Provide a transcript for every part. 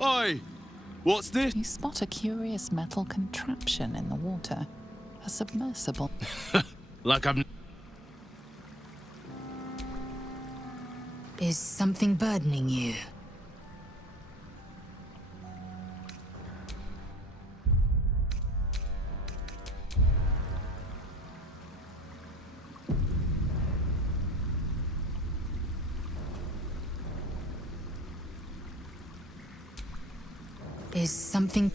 Oi! What's this? You spot a curious metal contraption in the water. A submersible. Like I've... Is something burdening you? Is something...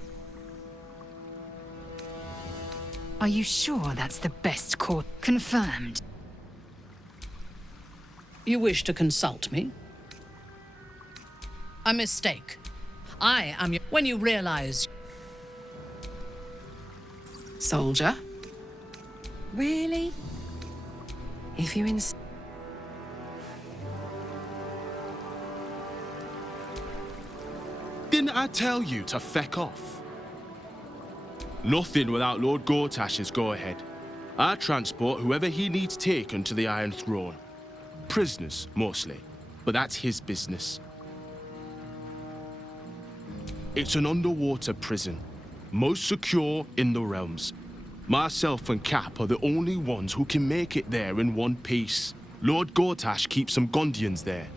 Are you sure that's the best course? Confirmed. You wish to consult me? A mistake. I am your... When you realize... Soldier? Really? If you insist... Didn't I tell you to feck off? Nothing without Lord Gortash's go-ahead. I transport whoever he needs taken to the Iron Throne. Prisoners, mostly, but that's his business. It's an underwater prison, most secure in the realms. Myself and Cap are the only ones who can make it there in one piece. Lord Gortash keeps some Gondians there.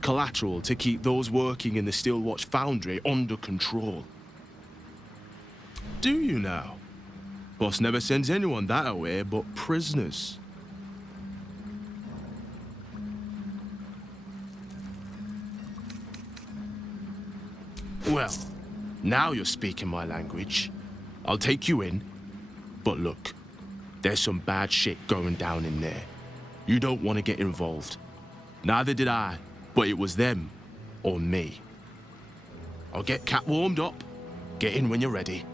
Collateral to keep those working in the Steelwatch Foundry under control. Do you now? Boss never sends anyone that away but prisoners. Well, now you're speaking my language. I'll take you in. But look, there's some bad shit going down in there. You don't want to get involved. Neither did I, but it was them or me. I'll get Cat warmed up. Get in when you're ready.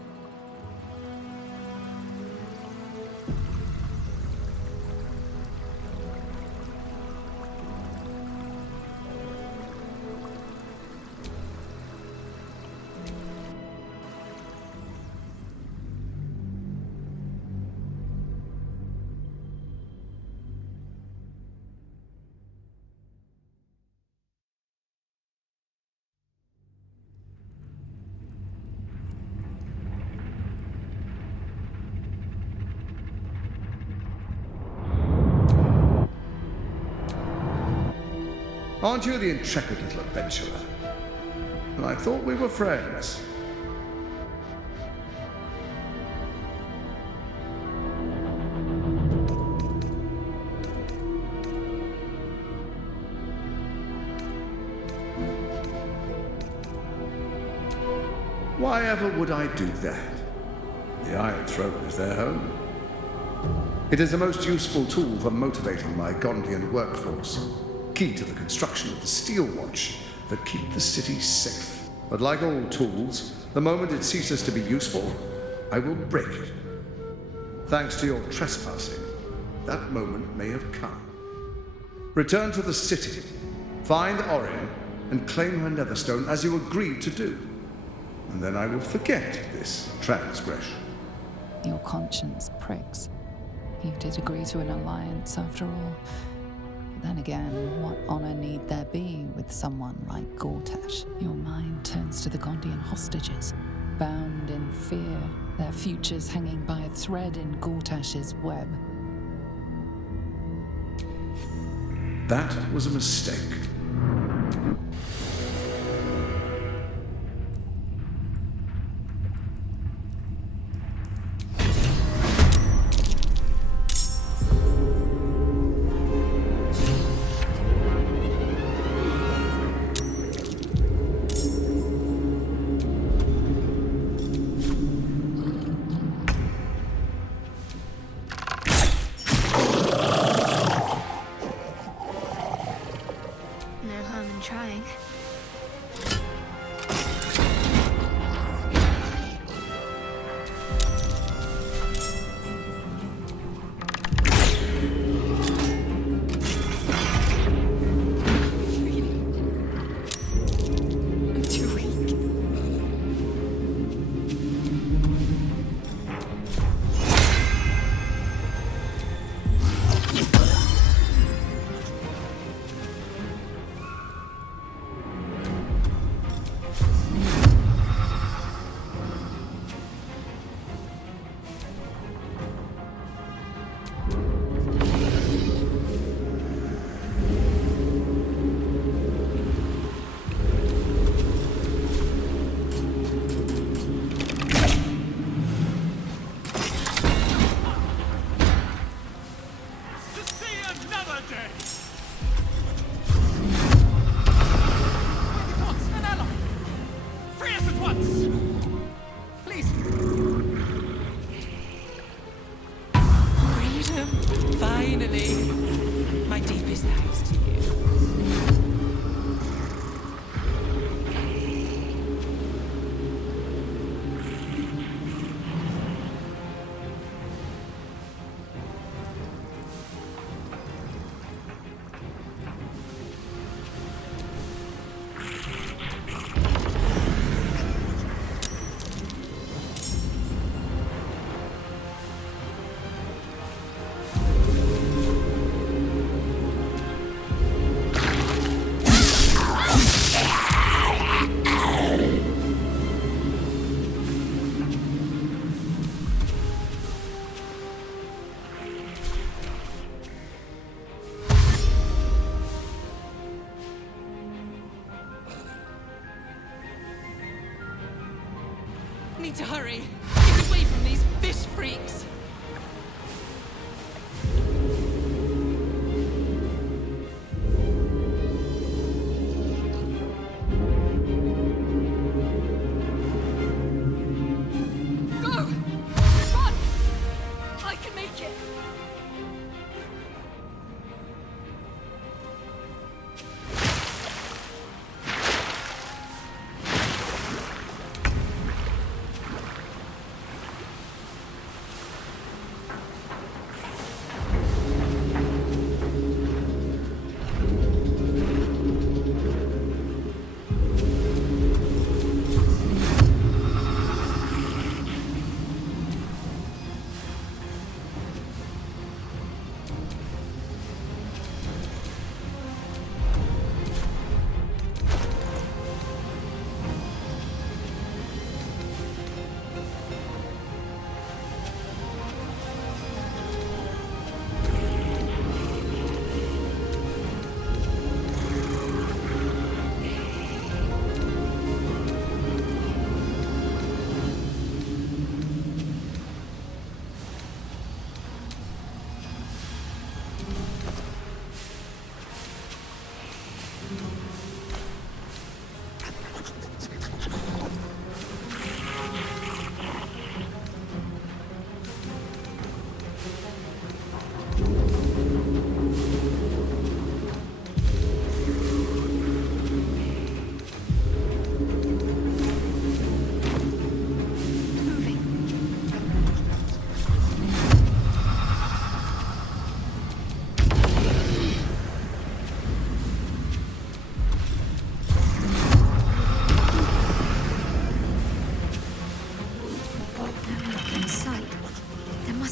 Aren't you the intrepid little adventurer? And I thought we were friends. Why ever would I do that? The Iron Throne is their home. It is the most useful tool for motivating my Gondian workforce. Key to the construction of the Steelwatch that keep the city safe. But like all tools, the moment it ceases to be useful, I will break it. Thanks to your trespassing, that moment may have come. Return to the city, find Orin, and claim her Netherstone as you agreed to do. And then I will forget this transgression. Your conscience pricks. You did agree to an alliance after all. But then again, what honor need there be with someone like Gortash? Your mind turns to the Gondian hostages, bound in fear, their futures hanging by a thread in Gortash's web. That was a mistake. No harm in trying. Finally! My deepest thanks to you. Need to hurry. Get away from these fish freaks. Go! Run! I can make it.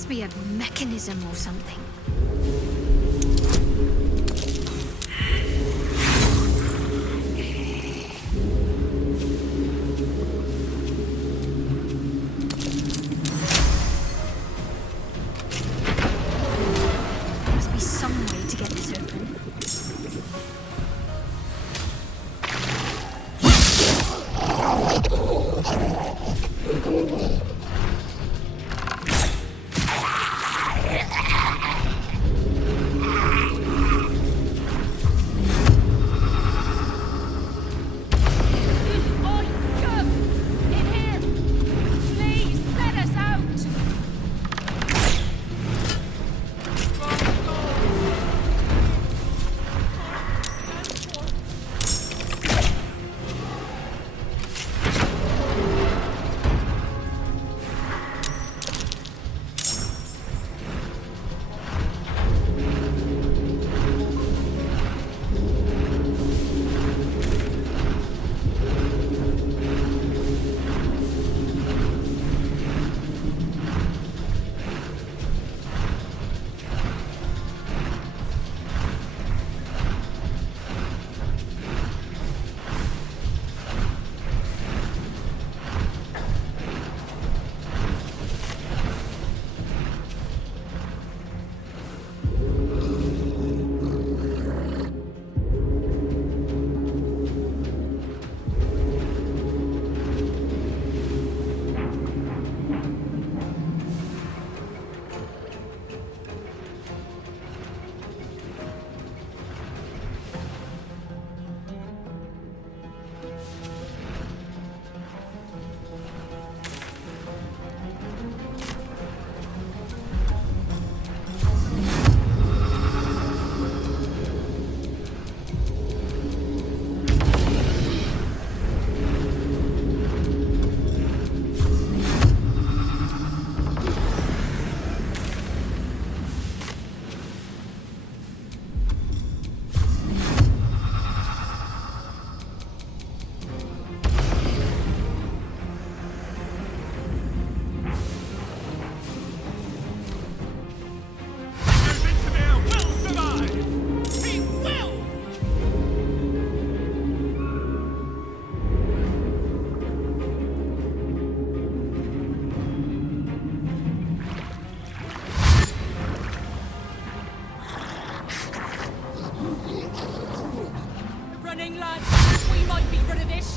Be a mechanism or something. There must be some way to get this open.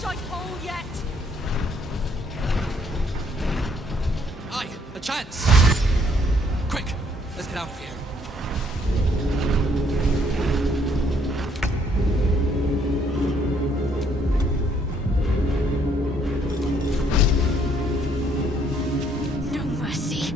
shithole yet? Aye, a chance! Quick, let's get out of here. No mercy.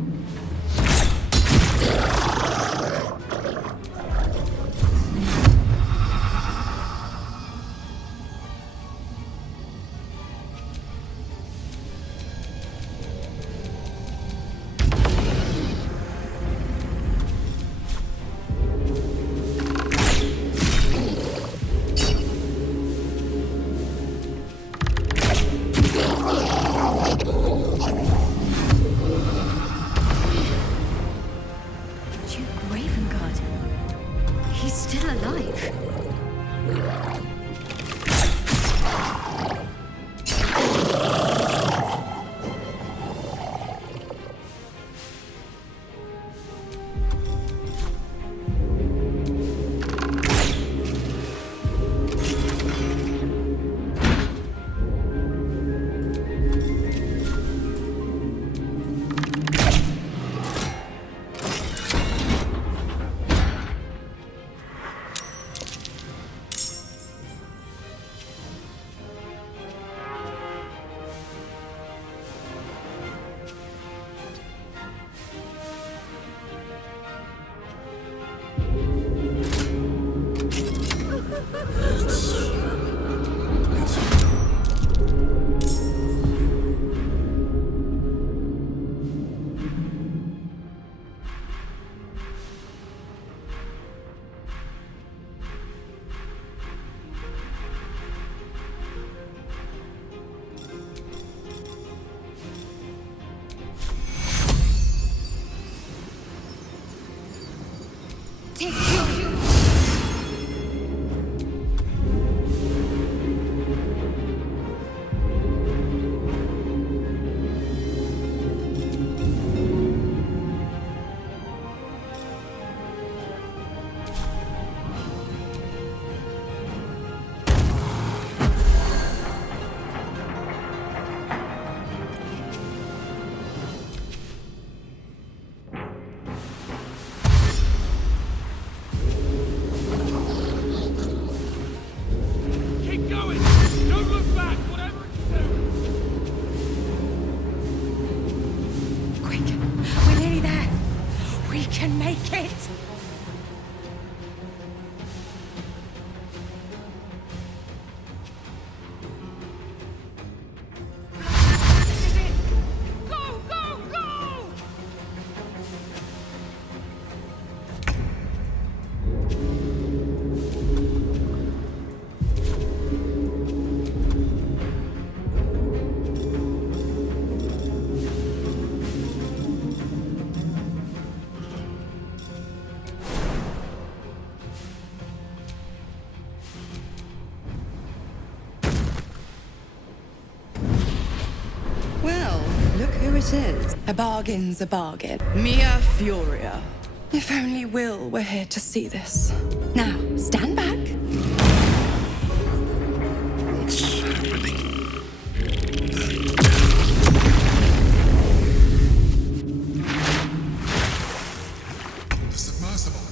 Duke Ravengard. He's still alive. Keep going! Don't look back, whatever you do! Quick, we're nearly there. We can make it. This is it. Go, go, go! Well, look who it is. A bargain's a bargain. Mia Furia. If only Will were here to see this. Now, stand back. What's happening? The submersible.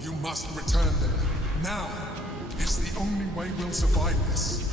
You must return there. Now. It's the only way we'll survive this.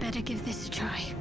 Better give this a try.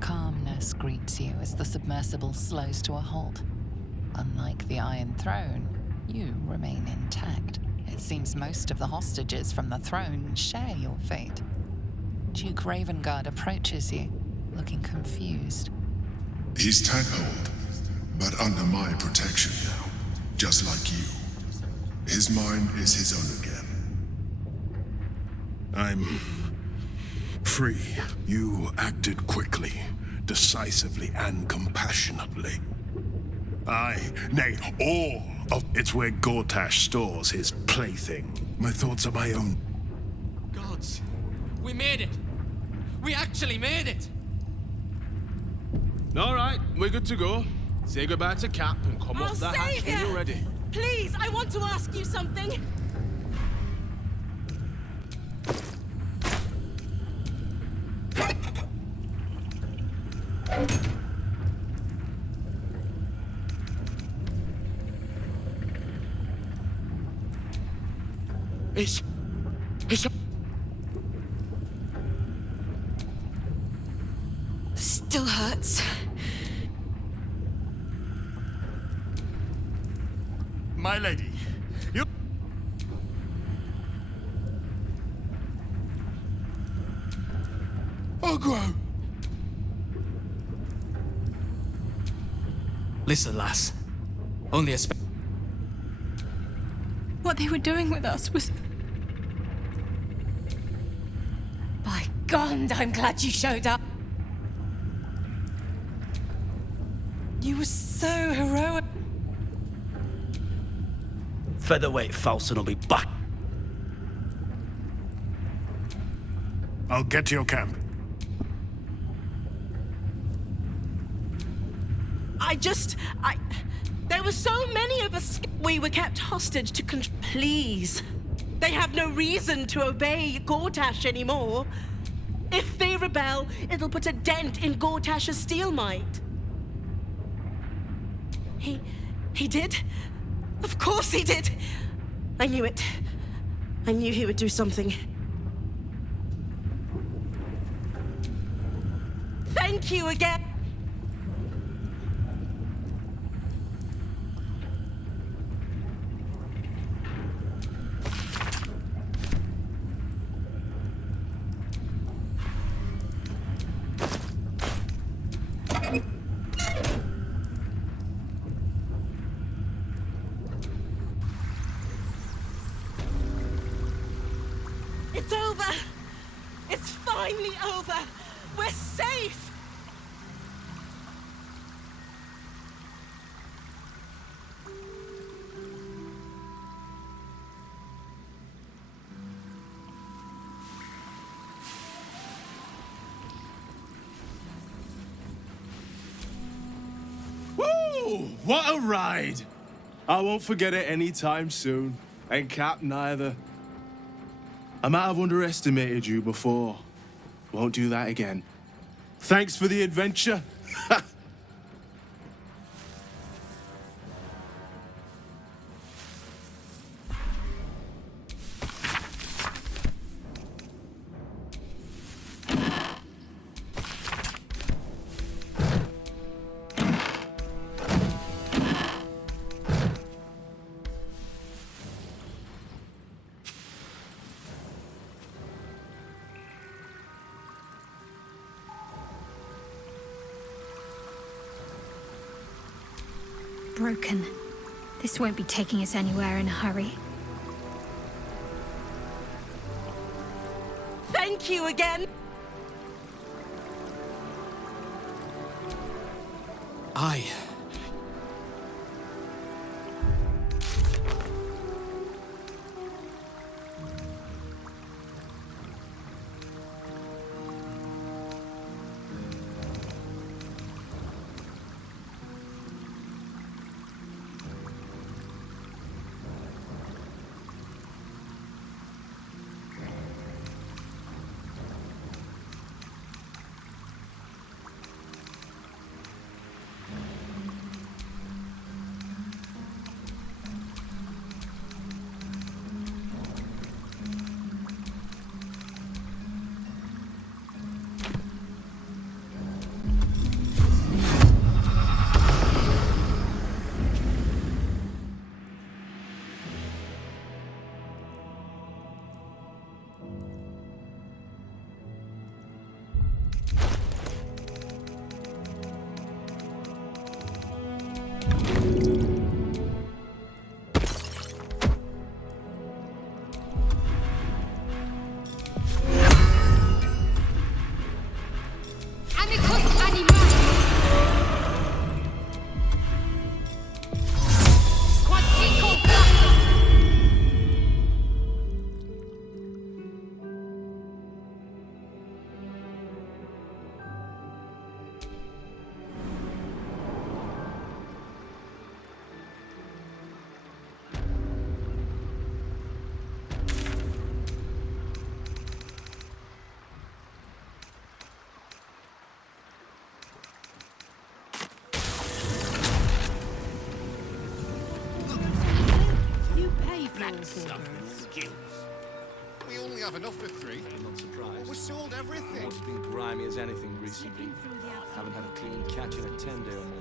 Calmness greets you as the submersible slows to a halt. Unlike the Iron Throne, you remain intact. It seems most of the hostages from the throne share your fate. Duke Ravengard approaches you, looking confused. He's taghold, but under my protection now, just like you. His mind is his own again. I'm free. You acted quickly, decisively, and compassionately. Nay, all of it's where Gortash stores his plaything. My thoughts are my own. Gods, we made it. We actually made it. All right, we're good to go. Say goodbye to Cap and come I'll off the hatch save when you. you're ready. Please, I want to ask you something. It's Still hurts. My lady, you... Ogro! Listen, lass. Only a What they were doing with us was... God, I'm glad you showed up. You were so heroic. Featherweight Falson will be back. I'll get to your camp. There were so many of us. We were kept hostage to please. They have no reason to obey Gortash anymore. If they rebel, it'll put a dent in Gortash's steel might. He did? Of course he did! I knew it. I knew he would do something. Thank you again! It's over! It's finally over! We're safe! Woo! What a ride! I won't forget it anytime soon. And Cap neither. I might have underestimated you before. Won't do that again. Thanks for the adventure. Broken. This won't be taking us anywhere in a hurry. Thank you again! We only have enough for 3. I'm not surprised. We sold everything. It's been grimy as anything recently. Haven't had a clean catch in a 10-day or more.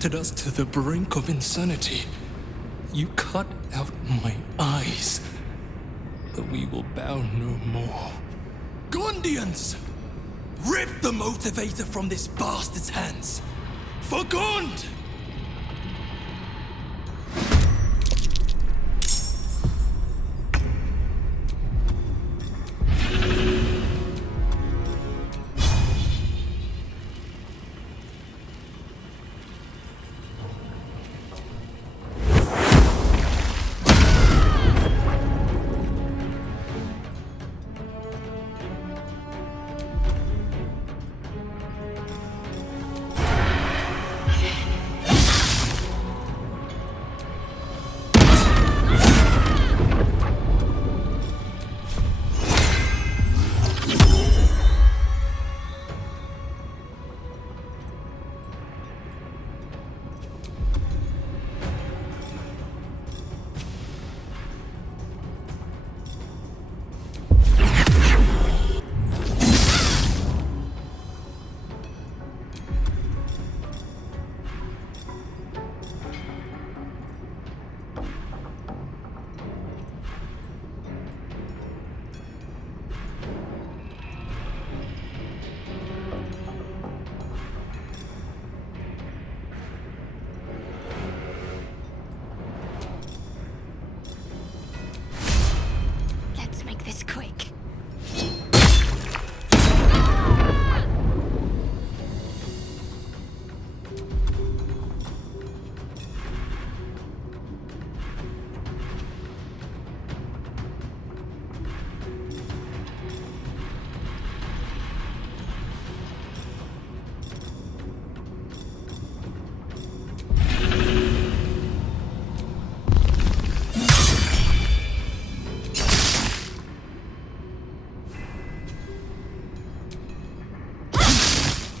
tempted us to the brink of insanity. You cut out my eyes, but we will bow no more. Gondians! Rip the motivator from this bastard's hands! For Gond!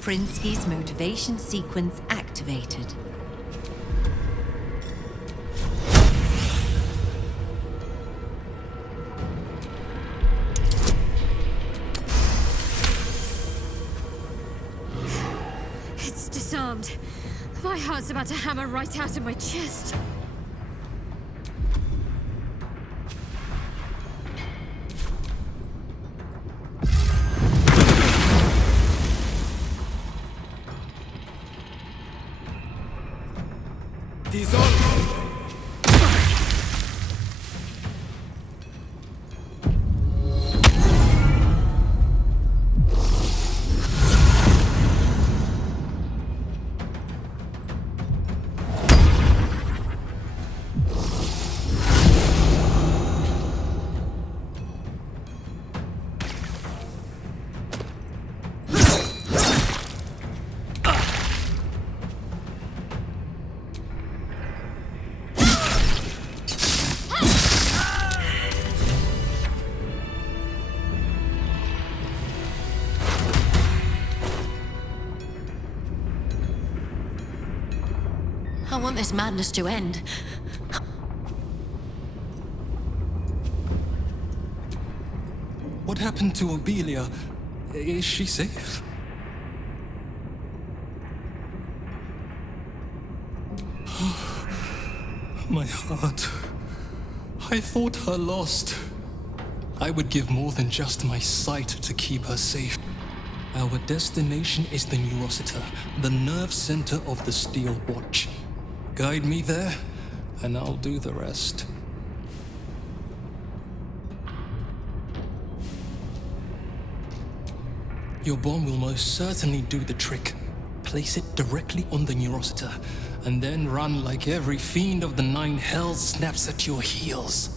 Prinsky's motivation sequence activated. It's disarmed. My heart's about to hammer right out of my chest. I want this madness to end. What happened to Obelia? Is she safe? My heart. I thought her lost. I would give more than just my sight to keep her safe. Our destination is the Neurosita, the nerve center of the Steel Watch. Guide me there, and I'll do the rest. Your bomb will most certainly do the trick. Place it directly on the Neurosita, and then run like every fiend of the Nine Hells snaps at your heels.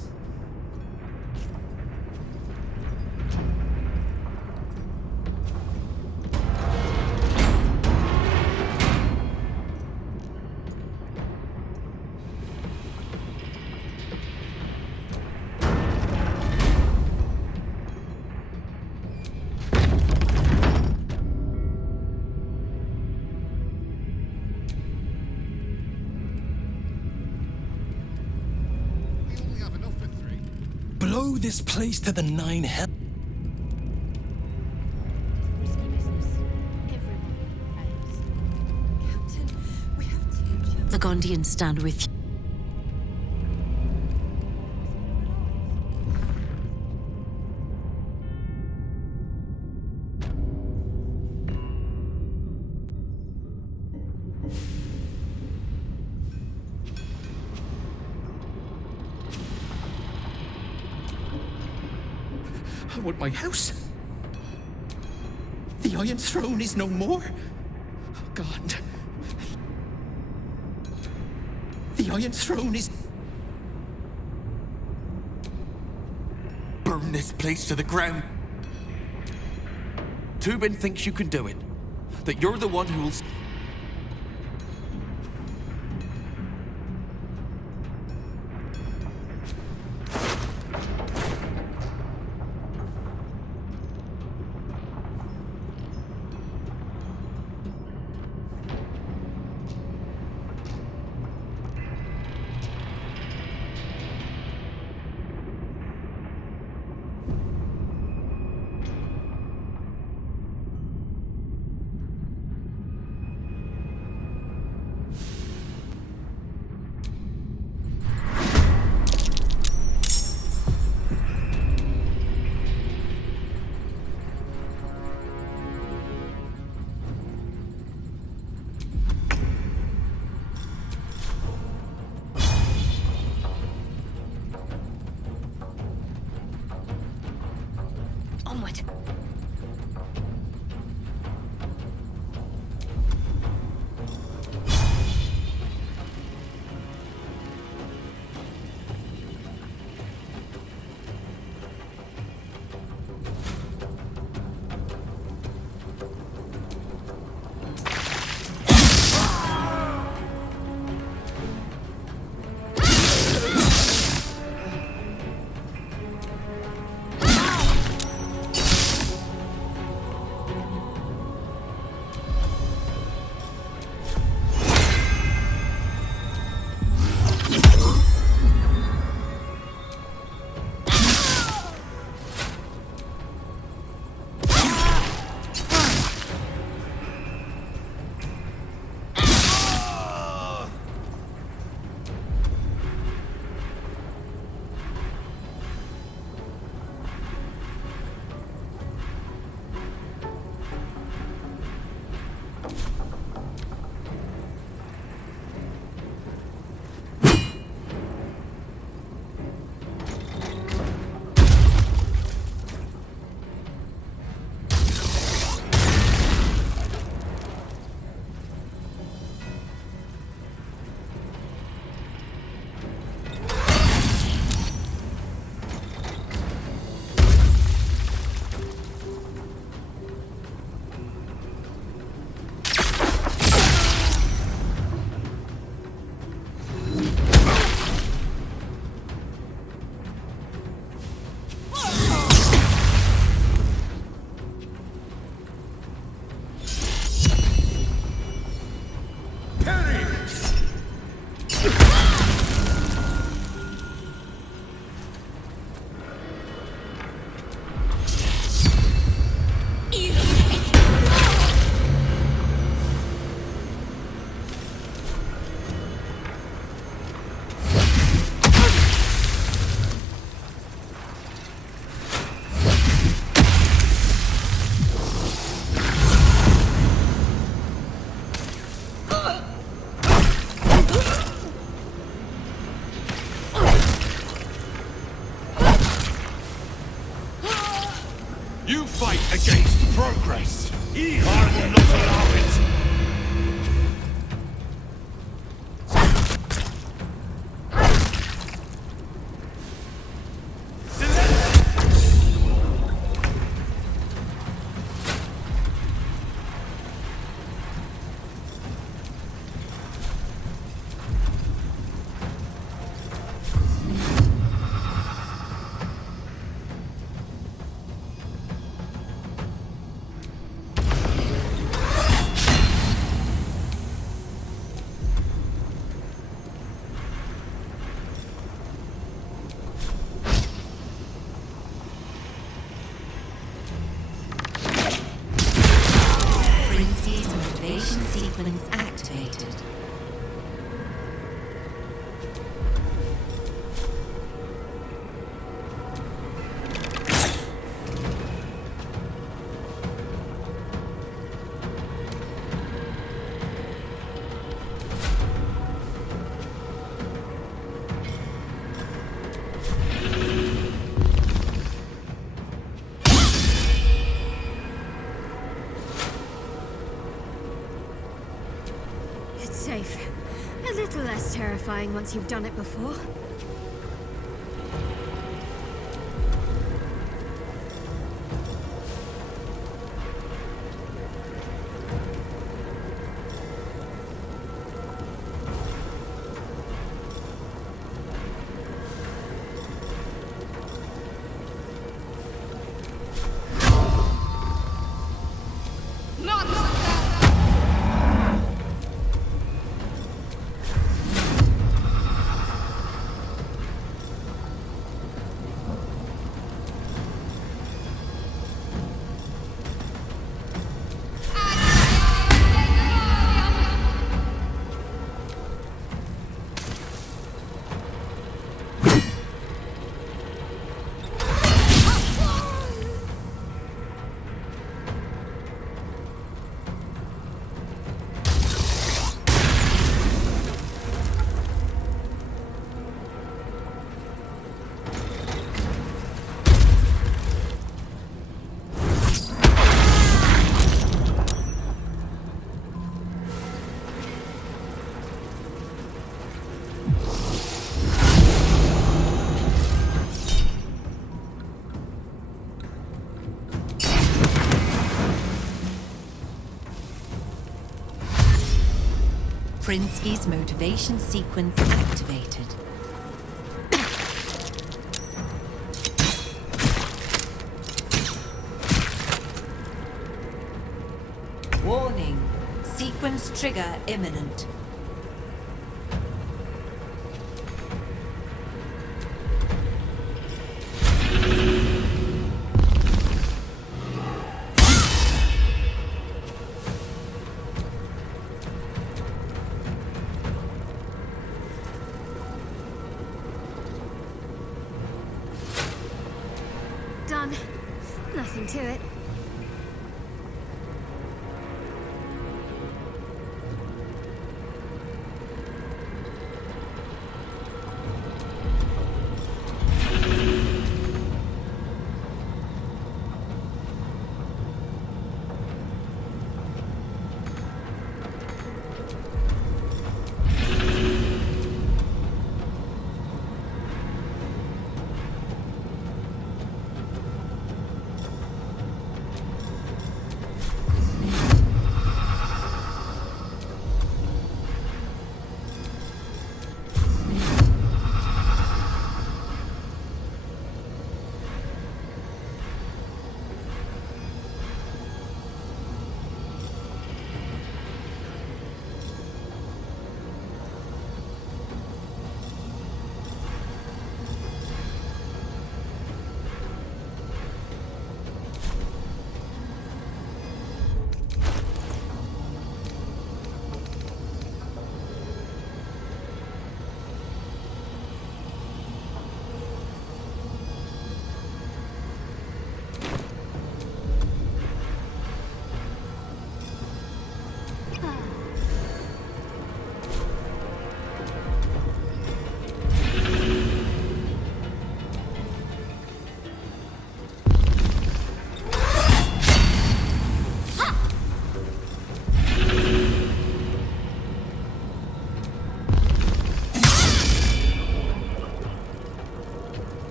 Blow this place to the Nine Hells. Captain, we have to... Gondians stand with you. I want my house. The Iron Throne is no more. Oh, God. The Iron Throne is... Burn this place to the ground. Tubin thinks you can do it. That you're the one who'll... Onward. You fight against progress. I will not allow it. satisfying once you've done it before. Prinsky's motivation sequence activated. Warning. Sequence trigger imminent. Done. Nothing to it.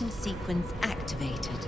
motivation sequence activated.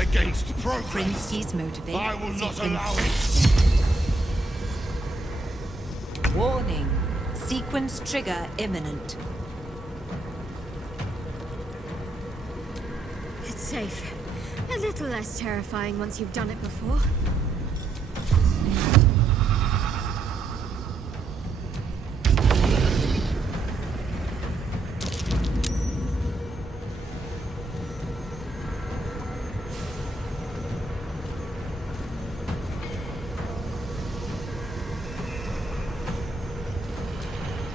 Against progress. Prinsky's motivation. I will not allow it. Warning. Sequence trigger imminent. It's safe. A little less terrifying once you've done it before.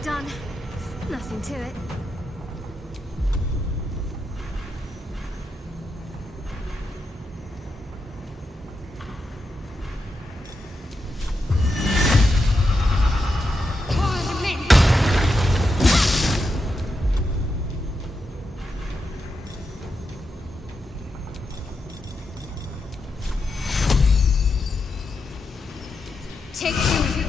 Done. Nothing to it. Take two.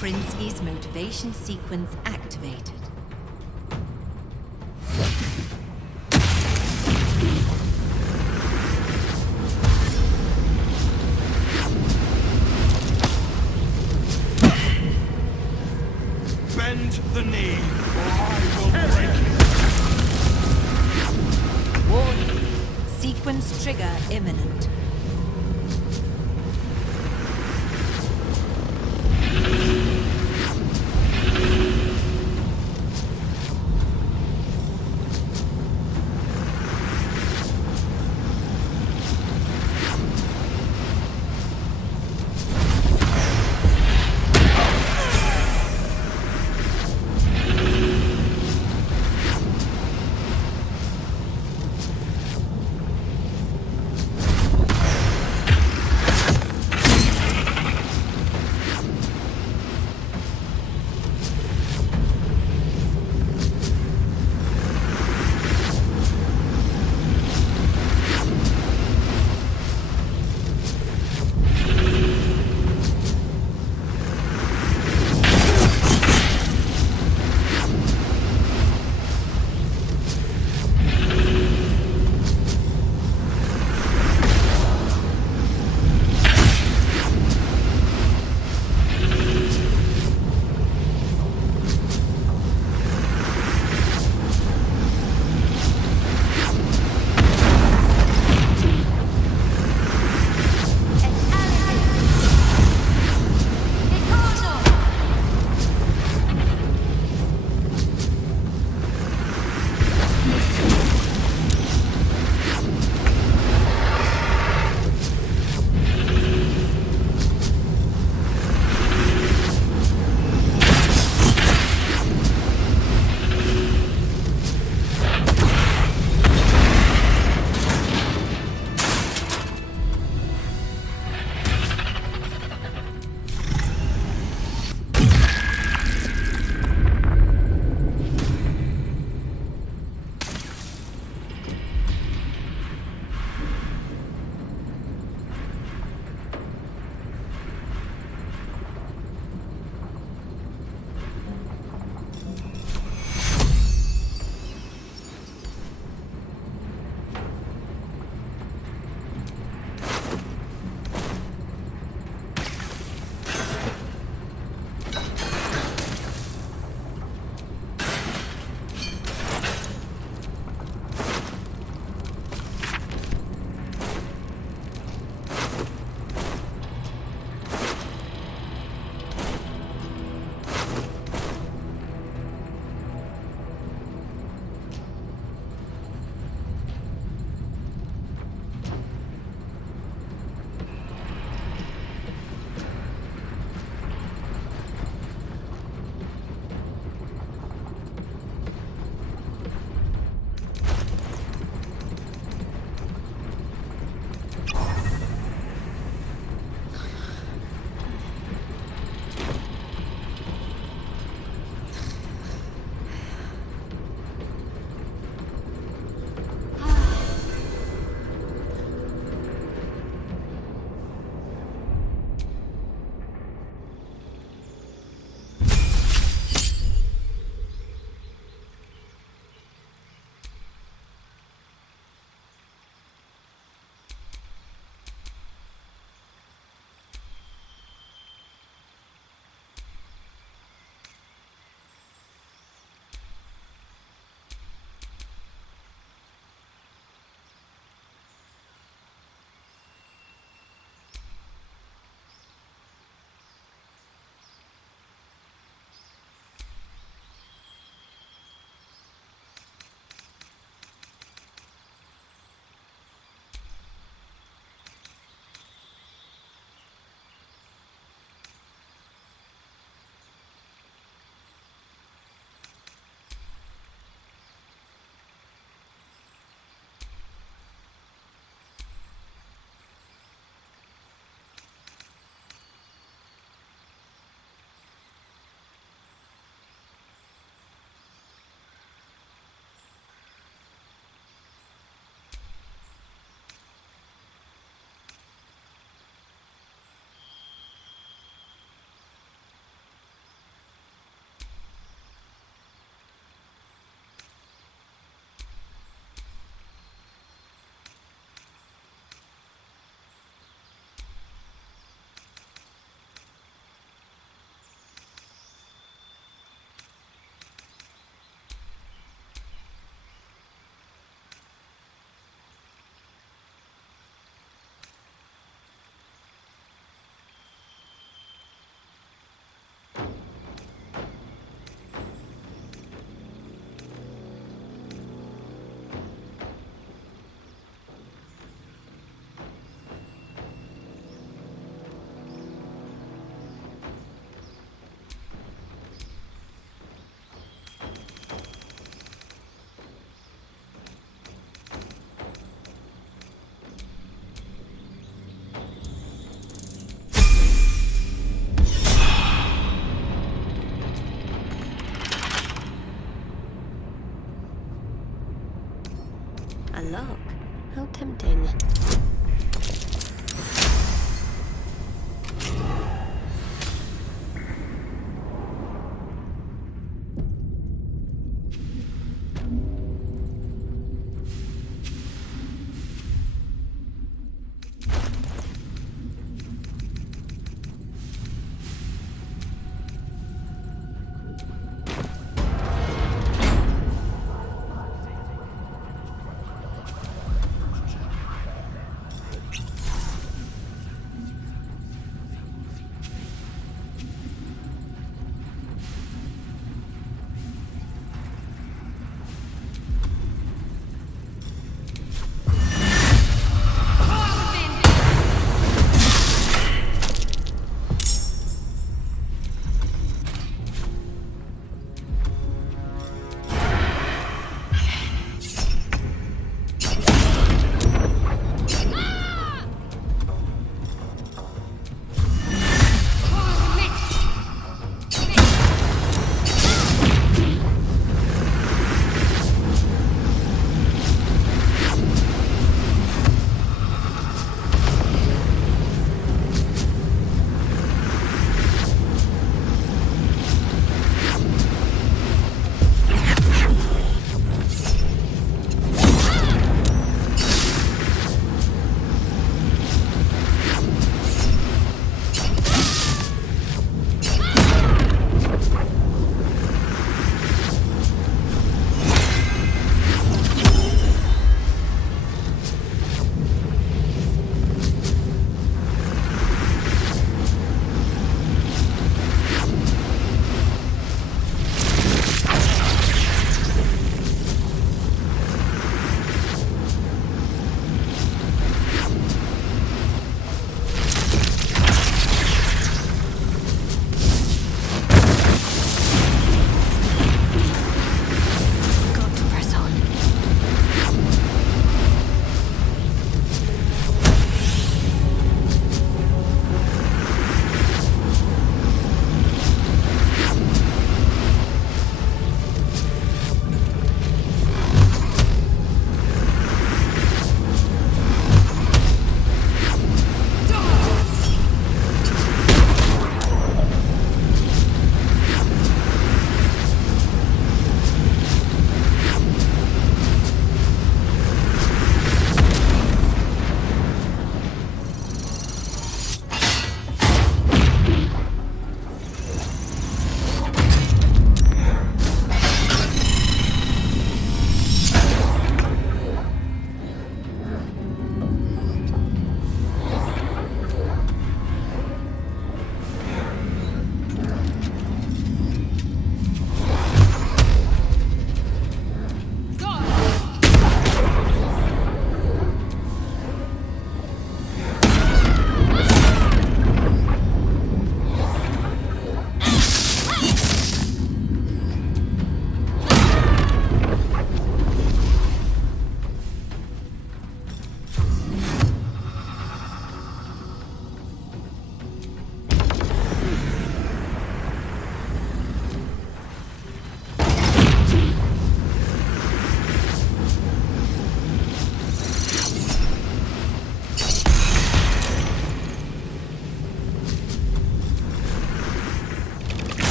Prinsky's motivation sequence activated. Bend the knee, or I will break it. Warning. Sequence trigger imminent.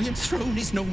Iron Throne is no...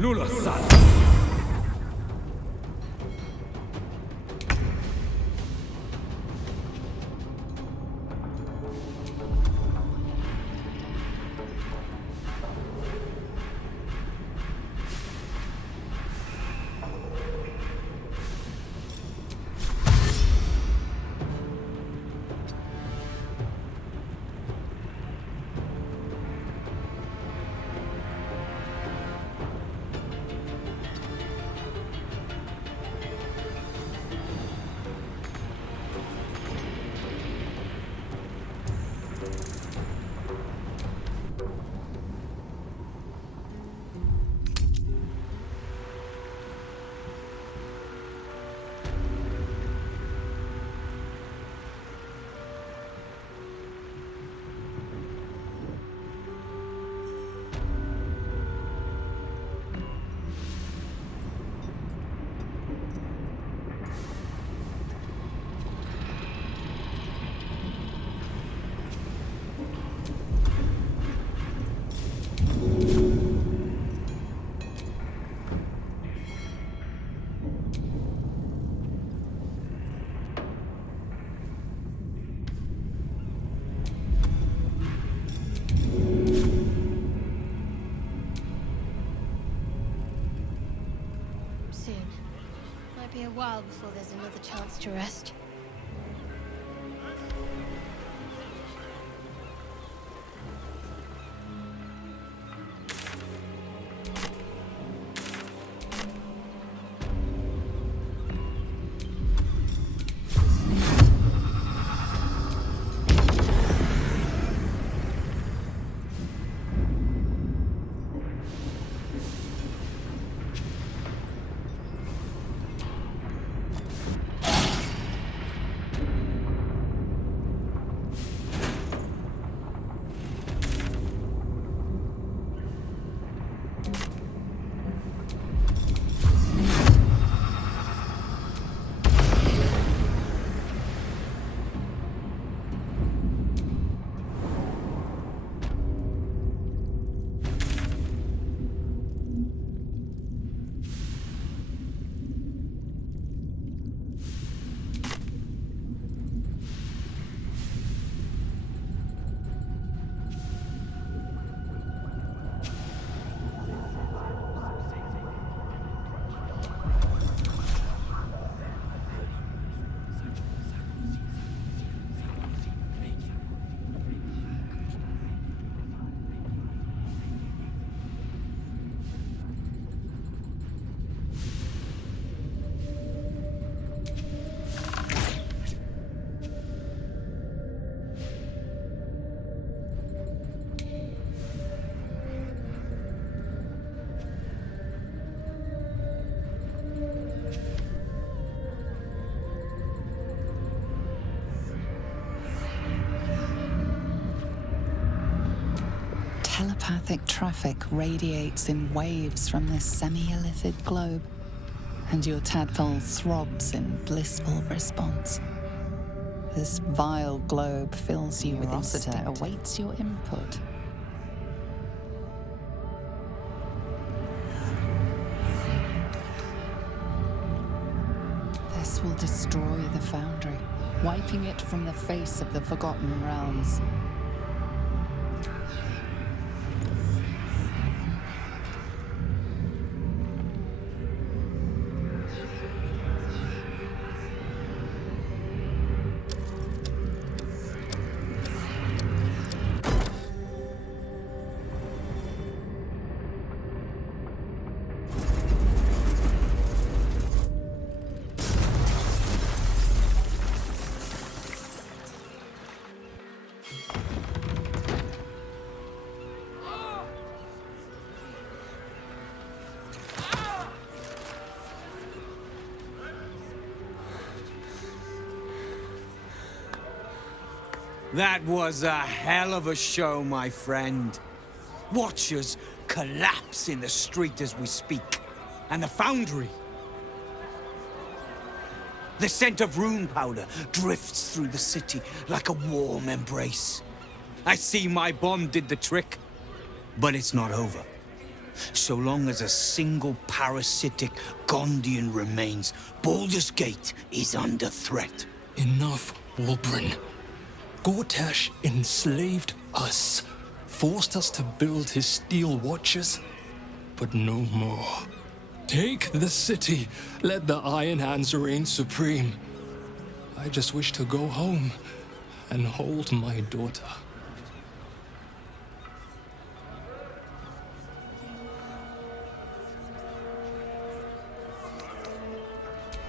Lulasan. Soon. Might be a while before there's another chance to rest. Telepathic traffic radiates in waves from this semi-illithid globe, and your tadpole throbs in blissful response. This vile globe fills you with instinct. Awaits your input. This will destroy the Foundry, wiping it from the face of the Forgotten Realms. That was a hell of a show, my friend. Watchers collapse in the street as we speak. And the Foundry. The scent of rune powder drifts through the city like a warm embrace. I see my bomb did the trick, but it's not over. So long as a single parasitic Gondian remains, Baldur's Gate is under threat. Enough, Wulbren. Gortash enslaved us, forced us to build his steel watches, but no more. Take the city, let the Iron Hands reign supreme. I just wish to go home and hold my daughter.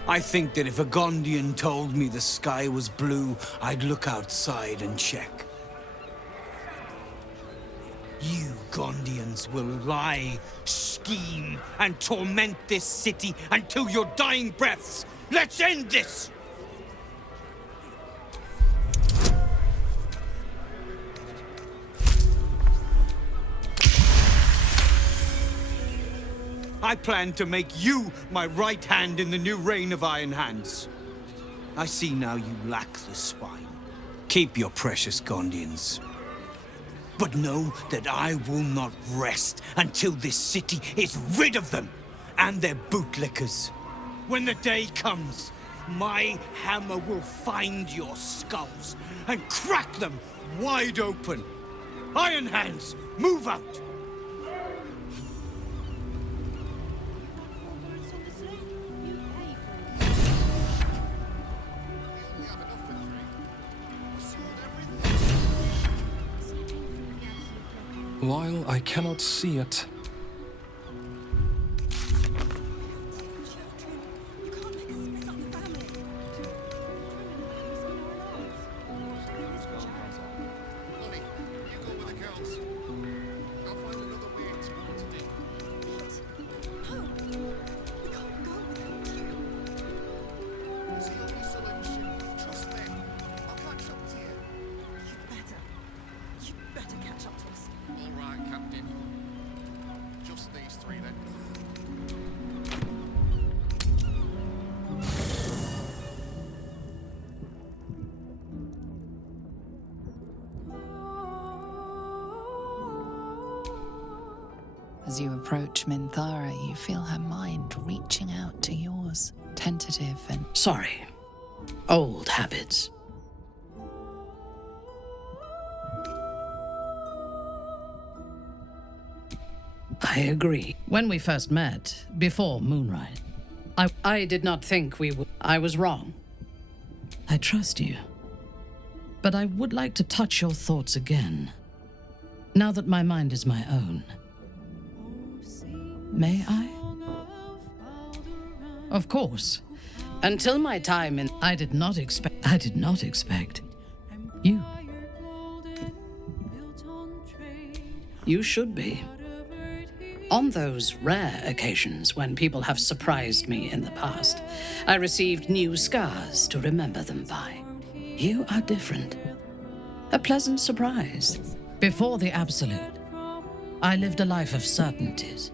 I think that if a Gondian told me the sky was blue, I'd look outside and check. You Gondians will lie, scheme, and torment this city until your dying breaths. Let's end this! I plan to make you my right hand in the new reign of Iron Hands. I see now you lack the spine. Keep your precious Gondians. But know that I will not rest until this city is rid of them and their bootlickers. When the day comes, my hammer will find your skulls and crack them wide open. Iron Hands, move out! While I cannot see it, As you approach Minthara, you feel her mind reaching out to yours, tentative and... Sorry. Old habits. I agree. When we first met, before Moonrise, I did not think we would... I was wrong. I trust you. But I would like to touch your thoughts again, now that my mind is my own. May I? Of course. Until my time in... I did not expect you. You should be. On those rare occasions when people have surprised me in the past, I received new scars to remember them by. You are different. A pleasant surprise. Before the Absolute, I lived a life of certainties.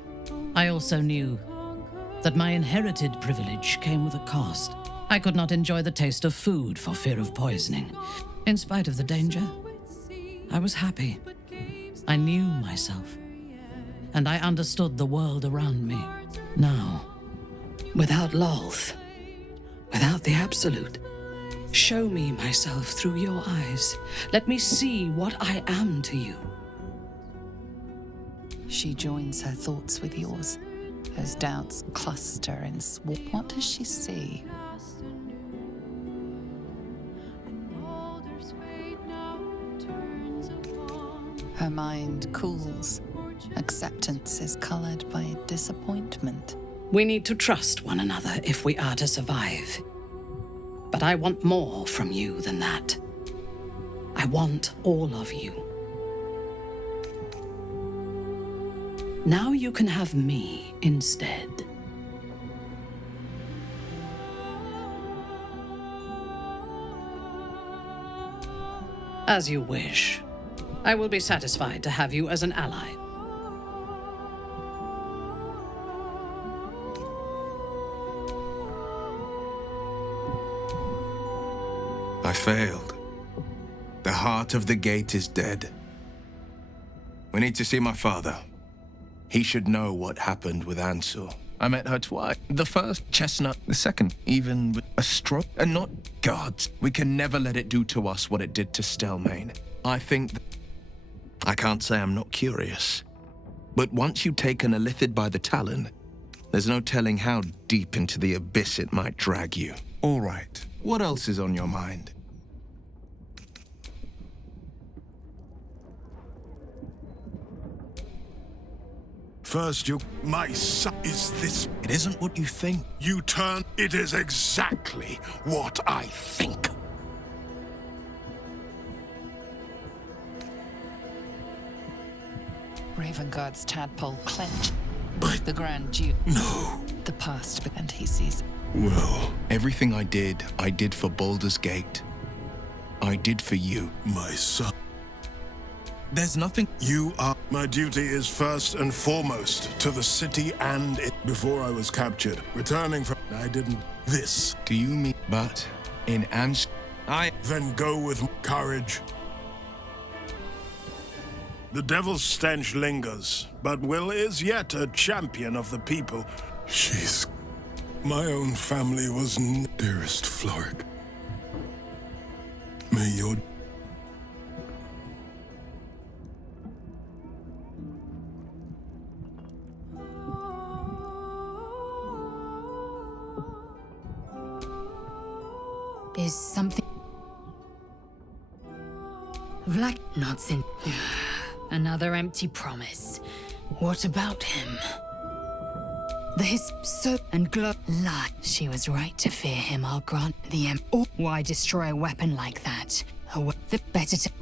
I also knew that my inherited privilege came with a cost. I could not enjoy the taste of food for fear of poisoning. In spite of the danger, I was happy. I knew myself, and I understood the world around me. Now, without Lolth, without the Absolute, show me myself through your eyes. Let me see what I am to you. She joins her thoughts with yours. Those doubts cluster in What does she see? Her mind cools. Acceptance is colored by disappointment. We need to trust one another if we are to survive. But I want more from you than that. I want all of you. Now you can have me instead. As you wish. I will be satisfied to have you as an ally. I failed. The heart of the gate is dead. We need to see my father. He should know what happened with Ansel. I met her twice. The first, chestnut. The second, even with a stroke. And not gods. We can never let it do to us what it did to Stelmane. I think I can't say I'm not curious. But once you've taken a Lithid by the talon, there's no telling how deep into the abyss it might drag you. All right. What else is on your mind? First, my son is this. It isn't what you think. You turn. It is exactly what I think. Ravenguard's tadpole clenched. The Grand Duke. No. The past, and he sees. Well, everything I did for Baldur's Gate. I did for you. My son. There's nothing. You are. My duty is first and foremost to the city and it. Before I was captured, returning from. I didn't. This. Do you mean. But in answer. Then go with courage. The devil's stench lingers, but Will is yet a champion of the people. She's... My own family was dearest Floric. May your... Is something... Vlad nods in. Another empty promise. What about him? The so and glow lie. She was right to fear him. I'll grant the Or why destroy a weapon like that?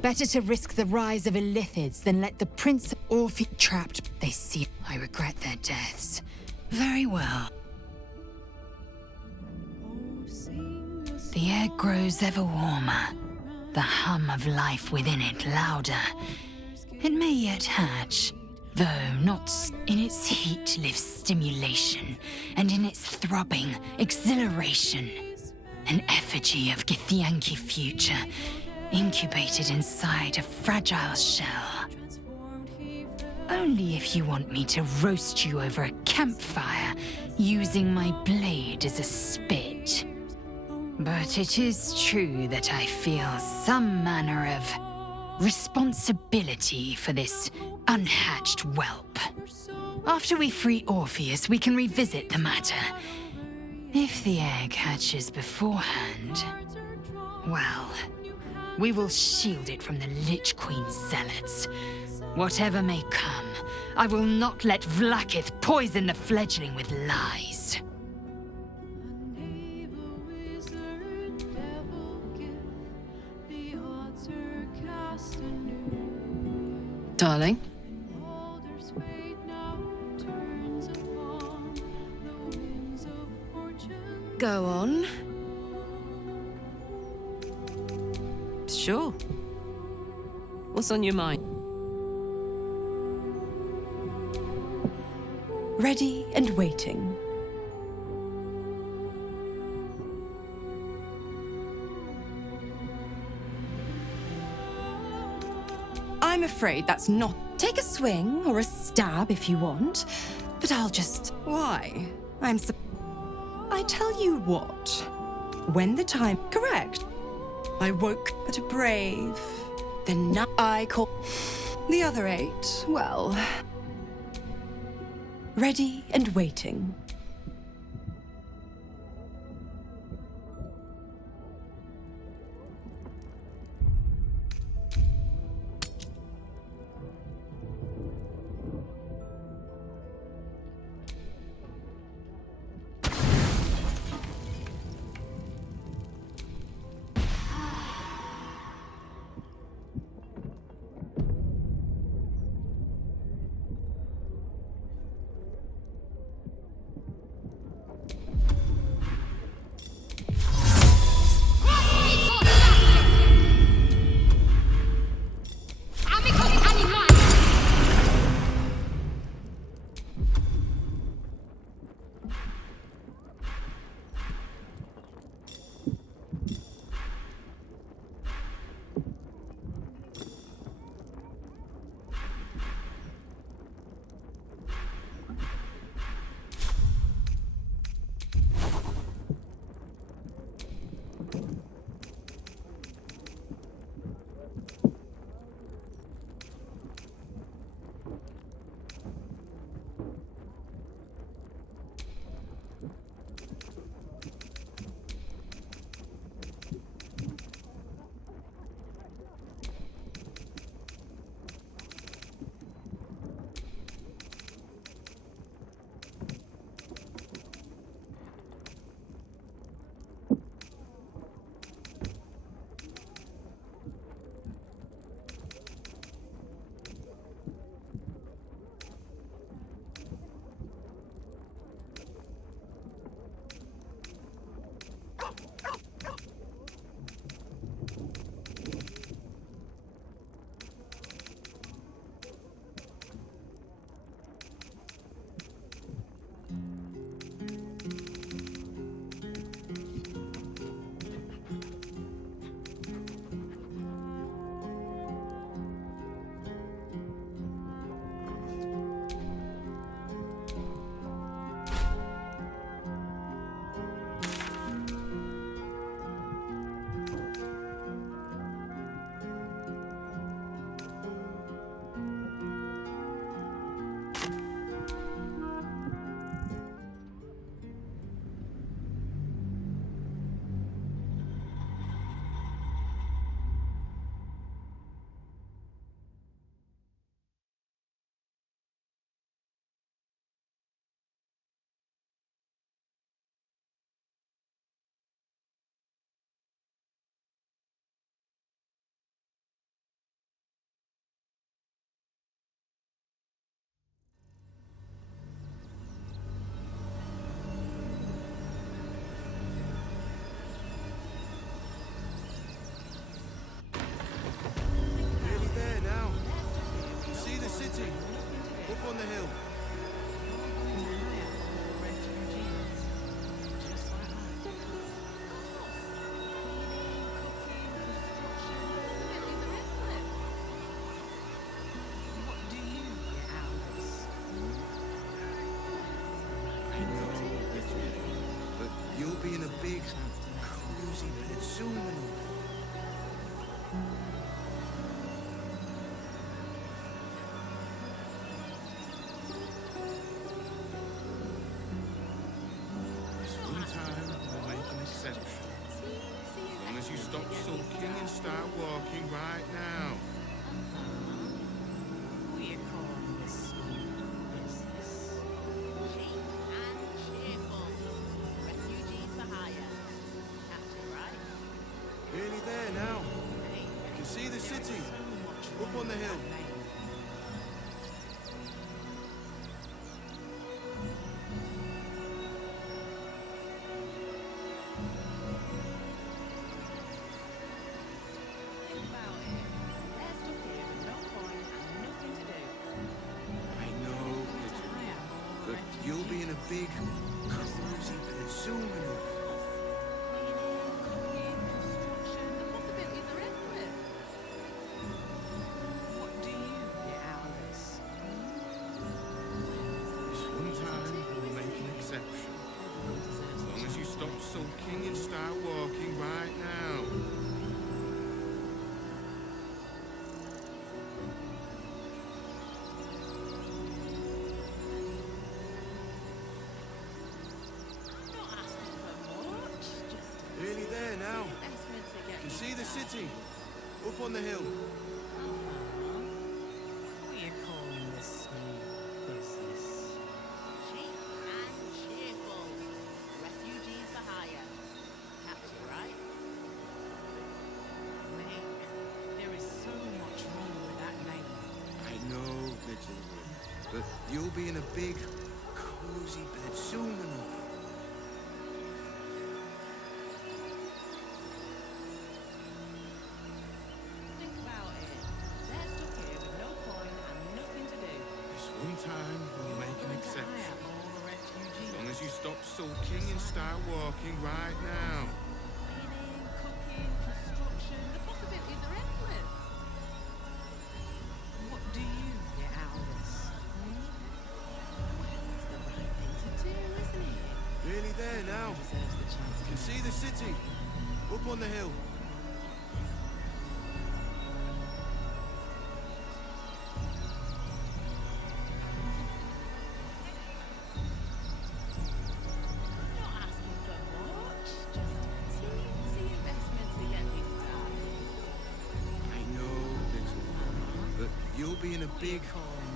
Better to risk the rise of Illithids than let the Prince of Orphe trapped. They see. I regret their deaths. Very well. The air grows ever warmer. The hum of life within it louder. It may yet hatch, though not in its heat lives stimulation, and in its throbbing, exhilaration. An effigy of Githyanki future, incubated inside a fragile shell. Only if you want me to roast you over a campfire, using my blade as a spit. But it is true that I feel some manner of responsibility for this unhatched whelp. After we free Orpheus, we can revisit the matter. If the egg hatches beforehand, well, we will shield it from the Lich Queen's zealots. Whatever may come, I will not let Vlaakith poison the fledgling with lies. Darling? Go on. Sure. What's on your mind? Ready and waiting. I'm afraid that's not... Take a swing or a stab if you want, but I'll just... Why? I tell you what. When the time... Correct. I woke, but a brave. Then now I call... The other 8, well... Ready and waiting. Up on the hill. But you'll be in a big, cozy bed soon enough. As long as you stop sulking and start walking right now. We call this business. Cheap and cheerful. Refugees for hire. Captain, right? Nearly there now. You can see the city. Up on the hill. big, cozy bed soon enough. This one time we'll make an exception. As long as you stop sulking and start walking right now. Nearly there now. You can see the city. Up on the hill. What are you calling this new business? Cheap and cheerful. Refugees for hire. Captain, right? Mate, there is so much wrong with that name. I know, little one, but you'll be in a big, cozy bed soon enough. Think about it. They're stuck here with no coin and nothing to do. This one time we'll make an exception. All the refugees. As long as you stop sulking and start walking right now. Cleaning, cooking, construction. The possibilities are endless. What do you get out of this? Well, it's the right thing to do, isn't it? Nearly there now. Deserves the chance You can see the city. Up on the hill. Not asking for much, just teensy investment to get me started. I know, little one, but you'll be in a big,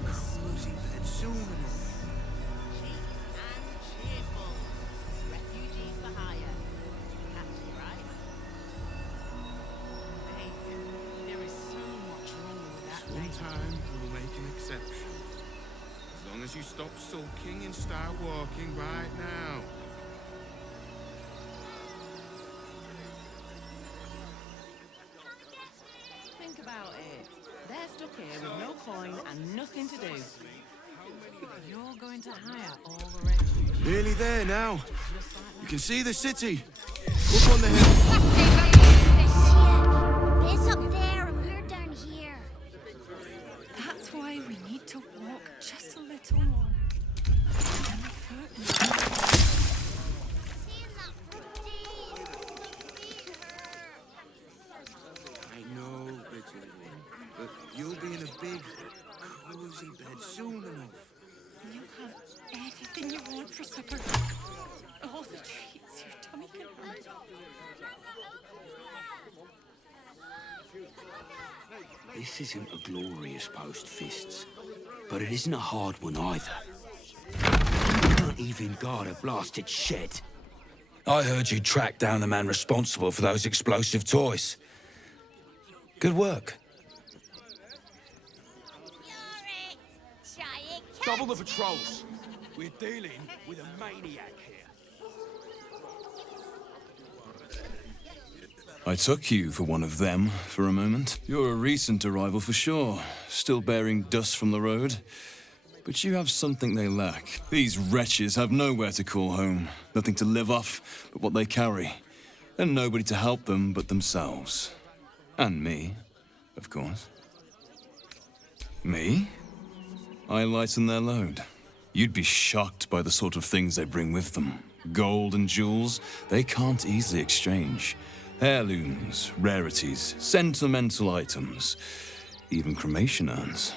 cozy bed soon enough. Cheap and cheerful. Refugees for hire. Captain, right? Mate, there is so much wrong with that This one name. time we'll make an exception. As long as you stop sulking and start walking right now. Think about it. They're stuck here with no coin and nothing to do. You're going to hire all the refugees. Nearly there now. You can see the city. Up on the hill. It's up there and we're down here. That's why we need to walk just a little more. I know, little one, but you'll be in a big, cozy bed soon enough. You have anything you want for supper. All the treats your tummy can handle. This isn't a glorious post, Fists, but it isn't a hard one either. You can't even guard a blasted shed. I heard you tracked down the man responsible for those explosive toys. Good work. Double the patrols. We're dealing with a maniac here. I took you for one of them for a moment. You're a recent arrival for sure, still bearing dust from the road. But you have something they lack. These wretches have nowhere to call home, nothing to live off but what they carry, and nobody to help them but themselves. And me, of course. Me? I lighten their load. You'd be shocked by the sort of things they bring with them. Gold and jewels, they can't easily exchange. Heirlooms, rarities, sentimental items, even cremation urns.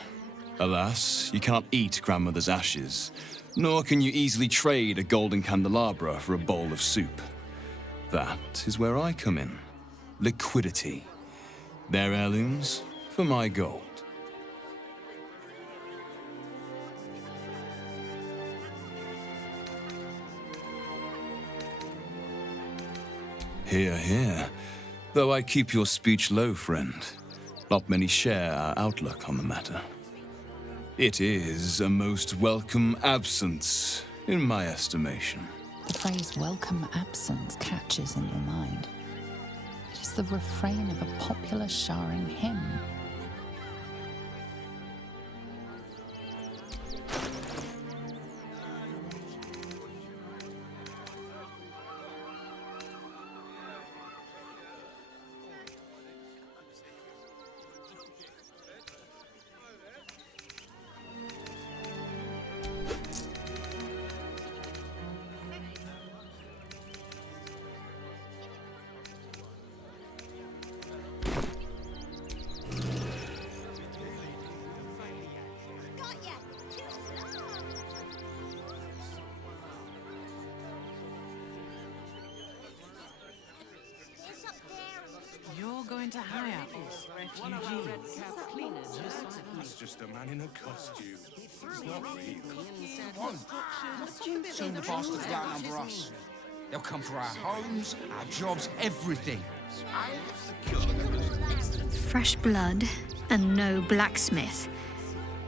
Alas, you can't eat grandmother's ashes, nor can you easily trade a golden candelabra for a bowl of soup. That is where I come in. Liquidity. Their heirlooms for my gold. Hear, hear. Though I keep your speech low, friend. Not many share our outlook on the matter. It is a most welcome absence, in my estimation. The phrase welcome absence catches in your mind. It is the refrain of a popular showering hymn. going to hire us refugees. It's just a man in a costume. It's not real. Soon the bastards will outnumber us. They'll come for our homes, our jobs, everything. Fresh blood and no blacksmith.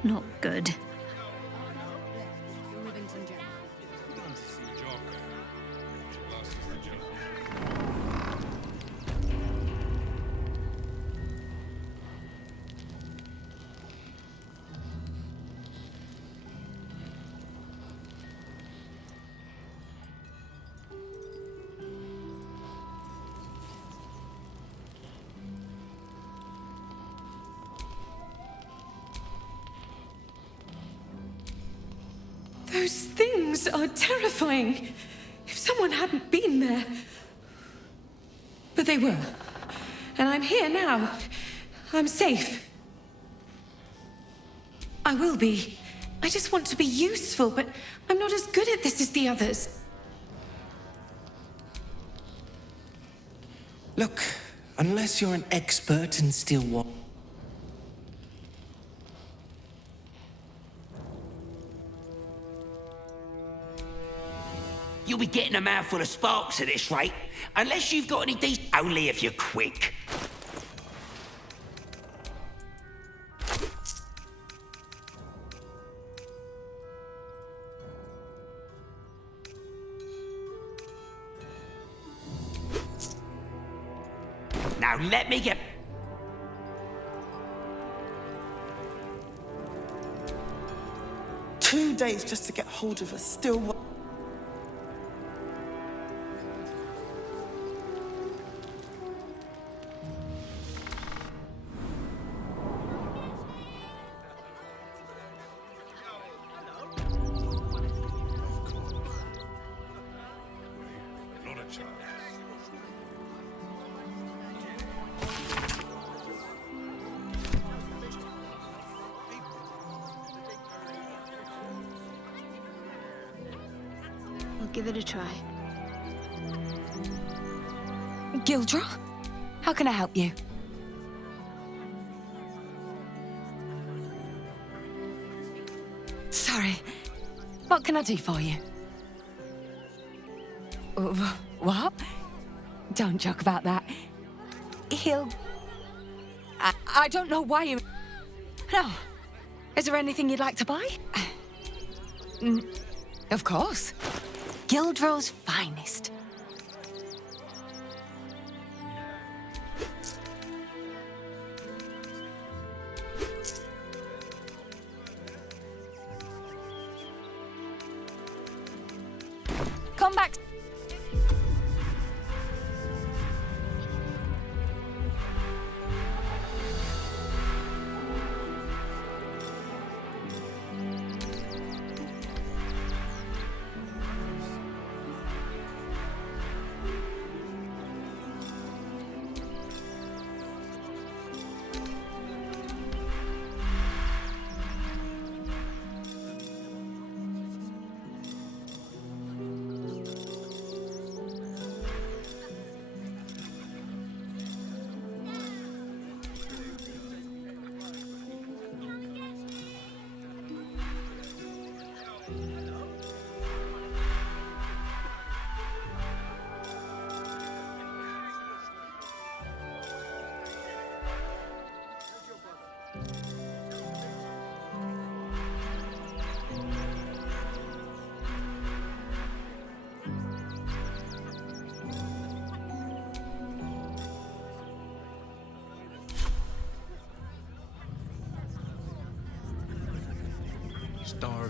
Not good. Those things are terrifying. If someone hadn't been there. But they were. And I'm here now. I'm safe. I will be. I just want to be useful, but I'm not as good at this as the others. Look, unless you're an expert in steel wall. You'll be getting a mouthful of sparks at this rate, unless you've got any decent. Only if you're quick. Now let me get. 2 days just to get hold of a still. Not a chance. I'll give it a try. Gildra? How can I help you? Sorry. What can I do for you? What? Don't joke about that. He'll... I don't know why you... No. Is there anything you'd like to buy? Of course. Gildro's finest. Come back.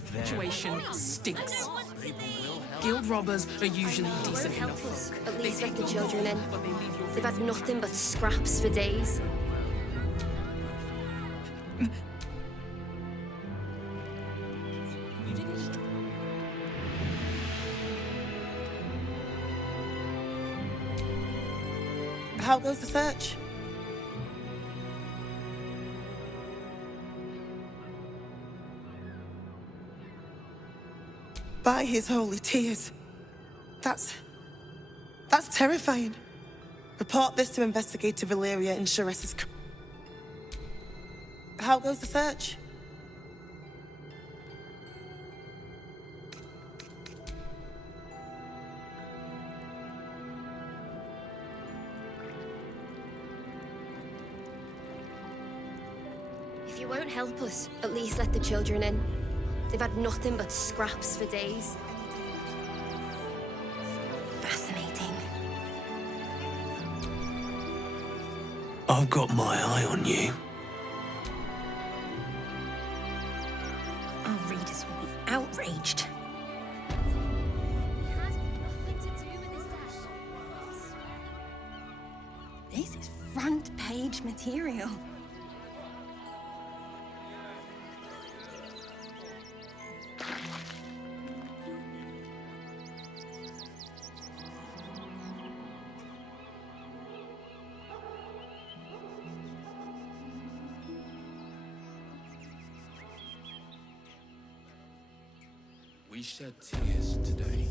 Situation stinks. Guild robbers are usually decent enough. At least let the children in. They've had nothing but scraps for days. How goes the search? By his holy tears. That's terrifying. Report this to Investigator Valeria in Shares's... How goes the search? If you won't help us, at least let the children in. They've had nothing but scraps for days. Fascinating. I've got my eye on you. Our readers will be outraged. This is front page material. We shed tears today,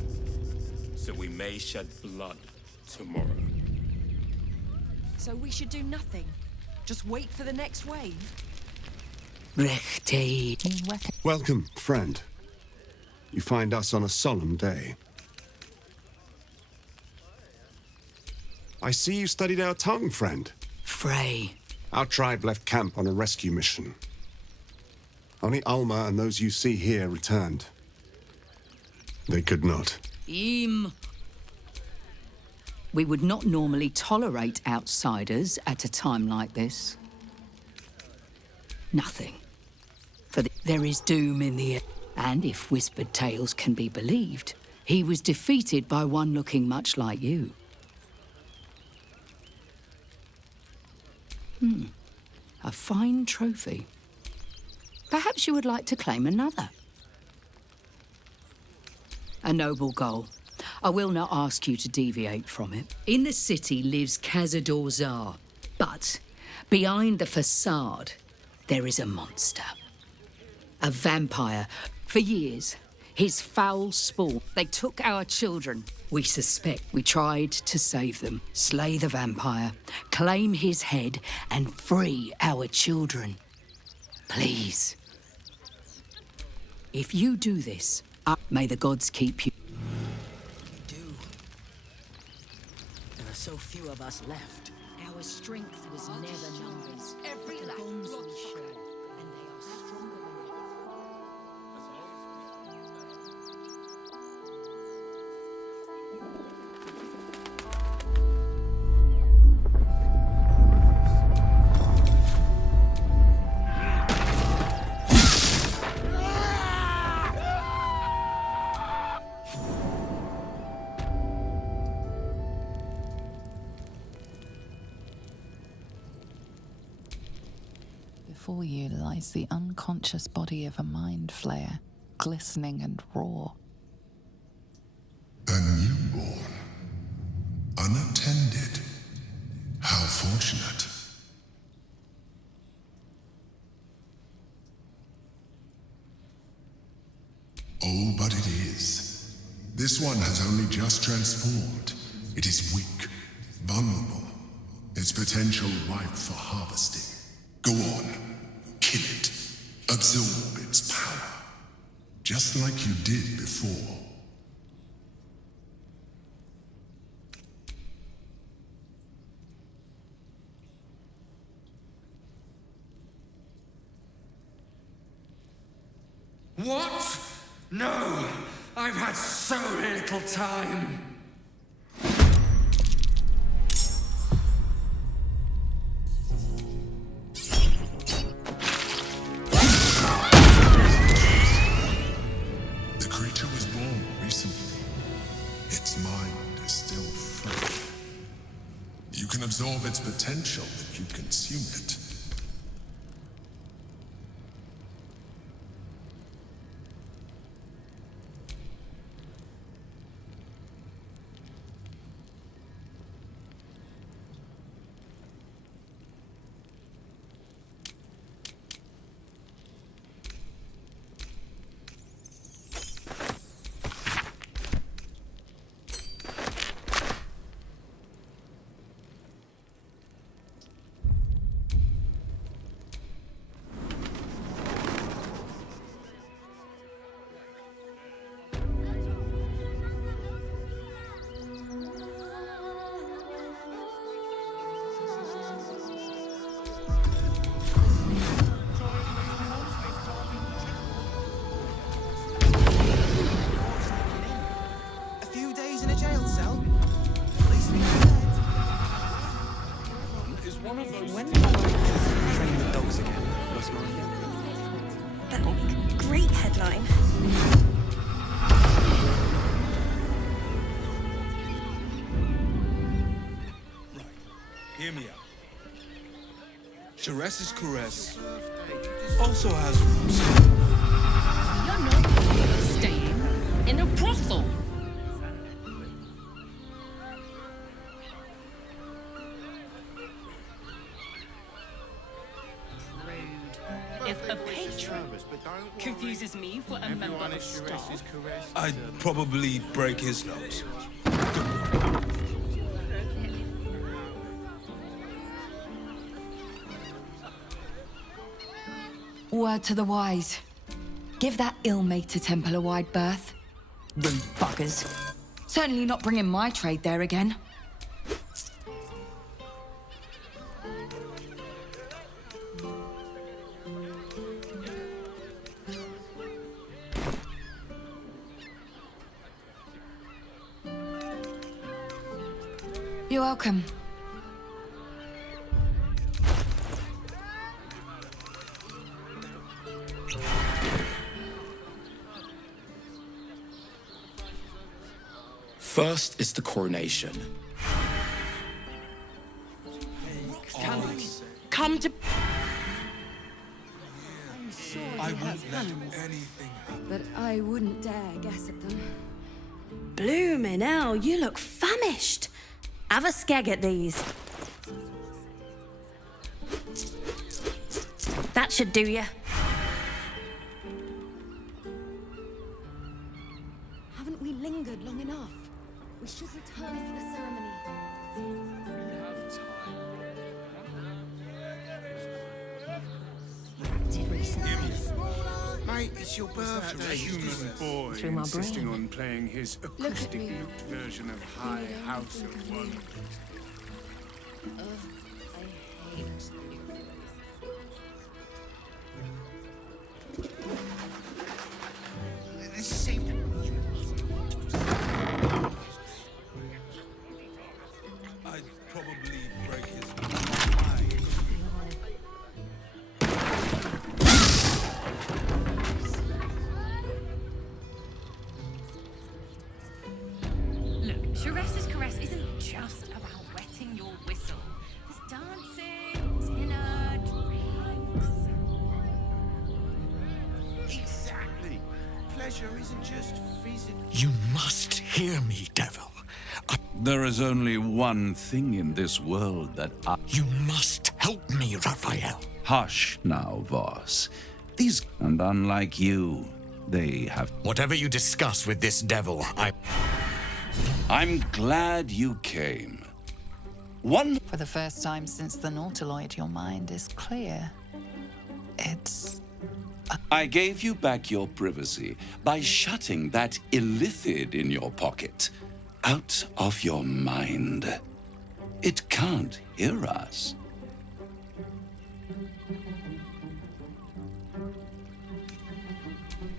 so we may shed blood tomorrow. So we should do nothing? Just wait for the next wave? Welcome, friend. You find us on a solemn day. I see you studied our tongue, friend. Frey. Our tribe left camp on a rescue mission. Only Alma and those you see here returned. They could not. We would not normally tolerate outsiders at a time like this. Nothing. For there is doom in the air. And if whispered tales can be believed, he was defeated by one looking much like you. A fine trophy. Perhaps you would like to claim another. A noble goal. I will not ask you to deviate from it. In the city lives Cazador Zar, but behind the facade, there is a monster. A vampire. For years, his foul spawn. They took our children. We suspect we tried to save them, slay the vampire, claim his head, and free our children. Please. If you do this, may the gods keep you. There are so few of us left. Our strength was never numbers. Every last bonds we share, and they are stronger than Before you lies the unconscious body of a mind flayer, glistening and raw. A newborn. Unattended. How fortunate. Oh, but it is. This one has only just transformed. It is weak, vulnerable. Its potential ripe for harvesting. Go on, kill it. Absorb its power. Just like you did before. What? No! I've had so little time! The creature was born recently. Its mind is still fresh. You can absorb its potential if you consume it. When will I train the dogs again, Rosmaria? That'd make a great headline. Hear me out. Sharess's caress also has roots. You're not staying in a brothel. Rude. If a patron confuses me for a member of staff, I'd probably break his nose. Word to the wise. Give that ill-mated temple a wide berth. Rude buggers. Certainly not bringing my trade there again. You're welcome. First is the coronation. Come to... I won't let anything happen. But I wouldn't dare guess at them. Bloomin' hell, you look famished. Have a skeg at these. That should do ya. Haven't we lingered long enough? We should return for the ceremony. Mate, it's your birthday. A human boy Through my insisting brain. on playing his Look at me. acoustic looped version of High House of Wonders. I hate I'd probably break his Look, Sharess's caress isn't just about wetting your whistle. There's dancing, dinner, drinks. Exactly. Pleasure isn't just physical. You must hear me, devil. There is only one thing in this world that I... You must help me, Raphael. Hush now, Voss. These... And unlike you, they have... Whatever you discuss with this devil, I'm glad you came. One... For the first time since the Nautiloid, your mind is clear. It's... I gave you back your privacy by shutting that illithid in your pocket out of your mind. It can't hear us.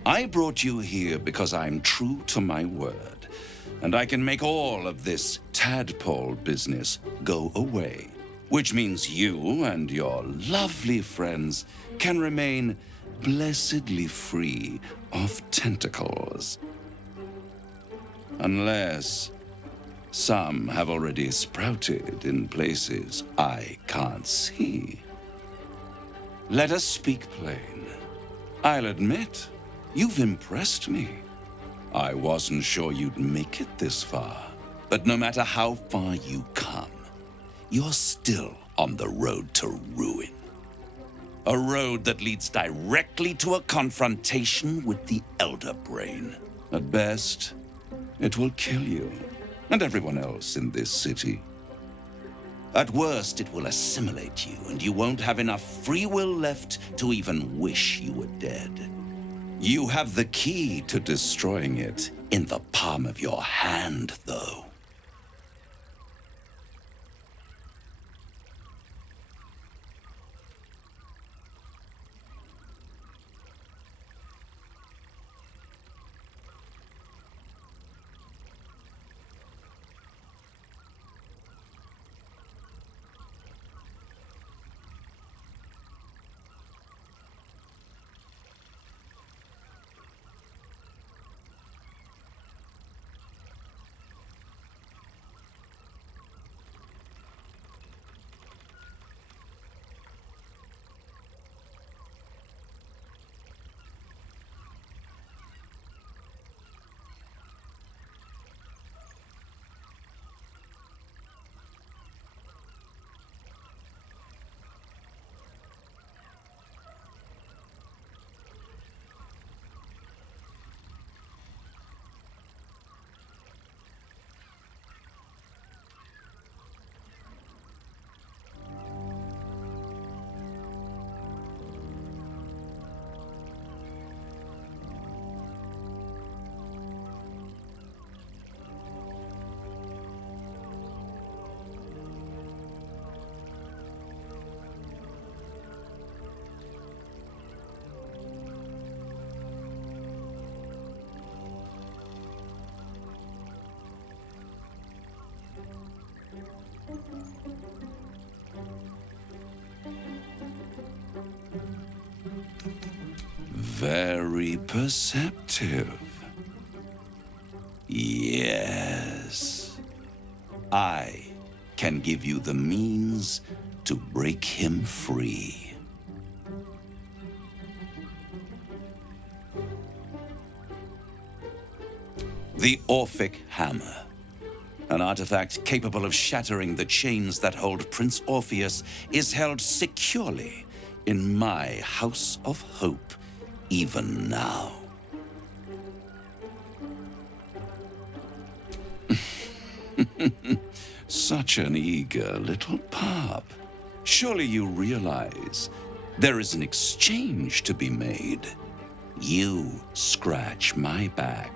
I brought you here because I'm true to my word, and I can make all of this tadpole business go away, which means you and your lovely friends can remain blessedly free of tentacles. Unless some have already sprouted in places I can't see. Let us speak plain. I'll admit, you've impressed me. I wasn't sure you'd make it this far, but no matter how far you come, you're still on the road to ruin. A road that leads directly to a confrontation with the Elder Brain. At best, it will kill you and everyone else in this city. At worst, it will assimilate you, and you won't have enough free will left to even wish you were dead. You have the key to destroying it in the palm of your hand, though. Very perceptive. Yes. I can give you the means to break him free. The Orphic Hammer. An artifact capable of shattering the chains that hold Prince Orpheus is held securely in my House of Hope, even now. Such an eager little pup. Surely you realize there is an exchange to be made. You scratch my back,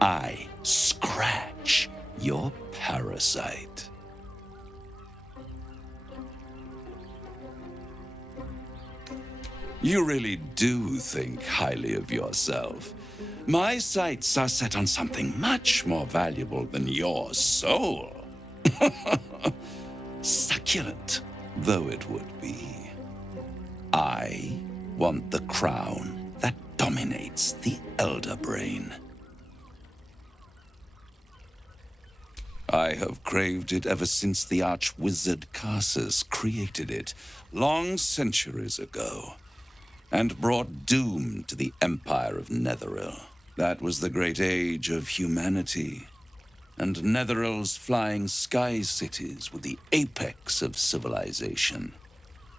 I scratch your parasite. You really do think highly of yourself. My sights are set on something much more valuable than your soul. Succulent though it would be. I want the crown that dominates the Elder Brain. I have craved it ever since the arch-wizard Carsus created it, long centuries ago, and brought doom to the Empire of Netheril. That was the great age of humanity, and Netheril's flying sky cities were the apex of civilization.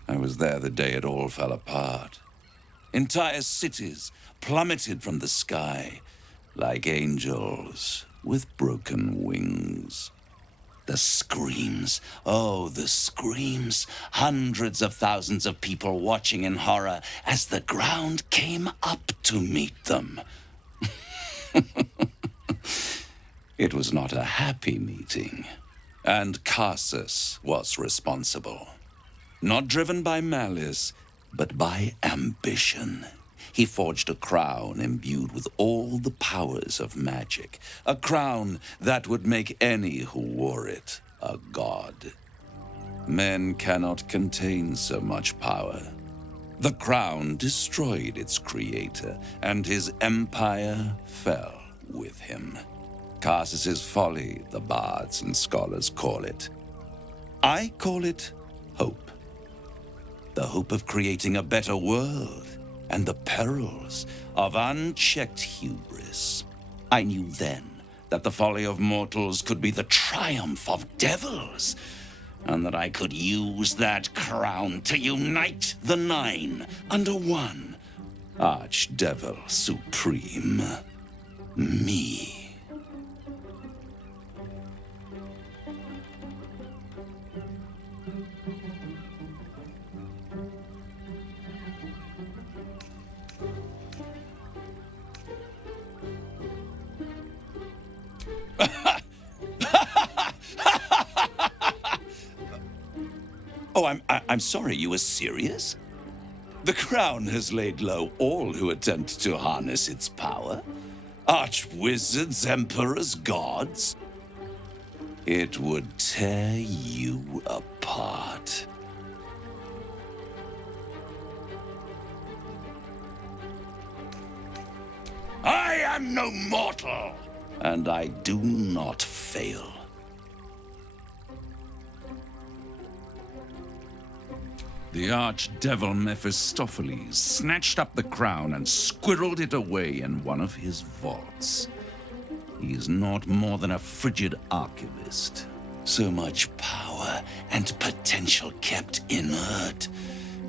I was there the day it all fell apart. Entire cities plummeted from the sky like angels with broken wings. The screams, oh, the screams. Hundreds of thousands of people watching in horror as the ground came up to meet them. It was not a happy meeting, and Carsus was responsible. Not driven by malice, but by ambition. He forged a crown imbued with all the powers of magic, a crown that would make any who wore it a god. Men cannot contain so much power. The crown destroyed its creator, and his empire fell with him. Carsus's folly, the bards and scholars call it. I call it hope. The hope of creating a better world, and the perils of unchecked hubris. I knew then that the folly of mortals could be the triumph of devils, and that I could use that crown to unite the Nine under one Archdevil Supreme. Me. Oh, I'm sorry, you were serious? The crown has laid low all who attempt to harness its power. Archwizards, emperors, gods. It would tear you apart. I am no mortal, and I do not fail. The archdevil Mephistopheles snatched up the crown and squirreled it away in one of his vaults. He is not more than a frigid archivist. So much power and potential kept inert.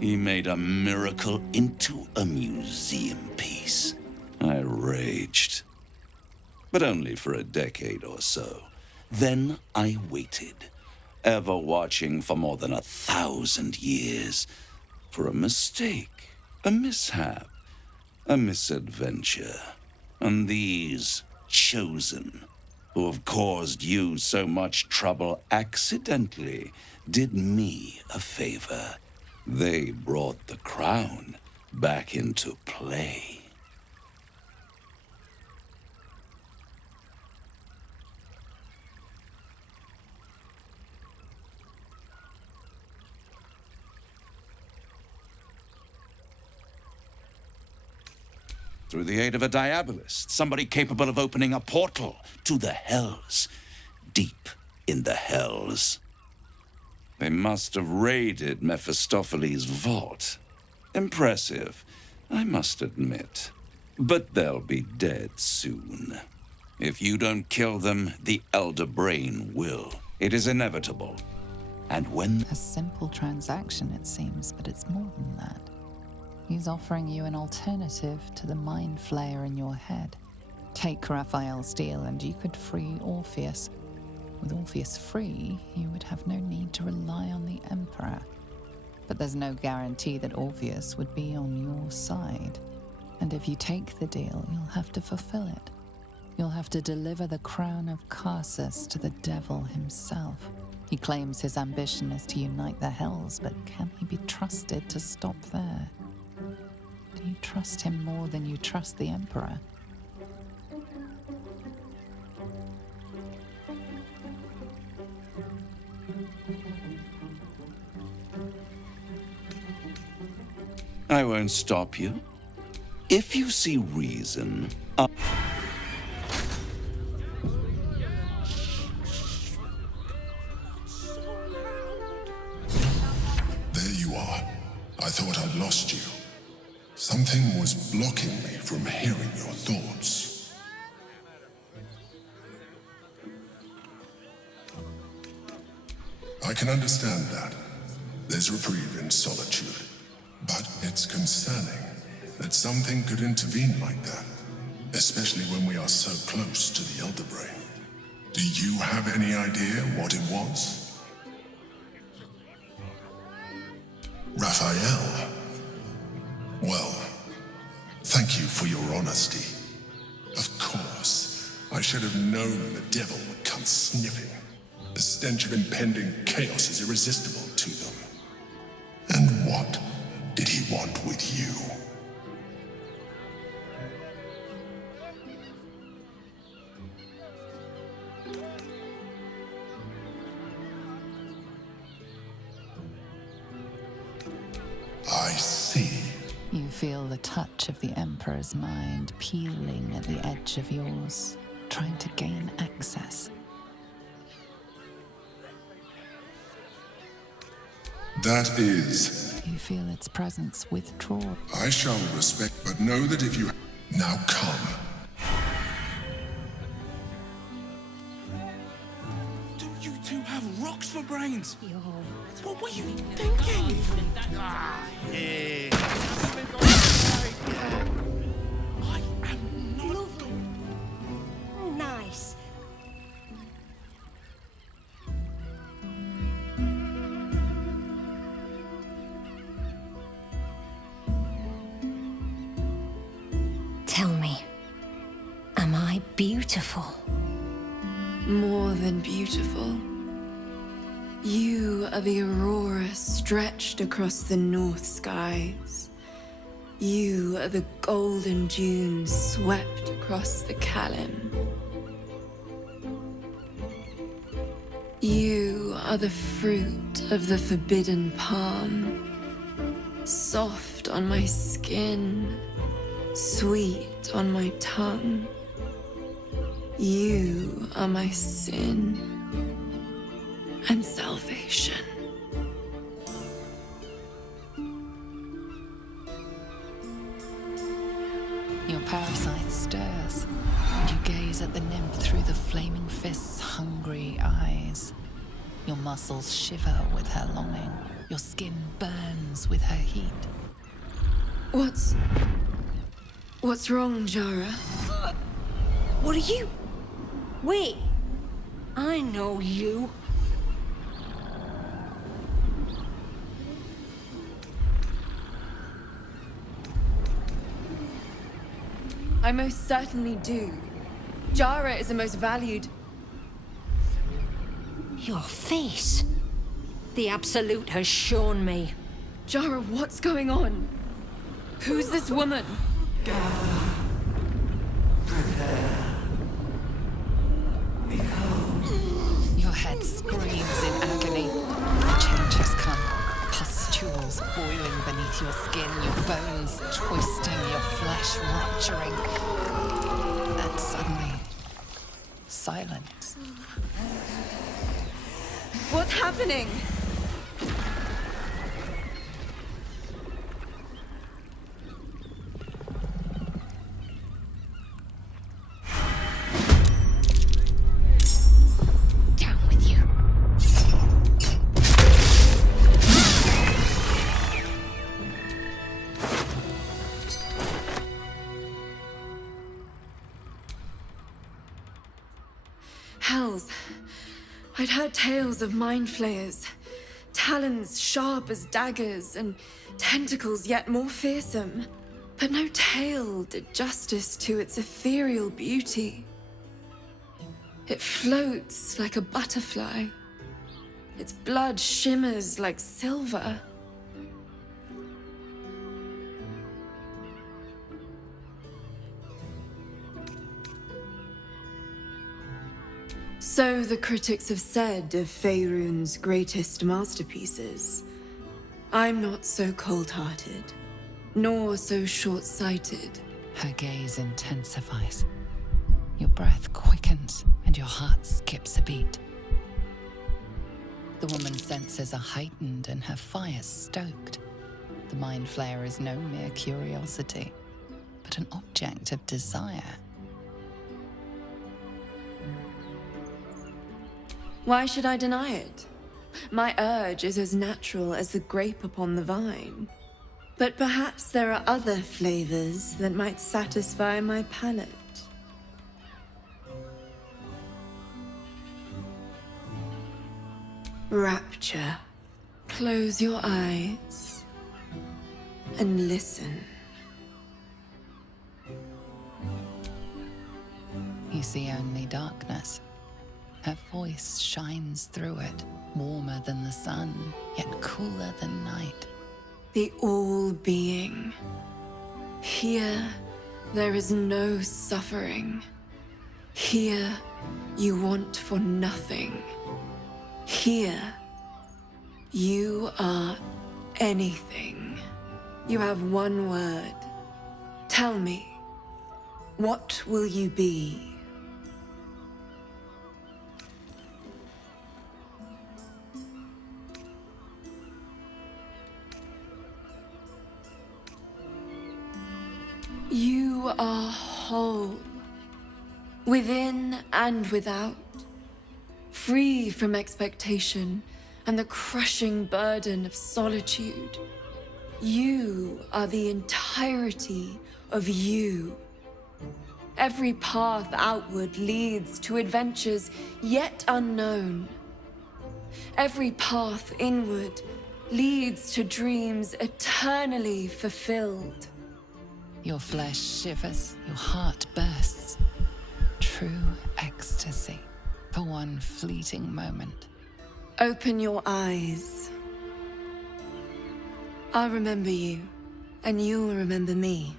He made a miracle into a museum piece. I raged. But only for a decade or so. Then I waited, ever watching for more than 1,000 years, for a mistake, a mishap, a misadventure. And these chosen, who have caused you so much trouble accidentally, did me a favor. They brought the crown back into play. Through the aid of a diabolist, somebody capable of opening a portal to the hells. Deep in the hells. They must have raided Mephistopheles' vault. Impressive, I must admit. But they'll be dead soon. If you don't kill them, the Elder Brain will. It is inevitable. And when... A simple transaction, it seems, but it's more than that. He's offering you an alternative to the mind flayer in your head. Take Raphael's deal and you could free Orpheus. With Orpheus free, you would have no need to rely on the Emperor. But there's no guarantee that Orpheus would be on your side. And if you take the deal, you'll have to fulfill it. You'll have to deliver the crown of Carsus to the devil himself. He claims his ambition is to unite the hells, but can he be trusted to stop there? Do you trust him more than you trust the Emperor? I won't stop you. If you see reason, There you are. I thought I'd lost you. Something was blocking me from hearing your thoughts. I can understand that. There's reprieve in solitude. But it's concerning that something could intervene like that, especially when we are so close to the Elder Brain. Do you have any idea what it was? Raphael? Well, thank you for your honesty. Of course, I should have known the devil would come sniffing. The stench of impending chaos is irresistible to them. And what did he want with you? I see. You feel the touch of the Emperor's mind peeling at the edge of yours, trying to gain access. That is... You feel its presence withdraw. I shall respect, but know that if you... Now come. Don't you two have rocks for brains? What were you thinking? Ah, yeah. I am not... Nice. Tell me, am I beautiful? More than beautiful. You are the aurora stretched across the north skies. You are the golden dunes swept across the Kalim. You are the fruit of the forbidden palm, soft on my skin, sweet on my tongue. You are my sin and salvation. Your parasite stirs, and you gaze at the nymph through the flaming fist's hungry eyes. Your muscles shiver with her longing. Your skin burns with her heat. What's wrong, Jara? What are you? Wait, I know you. I most certainly do. Jara is the most valued. Your face. The Absolute has shown me. Jara, what's going on? Who's this woman? Your head screams in agony. Change has come. Pustule tendrils boiling beneath your skin, your bones twisting, your flesh rupturing. Then suddenly, silence. What's happening? Down with you. Hells. I'd heard tales of mind flayers, talons sharp as daggers, and tentacles yet more fearsome. But no tale did justice to its ethereal beauty. It floats like a butterfly. Its blood shimmers like silver. So the critics have said of Faerun's greatest masterpieces. I'm not so cold-hearted, nor so short-sighted. Her gaze intensifies. Your breath quickens and your heart skips a beat. The woman's senses are heightened and her fire stoked. The mind flayer is no mere curiosity, but an object of desire. Why should I deny it? My urge is as natural as the grape upon the vine. But perhaps there are other flavors that might satisfy my palate. Rapture. Close your eyes and listen. You see only darkness. Her voice shines through it, warmer than the sun, yet cooler than night. The all-being. Here, there is no suffering. Here, you want for nothing. Here, you are anything. You have one word. Tell me, what will you be? You are whole, within and without, free from expectation and the crushing burden of solitude. You are the entirety of you. Every path outward leads to adventures yet unknown. Every path inward leads to dreams eternally fulfilled. Your flesh shivers, your heart bursts. True ecstasy for one fleeting moment. Open your eyes. I'll remember you, and you'll remember me.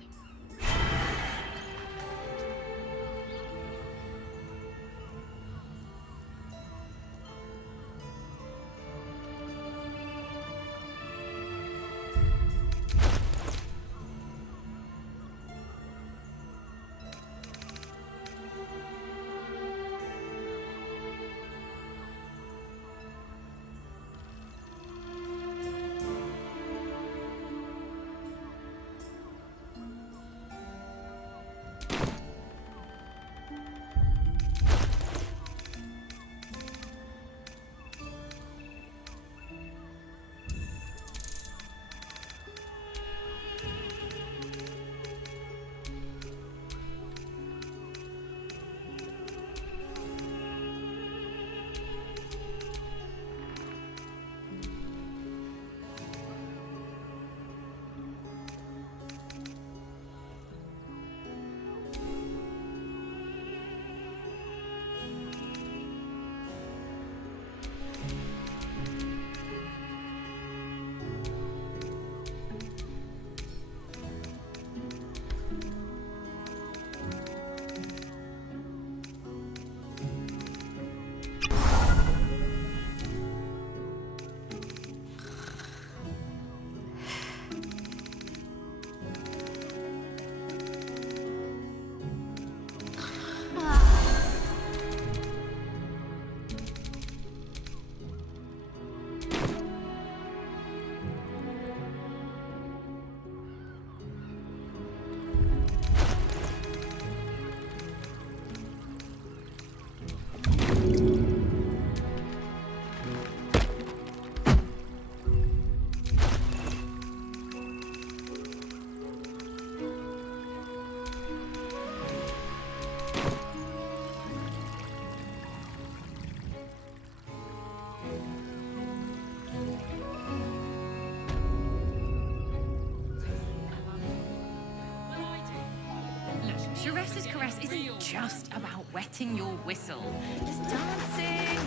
Shadowheart's caress isn't just about wetting your whistle. There's dancing.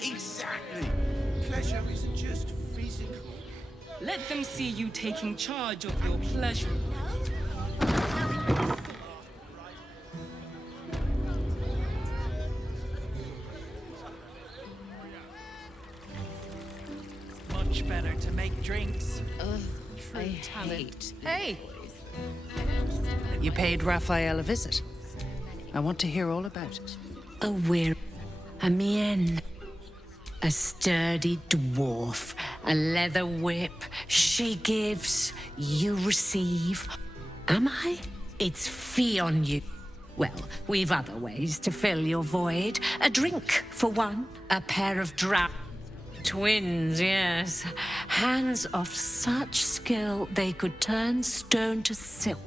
Exactly. Pleasure isn't just physical. Let them see you taking charge of your pleasure. Much better to make drinks. I hate. Hey! You paid Raphael a visit. I want to hear all about it. A weir, a mien, a sturdy dwarf, a leather whip. She gives, you receive. Am I? It's fee on you. Well, we've other ways to fill your void. A drink, for one. A pair of twins, yes. Hands of such skill they could turn stone to silk.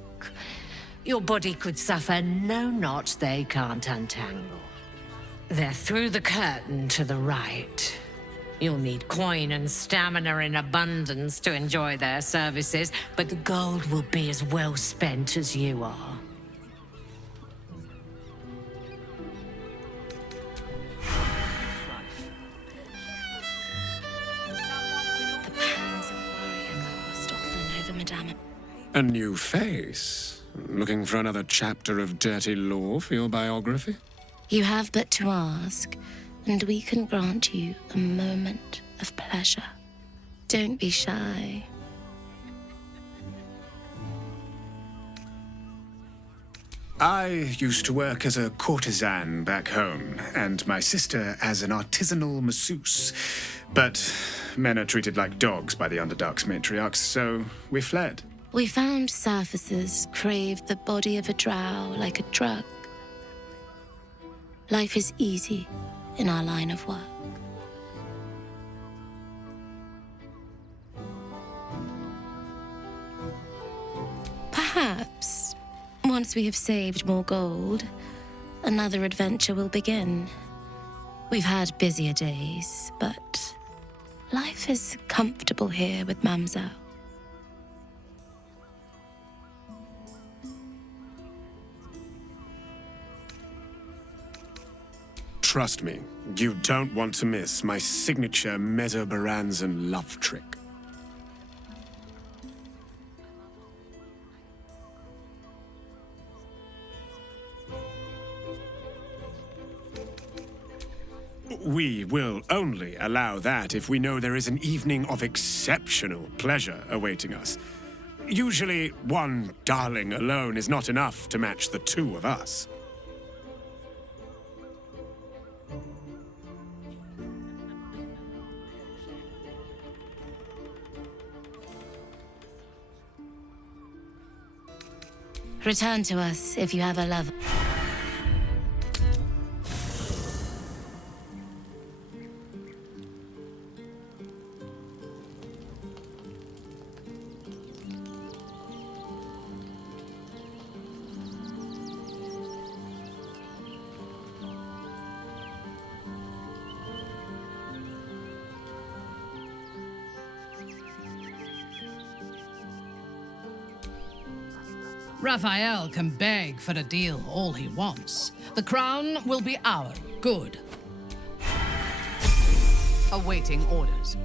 Your body could suffer no knot they can't untangle. They're through the curtain to the right. You'll need coin and stamina in abundance to enjoy their services, but the gold will be as well spent as you are. The pangs of warrior cast often over Madame. A new face? Looking for another chapter of dirty lore for your biography? You have but to ask, and we can grant you a moment of pleasure. Don't be shy. I used to work as a courtesan back home, and my sister as an artisanal masseuse. But men are treated like dogs by the Underdark's matriarchs, so we fled. We found surfacers crave the body of a drow like a drug. Life is easy in our line of work. Perhaps, once we have saved more gold, another adventure will begin. We've had busier days, but life is comfortable here with Mamselle. Trust me, you don't want to miss my signature Mesobaranzan love trick. We will only allow that if we know there is an evening of exceptional pleasure awaiting us. Usually, one darling alone is not enough to match the two of us. Return to us if you have a lover. Raphael can beg for a deal all he wants. The crown will be our good. Awaiting orders.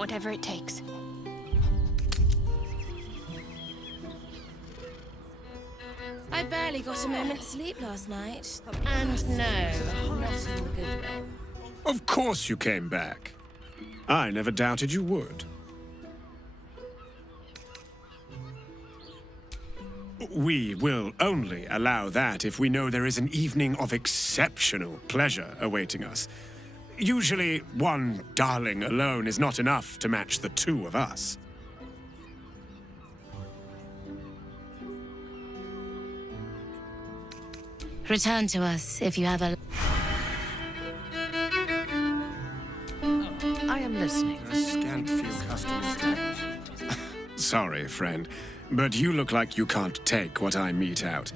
Whatever it takes. I barely got a moment's sleep last night. And no, not in the good way. Of course you came back. I never doubted you would. We will only allow that if we know there is an evening of exceptional pleasure awaiting us. Usually, one darling alone is not enough to match the two of us. Return to us if you have a... I am listening. There are scant few customers today. Sorry, friend, but you look like you can't take what I mete out.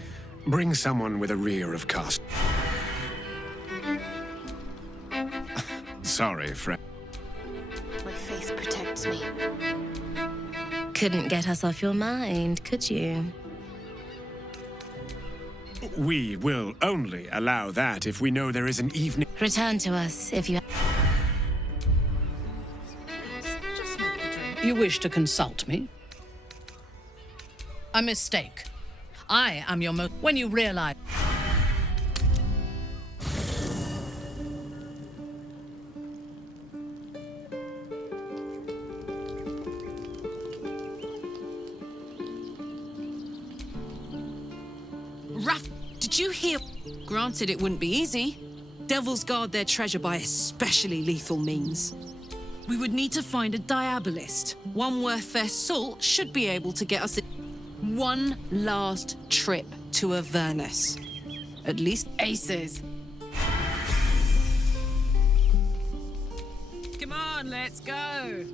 Bring someone with a rear of cast. Sorry, friend. My faith protects me. Couldn't get us off your mind, could you? We will only allow that if we know there is an evening... Return to us if you... You wish to consult me? A mistake. I am your when you realize... Ruff, did you hear? Granted, it wouldn't be easy. Devils guard their treasure by especially lethal means. We would need to find a diabolist. One worth their salt should be able to get us one last trip to Avernus. At least aces. Come on, let's go.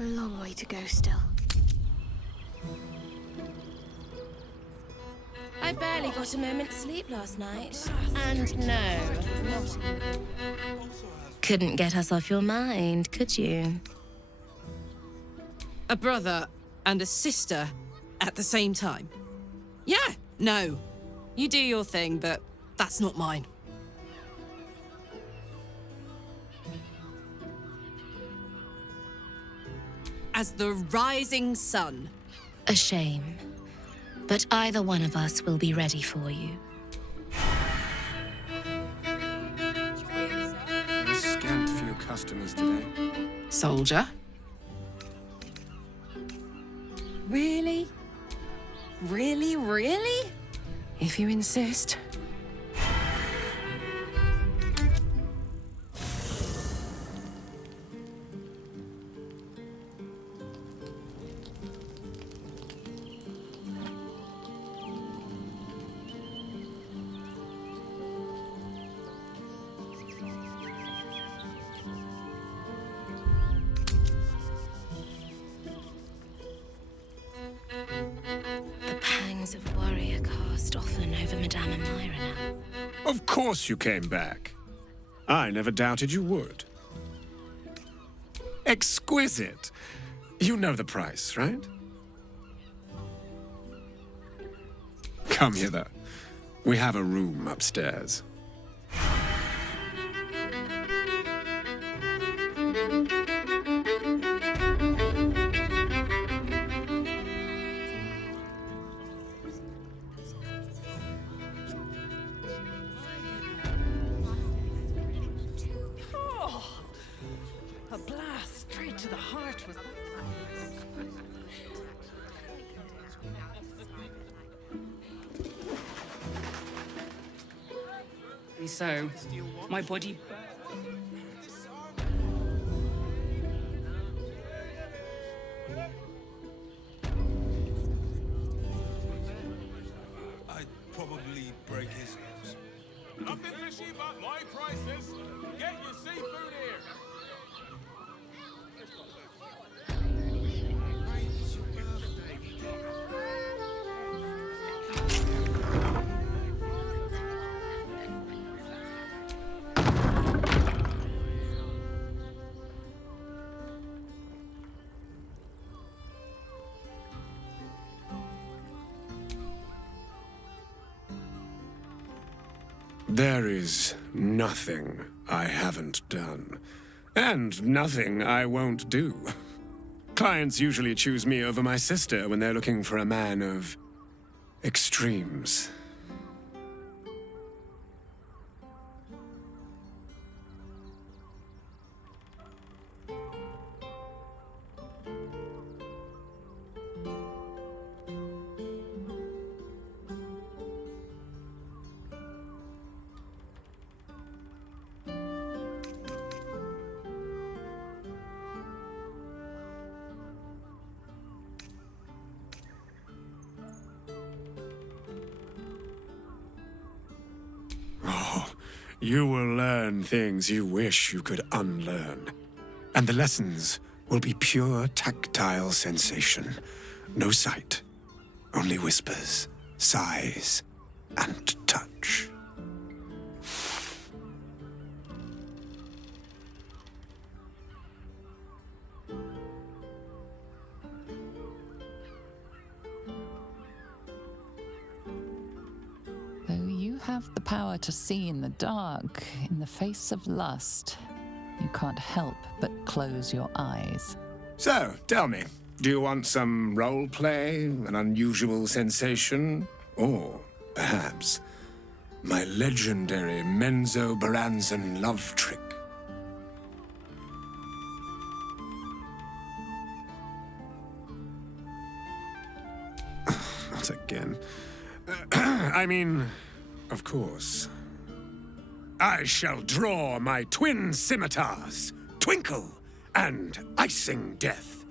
A long way to go still. I barely got a moment's sleep last night. And no, not. Couldn't get us off your mind, could you? A brother and a sister at the same time. Yeah, no. You do your thing, but that's not mine. As the rising sun. A shame. But either one of us will be ready for you. A scant few customers today. Soldier? Really? Really, really? If you insist. The pangs of warrior cast often over Madame and Myra now. Of course you came back. I never doubted you would. Exquisite. You know the price, right? Come hither. We have a room upstairs. A blast straight to the heart was. So, my body. I'd probably break his nose. Nothing fishy about my prices. Get your seafood here. There is nothing I haven't done, and nothing I won't do. Clients usually choose me over my sister when they're looking for a man of extremes. You will learn things you wish you could unlearn. And the lessons will be pure tactile sensation. No sight, only whispers, sighs, and touch. Though you have the power to see in the dark, in the face of lust, you can't help but close your eyes. So, tell me, do you want some role play, an unusual sensation, or perhaps my legendary Menzo-Baranzan love trick? Not again. I mean, of course. I shall draw my twin scimitars, Twinkle and Icing Death,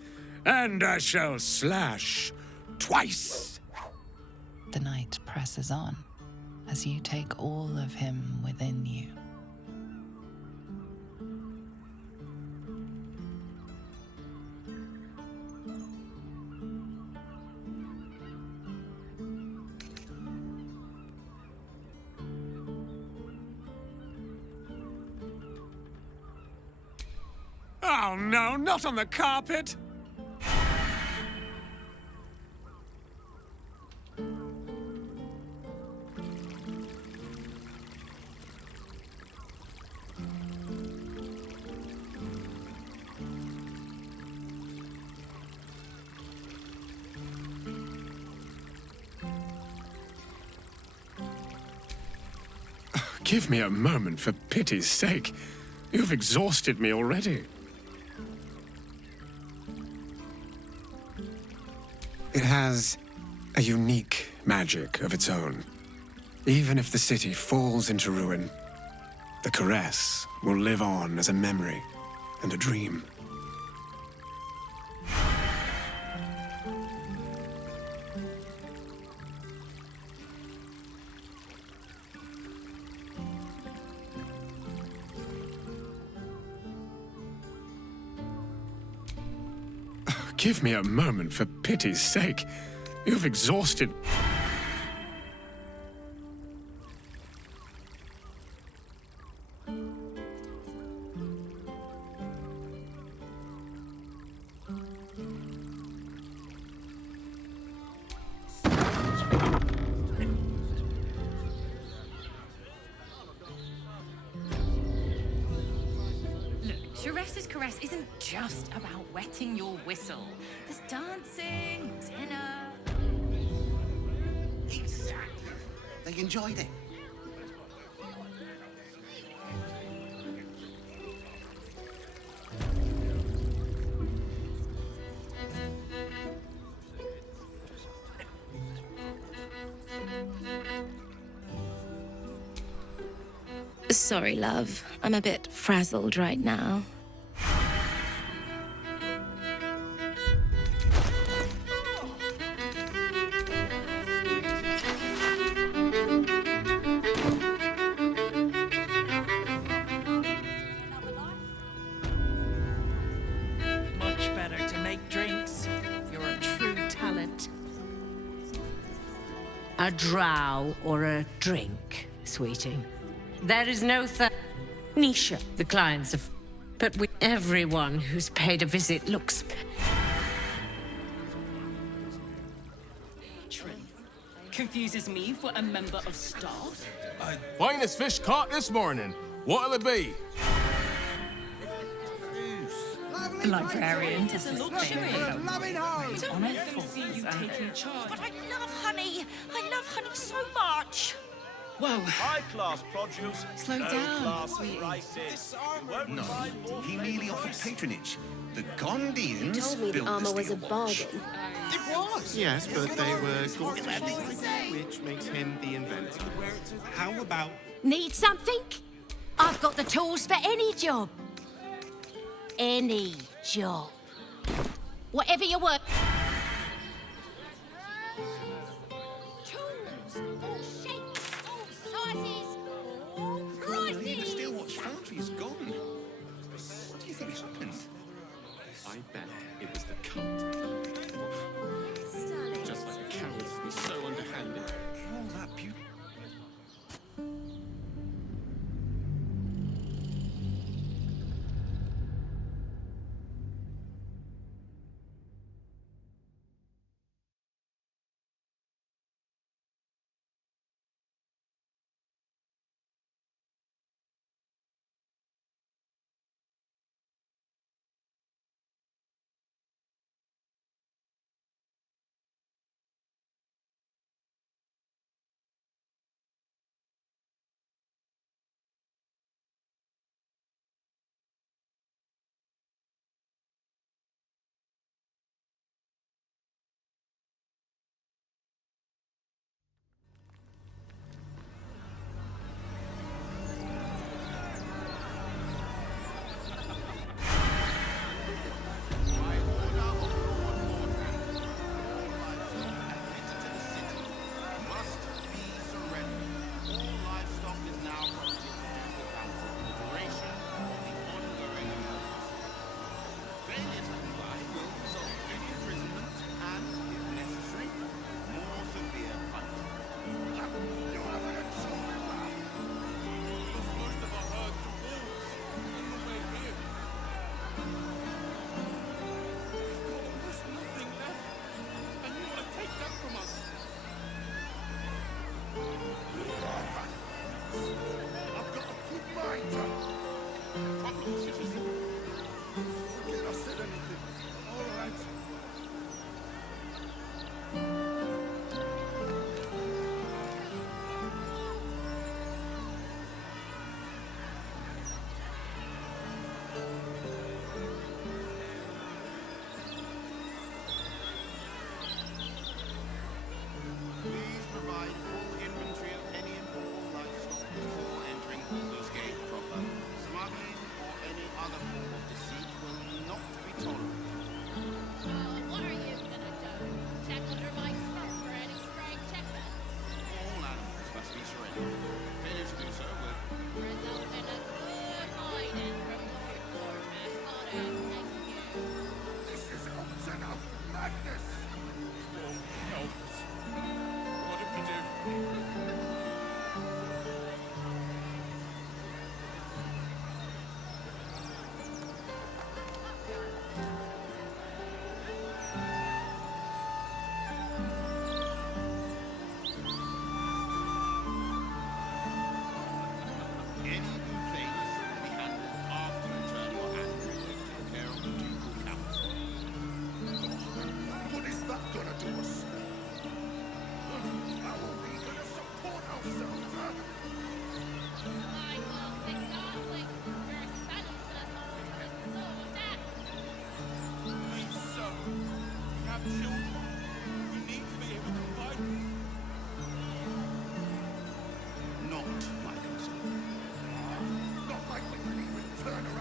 and I shall slash twice. The night presses on as you take all of him within you. Oh no, not on the carpet! Give me a moment, for pity's sake. You've exhausted me already. It has a unique magic of its own. Even if the city falls into ruin, the caress will live on as a memory and a dream. Give me a moment, for pity's sake. You've exhausted... Shadowheart's caress isn't just about wetting your whistle. There's dancing, dinner. Exactly. They enjoyed it. Sorry, love. I'm a bit frazzled right now. Much better to make drinks. You're a true talent. A drow or a drink, sweetie. There is no Nisha, the clients of... But everyone who's paid a visit looks... Confuses me for a member of staff. Finest fish caught this morning. What'll it be? The librarian does this Loving thing. home. Don't let them see you taking charge. But I love honey. I love honey so much. Whoa. High-class produce. Slow down, low-class sweetie. prices. You won't No, find more he merely offered patronage. The Gondians You told me the built armor this was a deal. bargain. It was. Yes, but they were gorgeous, which makes him the inventor. How about... Need something? I've got the tools for any job. Any job. Whatever you want. Tools, all shapes, all sizes, all prices. The Steel Watch Foundry is gone. What do you think happened? I bet it was the cult. Just like cowards to be so underhanded. All that beauty.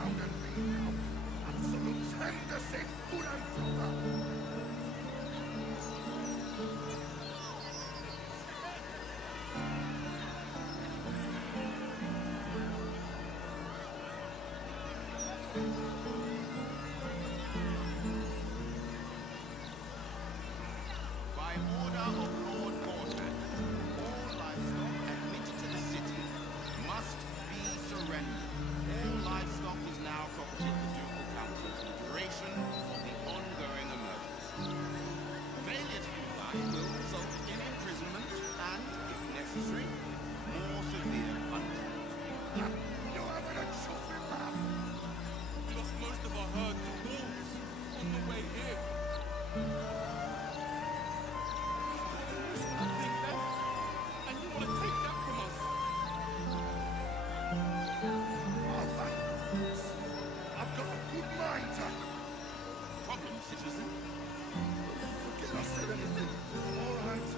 around and be now. Absolute Henderson, good and proper. By order of Lord Gortat, all livestock admitted to the city must be surrendered. All livestock is now property of the Ducal Council for the duration of the ongoing emergency. Failure to comply will result in imprisonment and, if necessary, more severe punishment. You're having a chuffing laugh. We lost most of our herd to wolves on the way here. There's nothing left, and you want to take that from us? Arthur, I've got a good mind to... Problem, citizen? Forget I said anything. All right.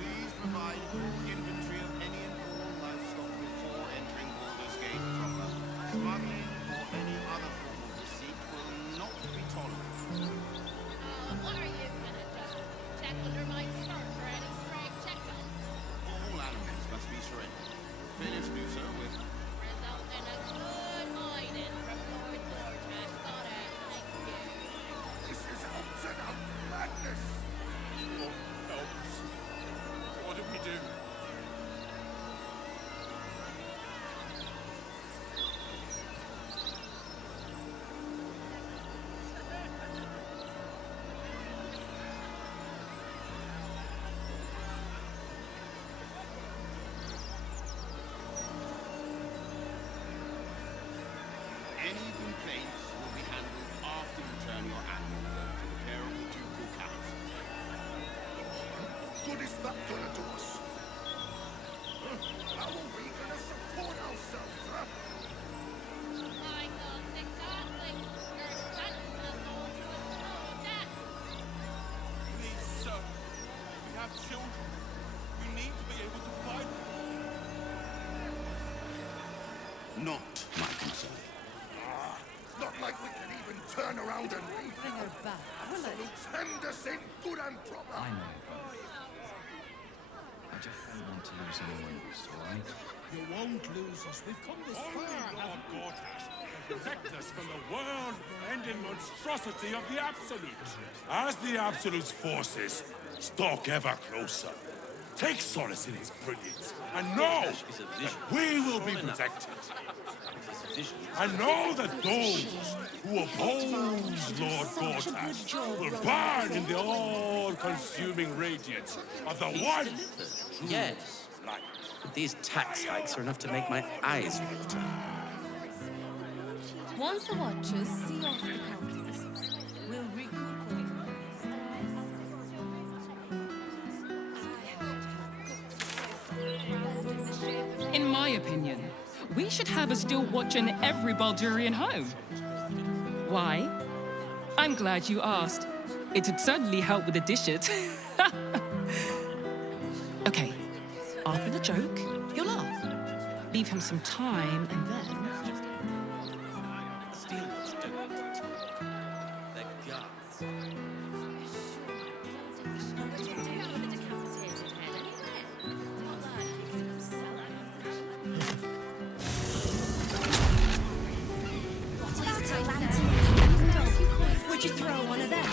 Please provide full inventory of any and all livestock before entering Baldur's Gate proper. Smuggling or any other form of deceit will not be tolerated. What are you gonna do? Check under my skirt for any stray chickens? All animals must be surrendered. Failure to do so will... Result in a good hiding from Lord Gortat. Got it, thank you. This is out-and-out madness. Lord, help us. What do we do? Any complaints will be handled after you turn your animals over to the care of the Ducal Council. What good is that gonna do us? Huh? How are we gonna support ourselves, huh? My thoughts exactly. You're sentencing us all to a slow death. Please, sir. We have children. We need to be able to provide for them. Not my concern. Not like we can even turn around and leave. Bring her back. Absolute Henderson, good and proper. I know, but I just don't want to lose anyone else, all right? You won't lose us. We've come this far. Lord Gortat can protect us from the world-ending monstrosity of the Absolute. As the Absolute's forces stalk ever closer, take solace in his brilliance, and know that we will be protected. And know that those who oppose Lord Gortat will burn in the all-consuming radiance of the one Yes. light. But these tax hikes are enough to make my eyes water. Once the Watchers see off the cultists, we'll recuperate. In my opinion, we should have a still watch in every Baldurian home. Why? I'm glad you asked. It'd certainly help with the dishes. Okay, after the joke, he'll laugh. Leave him some time, and then... Would you throw one of them?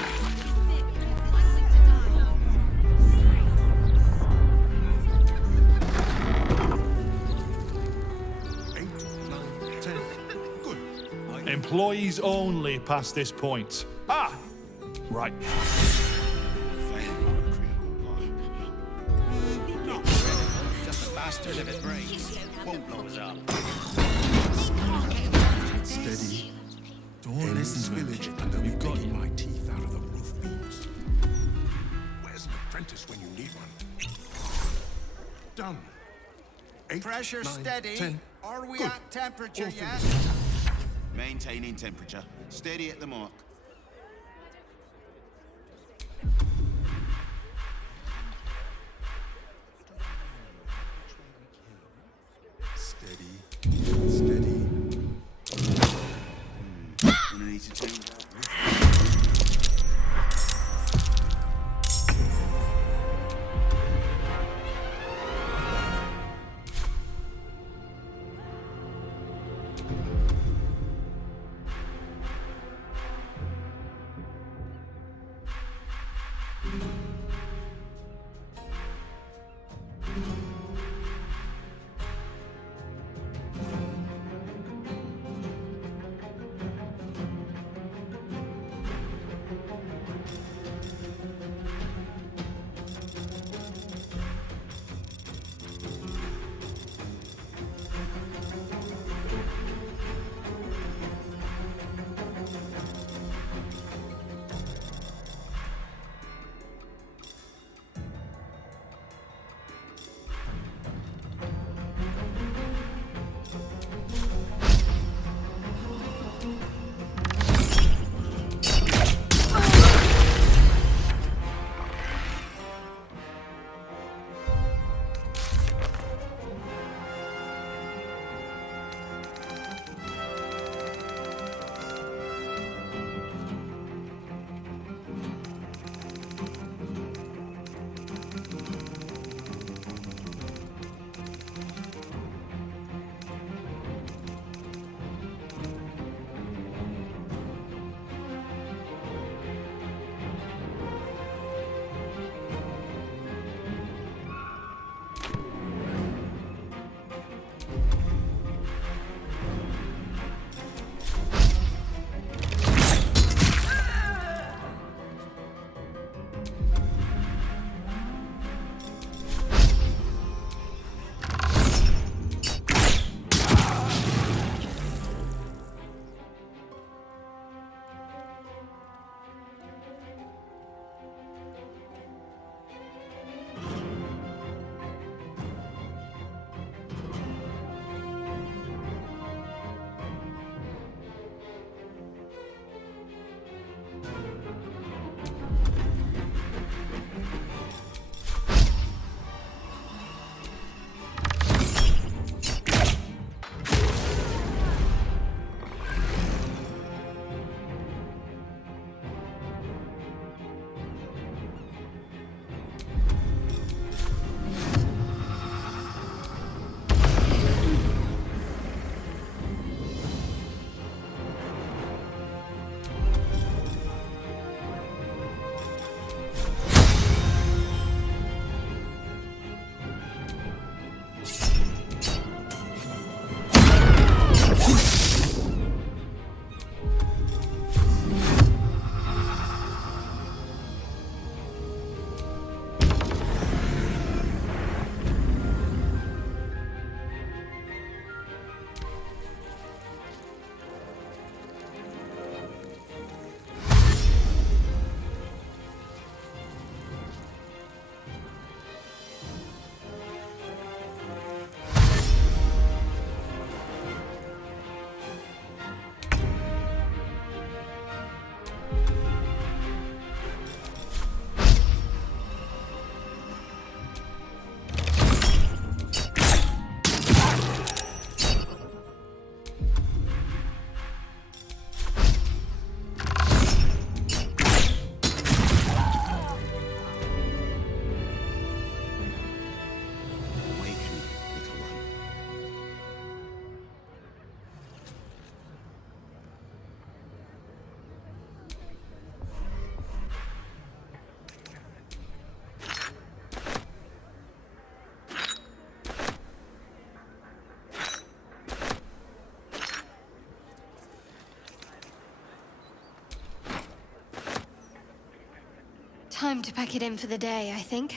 Employees only past this point. Ah! Right. Just a bastard if it breaks. Won't blow us up. Steady. Don't listen to village, and then we've got my teeth out of the roof beams. Where's an apprentice when you need one? Done. 8, Pressure 9, steady. 10. Are we at temperature yet? Maintaining temperature. Steady at the mark. Steady. Steady. Gonna need to change that. Time to pack it in for the day, I think.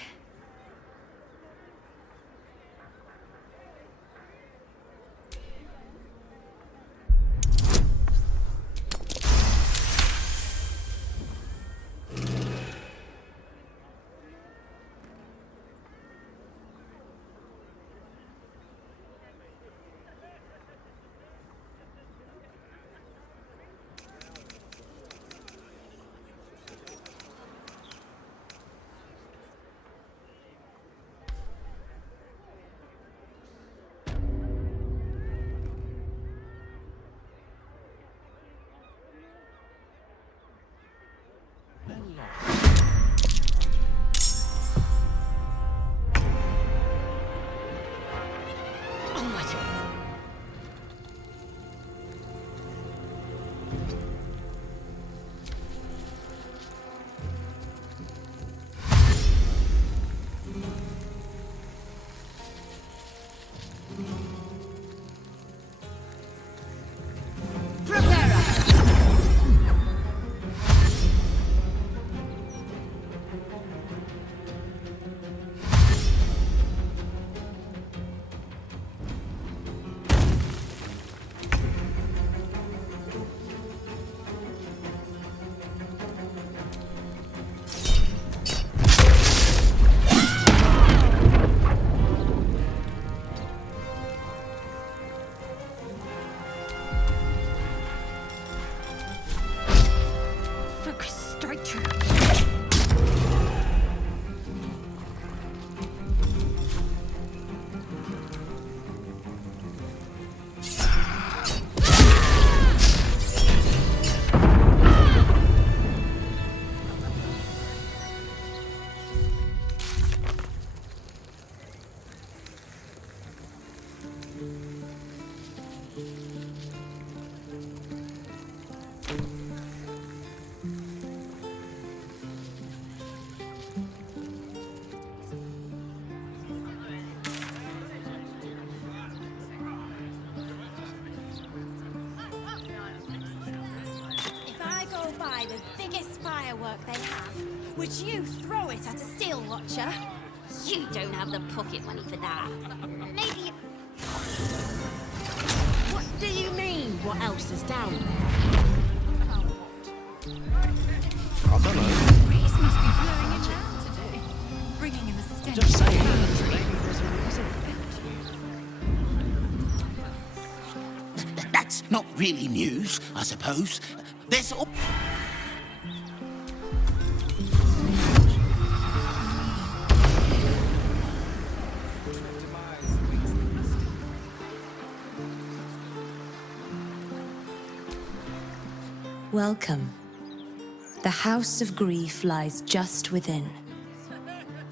Onward! Focus, strike true. If I go buy the biggest firework they have, would you throw it at a steel watcher? You don't have the pocket money for that. Maybe. What do you mean? What else is down there? I don't know. Breeze must be blowing it down today. Bringing in the stench. Just saying. That's not really news, I suppose. There's all... Welcome. The House of Grief lies just within.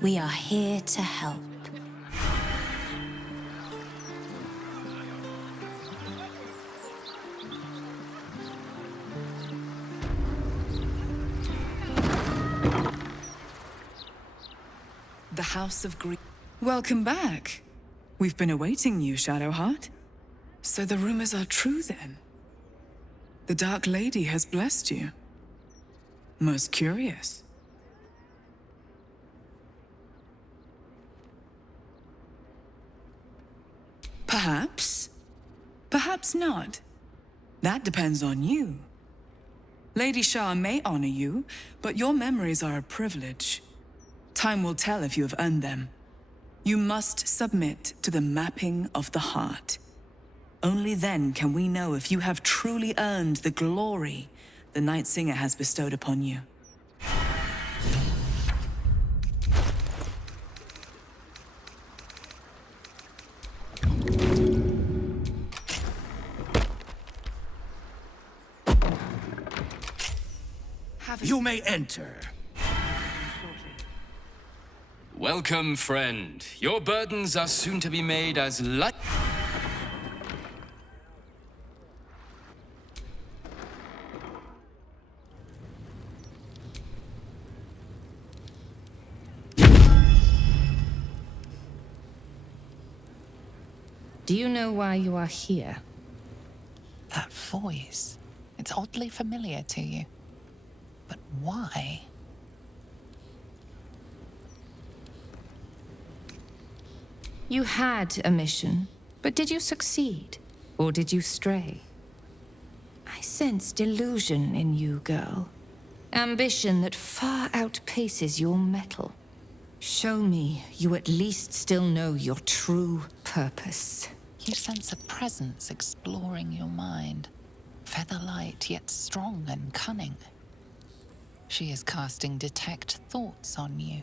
We are here to help. The House of Grief. Welcome back. We've been awaiting you, Shadowheart. So the rumors are true then? The Dark Lady has blessed you. Most curious. Perhaps. Perhaps not. That depends on you. Lady Shah may honor you, but your memories are a privilege. Time will tell if you have earned them. You must submit to the mapping of the heart. Only then can we know if you have truly earned the glory the Night Singer has bestowed upon you. You may enter. Welcome, friend. Your burdens are soon to be made as light. Do you know why you are here? That voice. It's oddly familiar to you. But why? You had a mission, but did you succeed? Or did you stray? I sense delusion in you, girl. Ambition that far outpaces your mettle. Show me you at least still know your true purpose. You sense a presence exploring your mind. Featherlight, yet strong and cunning. She is casting detect thoughts on you.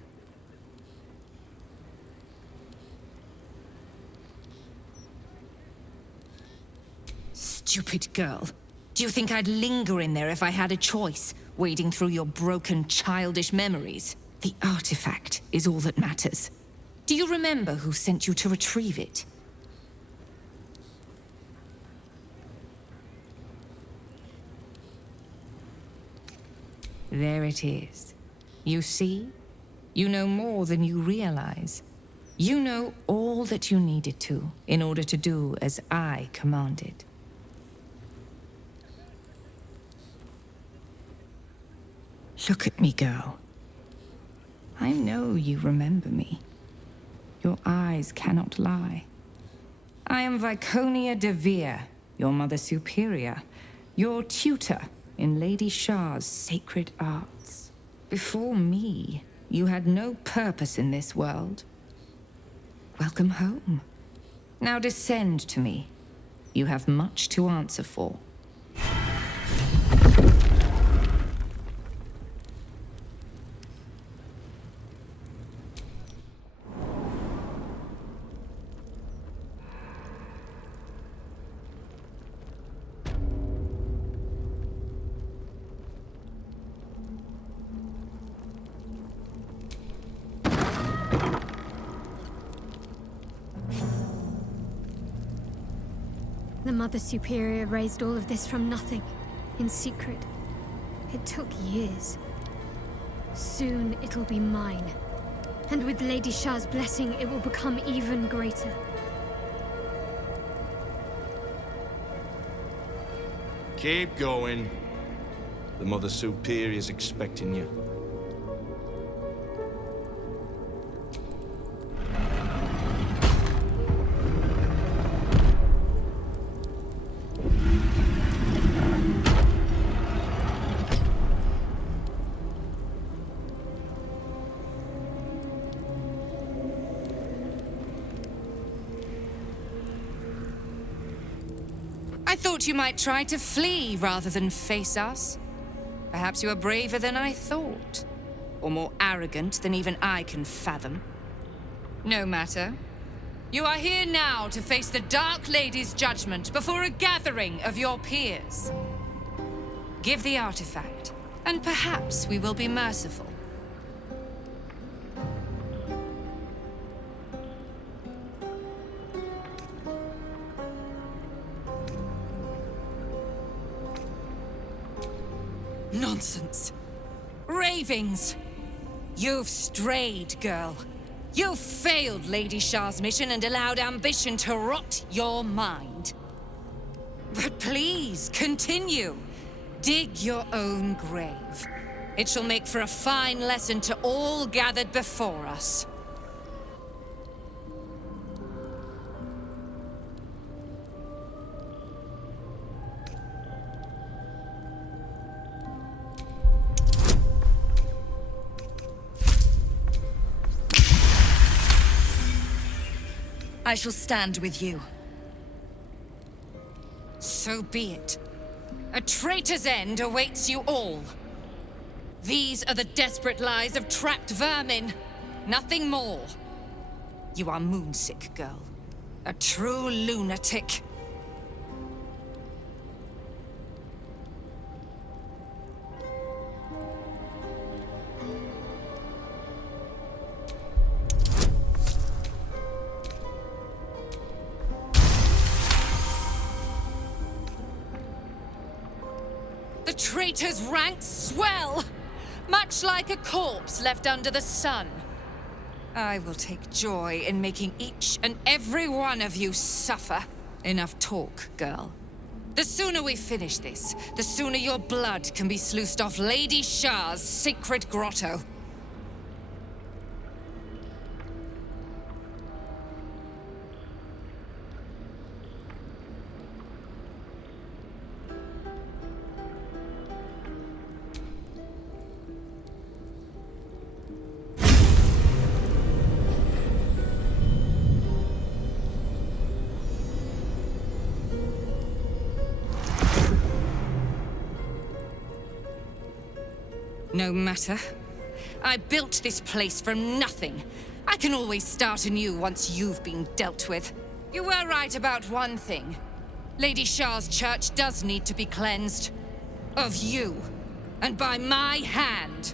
Stupid girl. Do you think I'd linger in there if I had a choice, wading through your broken, childish memories? The artifact is all that matters. Do you remember who sent you to retrieve it? There it is. You see? You know more than you realize. You know all that you needed to in order to do as I commanded. Look at me, girl. I know you remember me. Your eyes cannot lie. I am Viconia de Vere, your mother superior, your tutor in Lady Shah's sacred arts. Before me, you had no purpose in this world. Welcome home. Now descend to me. You have much to answer for. The Mother Superior raised all of this from nothing, in secret. It took years. Soon it'll be mine. And with Lady Shah's blessing, it will become even greater. Keep going. The Mother Superior's expecting you. I thought you might try to flee rather than face us. Perhaps you are braver than I thought, or more arrogant than even I can fathom. No matter. You are here now to face the Dark Lady's judgment before a gathering of your peers. Give the artifact, and perhaps we will be merciful. Nonsense. Ravings. You've strayed, girl. You've failed Lady Shah's mission and allowed ambition to rot your mind. But please, continue. Dig your own grave. It shall make for a fine lesson to all gathered before us. I shall stand with you. So be it. A traitor's end awaits you all. These are the desperate lies of trapped vermin. Nothing more. You are moonsick, girl. A true lunatic. The traitor's ranks swell, much like a corpse left under the sun. I will take joy in making each and every one of you suffer. Enough talk, girl. The sooner we finish this, the sooner your blood can be sluiced off Lady Shah's sacred grotto. No matter. I built this place from nothing. I can always start anew once you've been dealt with. You were right about one thing. Lady Shah's church does need to be cleansed. Of you. And by my hand.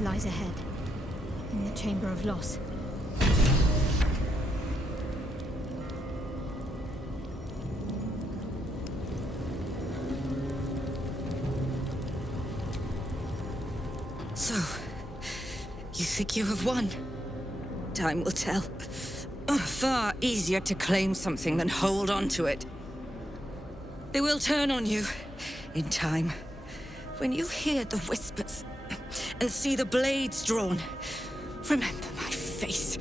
lies ahead, in the Chamber of Loss. So, you think you have won? Time will tell. Far easier to claim something than hold on to it. They will turn on you in time. When you hear the whispers and see the blades drawn, remember my face.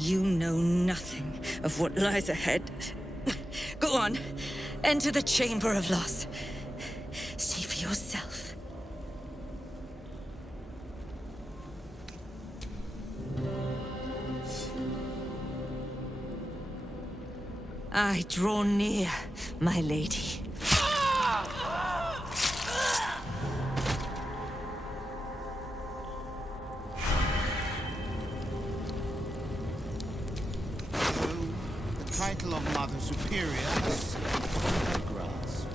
You know nothing of what lies ahead. Go on, enter the Chamber of Loss. See for yourself. I draw near, my lady. The title of Mother Superior has slipped from her grasp.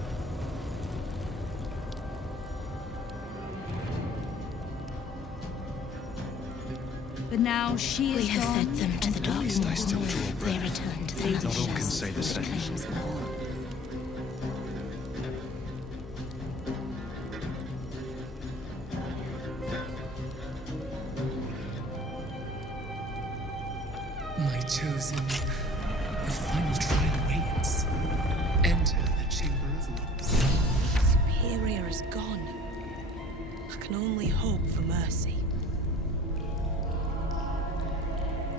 But now she is We have gone, fed them to the dark and maw. I still draw They return to the Not night all can shadows say the which same. claims them all. My chosen, the final trial awaits. Enter the Chamber of Loss. Superior is gone. I can only hope for mercy.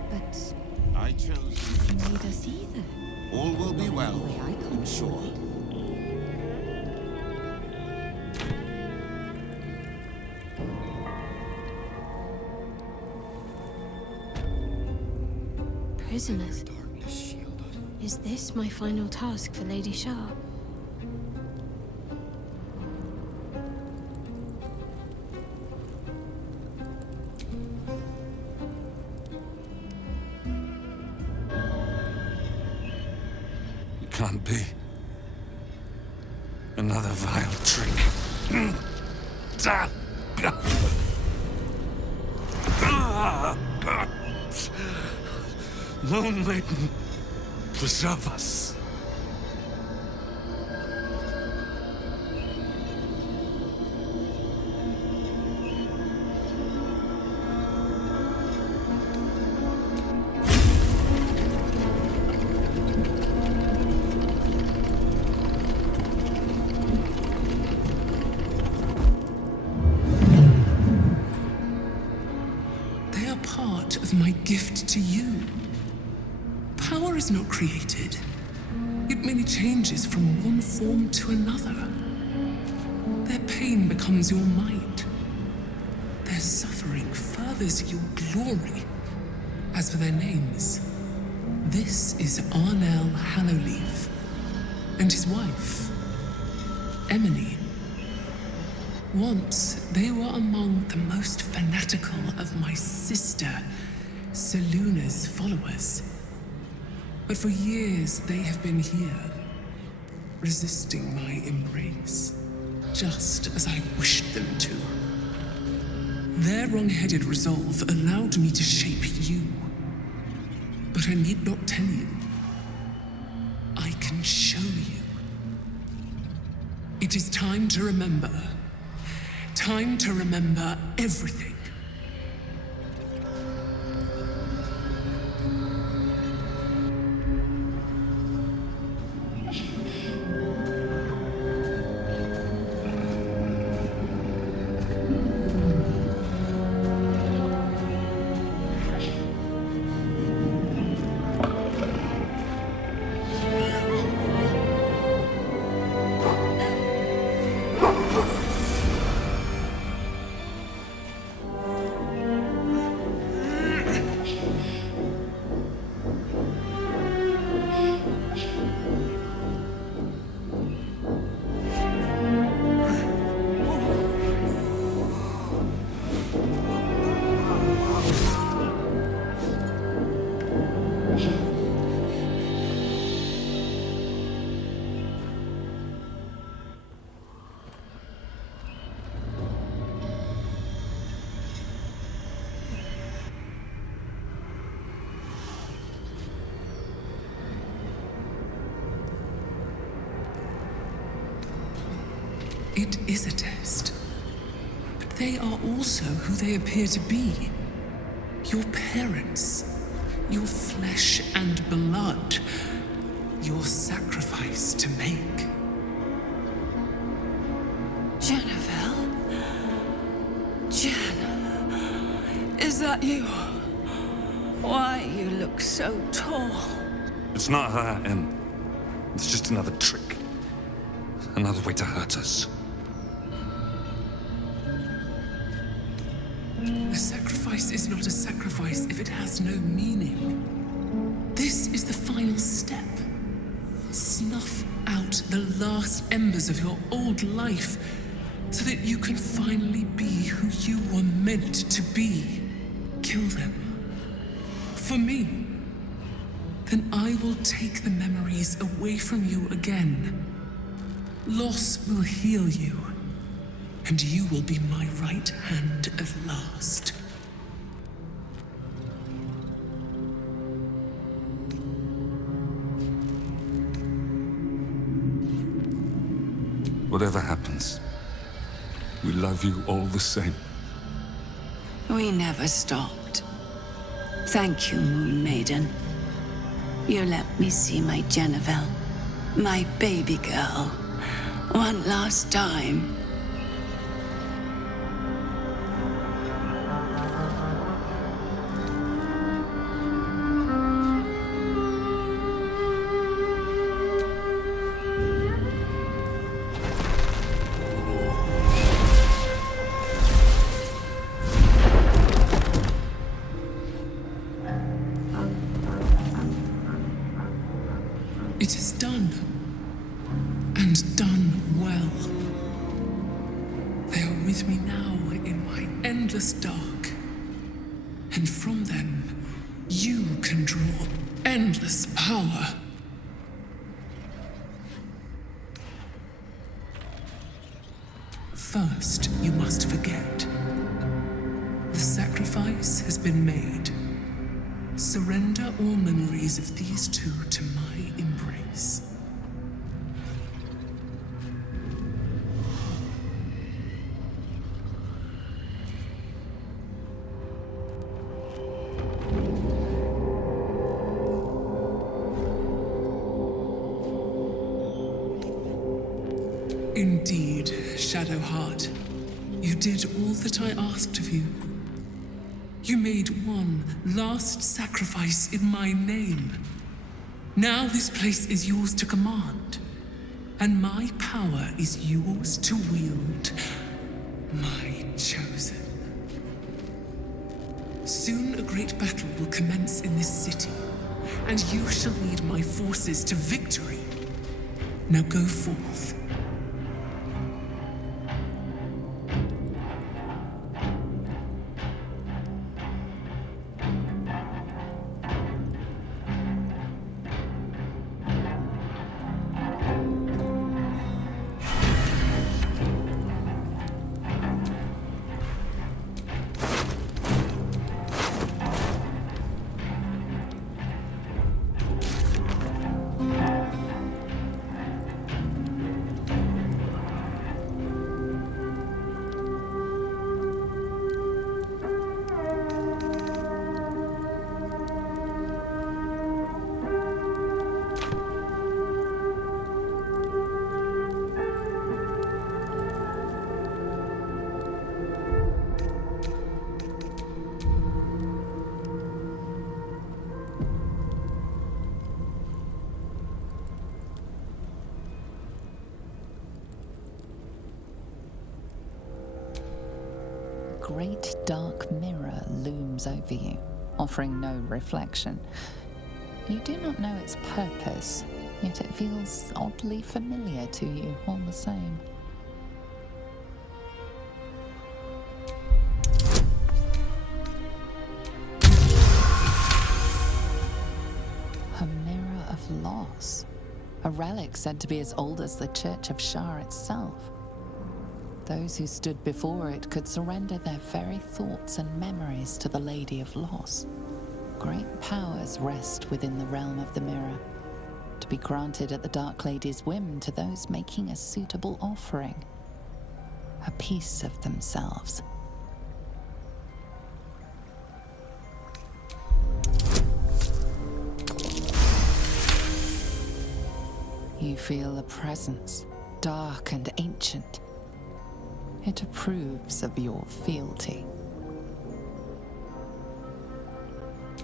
But I chose neither either. all will be well, I'm sure. Prisoners. Is this my final task for Lady Shah? It can't be. Another vile trick. Moon Maiden, preserve us. They are part of my gift to you. Power is not created. It merely changes from one form to another. Their pain becomes your might. Their suffering furthers your glory. As for their names, this is Arnell Hallowleaf and his wife, Emily. Once, they were among the most fanatical of my sister, Seluna's followers. But for years, they have been here, resisting my embrace, just as I wished them to. Their wrong-headed resolve allowed me to shape you. But I need not tell you. I can show you. It is time to remember. time to remember everything. It is a test. But they are also who they appear to be. Your parents. Your flesh and blood. Your sacrifice to make. Jennifer? Jen? Is that you? Why you look so tall? It's not her, Em. It's just another trick. Another way to hurt us. A sacrifice is not a sacrifice if it has no meaning. This is the final step. Snuff out the last embers of your old life so that you can finally be who you were meant to be. Kill them. For me. Then I will take the memories away from you again. Loss will heal you. And you will be my right hand at last. Whatever happens, we love you all the same. We never stopped. Thank you, Moon Maiden. You let me see my Jennifer, my baby girl, one last time. It is done. And done well. They are with me now in my endless dark. And from them, you can draw endless power. First, you must forget. The sacrifice has been made. Surrender all memories of these two to my embrace. Indeed, Shadowheart, you did all that I asked of you. You made one last sacrifice in my name. Now this place is yours to command, and my power is yours to wield. My chosen. Soon a great battle will commence in this city, and you shall lead my forces to victory. Now go forth. great dark mirror looms over you, offering no reflection. You do not know its purpose, yet it feels oddly familiar to you all the same. A mirror of loss, a relic said to be as old as the Church of Shar itself. Those who stood before it could surrender their very thoughts and memories to the Lady of Loss. Great powers rest within the realm of the mirror, to be granted at the Dark Lady's whim to those making a suitable offering, a piece of themselves. You feel a presence, dark and ancient. It approves of your fealty.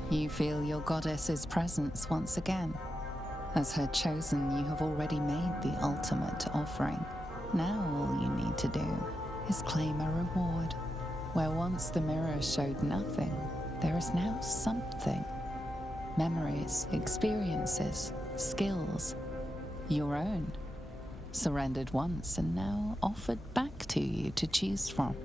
You feel your goddess's presence once again. As her chosen, you have already made the ultimate offering. Now all you need to do is claim a reward. Where once the mirror showed nothing, there is now something. Memories, experiences, skills. Your own. Surrendered once and now offered back to you to choose from.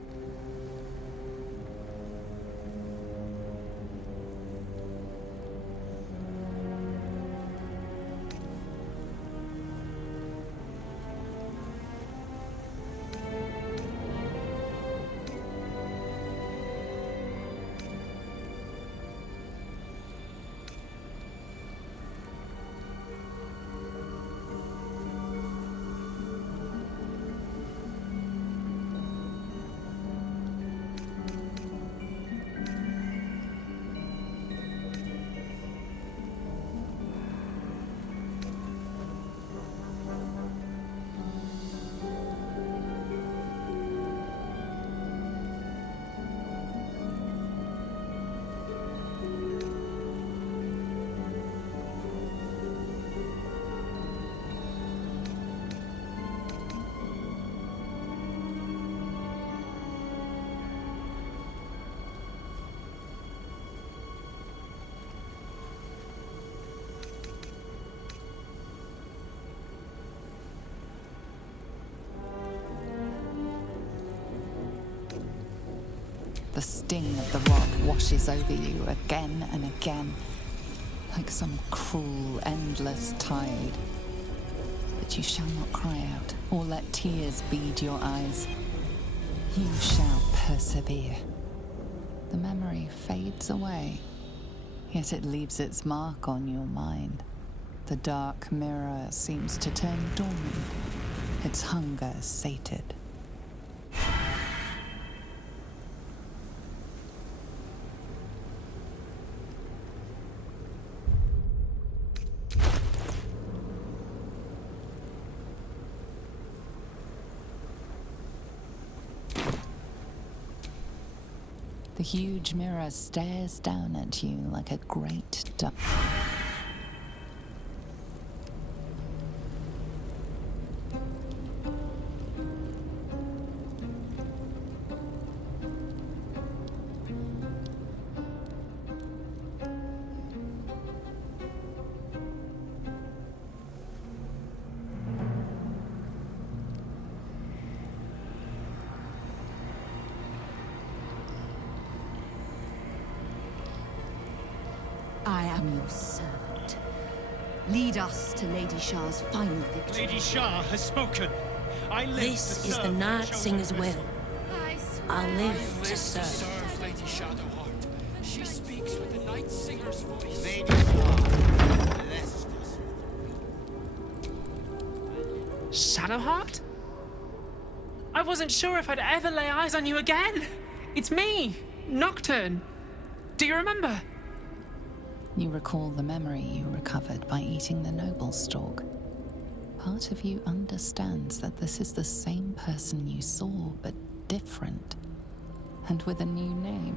The sting of the rock washes over you again and again, like some cruel, endless tide. But you shall not cry out, or let tears bead your eyes. You shall persevere. The memory fades away, yet it leaves its mark on your mind. The dark mirror seems to turn dormant, its hunger sated. The huge mirror stares down at you like a great duck. I am your servant. Lead us to Lady Shah's final victory. Lady Shah has spoken. I live This to is serve the her Night chosen Singer's vessel. will. I'll live to serve. Lady Shadowheart. She speaks with the Night Singer's voice. Lady Shah, blessed us. Shadowheart? I wasn't sure if I'd ever lay eyes on you again. It's me, Nocturne. Do you remember? You recall the memory you recovered by eating the noble stalk. Part of you understands that this is the same person you saw, but different, and with a new name.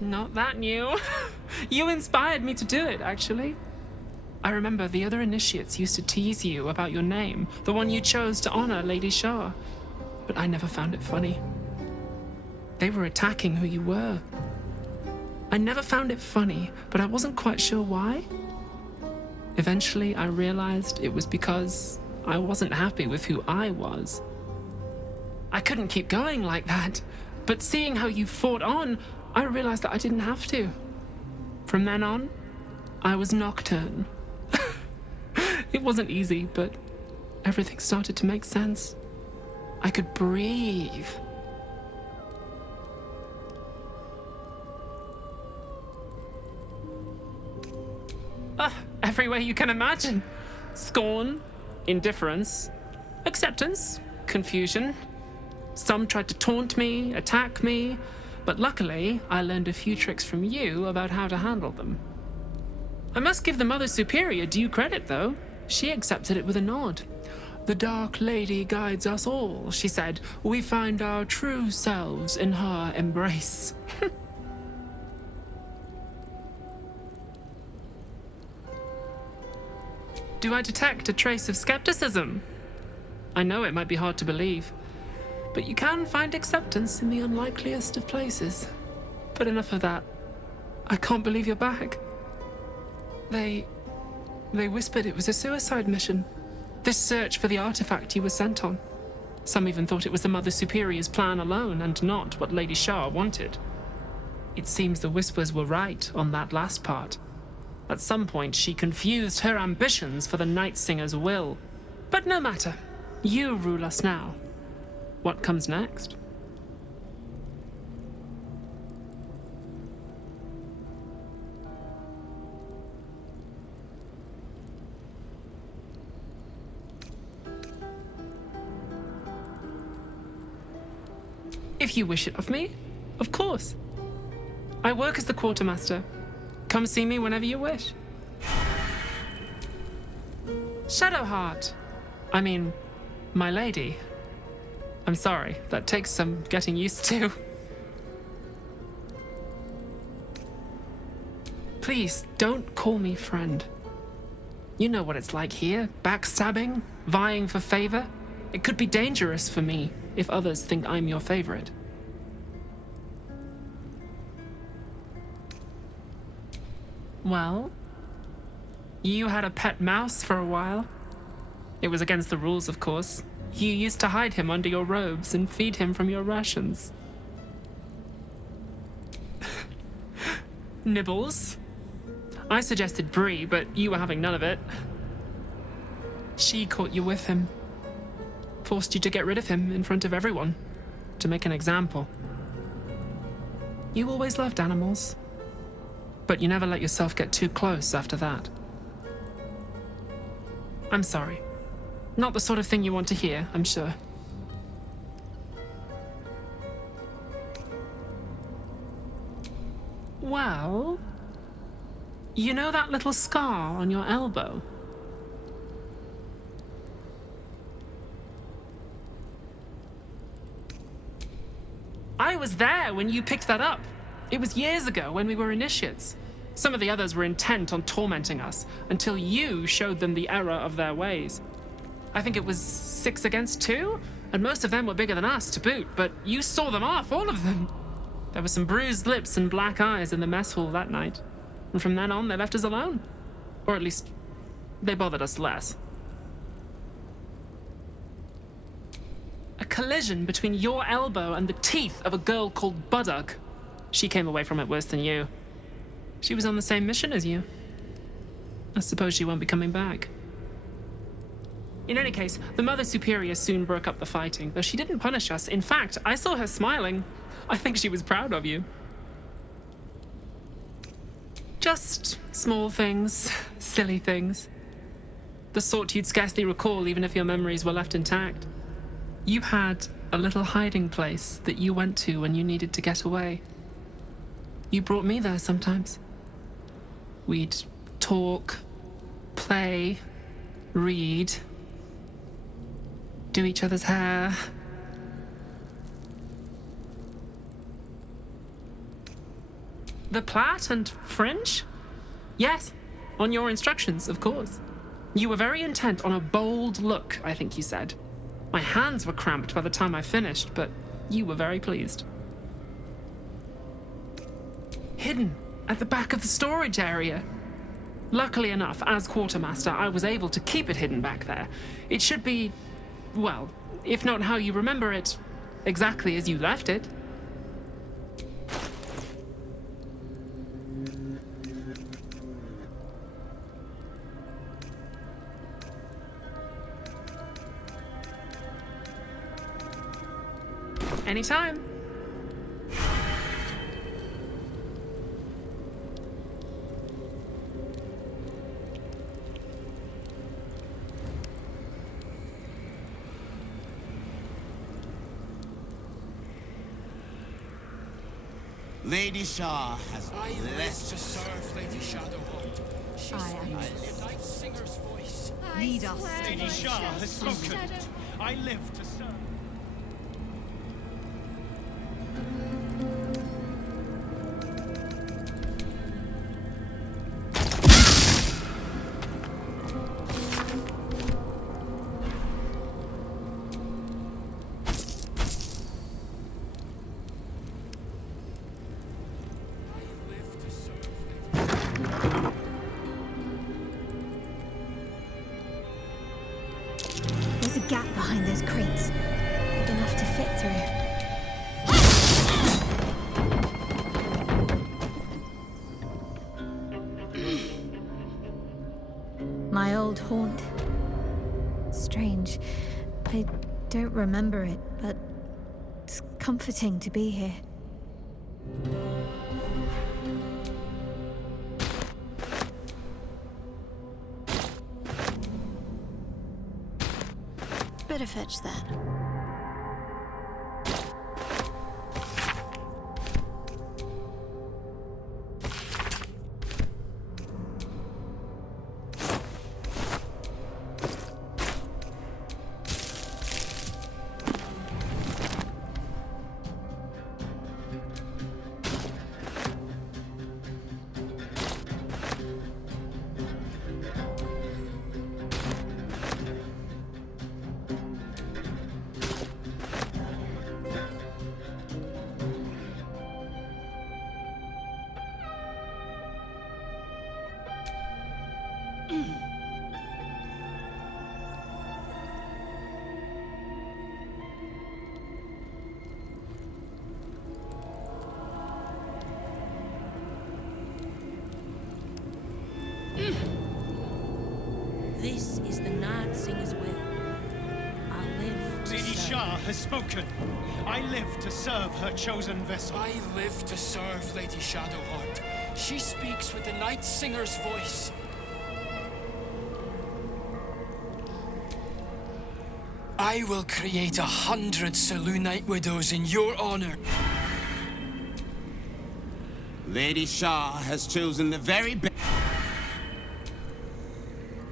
Not that new. You inspired me to do it, actually. I remember the other initiates used to tease you about your name, the one you chose to honor Lady Shah. But I never found it funny. They were attacking who you were. I never found it funny, but I wasn't quite sure why. Eventually, I realized it was because I wasn't happy with who I was. I couldn't keep going like that, but seeing how you fought on, I realized that I didn't have to. From then on, I was Nocturne. It wasn't easy, but everything started to make sense. I could breathe. Every way you can imagine. Scorn, indifference, acceptance, confusion. Some tried to taunt me, attack me, but luckily I learned a few tricks from you about how to handle them. I must give the Mother Superior due credit, though. She accepted it with a nod. "The Dark Lady guides us all," she said. "We find our true selves in her embrace." Do I detect a trace of skepticism? I know it might be hard to believe, but you can find acceptance in the unlikeliest of places. But enough of that. I can't believe you're back. They whispered it was a suicide mission. This search for the artifact you were sent on. Some even thought it was the Mother Superior's plan alone and not what Lady Shah wanted. It seems the Whispers were right on that last part. At some point, she confused her ambitions for the Night Singer's will. But no matter. You rule us now. What comes next? If you wish it of me, of course. I work as the quartermaster. Come see me whenever you wish. Shadowheart. I mean, my lady. I'm sorry, that takes some getting used to. Please, don't call me friend. You know what it's like here, backstabbing, vying for favor. It could be dangerous for me if others think I'm your favorite. Well, you had a pet mouse for a while. It was against the rules, of course. You used to hide him under your robes and feed him from your rations. Nibbles. I suggested Bree, but you were having none of it. She caught you with him. Forced you to get rid of him in front of everyone. To make an example. You always loved animals. But you never let yourself get too close after that. I'm sorry. Not the sort of thing you want to hear, I'm sure. Well, you know that little scar on your elbow? I was there when you picked that up. It was years ago when we were initiates. Some of the others were intent on tormenting us until you showed them the error of their ways. I think it was 6 against 2, and most of them were bigger than us to boot, but you saw them off, all of them. There were some bruised lips and black eyes in the mess hall that night, and from then on they left us alone. Or at least, they bothered us less. A collision between your elbow and the teeth of a girl called Buddock. She came away from it worse than you. She was on the same mission as you. I suppose she won't be coming back. In any case, the Mother Superior soon broke up the fighting, though she didn't punish us. In fact, I saw her smiling. I think she was proud of you. Just small things, silly things. The sort you'd scarcely recall even if your memories were left intact. You had a little hiding place that you went to when you needed to get away. You brought me there sometimes. We'd talk, play, read, do each other's hair. The plait and fringe? Yes, On your instructions, of course. You were very intent on a bold look, I think you said. My hands were cramped by the time I finished, but you were very pleased. Hidden at the back of the storage area. Luckily enough, as quartermaster, I was able to keep it hidden back there. It should be, well, if not how you remember it, exactly as you left it. Anytime. Lady Shah has blessed to serve Lady Shadowheart. She speaks the night singer's voice. Lead us. Lady Shah has spoken. I live to serve. There's a gap behind those crates. Big enough to fit through. My old haunt. Strange. I don't remember it, but it's comforting to be here. Better fetch that. This is the Night Singer's will. I live to Lady serve. Shah has spoken. I live to serve her chosen vessel. I live to serve Lady Shadowheart. She speaks with the night singer's voice. I will create 100 Selûnite widows in your honor. Lady Shah has chosen the very best.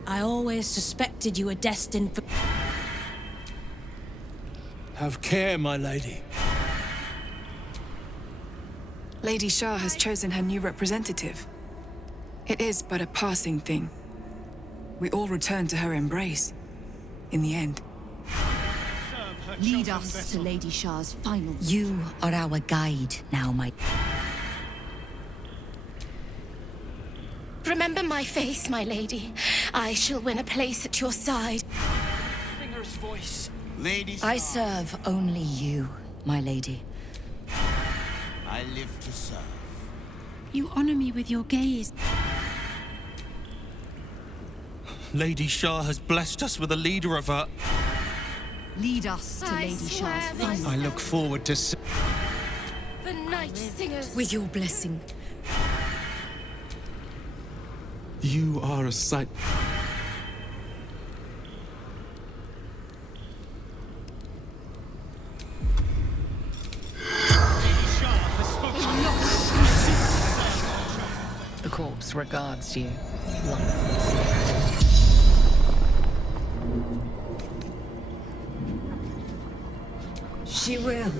I always suspected you were destined for... Have care, my lady. Lady Shah has chosen her new representative. It is but a passing thing. We all return to her embrace, in the end. Lead us to Lady Shah's final. You are our guide now, my... Remember my face, my lady. I shall win a place at your side. Singer's voice. Lady Shah. I serve only you, my lady. I live to serve. You honor me with your gaze. Lady Shah has blessed us with a leader of her. Lead us to Lady Shah's final. I look forward to The Night Singers. With your blessing. You are a sight. The corpse regards you. She will.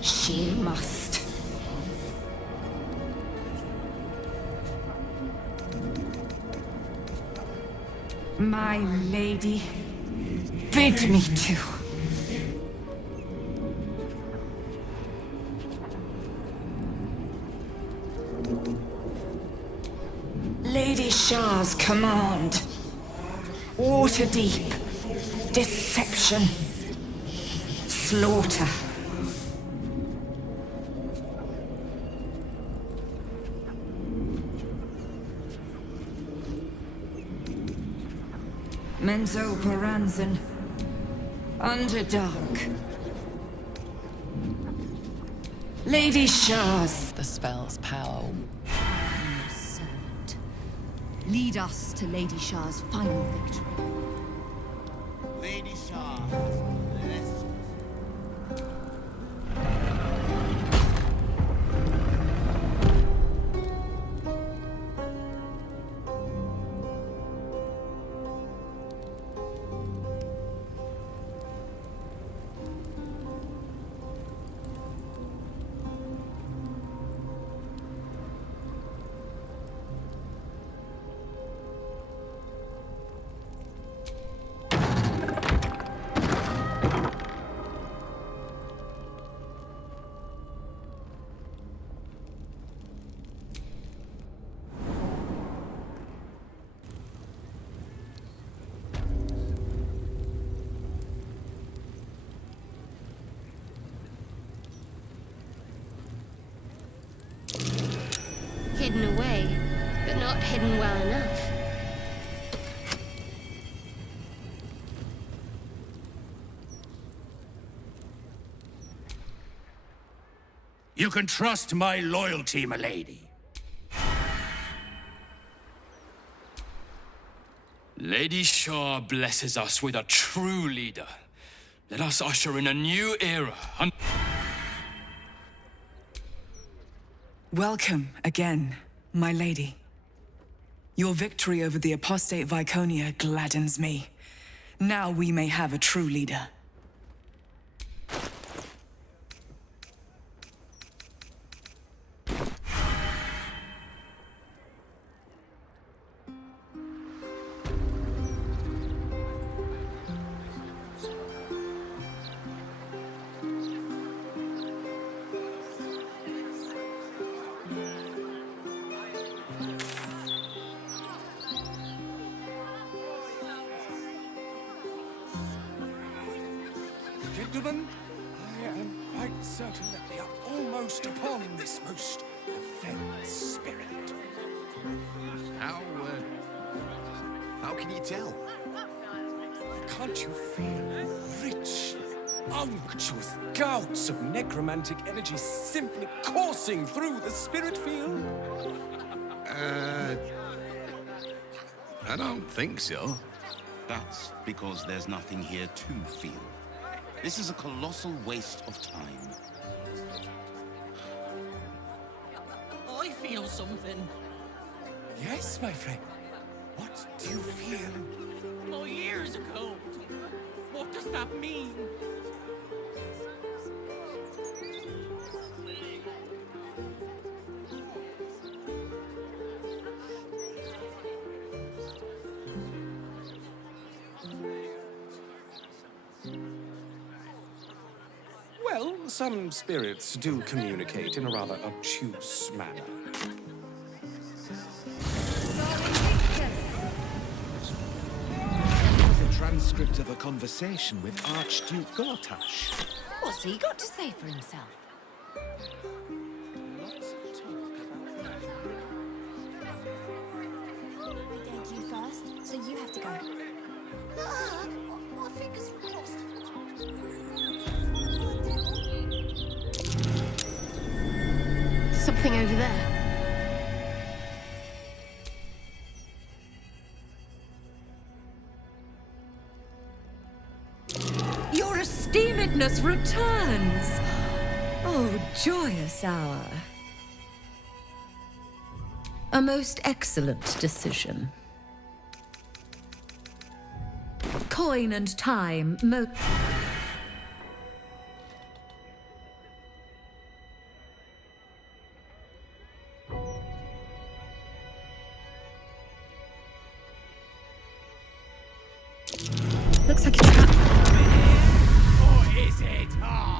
She must. My lady, bid me to. Lady Shah's command. Waterdeep. Deception. Slaughter. Menzo Paranzan. Underdark. Lady Shah's. The spell's power. Your servant. Lead us to Lady Shah's final victory. Lady Shah has blessed. Hidden away, but not hidden well enough. You can trust my loyalty, my lady. Lady Shah blesses us with a true leader. Let us usher in a new era. Welcome again, my lady. Your victory over the apostate Viconia gladdens me. Now we may have a true leader. Gentlemen, I am quite certain that we are almost upon this most event spirit. How can you tell? Can't you feel rich, unctuous gouts of necromantic energy simply coursing through the spirit field? I don't think so. That's because there's nothing here to feel. This is a colossal waste of time. I feel something. Yes, my friend. What do you feel? My ears are cold. What does that mean? Well, some spirits do communicate in a rather obtuse manner. The transcript of a conversation with Archduke Gortash. What's he got to say for himself? I dared you first, so you have to go. My fingers crossed. Something over there. Your esteemedness returns! Oh, joyous hour. A most excellent decision. Coin and time, looks like a trap. Or is it hard?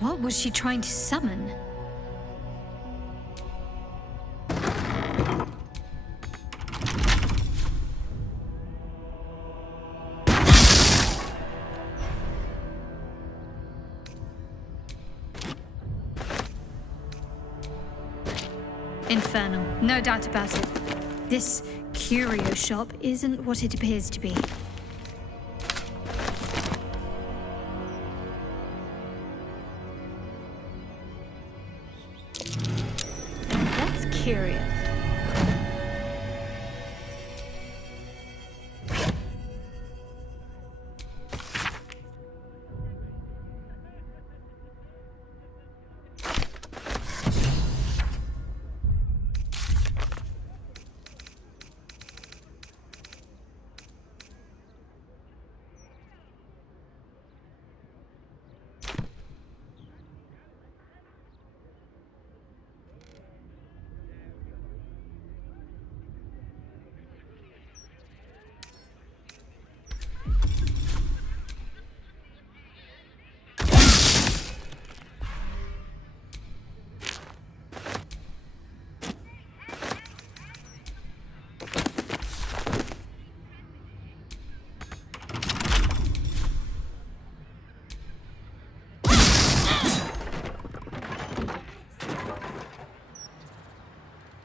What was she trying to summon? Infernal, no doubt about it. This curio shop isn't what it appears to be. That's curious.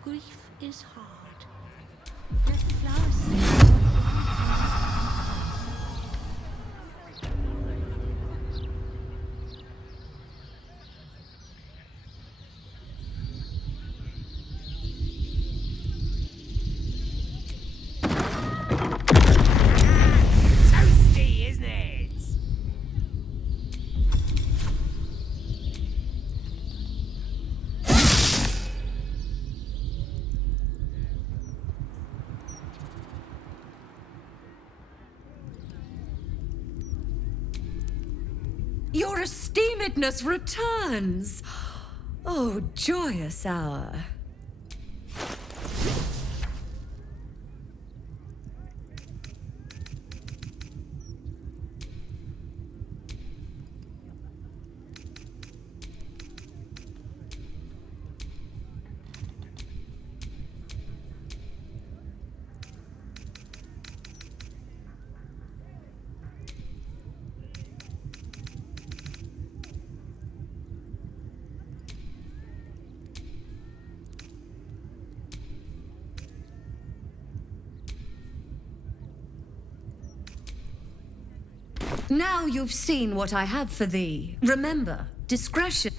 Grief is hard. Let the flowers sing. Toasty, isn't it? Your esteemedness returns! Oh, joyous hour. Now you've seen what I have for thee. Remember, discretion.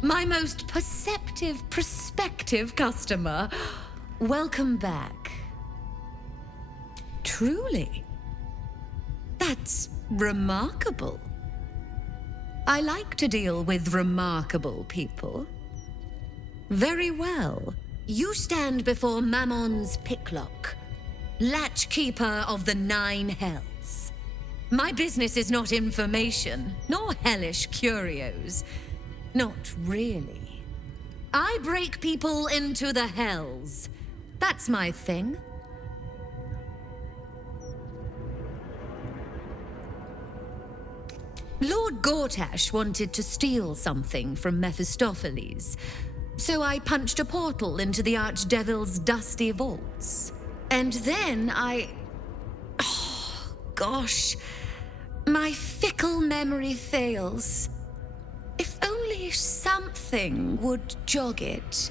My most perceptive, prospective customer. Welcome back. Truly. That's remarkable. I like to deal with remarkable people. Very well. You stand before Mammon's picklock, latchkeeper of the 9 hells. My business is not information, nor hellish curios. Not really. I break people into the hells. That's my thing. Lord Gortash wanted to steal something from Mephistopheles, so I punched a portal into the Archdevil's dusty vaults. And then oh, gosh, my fickle memory fails. If only something would jog it.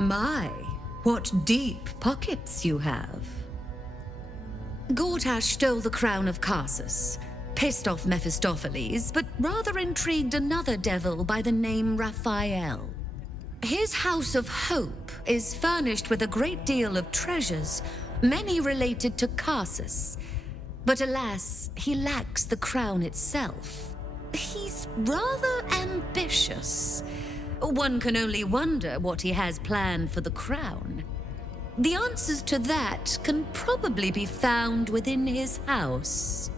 My, what deep pockets you have. Gortash stole the crown of Karsus, pissed off Mephistopheles, but rather intrigued another devil by the name Raphael. His House of Hope is furnished with a great deal of treasures, many related to Karsus. But alas, he lacks the crown itself. He's rather ambitious. One can only wonder what he has planned for the crown. The answers to that can probably be found within his house.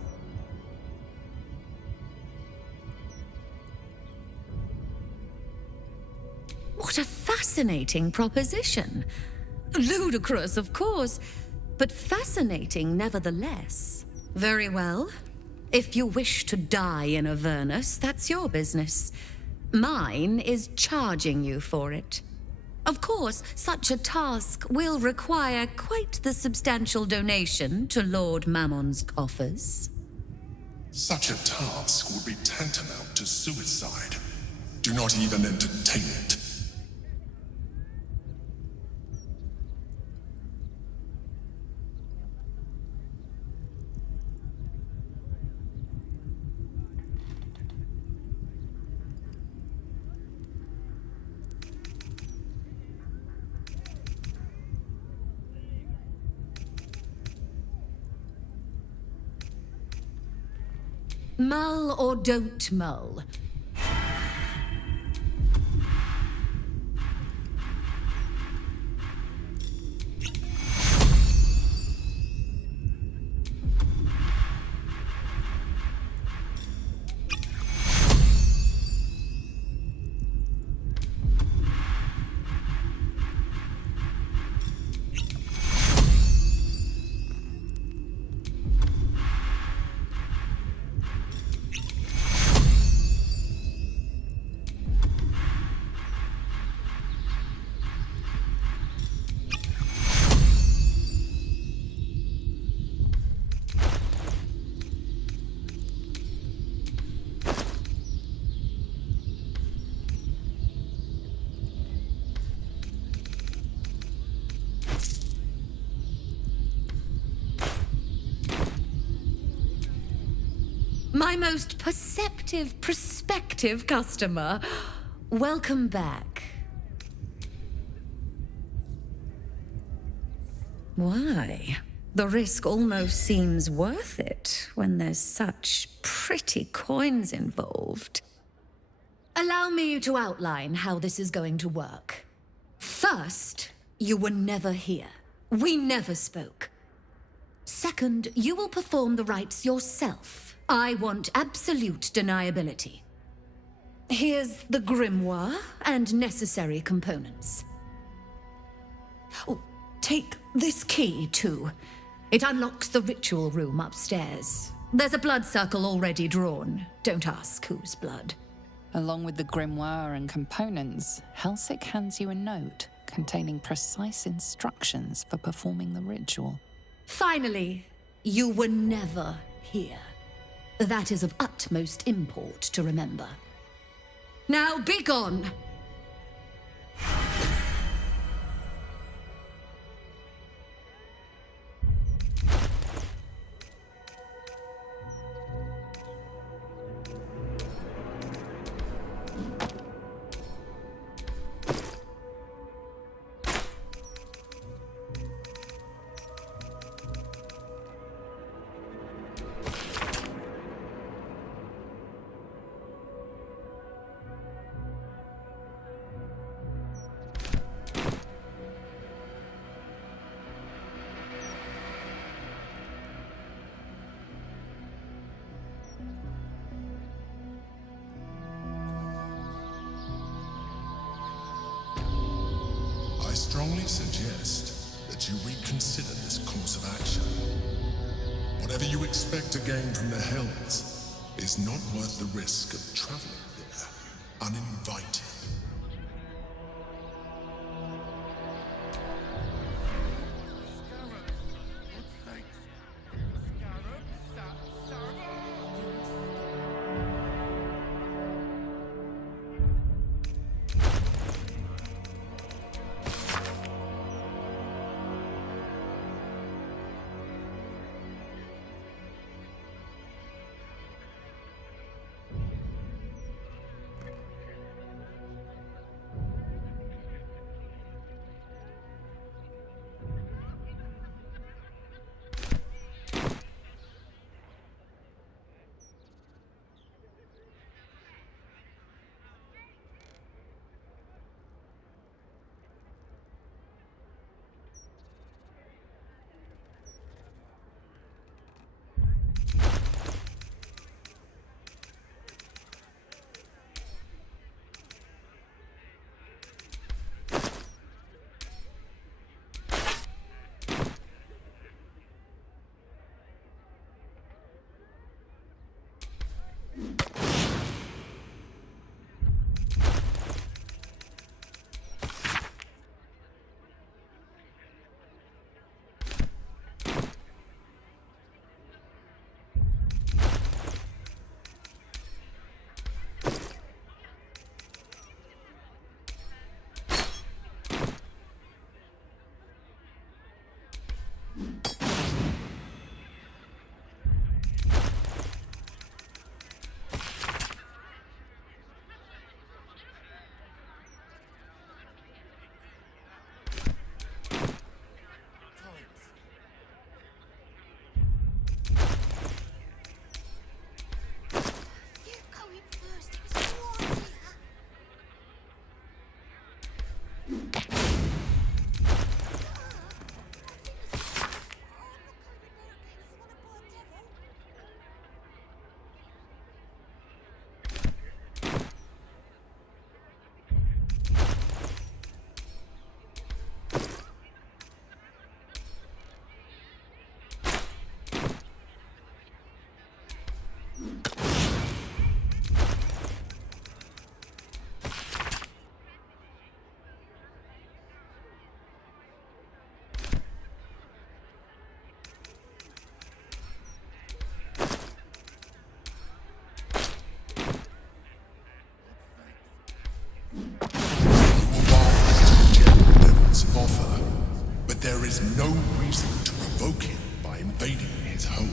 What a fascinating proposition. Ludicrous, of course, but fascinating nevertheless. Very well. If you wish to die in Avernus, that's your business. Mine is charging you for it. Of course, such a task will require quite the substantial donation to Lord Mammon's coffers. Such a task would be tantamount to suicide. Do not even entertain it. Mull or don't mull. My most perceptive, prospective customer. Welcome back. Why? The risk almost seems worth it when there's such pretty coins involved. Allow me to outline how this is going to work. First, you were never here. We never spoke. Second, you will perform the rites yourself. I want absolute deniability. Here's the grimoire and necessary components. Oh, take this key, too. It unlocks the ritual room upstairs. There's a blood circle already drawn. Don't ask whose blood. Along with the grimoire and components, Helsik hands you a note containing precise instructions for performing the ritual. Finally, you were never here. That is of utmost import to remember. Now be gone! I strongly suggest that you reconsider this course of action. Whatever you expect to gain from the Hells is not worth the risk of traveling there uninvited. is no reason to provoke him by invading his home.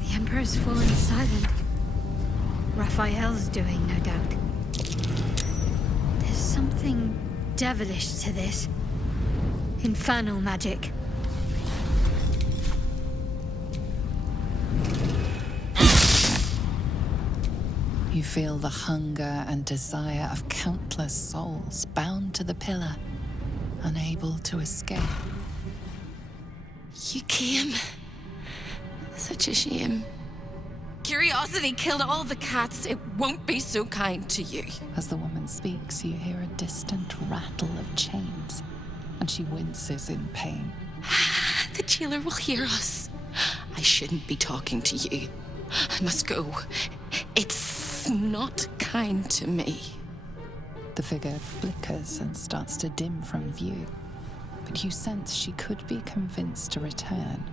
The Emperor's fallen silent. Raphael's doing, no doubt. There's something devilish to this. Infernal magic. You feel the hunger and desire of countless souls bound to the pillar, unable to escape. You came. Such a shame. Curiosity killed all the cats. It won't be so kind to you. As the woman speaks, you hear a distant rattle of chains, and she winces in pain. The jailer will hear us. I shouldn't be talking to you. I must go. It's not kind to me. The figure flickers and starts to dim from view, but you sense she could be convinced to return.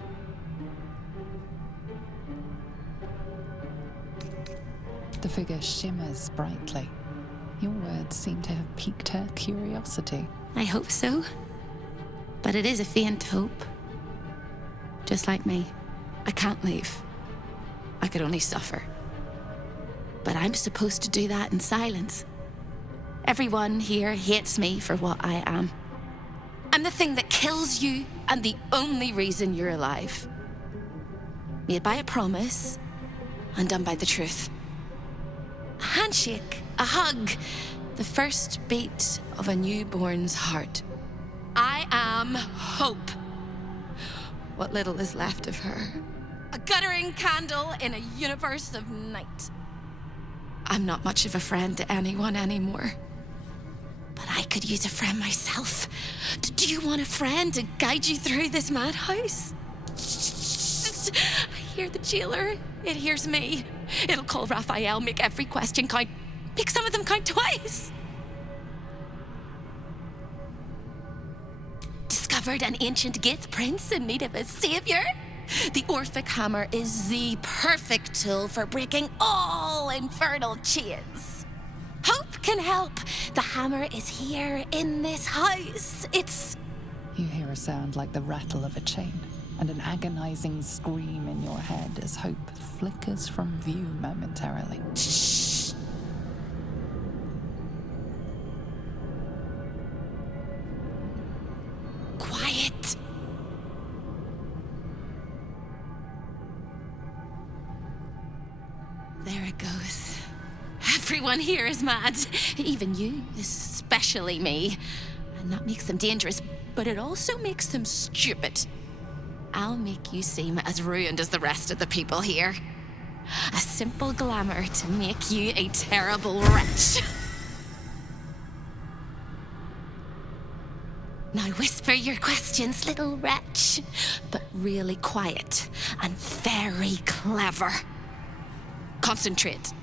The figure shimmers brightly. Your words seem to have piqued her curiosity. I hope so. But it is a faint hope. Just like me. I can't leave. I could only suffer. But I'm supposed to do that in silence. Everyone here hates me for what I am. I'm the thing that kills you and the only reason you're alive. Made by a promise, undone by the truth. A handshake, a hug, the first beat of a newborn's heart. I am hope. What little is left of her. A guttering candle in a universe of night. I'm not much of a friend to anyone anymore. But I could use a friend myself. Do you want a friend to guide you through this madhouse? I hear the jailer. It hears me. It'll call Raphael, make every question count. Make some of them count twice. Discovered an ancient Gith prince in need of a savior. The Orphic hammer is the perfect tool for breaking all infernal chains. Hope can help. The hammer is here in this house. It's... You hear a sound like the rattle of a chain, and an agonizing scream in your head as hope flickers from view momentarily. Shh. Quiet. There it goes. Everyone here is mad. Even you, especially me. And that makes them dangerous, but it also makes them stupid. I'll make you seem as ruined as the rest of the people here. A simple glamour to make you a terrible wretch. Now whisper your questions, little wretch, but really quiet and very clever. Concentrate.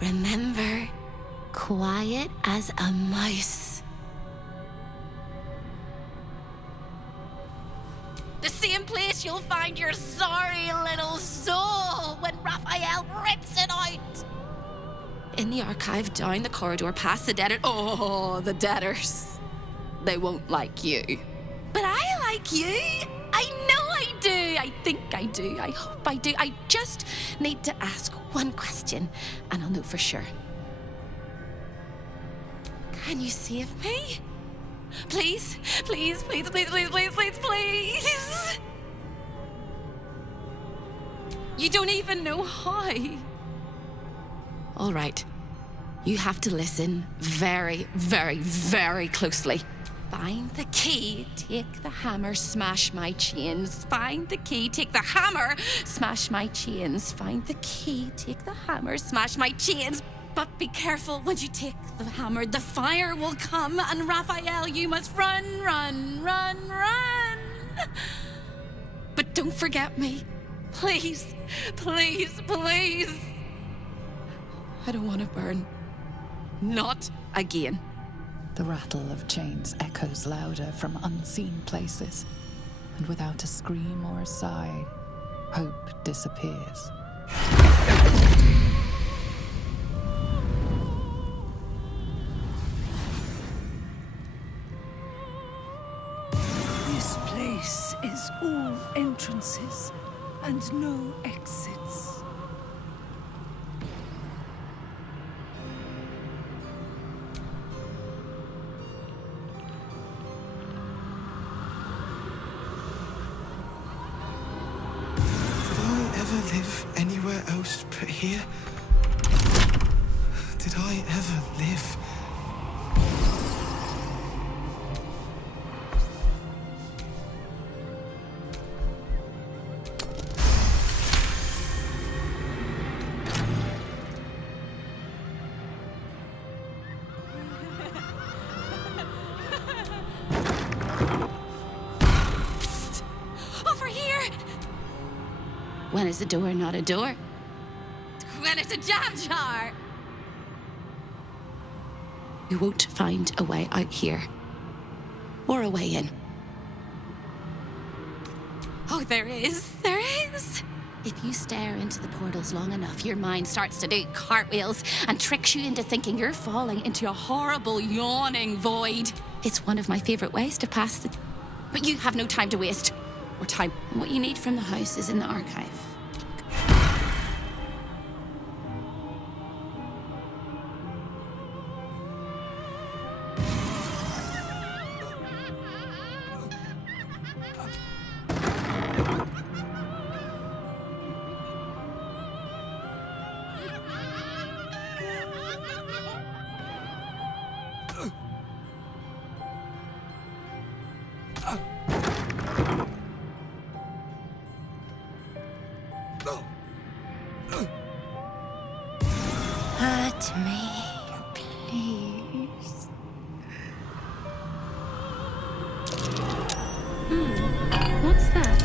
Remember, quiet as a mouse. The same place you'll find your sorry little soul when Raphael rips it out. In the archive, down the corridor, past the debtor. Oh, the debtors. They won't like you. But I like you. I know I do. I think I do. I hope I do. I just need to ask one question, and I'll know for sure. Can you save me? Please, please, please, please, please, please, please, please. You don't even know how. All right. You have to listen very, very, very closely. Find the key, take the hammer, smash my chains. Find the key, take the hammer, smash my chains. Find the key, take the hammer, smash my chains. But be careful when you take the hammer, the fire will come, and Raphael, you must run, run, run, run. But don't forget me. Please, please, please. I don't want to burn. Not again. The rattle of chains echoes louder from unseen places, and without a scream or a sigh, hope disappears. This place is all entrances and no exits. Live anywhere else but here? Did I ever live? Over here! When is a door not a door? When it's a jam jar! You won't find a way out here. Or a way in. Oh, there is. There is. If you stare into the portals long enough, your mind starts to do cartwheels and tricks you into thinking you're falling into a horrible, yawning void. It's one of my favorite ways to pass the... But you have no time to waste. Or time. What you need from the house is in the archive. Hurt me, please. What's that?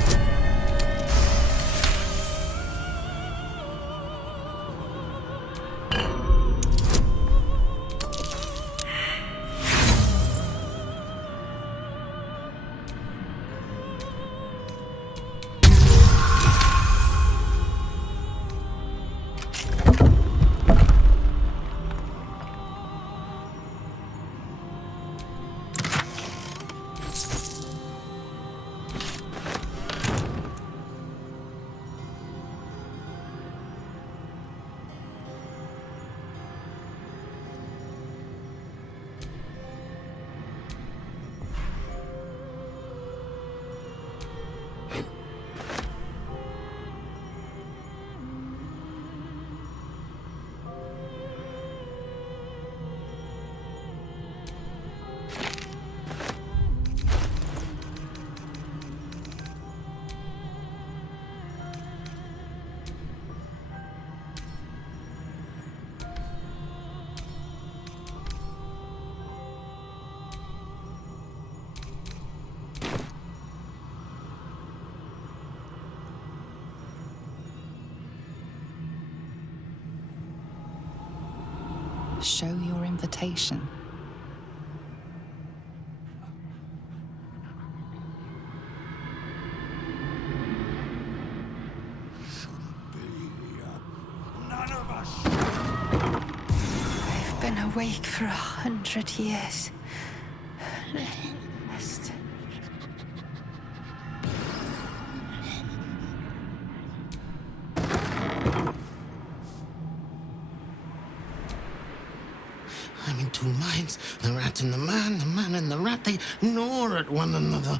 Show your invitation. None of us. I've been awake for 100 years. Rest. I'm in two minds. The rat and the man and the rat, they gnaw at one another.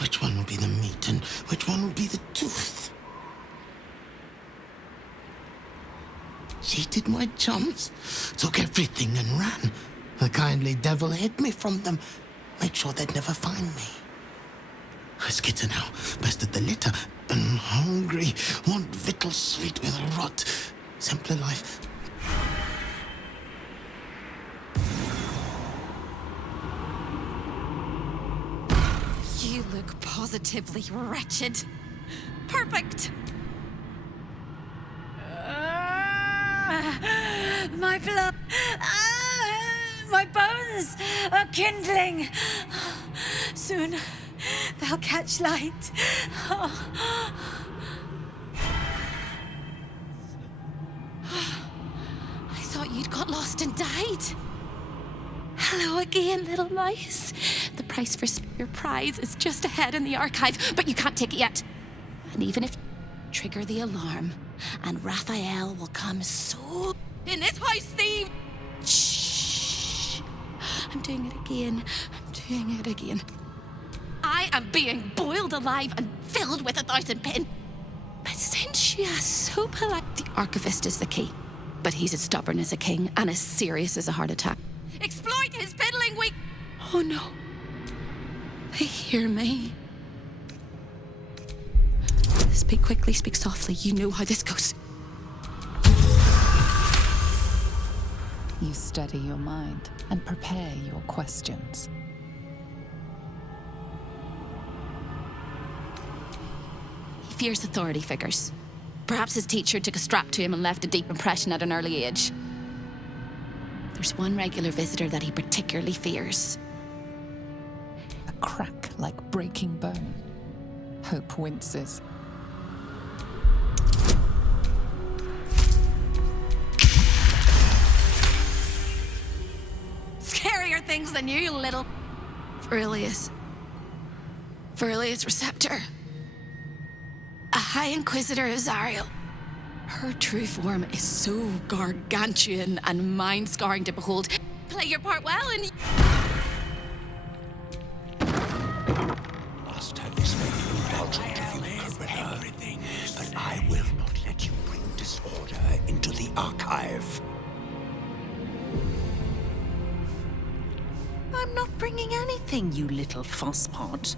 Which one will be the meat and which one will be the tooth? Cheated my chums, took everything and ran. The kindly devil hid me from them. Made sure they'd never find me. Skitter now, bested the litter, and hungry, want victuals sweet with rot. Simpler life. You look positively wretched. Perfect. My blood. My bones are kindling. Soon they'll catch light. I thought you'd got lost and died. Hello again, little mice. The price for your prize is just ahead in the archive, but you can't take it yet. And even if you trigger the alarm, and Raphael will come so in this house, thief. Shh. I'm doing it again. I am being boiled alive and filled with 1,000 pin. But since you are so polite, the archivist is the key. But he's as stubborn as a king and as serious as a heart attack. Exploit his piddling weak. Oh no. They hear me. Speak quickly, speak softly. You know how this goes. You steady your mind and prepare your questions. He fears authority figures. Perhaps his teacher took a strap to him and left a deep impression at an early age. There's one regular visitor that he particularly fears. A crack like breaking bone. Hope winces. Scarier things than you, little Verilius Receptor. A High Inquisitor of Zariel. Her true form is so gargantuan and mind-scarring to behold. Play your part well and... Must have this very indulgent of you, Inquisitor, but I will not let you bring disorder into the archive. I'm not bringing anything, you little fusspot.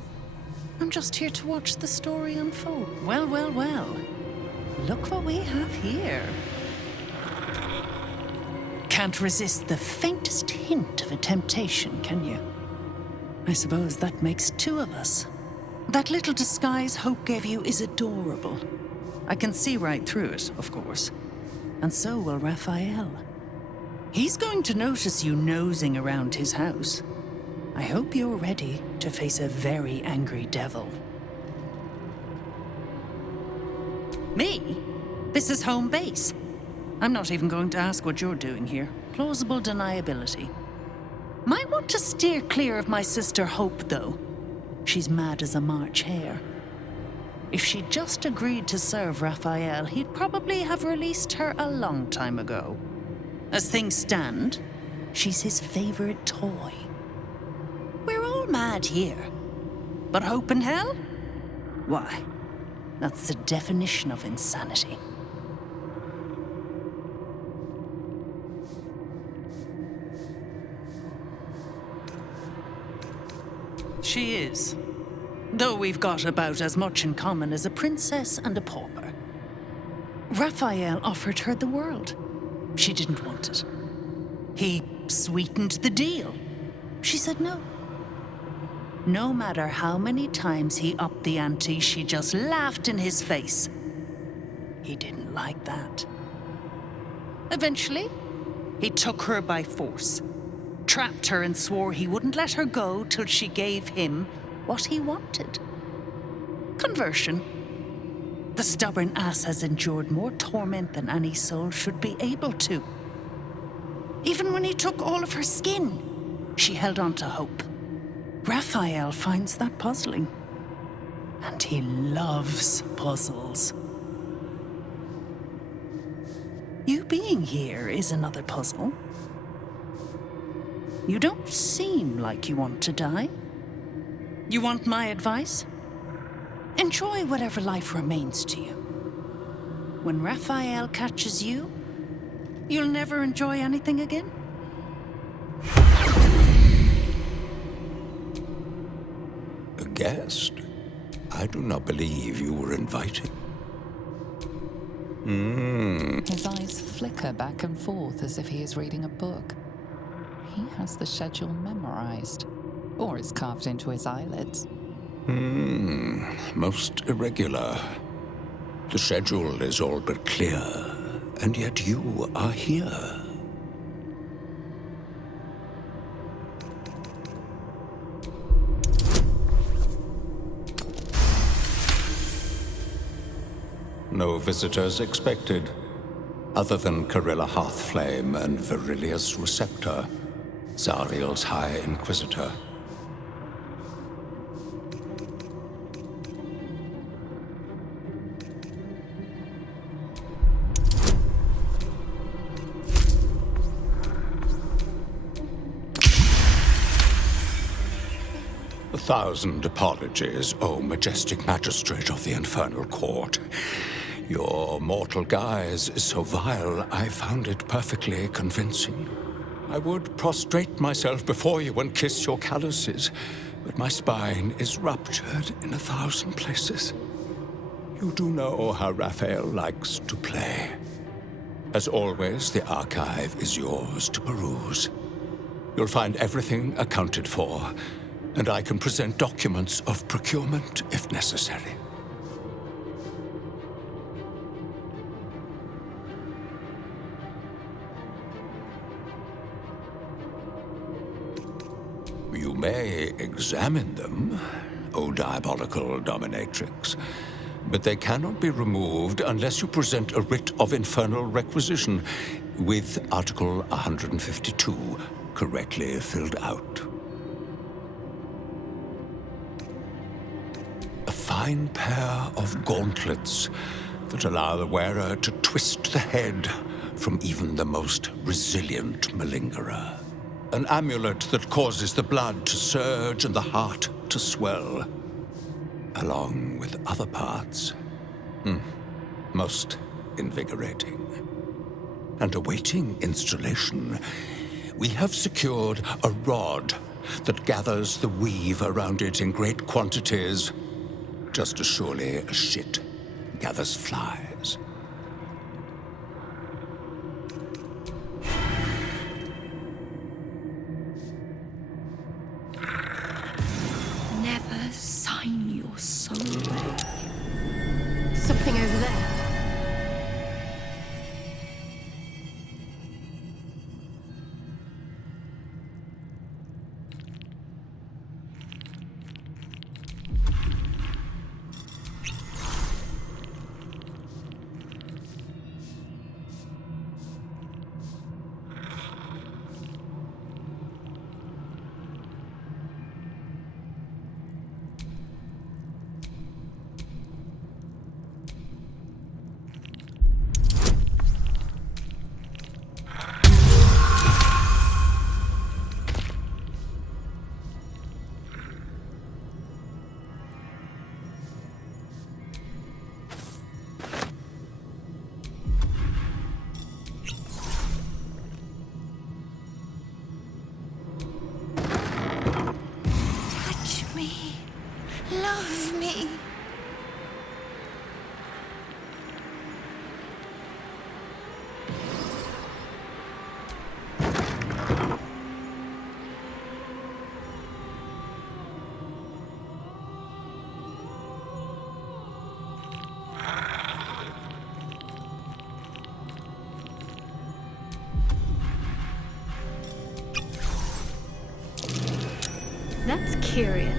I'm just here to watch the story unfold. Well, well, well. Look what we have here. Can't resist the faintest hint of a temptation, can you? I suppose that makes two of us. That little disguise Hope gave you is adorable. I can see right through it, of course. And so will Raphael. He's going to notice you nosing around his house. I hope you're ready to face a very angry devil. Me? This is home base. I'm not even going to ask what you're doing here. Plausible deniability. Might want to steer clear of my sister Hope, though. She's mad as a March hare. If she'd just agreed to serve Raphael, he'd probably have released her a long time ago. As things stand, she's his favorite toy. We're all mad here. But Hope and hell? Why, that's the definition of insanity. She is. Though we've got about as much in common as a princess and a pauper. Raphael offered her the world. She didn't want it. He sweetened the deal. She said no. No matter how many times he upped the ante, she just laughed in his face. He didn't like that. Eventually, he took her by force, trapped her and swore he wouldn't let her go till she gave him what he wanted. Conversion. The stubborn ass has endured more torment than any soul should be able to. Even when he took all of her skin, she held on to hope. Raphael finds that puzzling. And he loves puzzles. You being here is another puzzle. You don't seem like you want to die. You want my advice? Enjoy whatever life remains to you. When Raphael catches you, you'll never enjoy anything again? guest. I do not believe you were invited. His eyes flicker back and forth as if he is reading a book. He has the schedule memorized, or it's carved into his eyelids. Most irregular. The schedule is all but clear, and yet you are here. No visitors expected, other than Carilla Hearthflame and Virilius Receptor, Zariel's High Inquisitor. 1,000 apologies, O majestic magistrate of the Infernal Court. Your mortal guise is so vile, I found it perfectly convincing. I would prostrate myself before you and kiss your calluses, but my spine is ruptured in 1,000 places. You do know how Raphael likes to play. As always, the archive is yours to peruse. You'll find everything accounted for, and I can present documents of procurement if necessary. You may examine them, O diabolical dominatrix, but they cannot be removed unless you present a writ of infernal requisition with Article 152 correctly filled out. A fine pair of gauntlets that allow the wearer to twist the head from even the most resilient malingerer. An amulet that causes the blood to surge and the heart to swell, along with other parts. Most invigorating. And awaiting installation, we have secured a rod that gathers the weave around it in great quantities, just as surely as shit gathers flies. Never sign your soul away. Something over there. Love me. That's curious.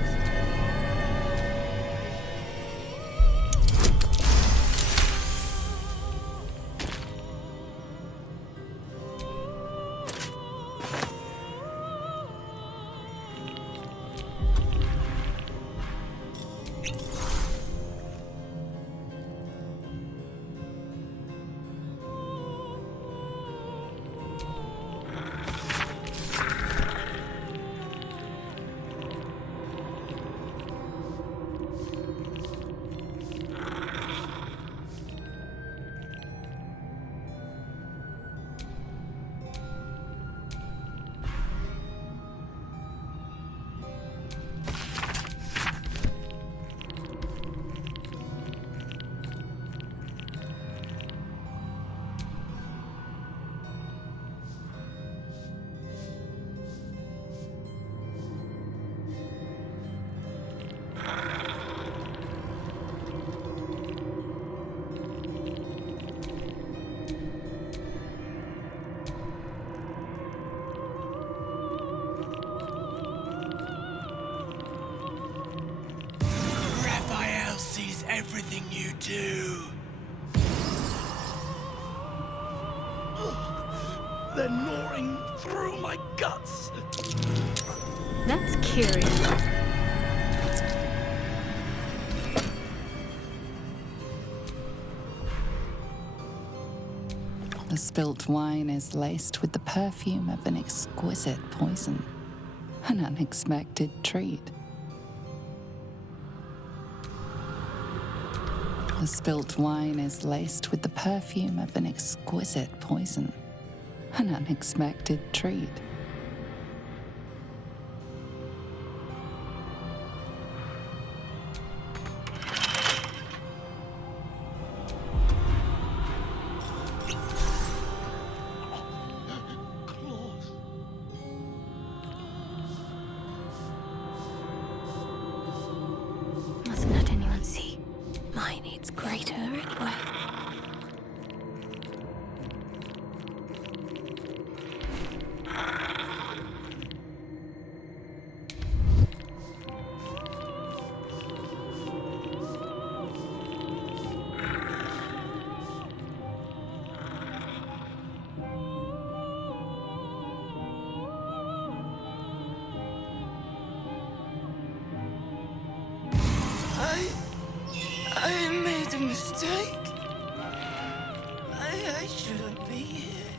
everything you do. They're gnawing through my guts. That's curious. The spilt wine is laced with the perfume of an exquisite poison. An unexpected treat. The spilt wine is laced with the perfume of an exquisite poison. An unexpected treat. Mustn't let anyone see. Mine needs greater anyway. I made a mistake. I shouldn't be here.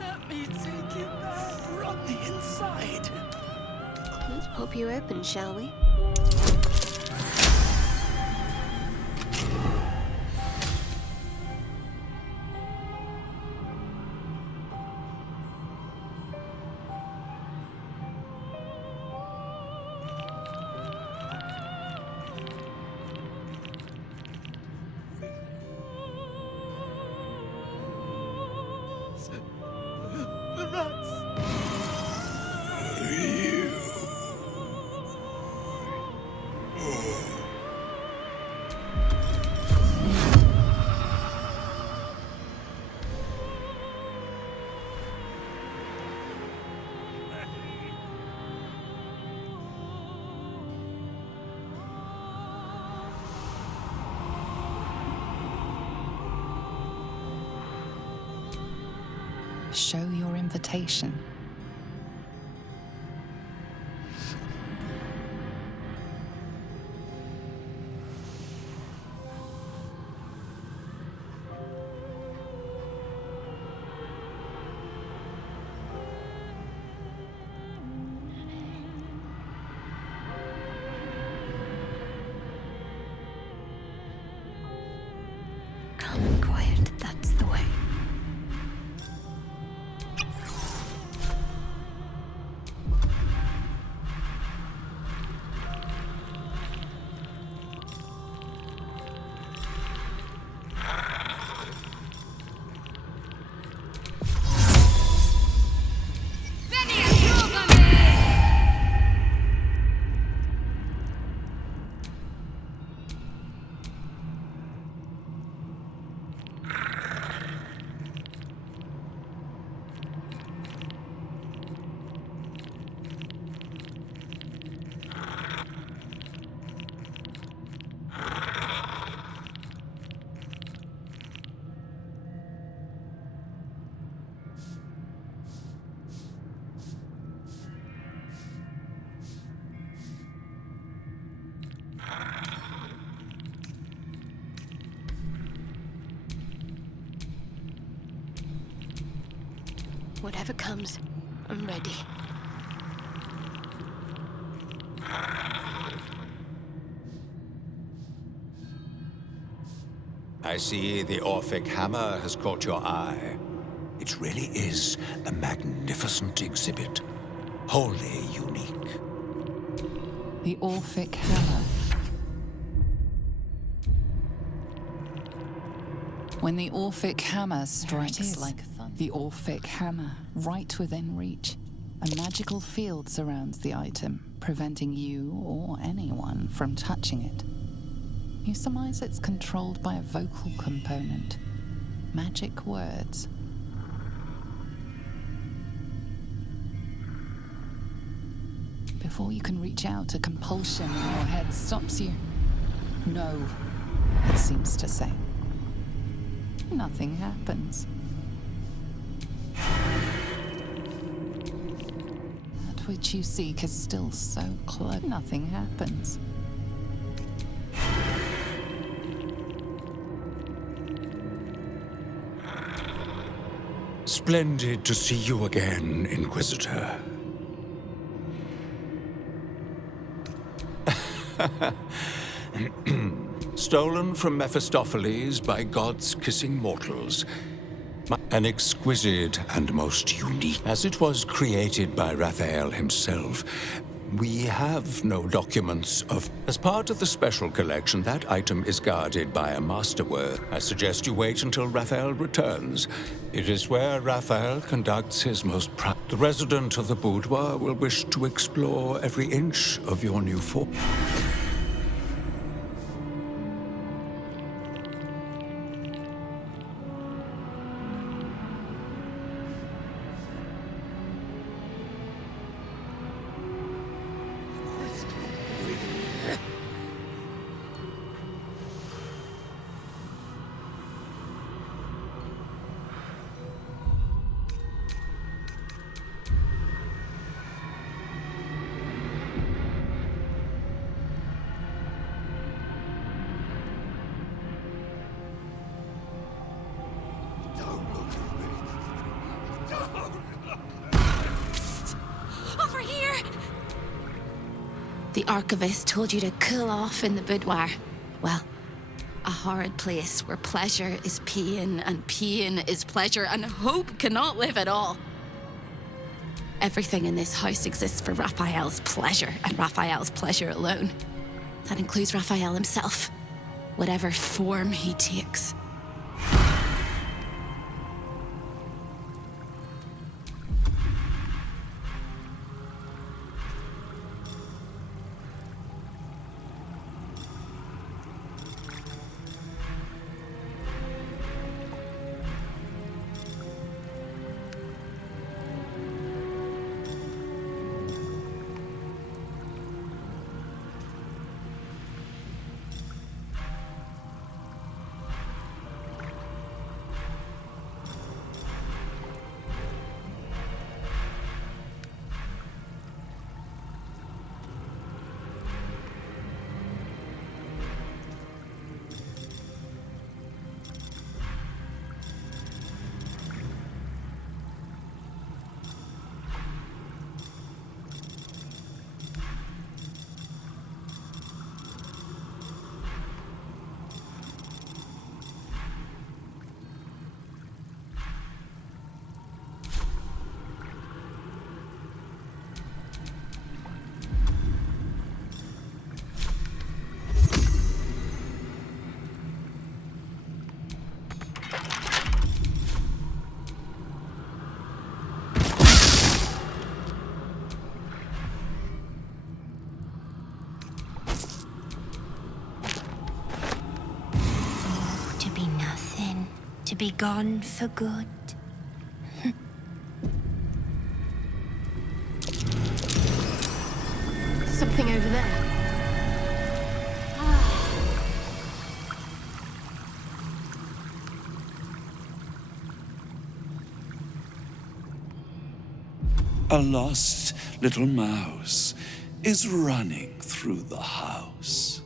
Let me take it back from the inside. Let's pop you open, shall we? Show your invitation. Calm and quiet, that's the way. Whatever comes, I'm ready. I see the Orphic hammer has caught your eye. It really is a magnificent exhibit. Wholly unique. The Orphic hammer. When the Orphic hammer strikes like thunder. The Orphic hammer, right within reach. A magical field surrounds the item, preventing you or anyone from touching it. You surmise it's controlled by a vocal component. Magic words. Before you can reach out, a compulsion in your head stops you. No, it seems to say. Nothing happens. That which you seek is still so close. Nothing happens. Splendid to see you again, Inquisitor. Stolen from Mephistopheles by gods kissing mortals. An exquisite and most unique, as it was created by Raphael himself. We have no documents of... As part of the special collection, that item is guarded by a masterwork. I suggest you wait until Raphael returns. It is where Raphael conducts his most proud... The resident of the boudoir will wish to explore every inch of your new form. Over here! The archivist told you to cool off in the boudoir. Well, a horrid place where pleasure is pain and pain is pleasure and hope cannot live at all. Everything in this house exists for Raphael's pleasure and Raphael's pleasure alone. That includes Raphael himself, whatever form he takes. To be gone for good. Something over there. A lost little mouse is running through the house.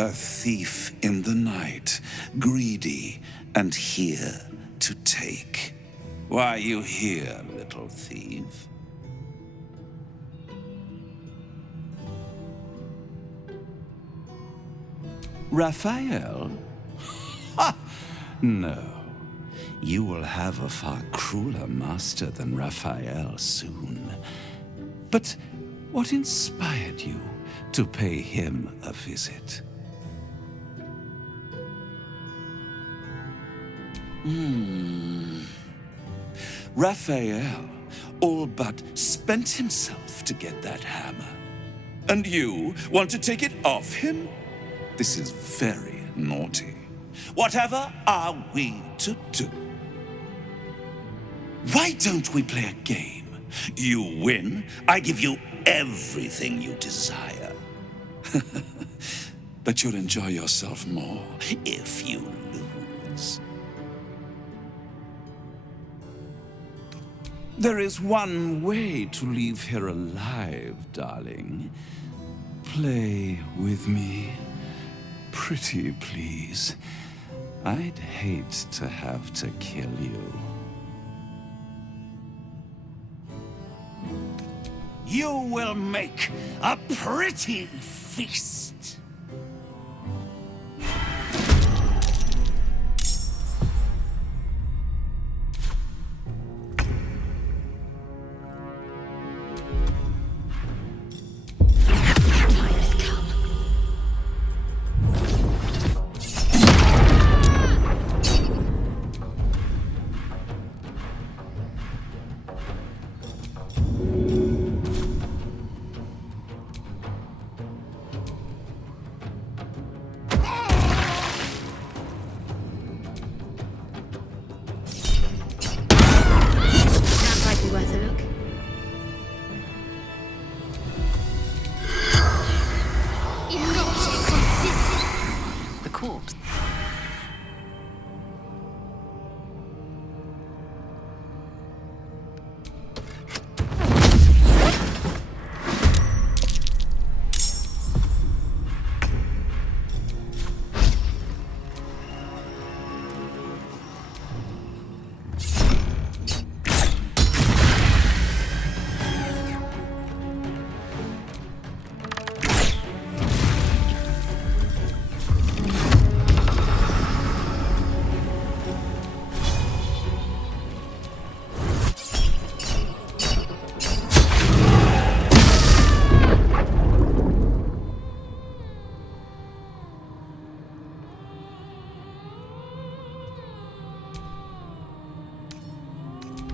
A thief in the night, greedy and here to take. Why you here, little thief? Raphael? Ha! No. You will have a far crueler master than Raphael soon. But what inspired you to pay him a visit? Raphael all but spent himself to get that hammer. And you want to take it off him? This is very naughty. Whatever are we to do? Why don't we play a game? You win, I give you everything you desire. But you'll enjoy yourself more if you lose. There is one way to leave here alive, darling. Play with me. Pretty please. I'd hate to have to kill you. You will make a pretty feast.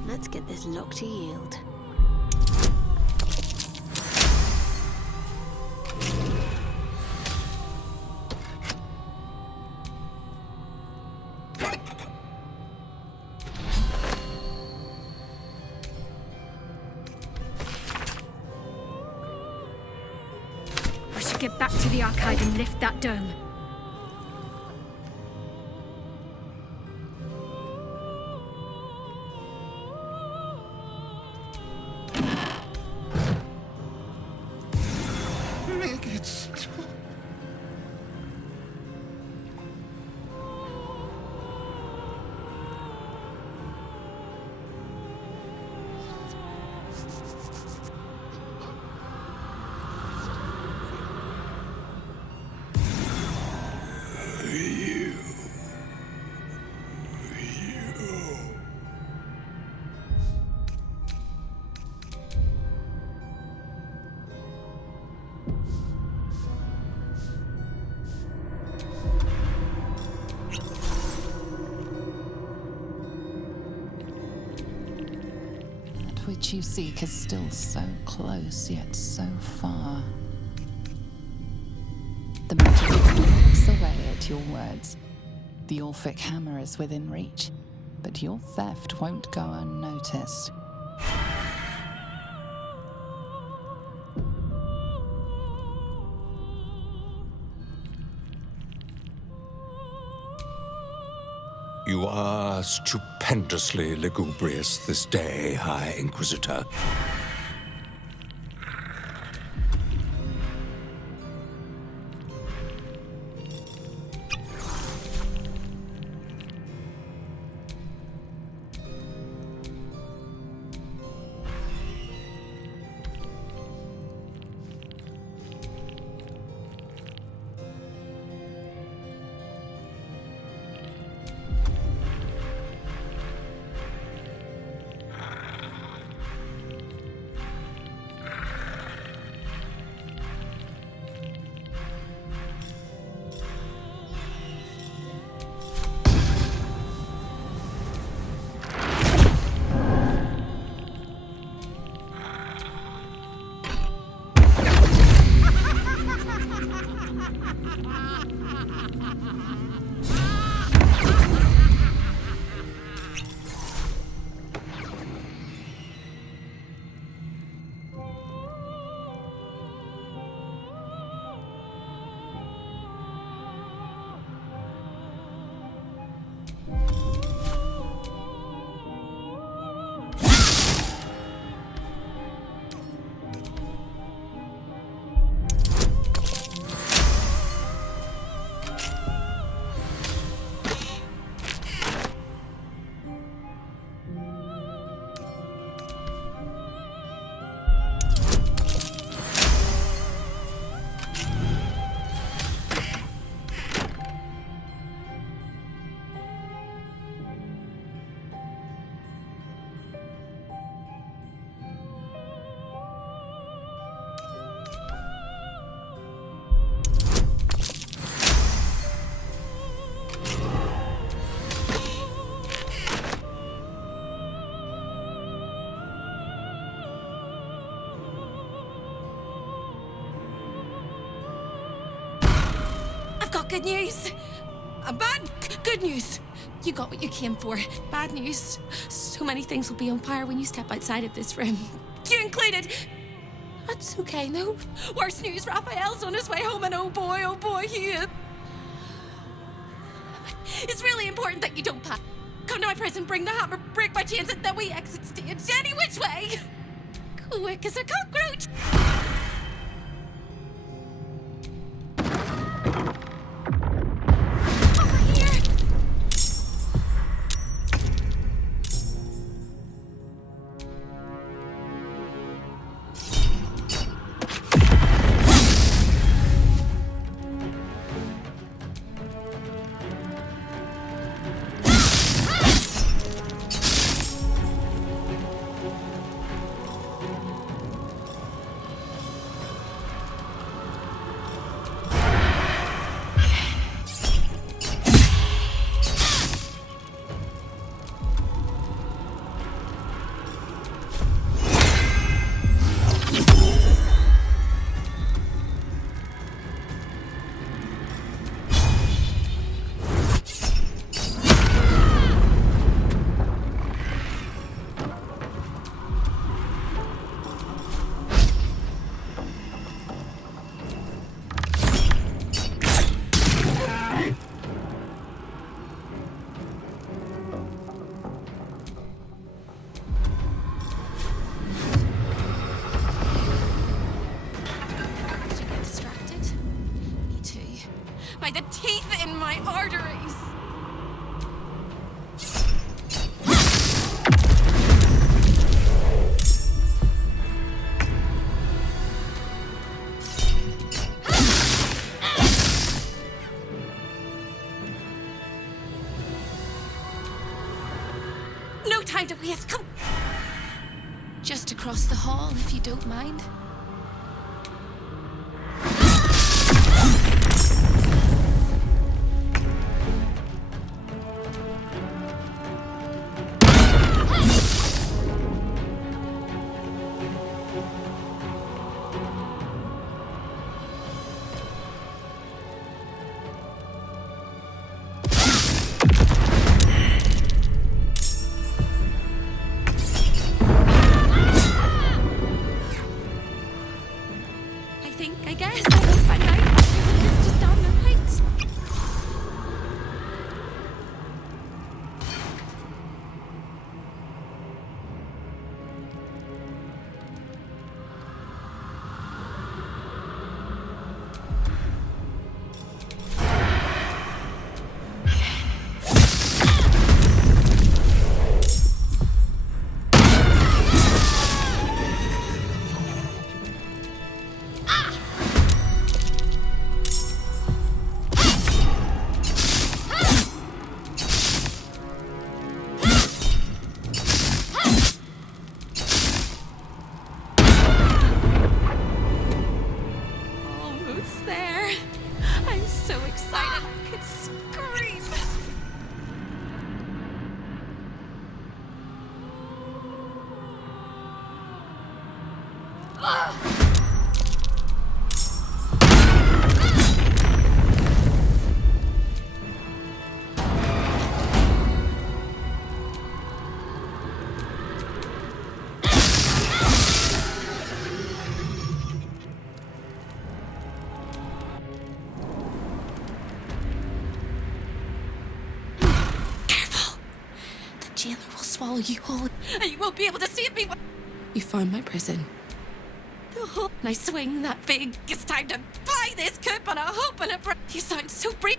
Let's get this lock to yield. We should get back to the archive and lift that dome. Make it stop. Which you seek is still so close, yet so far. The magic rips away at your words. The Orphic hammer is within reach, but your theft won't go unnoticed. You are stupendously lugubrious this day, High Inquisitor. good news. Good news. You got what you came for. Bad news. So many things will be on fire when you step outside of this room. You included. That's okay, no. Worse news, Raphael's on his way home, and oh boy, he is. It's really important that you don't pass. Come to my prison, bring the hammer, break my chains, and then we exit stage any which way. Quick as a cockroach. By the teeth in my arteries. No time to waste. Come. Just across the hall, if you don't mind. I guess I won't find out. It's just on the right. There. I'm so excited I could scream. Jailer will swallow you whole, and you won't be able to save me. You found my prison. And I swing that big. It's time to fly this coop on a hope and a breath. You sound so brave.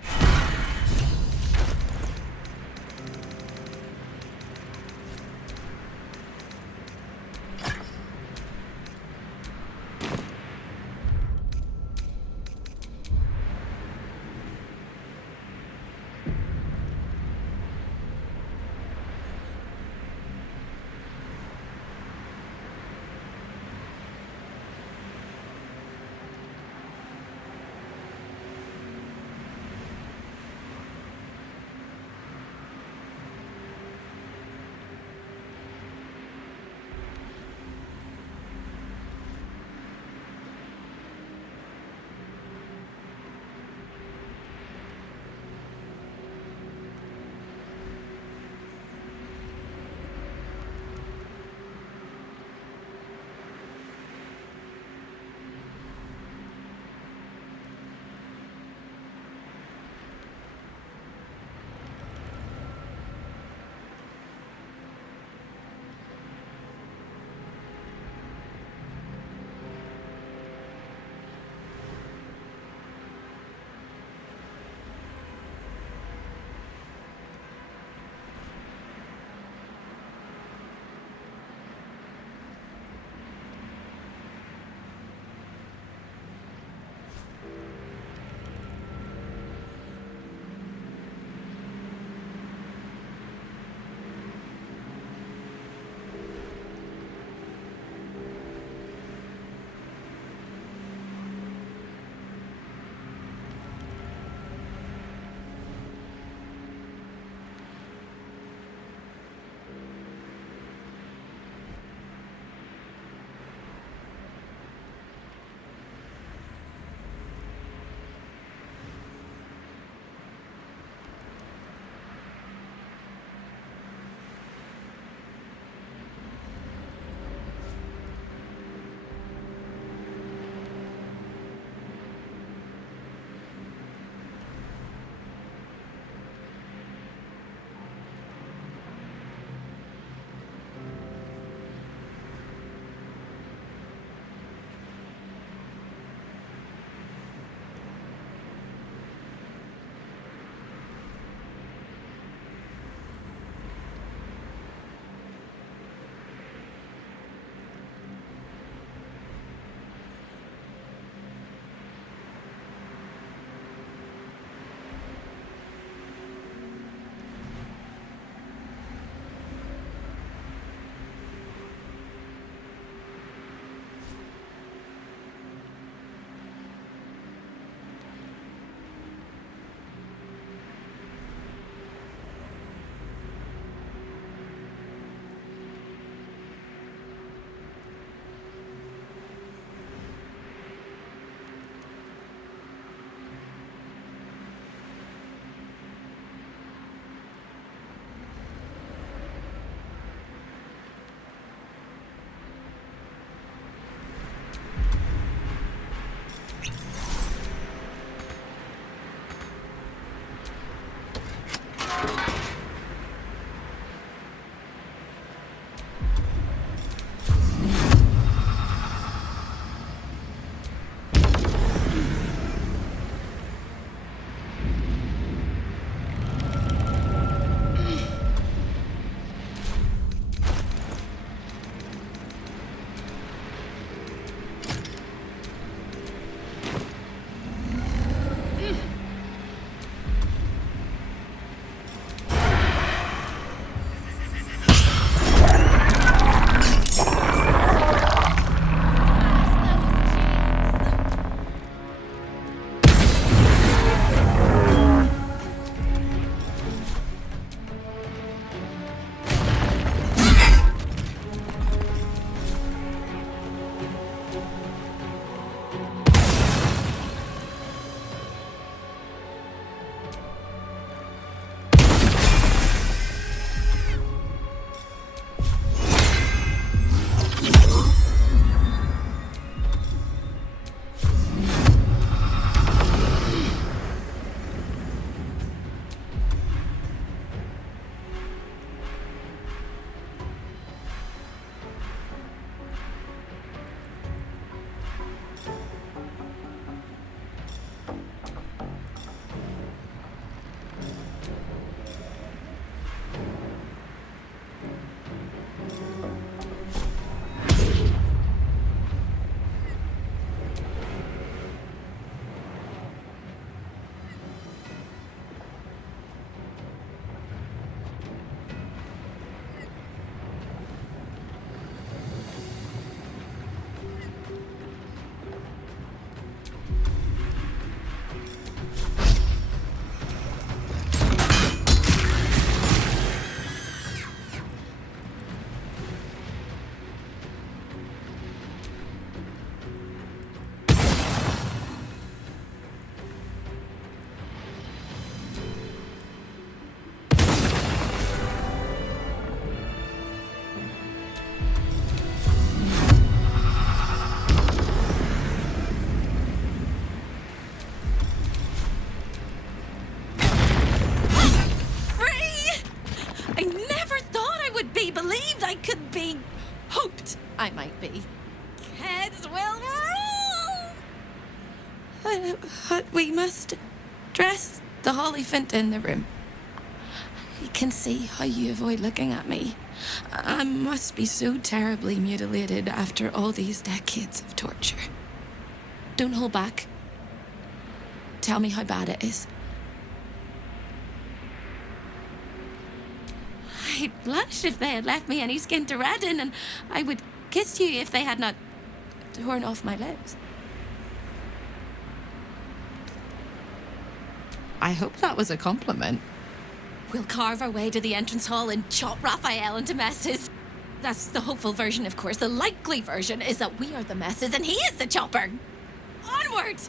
But we must dress the Hollyphant in the room. I can see how you avoid looking at me. I must be so terribly mutilated after all these decades of torture. Don't hold back. Tell me how bad it is. I'd blush if they had left me any skin to redden, and I would kiss you if they had not torn off my lips. I hope that was a compliment. We'll carve our way to the entrance hall and chop Raphael into messes. That's the hopeful version, of course. The likely version is that we are the messes and he is the chopper. Onward!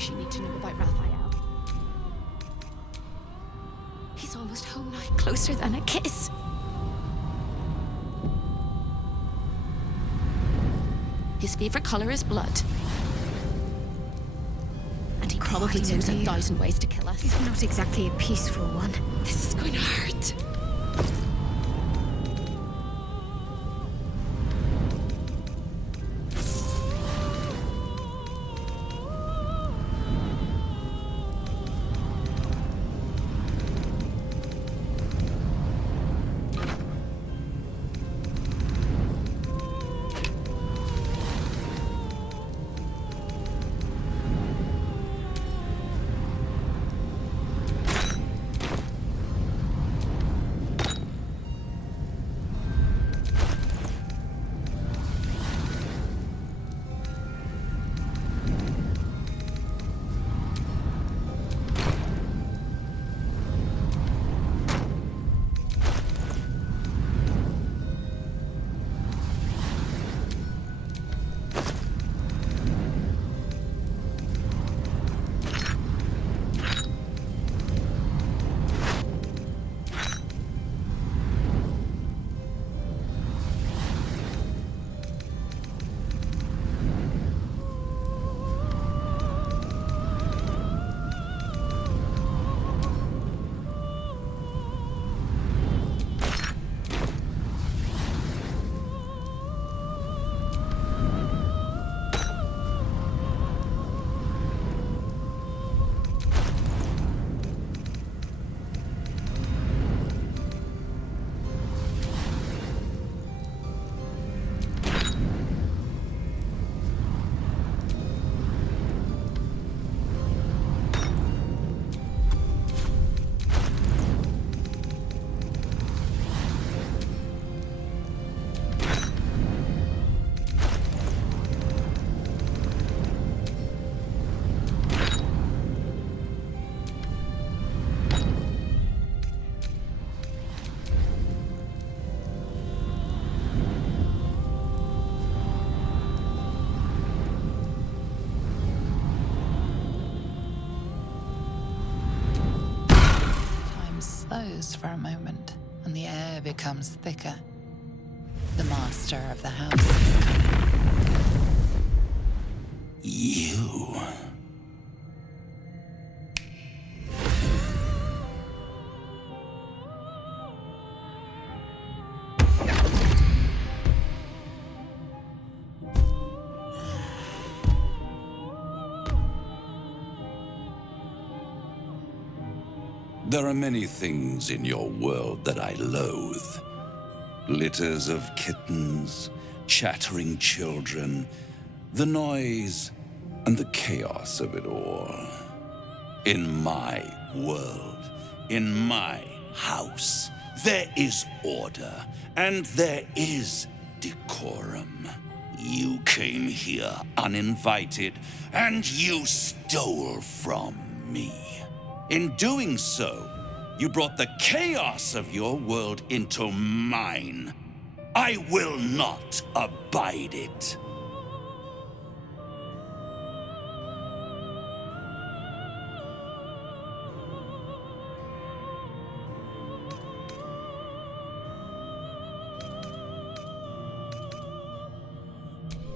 You need to know about Raphael. He's almost home now, closer than a kiss. His favorite color is blood. And he probably knows 1,000 ways to kill us. It's not exactly a peaceful one. This is going to hurt. closed for a moment, and the air becomes thicker. The master of the house is coming. You. There are many things in your world that I loathe. Litters of kittens, chattering children, the noise and the chaos of it all. In my world, in my house, there is order and there is decorum. You came here uninvited and you stole from me. In doing so, you brought the chaos of your world into mine. I will not abide it.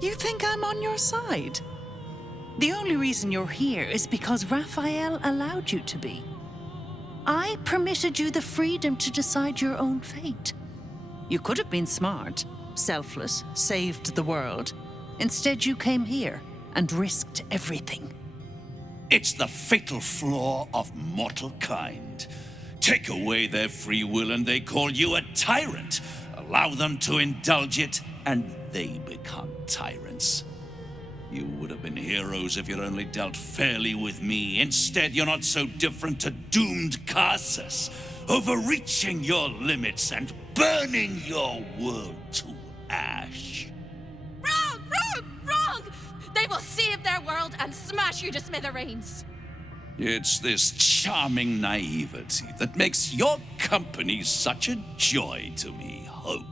You think I'm on your side? The only reason you're here is because Raphael allowed you to be. I permitted you the freedom to decide your own fate. You could have been smart, selfless, saved the world. Instead, you came here and risked everything. It's the fatal flaw of mortal kind. Take away their free will and they call you a tyrant. Allow them to indulge it and they become tyrants. You would have been heroes if you'd only dealt fairly with me. Instead, you're not so different to doomed Carsus, overreaching your limits and burning your world to ash. Wrong! Wrong! Wrong! They will save their world and smash you to smithereens. It's this charming naivety that makes your company such a joy to me, Hope.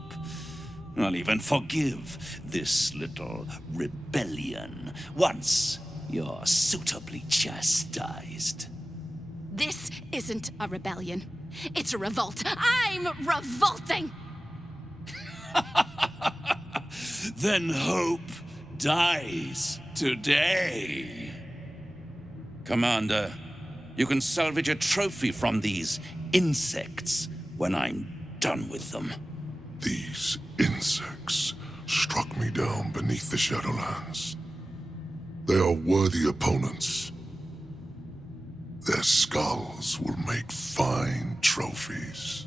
I'll even forgive this little rebellion once you're suitably chastised. This isn't a rebellion. It's a revolt. I'm revolting! Then Hope dies today. Commander, you can salvage a trophy from these insects when I'm done with them. These insects struck me down beneath the Shadowlands. They are worthy opponents. Their skulls will make fine trophies.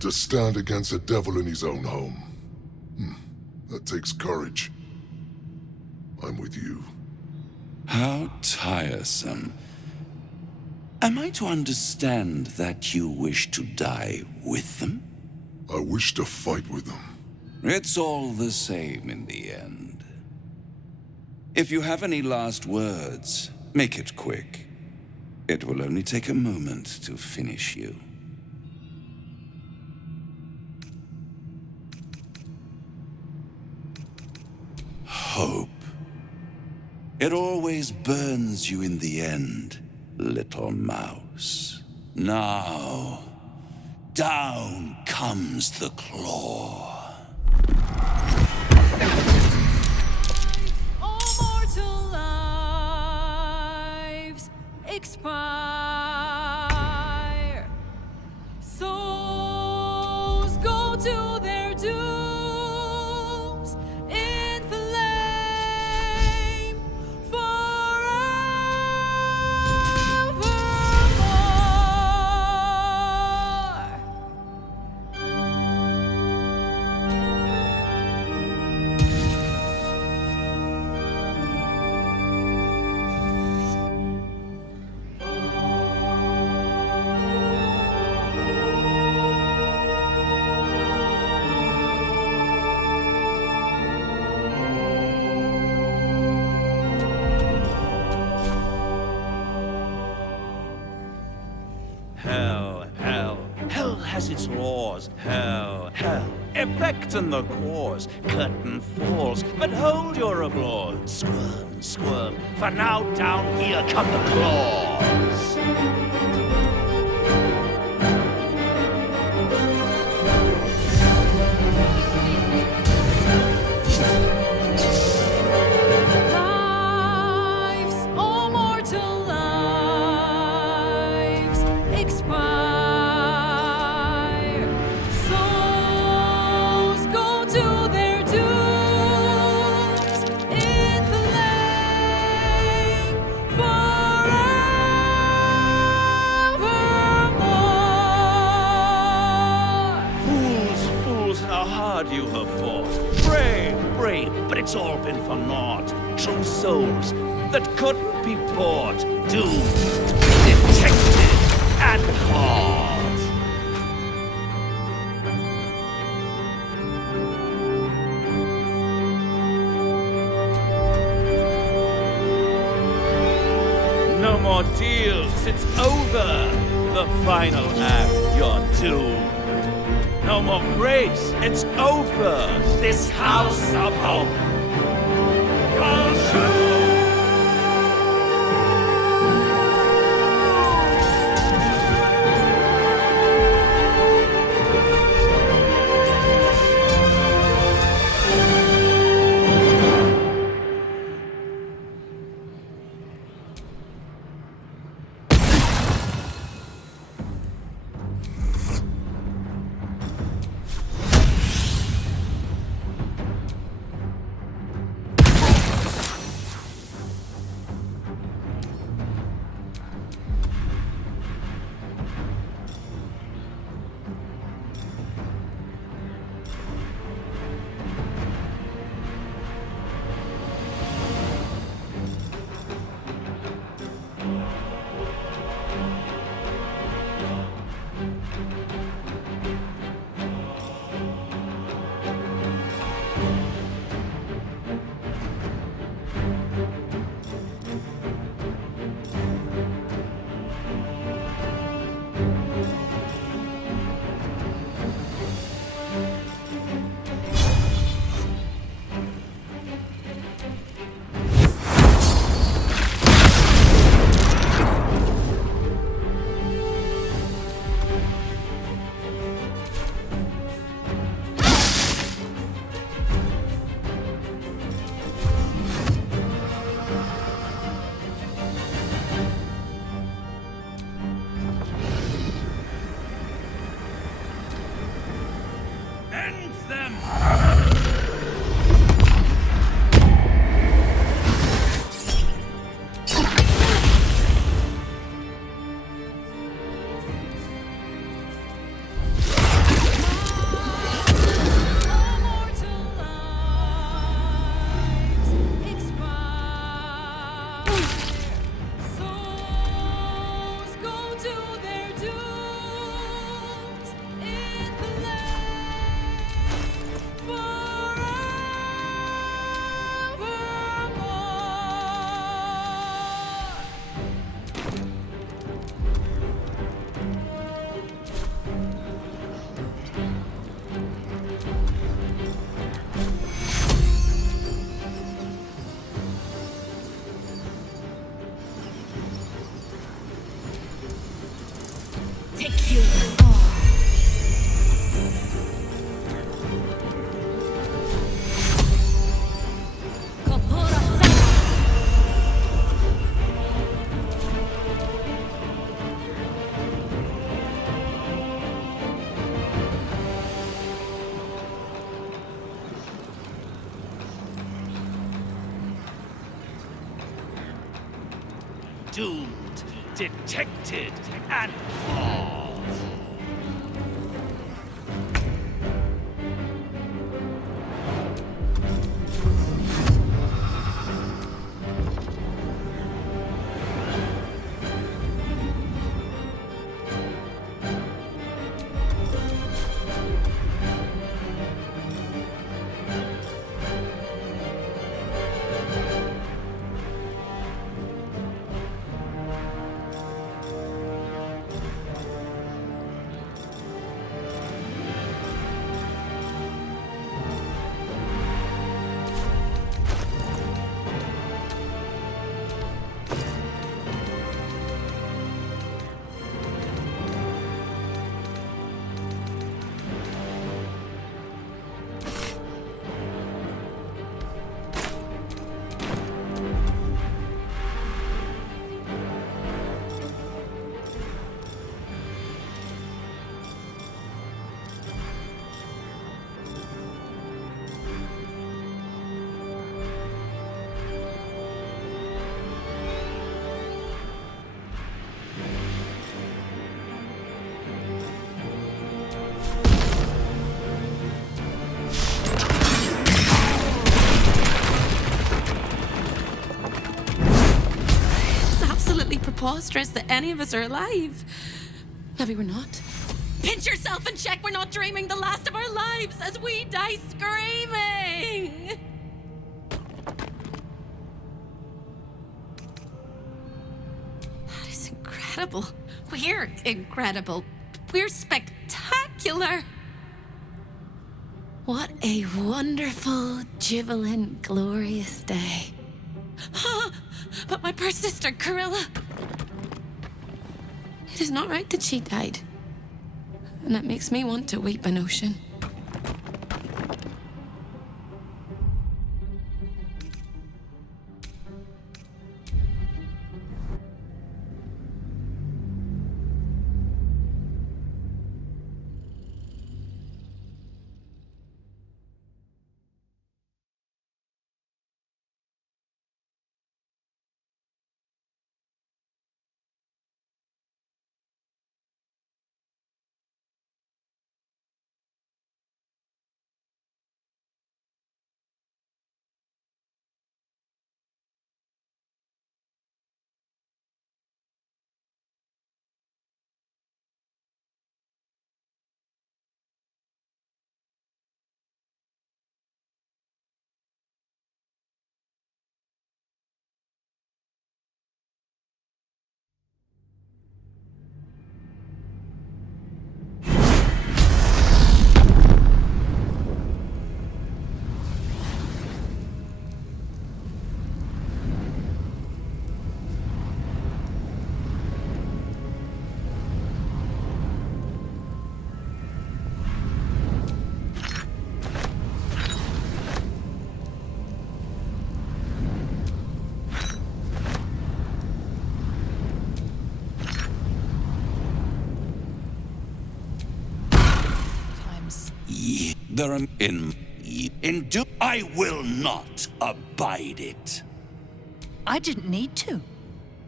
To stand against a devil in his own home. That takes courage. I'm with you. How tiresome. Am I to understand that you wish to die with them? I wish to fight with them. It's all the same in the end. If you have any last words, make it quick. It will only take a moment to finish you. Hope. It always burns you in the end, little mouse. Now, down comes the claw. All mortal lives expire. Souls go to their dooms in flame forevermore. Hell has its laws. Hell effect and the cause. Curtain falls, but hold your applause. Squirm, squirm, for now down here come the claws. Lives, all mortal lives, expire. Souls go to their dooms in the lake forevermore. Fools, fools, how hard you have fought. Brave, brave, but it's all been for naught. True souls that couldn't be bought, doomed, detected, and caught. No more deals, it's over. The final act, you're doomed. No more grace, it's over. This house of hope, you're doomed. End them! Souls go to their dooms in the lake forevermore. Take you. Doomed, detected, and caught. preposterous that any of us are alive. Maybe we're not. Pinch yourself and check we're not dreaming the last of our lives as we die screaming! That is incredible. We're incredible. We're spectacular. What a wonderful, jubilant, glorious day. But my poor sister, Corilla. It is not right that she died. And that makes me want to weep an ocean. There am in do I will not abide it. I didn't need to.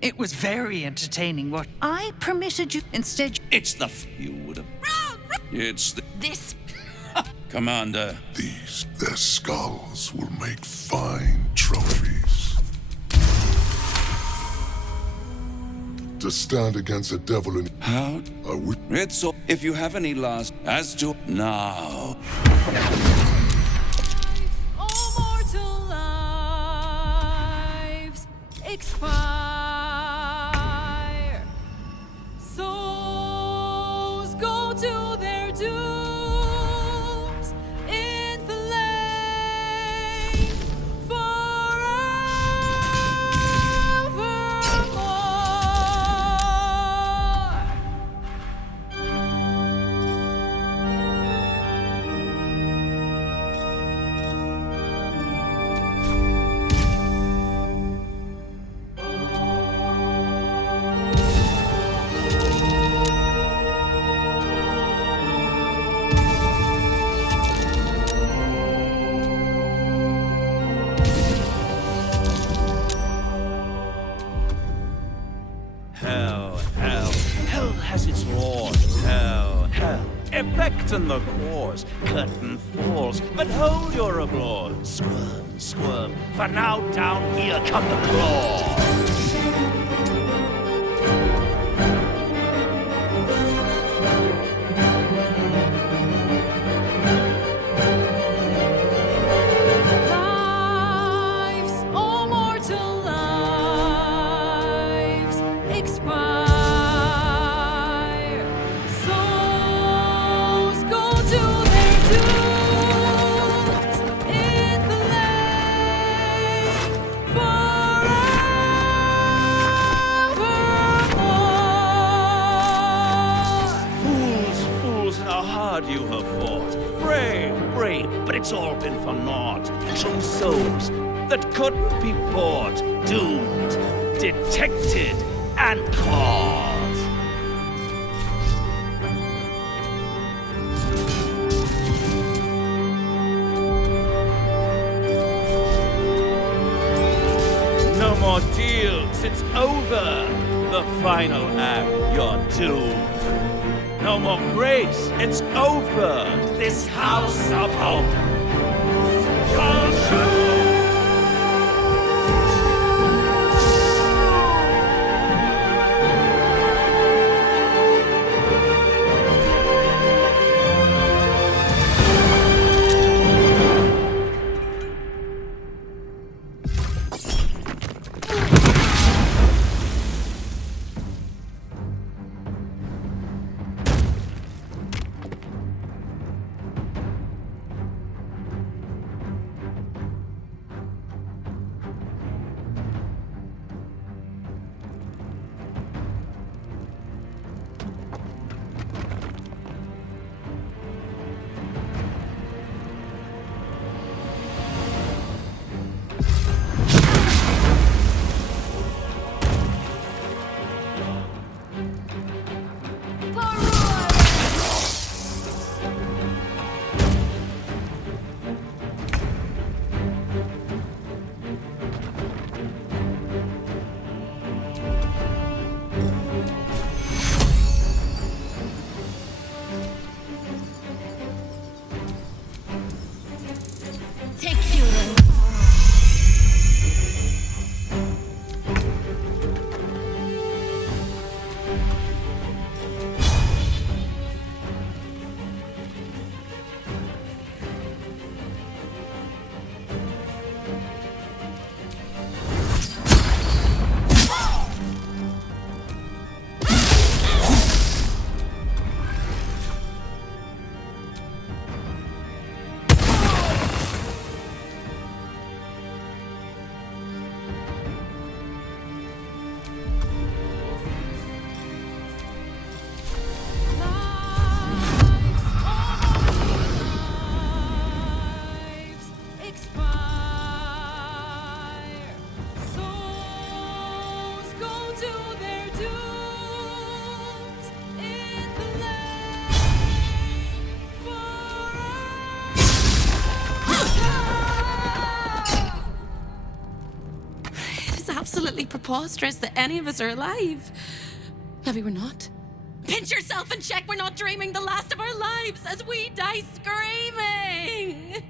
It was very entertaining what I permitted you. Instead, it's the you would have. It's the this Commander. Their skulls will make fine trophies. To stand against a devil in how I would. It's so. If you have any last as to now. All mortal lives expire. Souls go to their dooms in flame forevermore. Hell, hell, hell has its lord. Hell, hell, effect in the cause. Curtain falls, but hold your applause. Squirm, squirm, for now down here come the claws. Lives, all mortal lives expire. Souls go to their dooms in flame forevermore. Fools, fools, how hard you have fought. Brave, brave, but it's all been for naught. True souls that couldn't be bought. Doomed, detected, and caught. No more deals, it's over. The final act, you're doomed. No more grace, it's over. This house of hope. Consumed. preposterous that any of us are alive. Maybe we're not. Pinch yourself and check we're not dreaming the last of our lives as we die screaming.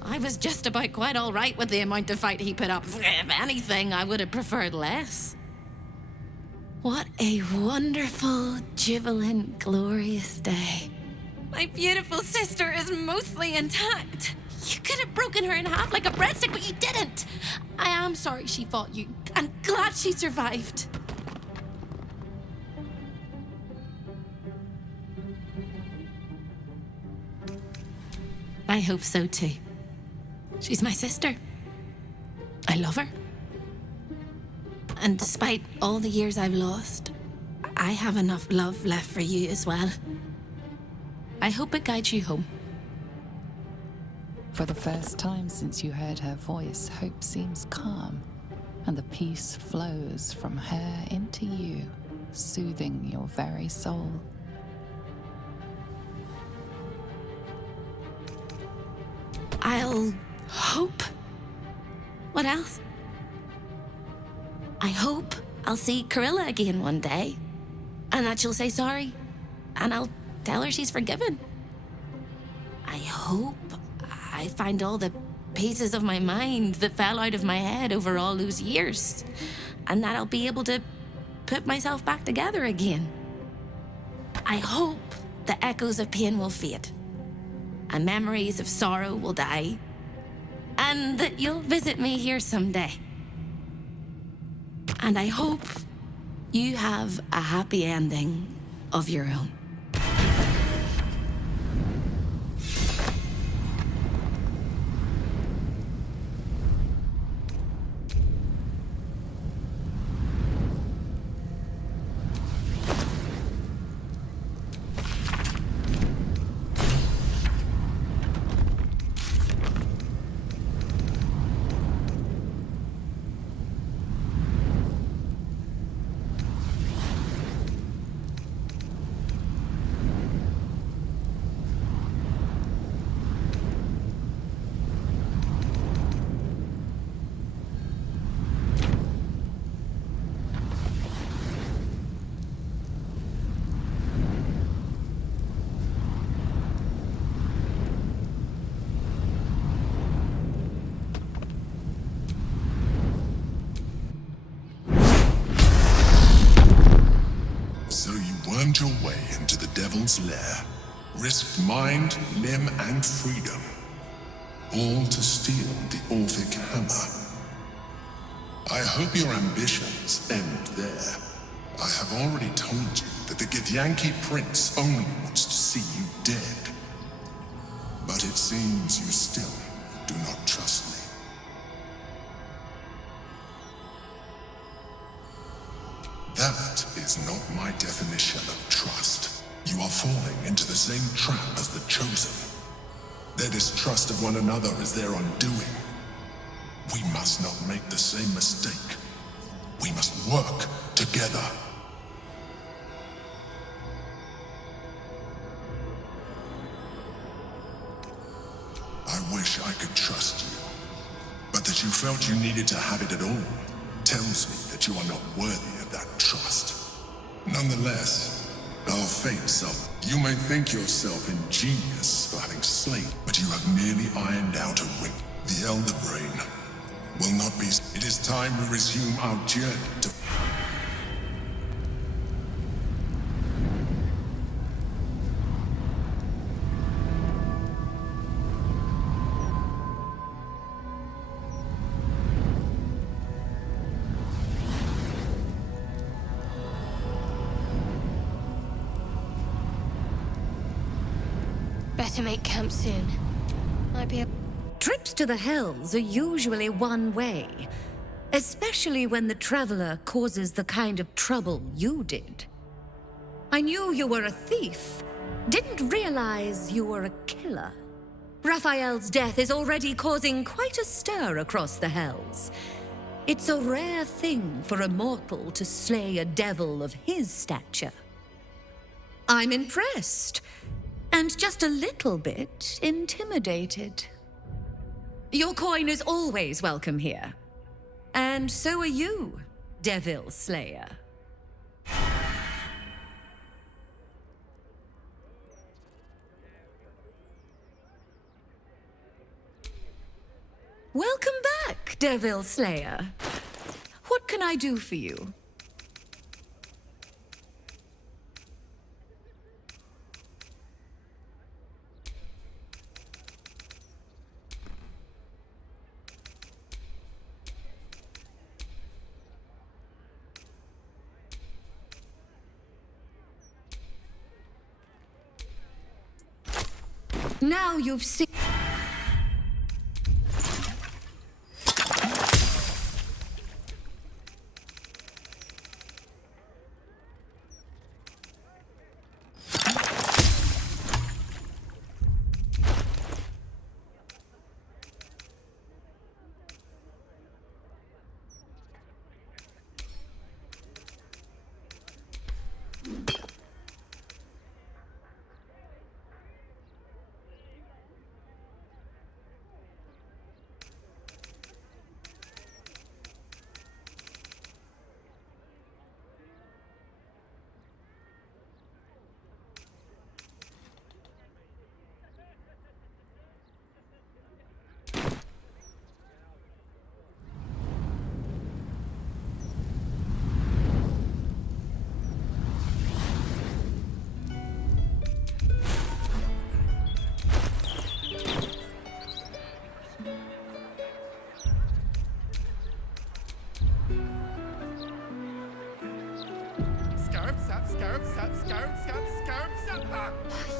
I was just about quite all right with the amount of fight he put up. If anything, I would have preferred less. What a wonderful, jubilant, glorious day. My beautiful sister is mostly intact. You could have broken her in half like a breadstick, but you didn't. I am sorry she fought you, and glad she survived. I hope so too. She's my sister. I love her. And despite all the years I've lost, I have enough love left for you as well. I hope it guides you home. For the first time since you heard her voice, hope seems calm, and the peace flows from her into you, soothing your very soul. I'll hope. What else? I hope I'll see Corilla again one day, and that she'll say sorry, and I'll tell her she's forgiven. I hope I find all the pieces of my mind that fell out of my head over all those years, and that I'll be able to put myself back together again. I hope the echoes of pain will fade, and memories of sorrow will die, and that you'll visit me here someday. And I hope you have a happy ending of your own. So you wormed your way into the Devil's Lair, risked mind, limb, and freedom, all to steal the Orphic Hammer. I hope your ambitions end there. I have already told you that the Githyanki Prince only wants to see you dead. But it seems you still do not trust me. That is not my definition of trust. You are falling into the same trap as the Chosen. Their distrust of one another is their undoing. We must not make the same mistake. We must work together. I wish I could trust you, but that you felt you needed to have it at all tells me that you are not worthy of that trust. Nonetheless, our fates are... You may think yourself ingenious for having slain, but you have merely ironed out a ring. The Elder Brain will not be... It is time we resume our journey to... Better make camp soon. Might be a... Trips to the Hells are usually one way, especially when the traveler causes the kind of trouble you did. I knew you were a thief, didn't realize you were a killer. Raphael's death is already causing quite a stir across the Hells. It's a rare thing for a mortal to slay a devil of his stature. I'm impressed, and just a little bit intimidated. Your coin is always welcome here. And so are you, Devil Slayer. Welcome back, Devil Slayer. What can I do for you? Now you've seen...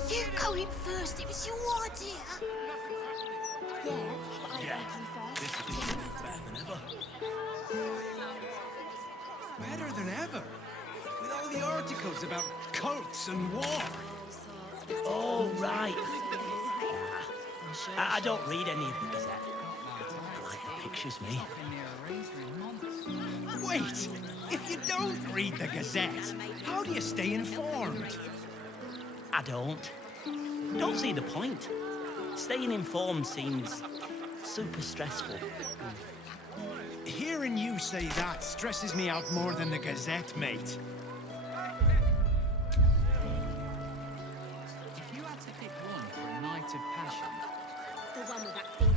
You going first. It was your idea. Yeah. This is better than ever. Better than ever? With all the articles about cults and war. Oh, right. I don't read any of the Gazette. I like the pictures, me. Wait! If you don't read the Gazette, how do you stay informed? I don't. Don't see the point. Staying informed seems super stressful. Hearing you say that stresses me out more than the Gazette, mate. If you had to pick one for a night of passion... The one with that thing.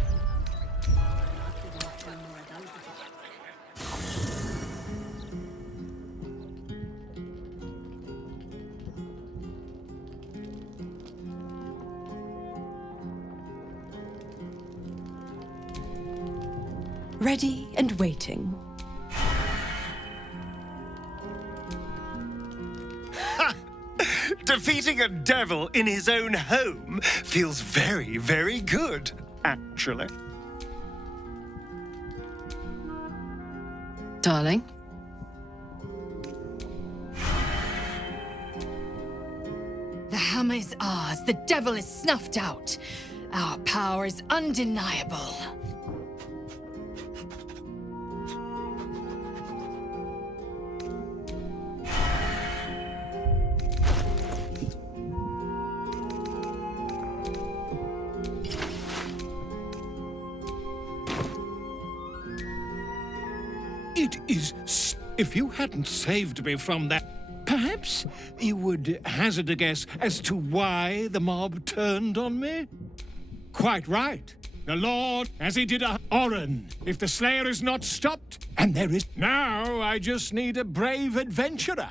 I've given off 2 more of those. Ready and waiting. Defeating a devil in his own home feels very, very good, actually. Darling? The hammer is ours. The devil is snuffed out. Our power is undeniable. It is... If you hadn't saved me from that, perhaps you would hazard a guess as to why the mob turned on me? Quite right. The Lord, as he did Oren, if the Slayer is not stopped, and there is... Now I just need a brave adventurer,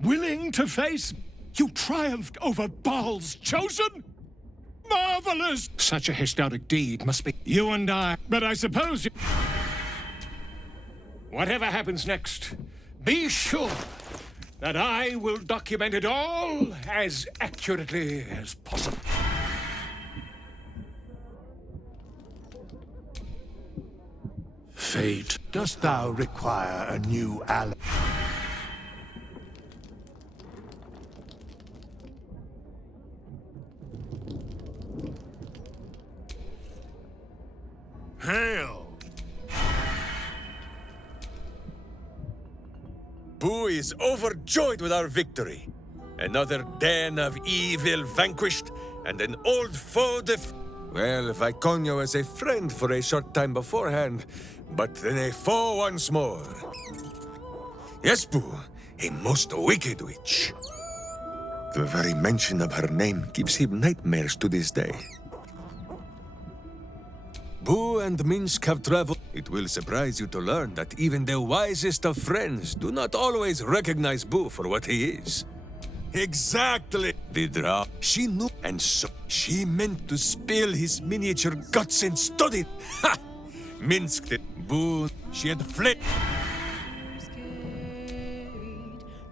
willing to face... You triumphed over Baal's chosen? Marvelous! Such a historic deed must be you and I, but I suppose... Whatever happens next, be sure that I will document it all as accurately as possible. Fate, dost thou require a new ally? Hail! Boo is overjoyed with our victory. Another den of evil vanquished, and an old foe Well, Viconio was a friend for a short time beforehand, but then a foe once more. Yes, Boo, a most wicked witch. The very mention of her name gives him nightmares to this day. Boo and Minsk have traveled. It will surprise you to learn that even the wisest of friends do not always recognize Boo for what he is. Exactly! The draw. She knew, and so she meant to spill his miniature guts and studied. Ha! Minsk did. Boo. She had fled.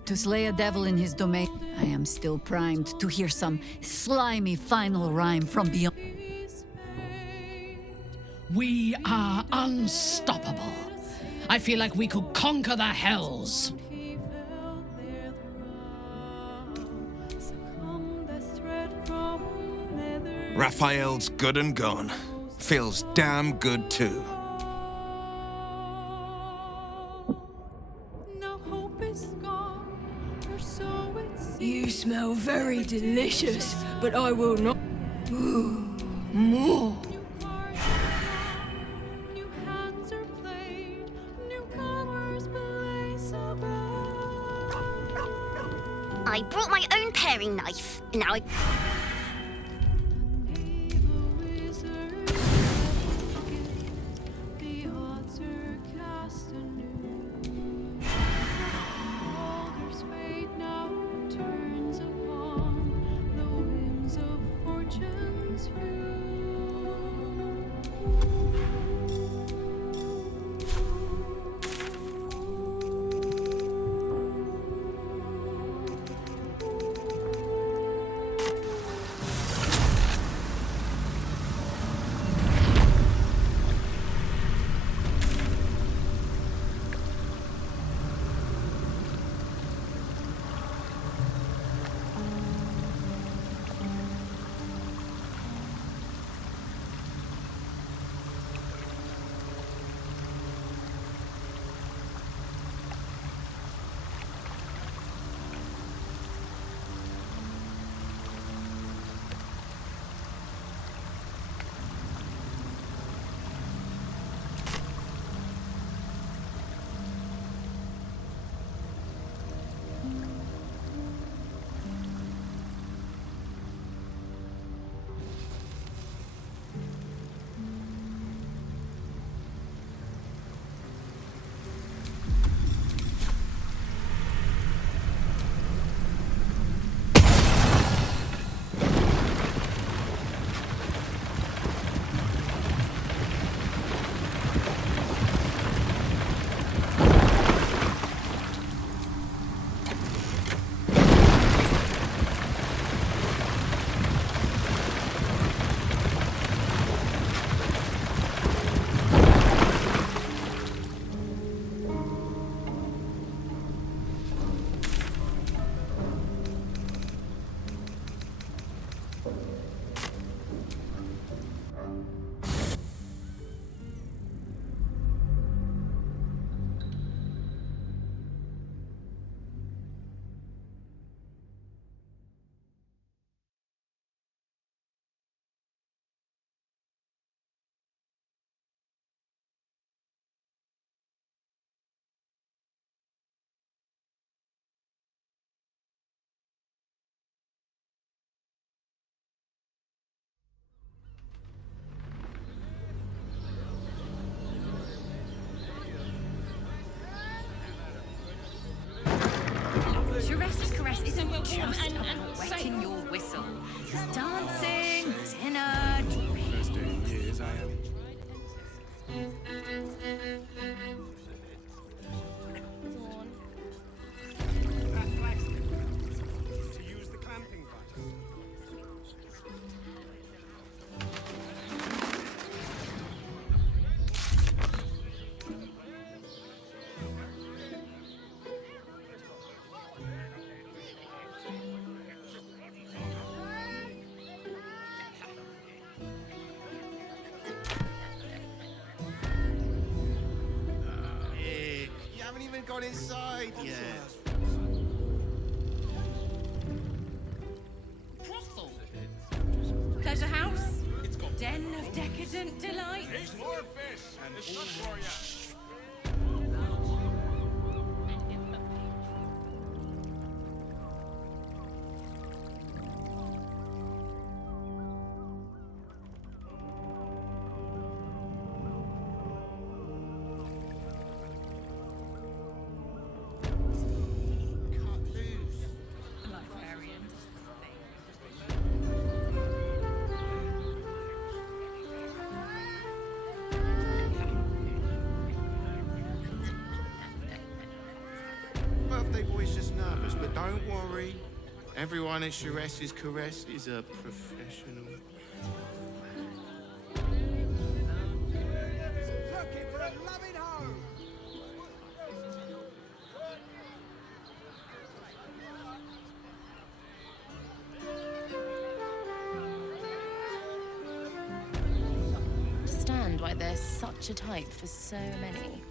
To slay a devil in his domain, I am still primed to hear some slimy final rhyme from beyond. We are unstoppable. I feel like we could conquer the hells. Raphael's good and gone. Feels damn good too. You smell very delicious, but I will not. Ooh, more. I brought my own paring knife, and now I... Sharessa's caress isn't just about wetting your whistle. It's dancing, dinner, First day in years, I am. To use the clamping button. You haven't even got inside yet. Brothel. Pleasure house. It's got den. Ancient delights. There's more fish, and it's not for ya. Birthday boy's just nervous, but don't worry. Everyone at Sharess's Caress is a professional. Looking for a loving home. Understand why there's such a type for so many.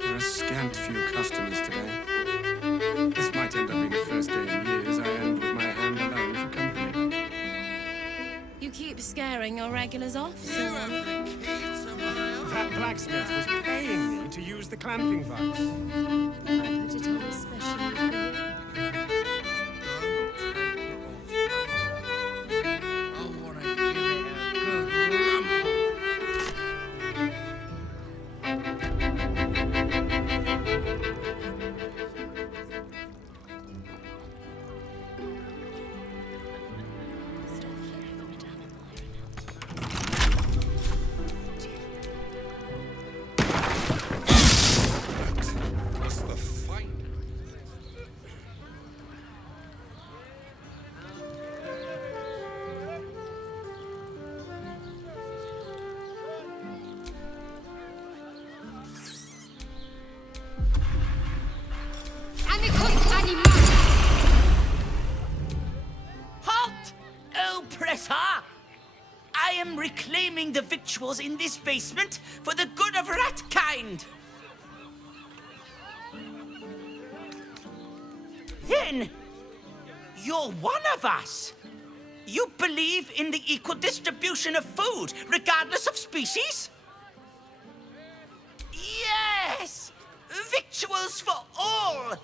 There are a scant few customers today. This might end up being the first day in years I end with my hand alone for company. You keep scaring your regulars off, Swan. That blacksmith was paying me to use the clamping vise. I put it on especially for you. Halt! Oh, Pressa! I am reclaiming the victuals in this basement for the good of ratkind. Then, you're one of us. You believe in the equal distribution of food, regardless of species? Yes! Victuals for all!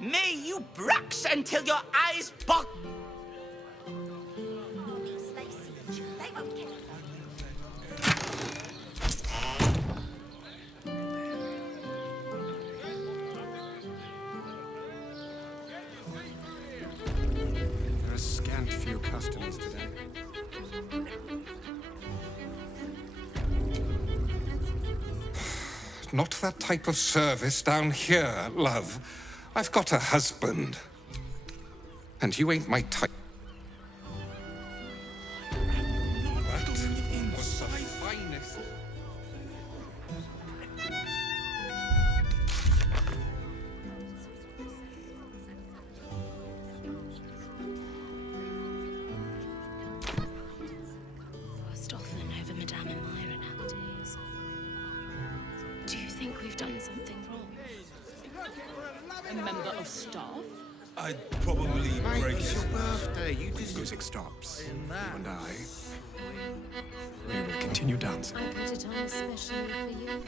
May you brax until your eyes bog. There are a scant few customers today. Not that type of service down here, love. I've got a husband. And you ain't my type. That was the finest. Fussed often over Madame and Myra nowadays. Do you think we've done something wrong? A member of staff? I'd probably Mate, break it's his your birthday. You When just... music stops, you and I, we will continue dancing. I put it on especially for you.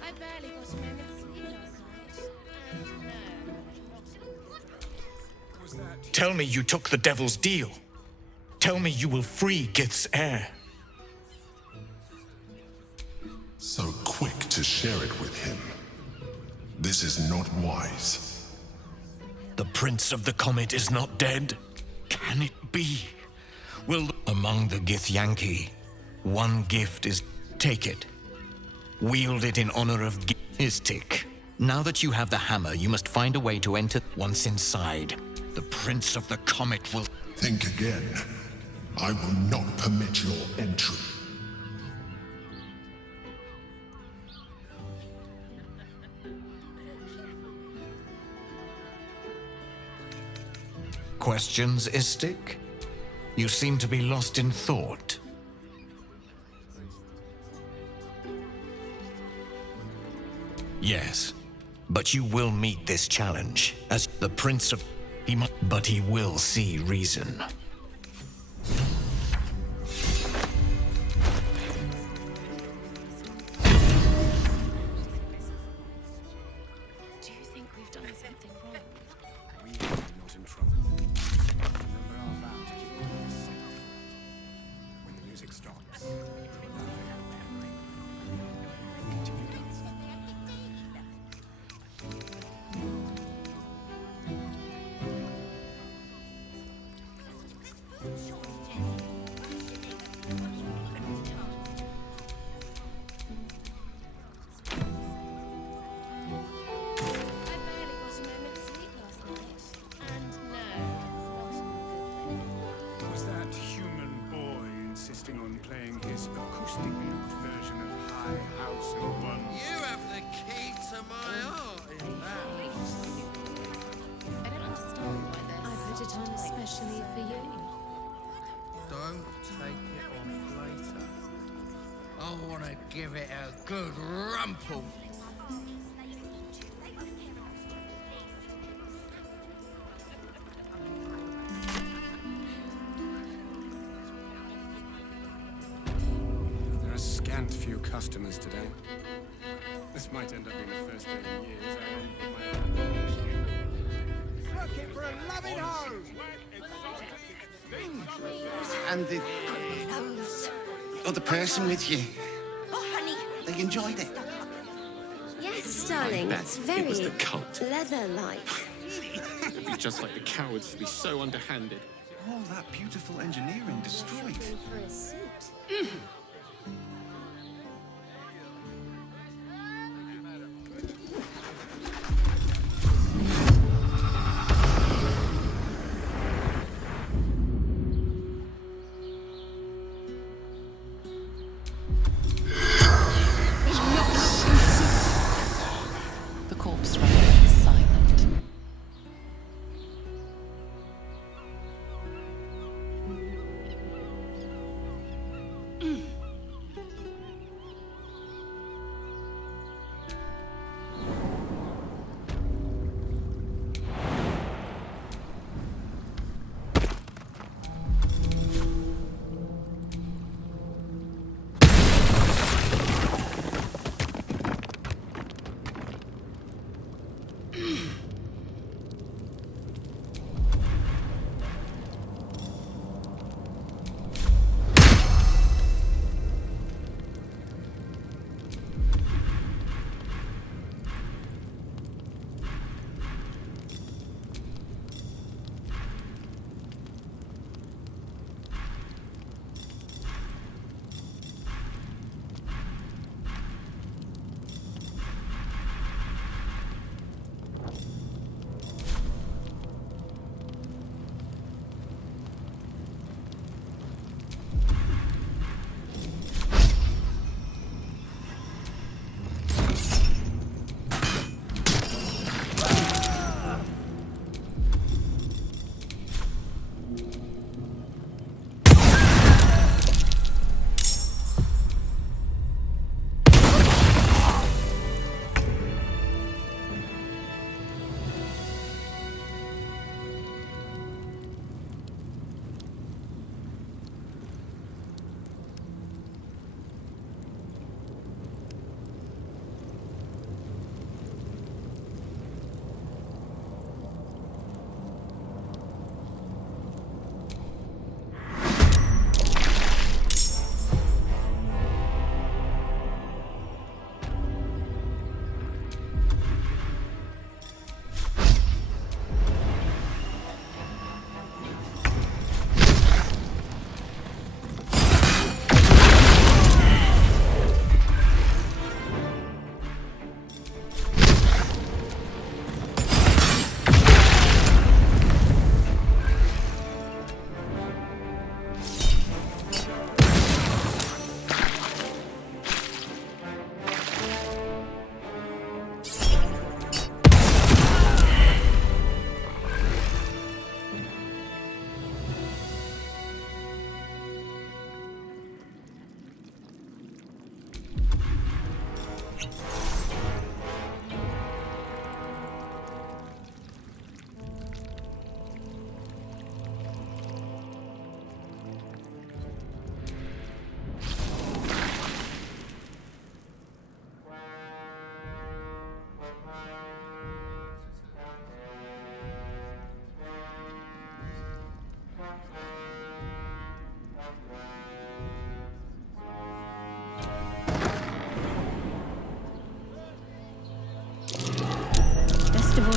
I barely got a moment's sleep last night. Tell me you took the devil's deal. Tell me you will free Gith's heir. So quick to share it with him. This is not wise. The Prince of the Comet is not dead. Can it be? Will among the Githyanki, one gift is take it. Wield it in honor of Istik. Now that you have the hammer, you must find a way to enter. Once inside, the Prince of the Comet will... Think again. I will not permit your entry. Questions, Istik? You seem to be lost in thought. Yes, but you will meet this challenge as the Prince of... But he will see reason. Do you think we've done something wrong? We are not in trouble. Remember our vow to keep all this safe. When the music stops, we will lie and continue dancing. Was that human boy insisting on playing his acoustic version of High House in One? You have the key to my heart in that. I don't understand why this. I put it on especially for you. Don't take it off later. I want to give it a good rumple. There are scant few customers today. This might end up being the first day in years I end with my Looking for a loving home! And the other person with you, Oh, honey. they enjoyed it. Yes, darling, Bet it's it very was the cult. leather-like. It'd be just like the cowards to be so underhanded. All that beautiful engineering destroyed. For a suit. The corpse remains silent.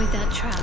avoid that trap.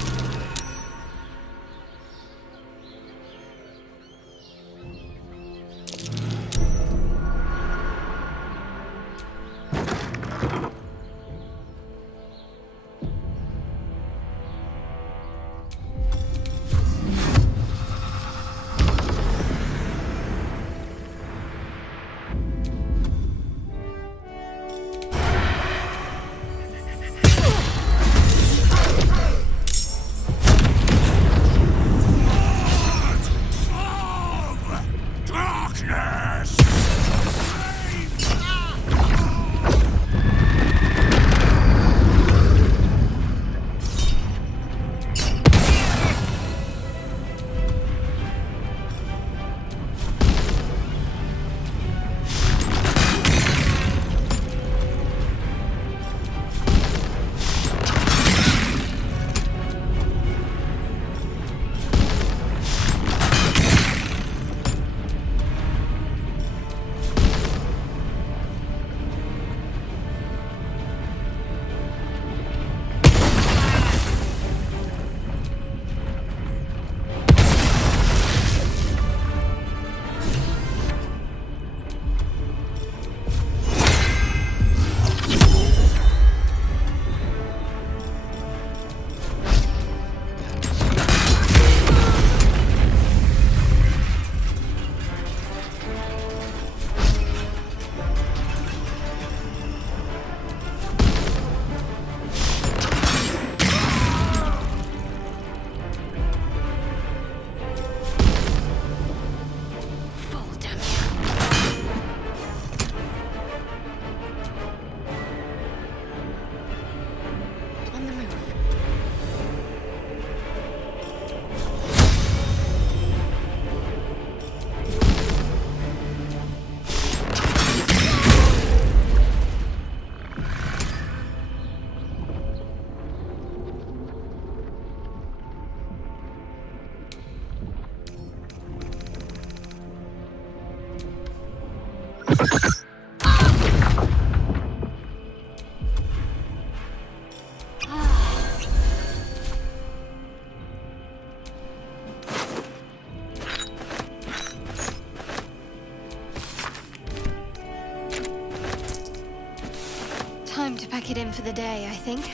Time to pack it in for the day, I think.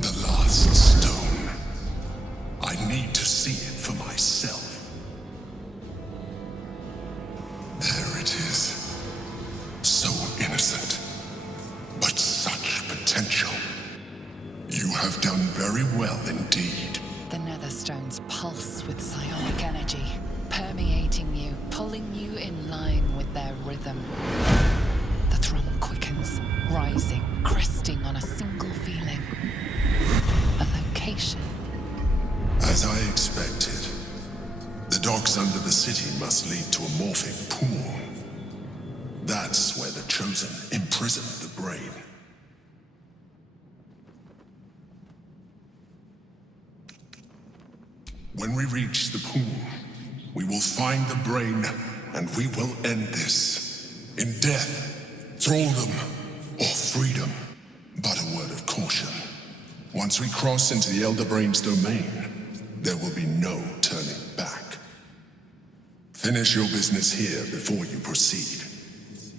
The last stone. I need to see it for myself. There it is. So innocent, but such potential. You have done very well indeed. The Netherstones pulse with psionic energy, permeating you, pulling you in line with their rhythm. The thrum quickens, rising, cresting on a single feeling. A location. As I expected, the docks under the city must lead to a morphic pool. That's where the Chosen imprisoned the brain. When we reach the pool, we will find the brain, and we will end this. In death, thraldom, or freedom. But a word of caution. Once we cross into the Elder Brain's domain, there will be no turning back. Finish your business here before you proceed.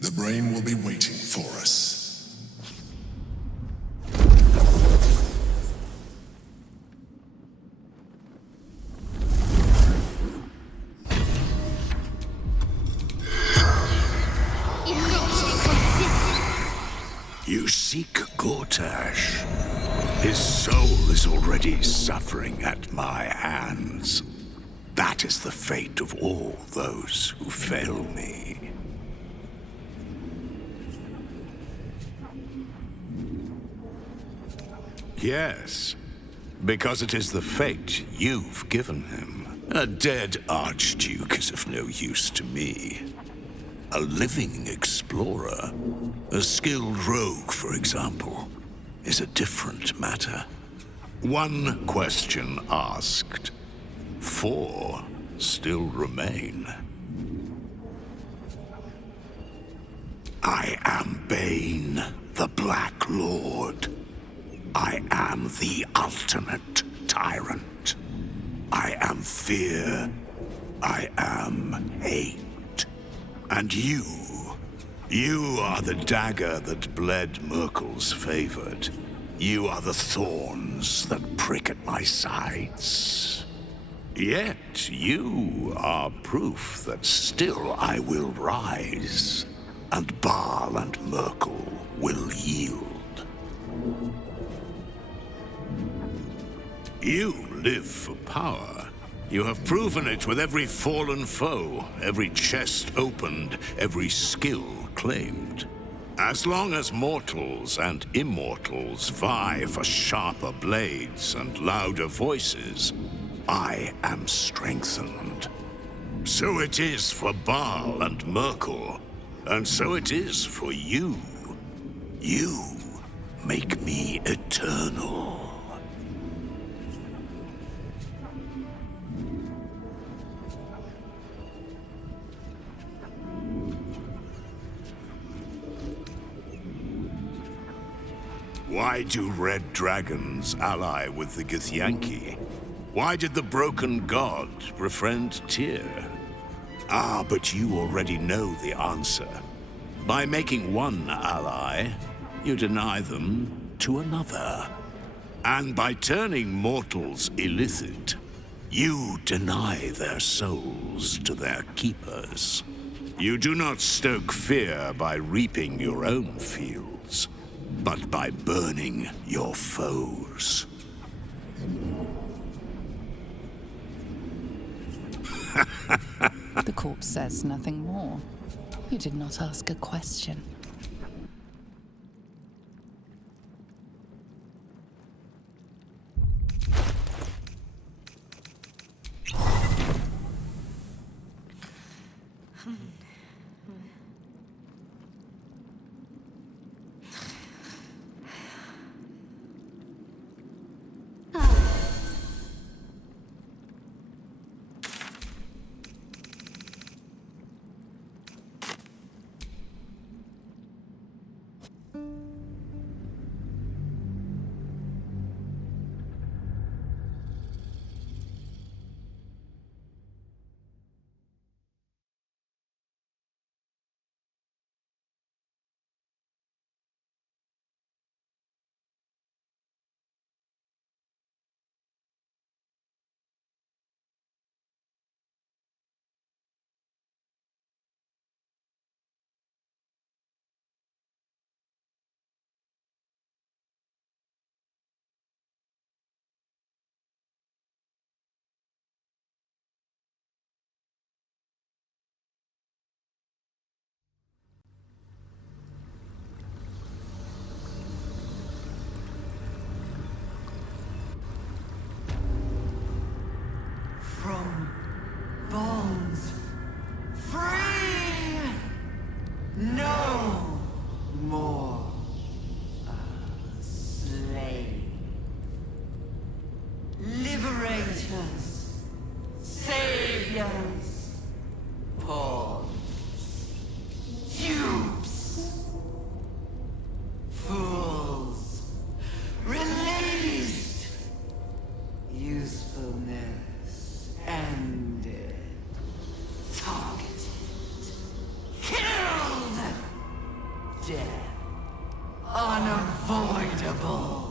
The brain will be waiting for us. You seek Gortash. His soul is already suffering at my hands. That is the fate of all those who fail me. Yes, because it is the fate you've given him. A dead archduke is of no use to me. A living explorer, a skilled rogue, for example, is a different matter. One question asked, 4 still remain. I am Bane, the Black Lord. I am the ultimate tyrant. I am fear. I am hate. And you are the dagger that bled Merkel's favored. You are the thorns that prick at my sides. Yet you are proof that still I will rise, and Baal and Merkel will yield. You live for power. You have proven it with every fallen foe, every chest opened, every skill claimed. As long as mortals and immortals vie for sharper blades and louder voices, I am strengthened. So it is for Baal and Merkel, and so it is for you. You make me eternal. Why do red dragons ally with the Githyanki? Why did the broken god befriend Tyr? Ah, but you already know the answer. By making one ally, you deny them to another. And by turning mortals illicit, you deny their souls to their keepers. You do not stoke fear by reaping your own fields, but by burning your foes. The corpse says nothing more. You did not ask a question. From bonds free, no more slave. Liberators, saviors, pawns, dupes, fools, released, usefulness ended, targeted, killed, death unavoidable.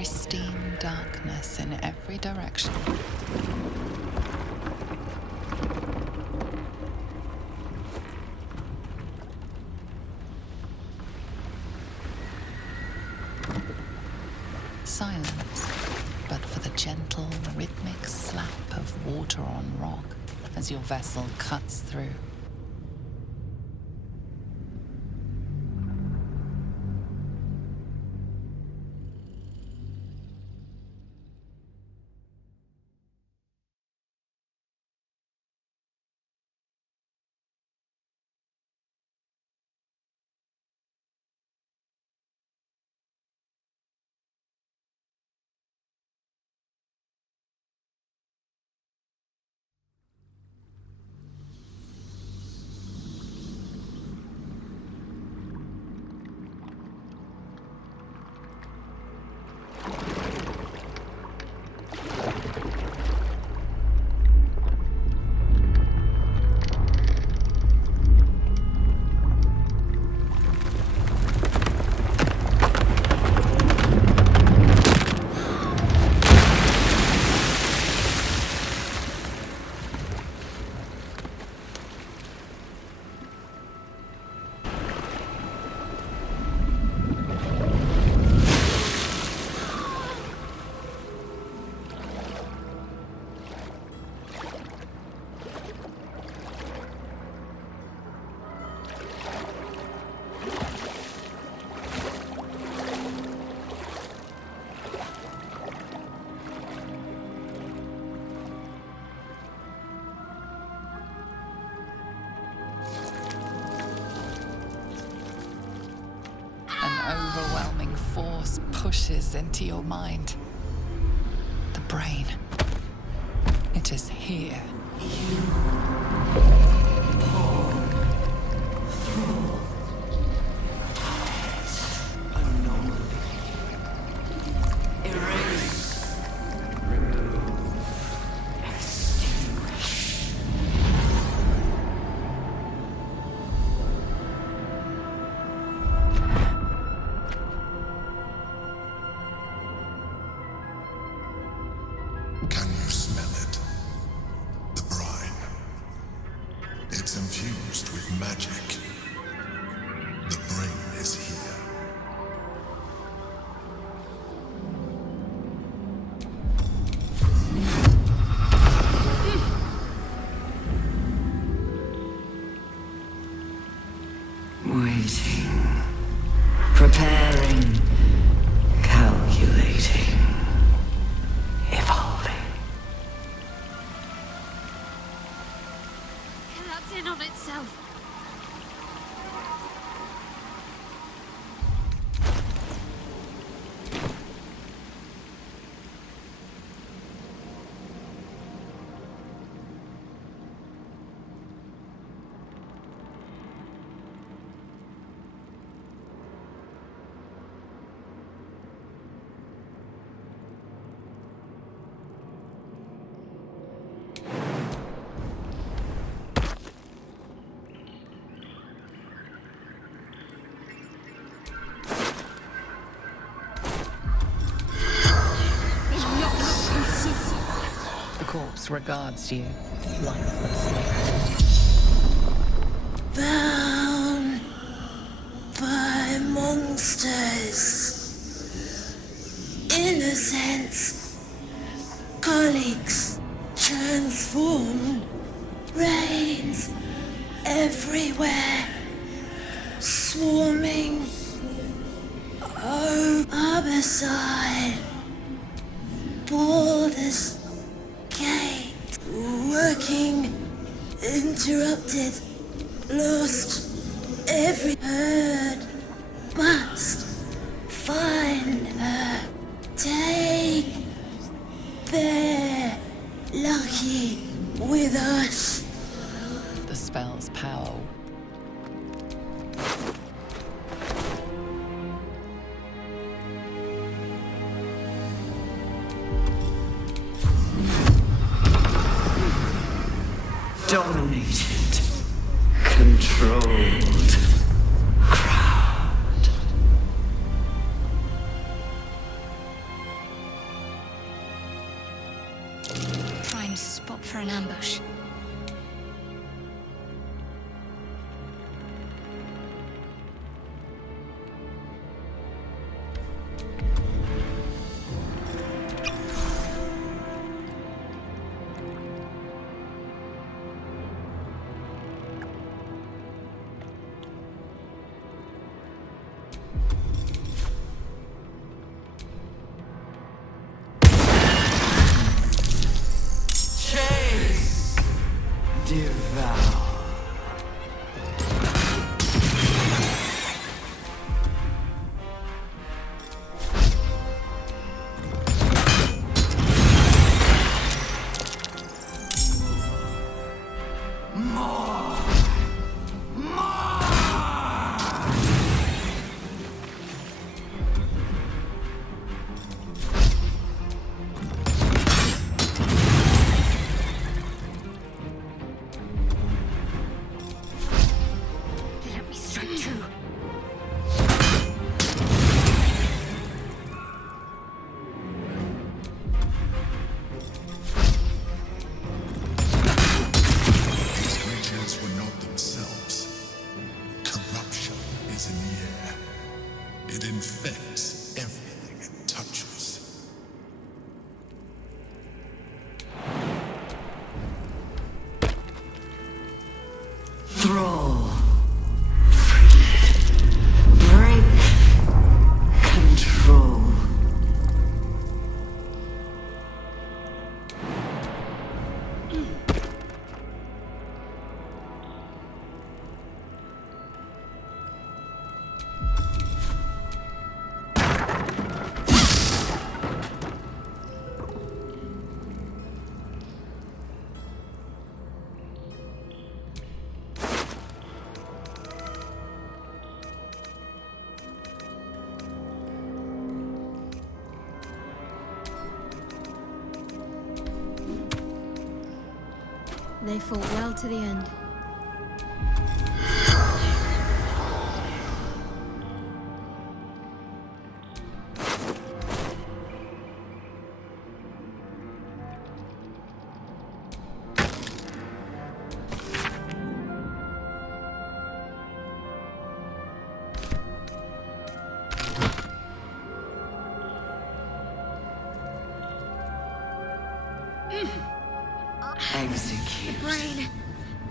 pristine darkness in every direction. Silence, but for the gentle, rhythmic slap of water on rock as your vessel cuts through. Overwhelming force pushes into your mind. The brain. It is here. Can you smell it? The brine. It's infused with magic. The brain is here. Waiting. Preparing. Calculating. Evolving. Collapse in on itself. The corpse regards you lifelessly. Bound by monsters. Innocents. Colleagues transformed. Rains everywhere. Swarming. Oh, other side. Borders. Gate. Working. Interrupted. Lost. Every herd. Must find her. Take their lucky with us. The spell's power. Dominated. Controlled. Crowned. an ambush. Chase! Devour. Let me strike true. These creatures were not themselves. Corruption is in the air. It infects everything it touches. Thrall. Break control. They fought well to the end. Execute. The brain.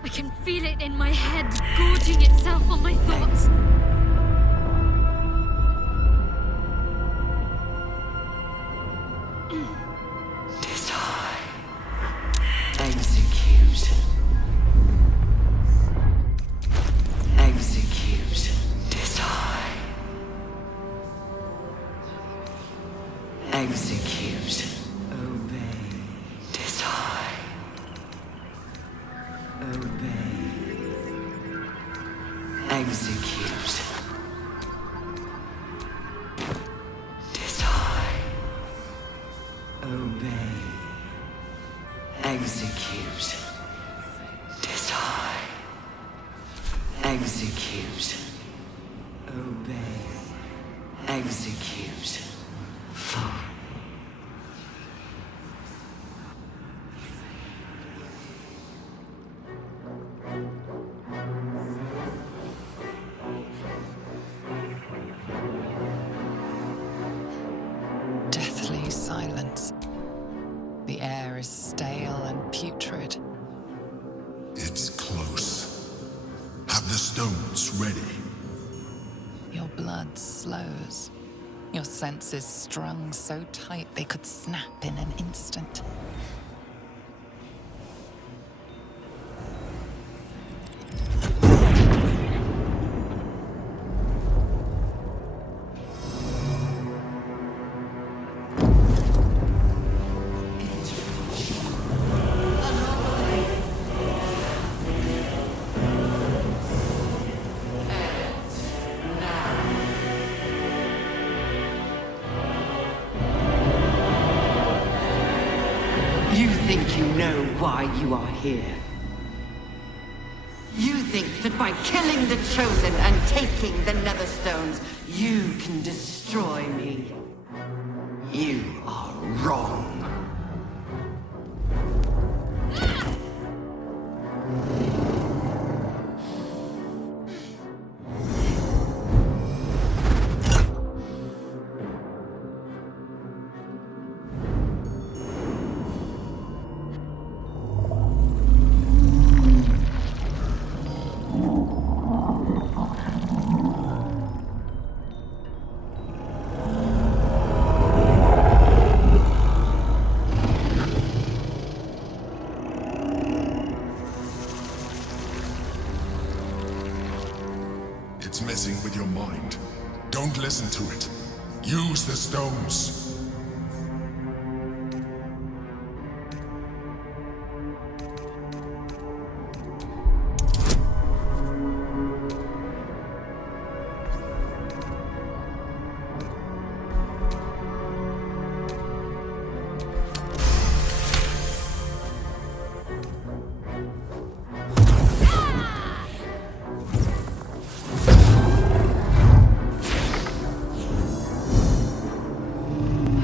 I can feel it in my head, gorging itself on my thoughts. Decide. Execute. Execute. Decide. Execute. Obey. Decide. Obey. Execute. Decide. Obey. Execute. Decide. Execute. Obey. Execute. Deathly silence. The air is stale and putrid. It's close. Have the stones ready. Your blood slows. Your senses strung so tight they could snap in an instant. You think you know why you are here? You think that by killing the Chosen and taking the Netherstones, you can destroy me? You are wrong. messing with your mind. Don't listen to it. Use the stones.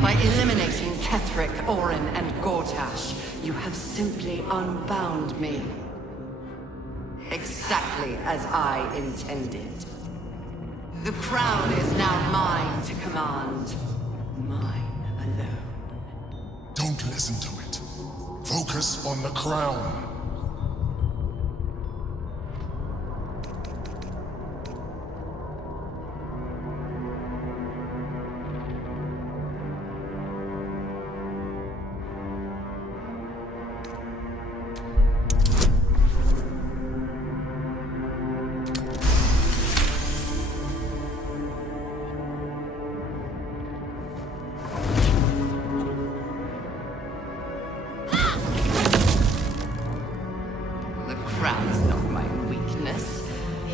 By eliminating Ketheric, Orin, and Gortash, you have simply unbound me. Exactly as I intended. The crown is now mine to command. Mine alone. Don't listen to it. Focus on the crown. The crown is not my weakness.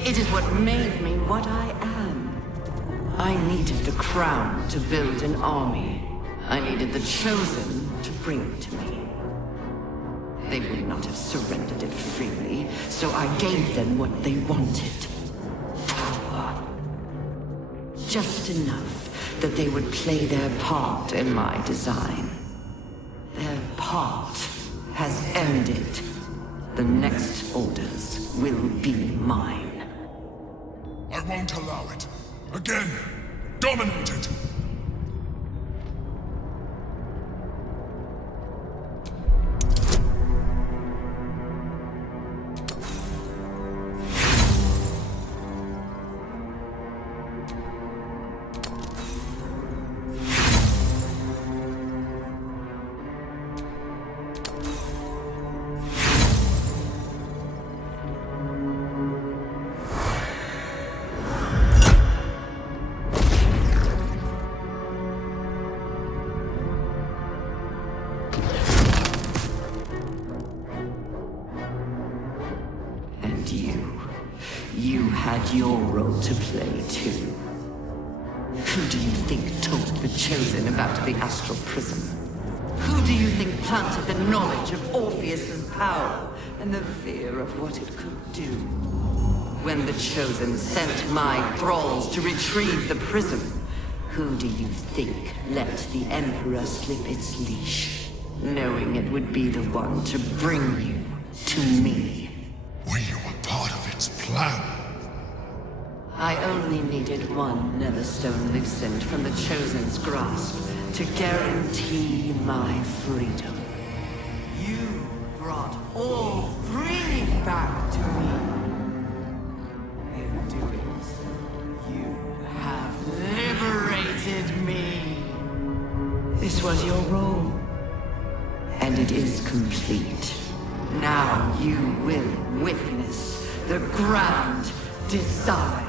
It is what made me what I am. I needed the crown to build an army. I needed the Chosen to bring it to me. They would not have surrendered it freely, so I gave them what they wanted. Power. Just enough that they would play their part in my design. Their part has ended. The next orders will be mine. I won't allow it. Again, dominate it. You had your role to play, too. Who do you think told the Chosen about the Astral Prism? Who do you think planted the knowledge of Orpheus's power and the fear of what it could do? When the Chosen sent my thralls to retrieve the prism, who do you think let the Emperor slip its leash, knowing it would be the one to bring you to me? We were part of its plan. I only needed one Netherstone loosened from the Chosen's grasp to guarantee my freedom. You brought all three back to me. In doing so, you have liberated me. This was your role, and it is complete. Now you will witness the grand design.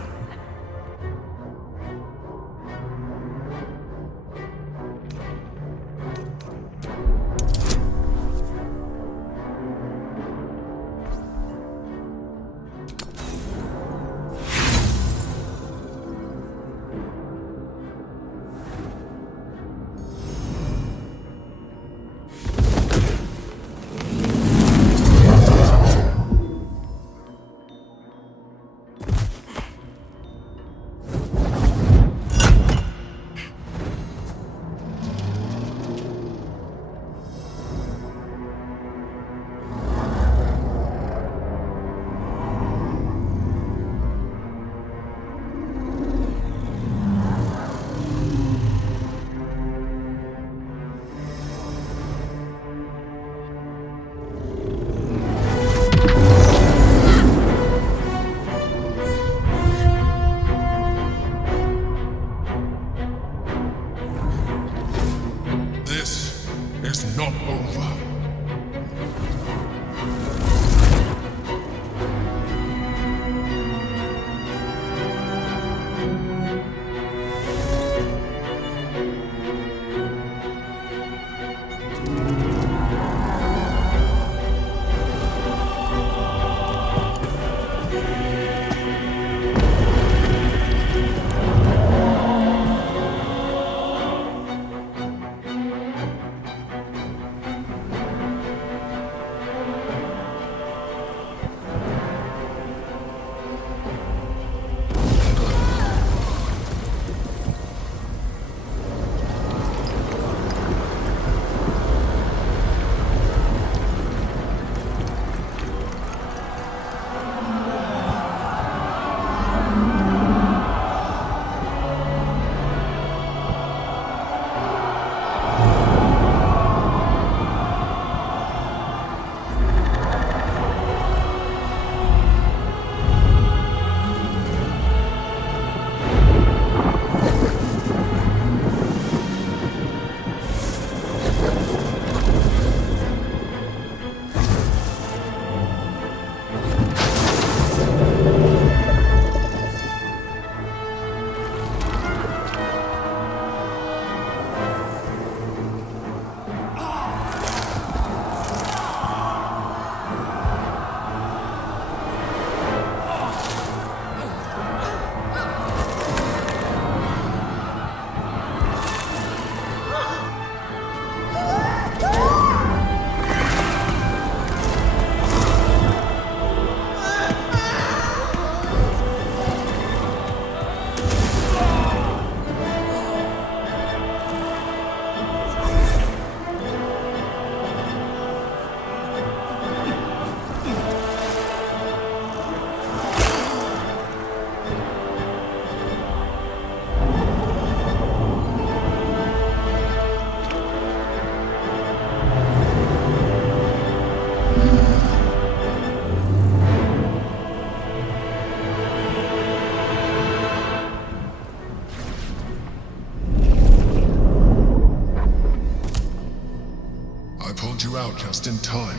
just in time.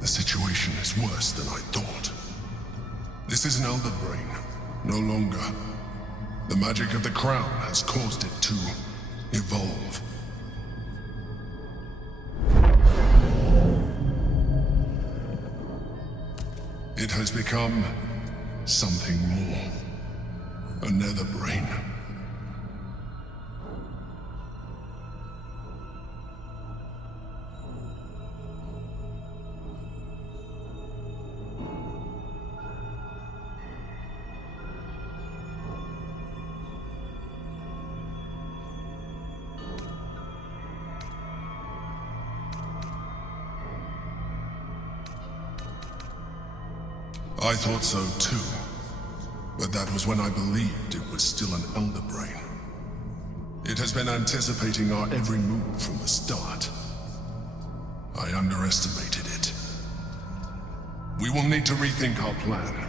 The situation is worse than I thought. This is an Elder Brain, no longer. The magic of the crown has caused it to evolve. It has become something more. A nether brain. I thought so too, but that was when I believed it was still an Elder Brain. It has been anticipating our every move from the start. I underestimated it. We will need to rethink our plan.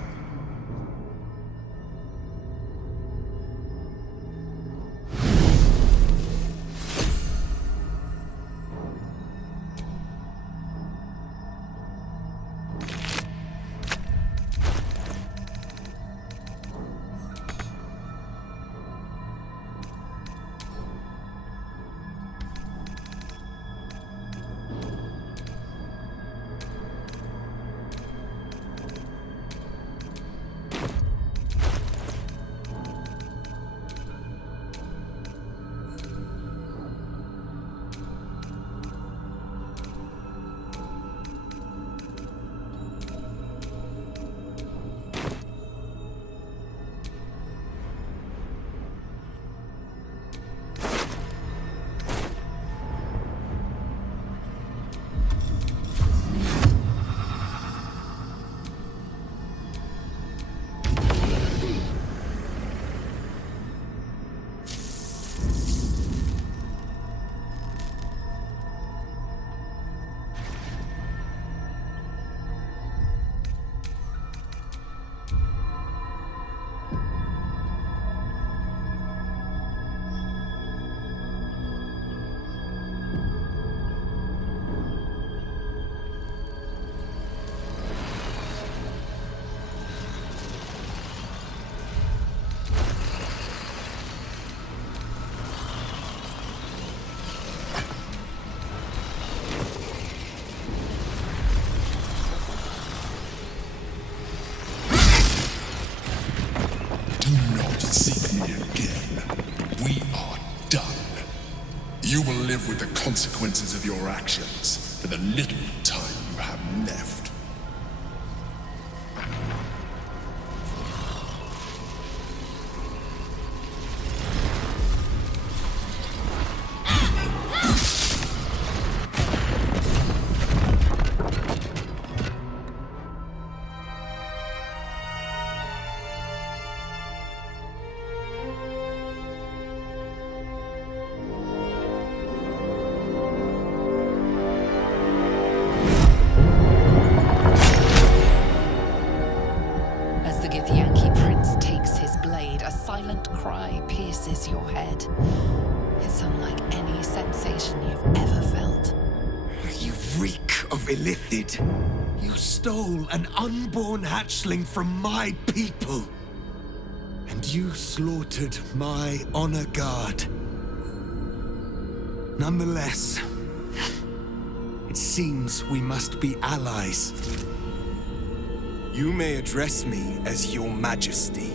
You will live with the consequences of your actions for the little time you have left. Your head. It's unlike any sensation you've ever felt. You reek of illithid. You stole an unborn hatchling from my people. And you slaughtered my honor guard. Nonetheless, it seems we must be allies. You may address me as Your Majesty.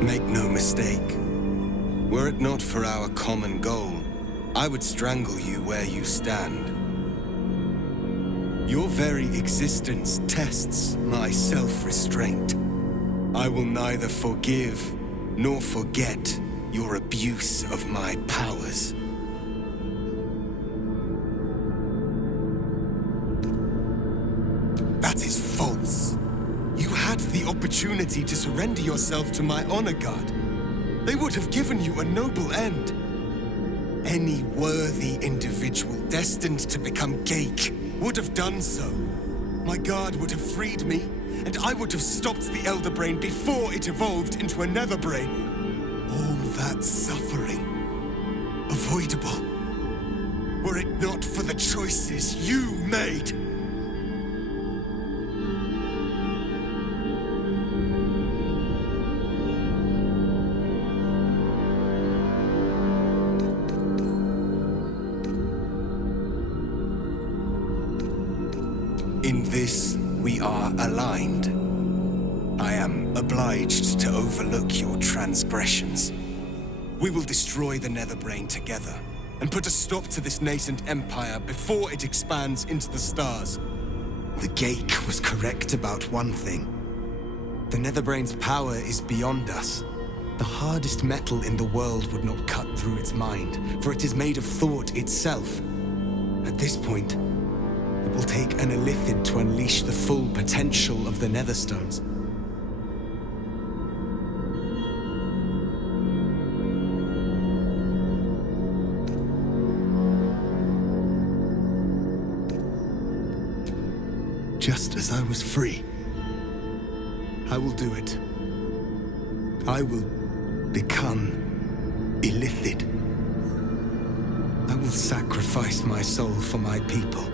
Make no mistake, were it not for our common goal, I would strangle you where you stand. Your very existence tests my self-restraint. I will neither forgive nor forget your abuse of my powers. That is false. You had the opportunity to surrender yourself to my honor guard. They would have given you a noble end. Any worthy individual destined to become Geik would have done so. My guard would have freed me, and I would have stopped the Elder Brain before it evolved into a Nether Brain. All that suffering, avoidable. were it not for the choices you made. In this, we are aligned. I am obliged to overlook your transgressions. We will destroy the Netherbrain together, and put a stop to this nascent empire before it expands into the stars. The Geik was correct about one thing. The Netherbrain's power is beyond us. The hardest metal in the world would not cut through its mind, for it is made of thought itself. At this point, it will take an Illithid to unleash the full potential of the Netherstones. Just as I was free, I will do it. I will become Illithid. I will sacrifice my soul for my people.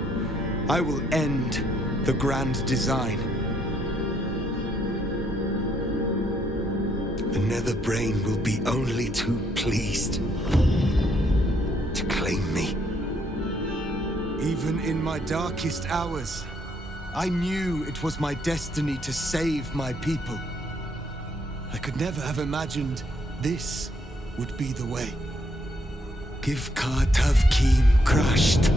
I will end the grand design. The Netherbrain will be only too pleased to claim me. Even in my darkest hours, I knew it was my destiny to save my people. I could never have imagined this would be the way. Give Tavkim crushed.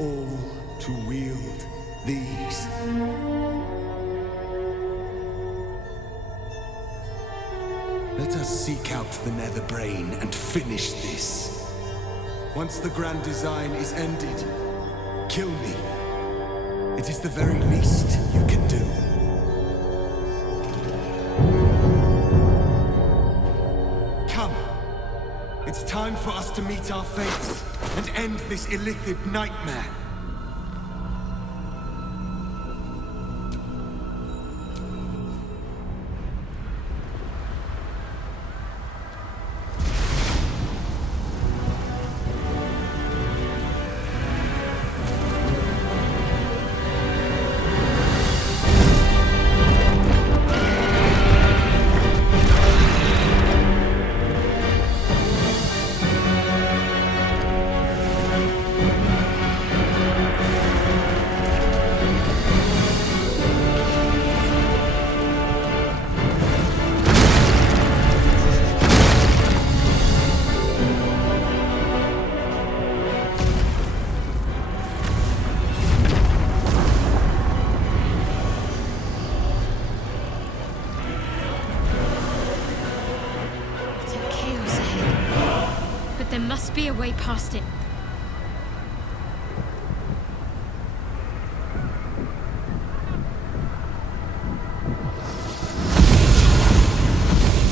All to wield these. Let us seek out the Netherbrain and finish this. Once the grand design is ended, kill me. It is the very least you can do. Come. It's time for us to meet our fates and end this Illithid nightmare. There must be a way past it.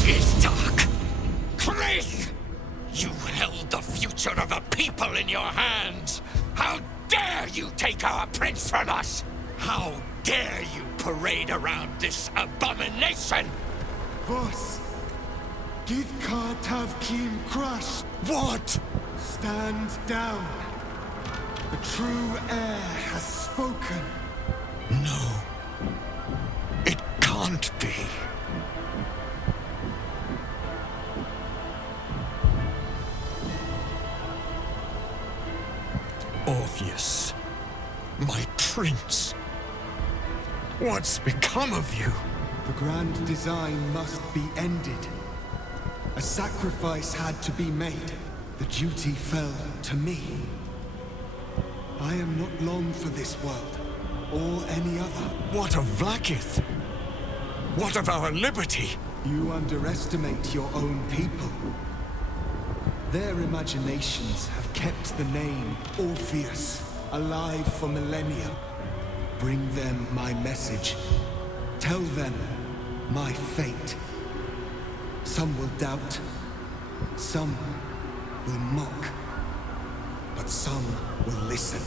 It's dark. Chris! You held the future of a people in your hands. How dare you take our prince from us? How dare you parade around this abomination? Boss, give Tavkim crush. What? Stand down. The true heir has spoken. No. It can't be. Orpheus, my prince. What's become of you? The grand design must be ended. A sacrifice had to be made. The duty fell to me. I am not long for this world, or any other. What of Vlaakith? What of our liberty? You underestimate your own people. Their imaginations have kept the name Orpheus alive for millennia. Bring them my message. Tell them my fate. Some will doubt, some will mock, but some will listen,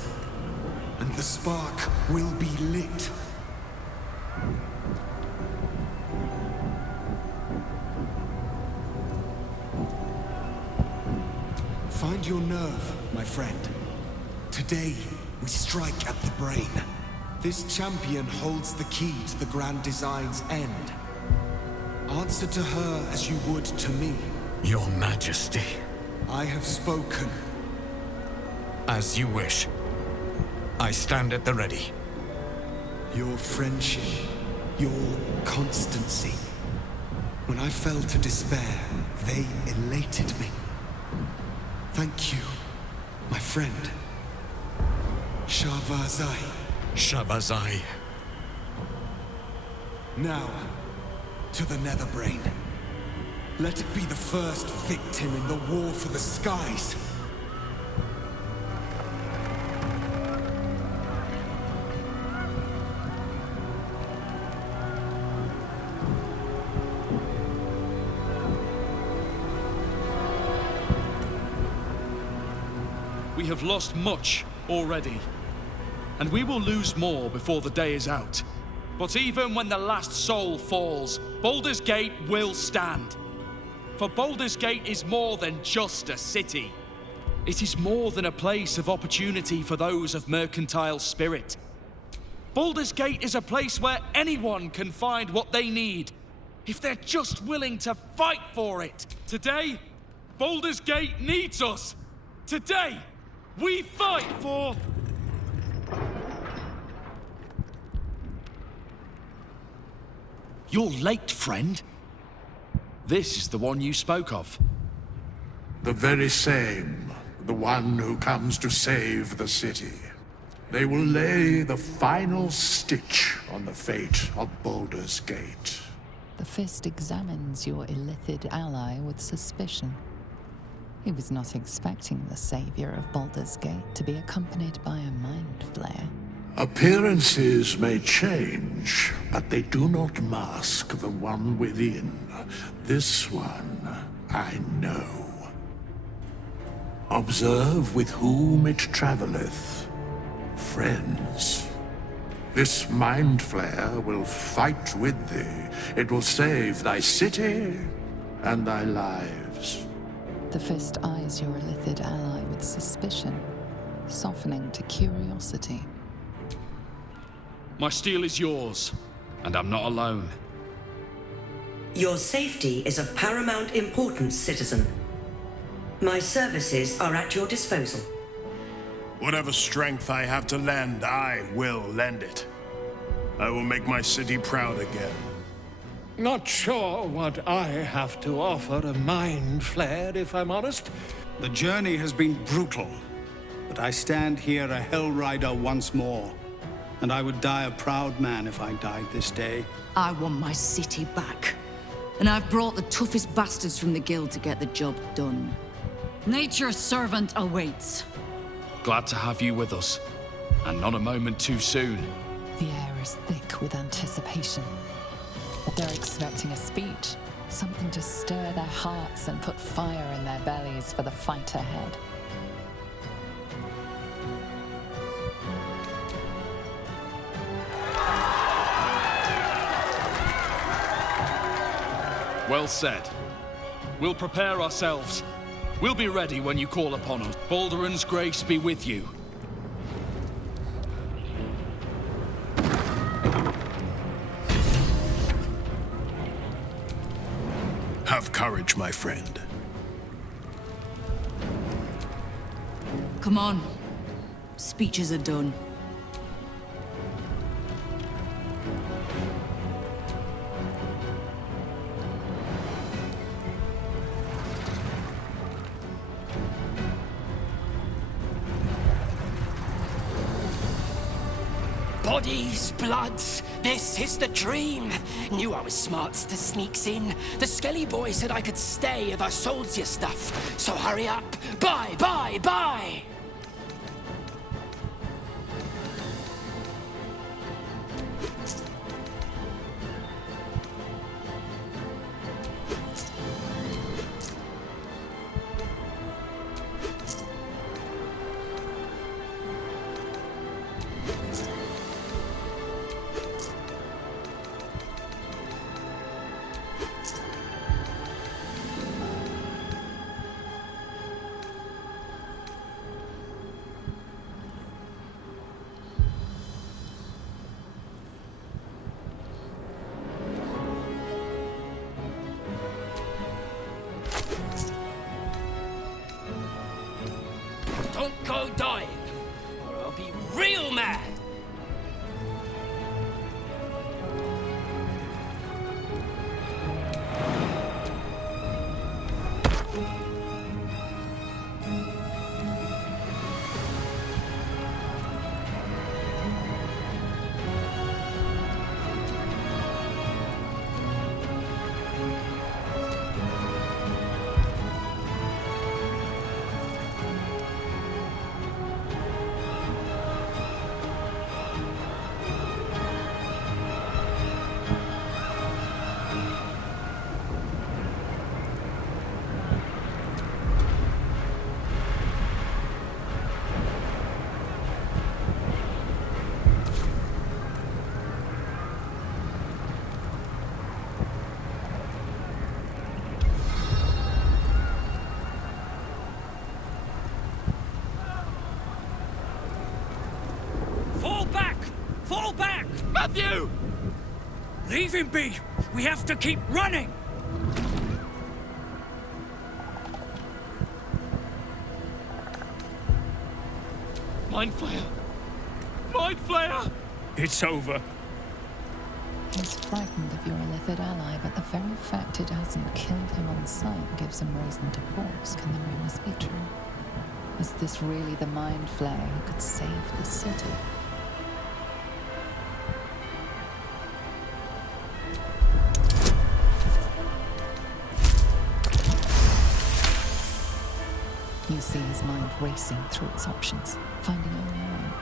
and the spark will be lit. Find your nerve, my friend. Today, we strike at the brain. This champion holds the key to the Grand Design's end. Answer to her as you would to me. Your Majesty. I have spoken. As you wish. I stand at the ready. Your friendship, your constancy. When I fell to despair, they elated me. Thank you, my friend. Shavazai. Shavazai. Now, to the Netherbrain. Let it be the first victim in the war for the skies. We have lost much already, and we will lose more before the day is out. But even when the last soul falls, Baldur's Gate will stand. For Baldur's Gate is more than just a city. It is more than a place of opportunity for those of mercantile spirit. Baldur's Gate is a place where anyone can find what they need, if they're just willing to fight for it. Today, Baldur's Gate needs us. Today, we fight for... You're late, friend. This is the one you spoke of. The very same. The one who comes to save the city. They will lay the final stitch on the fate of Baldur's Gate. The Fist examines your illithid ally with suspicion. He was not expecting the savior of Baldur's Gate to be accompanied by a mind flare. Appearances may change, but they do not mask the one within. This one, I know. Observe with whom it traveleth. Friends. This mind flare will fight with thee. It will save thy city and thy lives. The Fist eyes your illithid ally with suspicion, softening to curiosity. My steel is yours, and I'm not alone. Your safety is of paramount importance, citizen. My services are at your disposal. Whatever strength I have to lend, I will lend it. I will make my city proud again. Not sure what I have to offer a mind flare, if I'm honest. The journey has been brutal, but I stand here a Hell Rider once more. And I would die a proud man if I died this day. I want my city back. And I've brought the toughest bastards from the guild to get the job done. Nature's servant awaits. Glad to have you with us, and not a moment too soon. The air is thick with anticipation. They're expecting a speech, something to stir their hearts and put fire in their bellies for the fight ahead. Well said. We'll prepare ourselves. We'll be ready when you call upon us. Balduran's grace be with you. Have courage, my friend. Come on. Speeches are done. Bodies, bloods, this is the dream. Knew I was smarts to sneaks in. The skelly boy said I could stay if I sold you stuff. So hurry up. Bye, bye, bye! Don't go dying, or I'll be real mad! Fall back! Fall back! Matthew! Leave him be! We have to keep running! Mind Flayer! Mind Flayer! It's over. He's frightened of your illithid ally, but the very fact it hasn't killed him on sight gives him reason to pause. Can the rumors be true? Is this really the Mind Flayer who could save the city? You see his mind racing through its options, finding only one.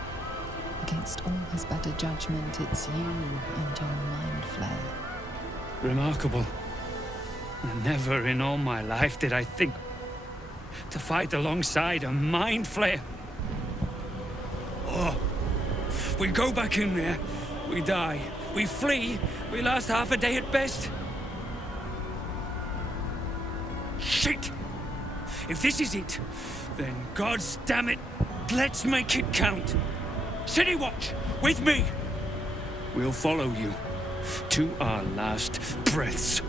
Against all his better judgment, it's you and your Mind Flayer. Remarkable. Never in all my life did I think to fight alongside a Mind Flayer. Oh, we go back in there, we die. We flee, we last half a day at best. Shit! If this is it, then God's damn it, let's make it count. City Watch, with me! We'll follow you to our last breaths.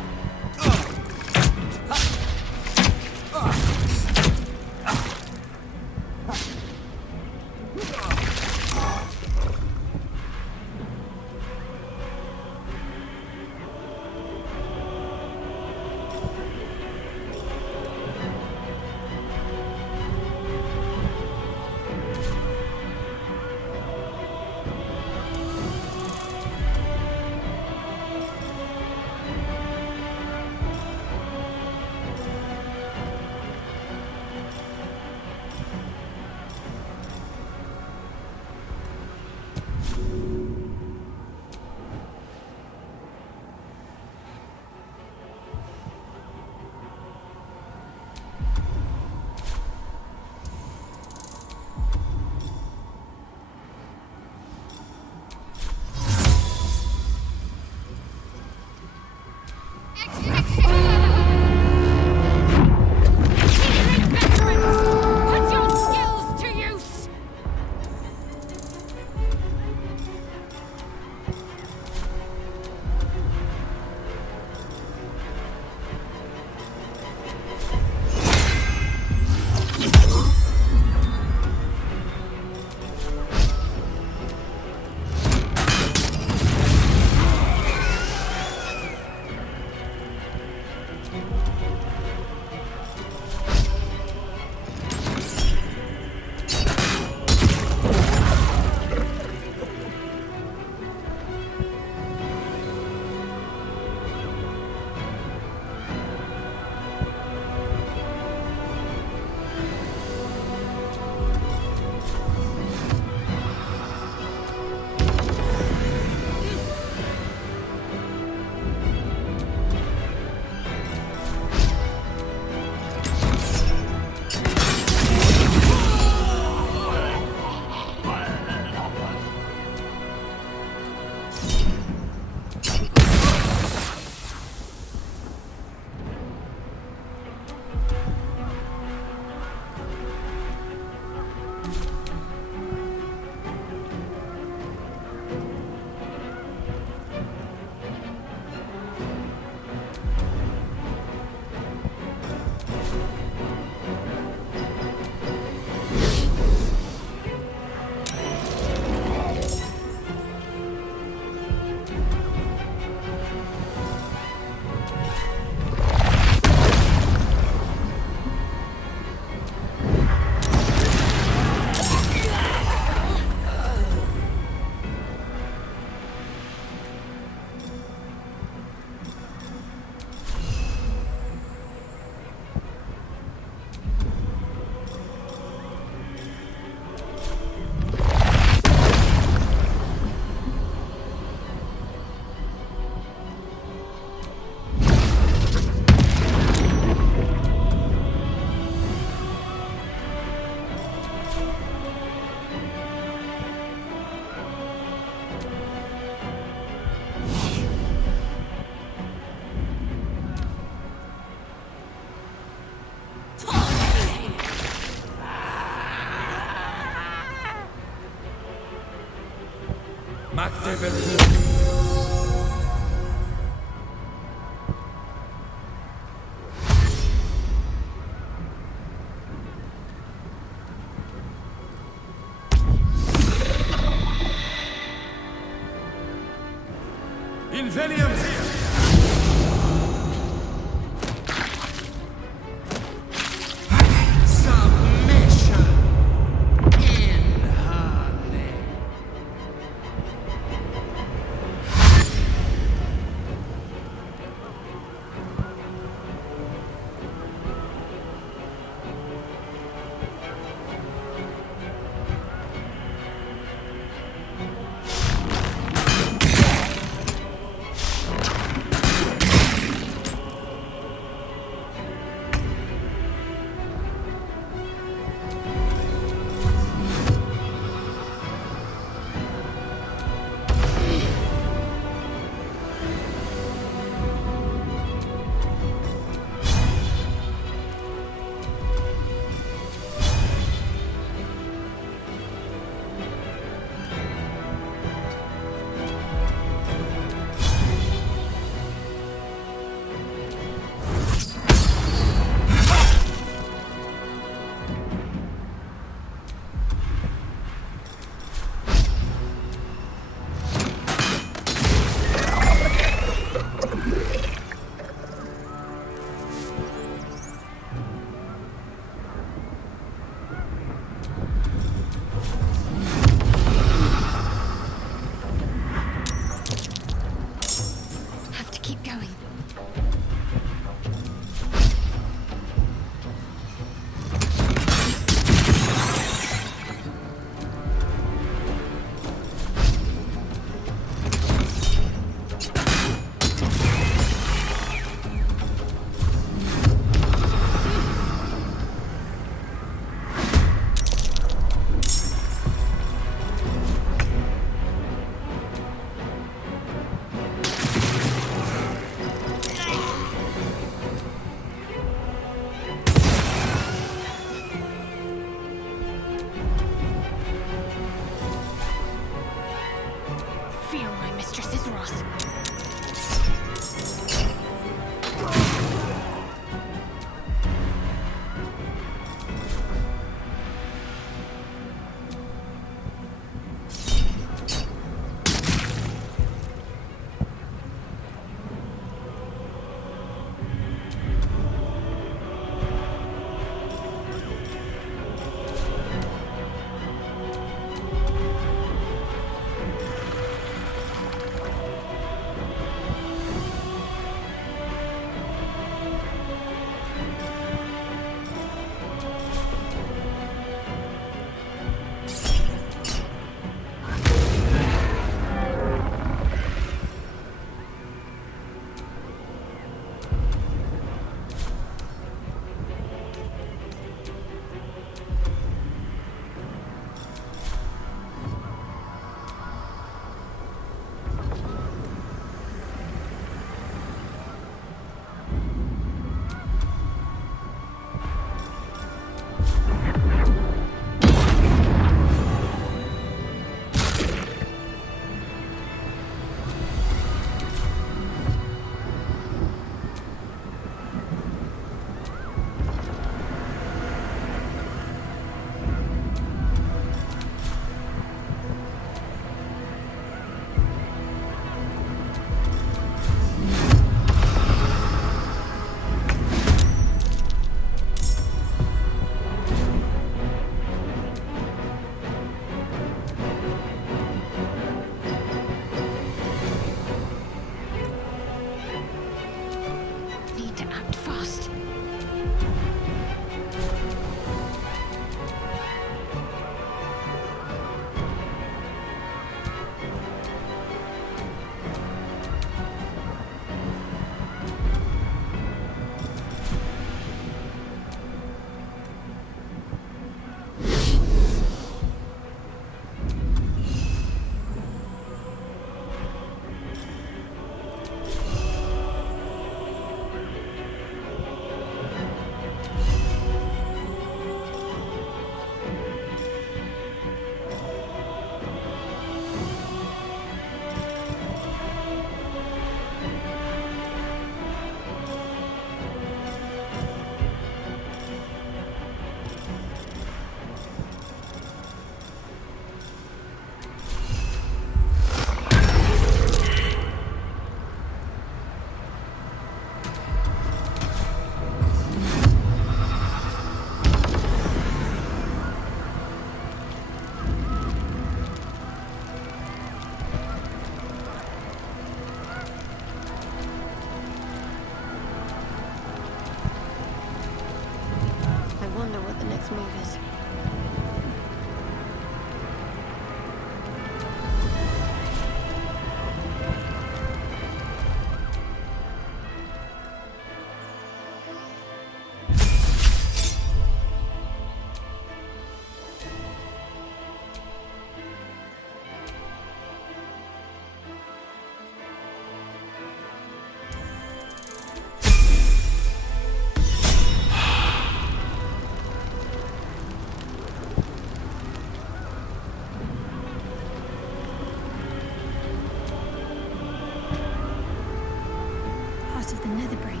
part of the Netherbrain.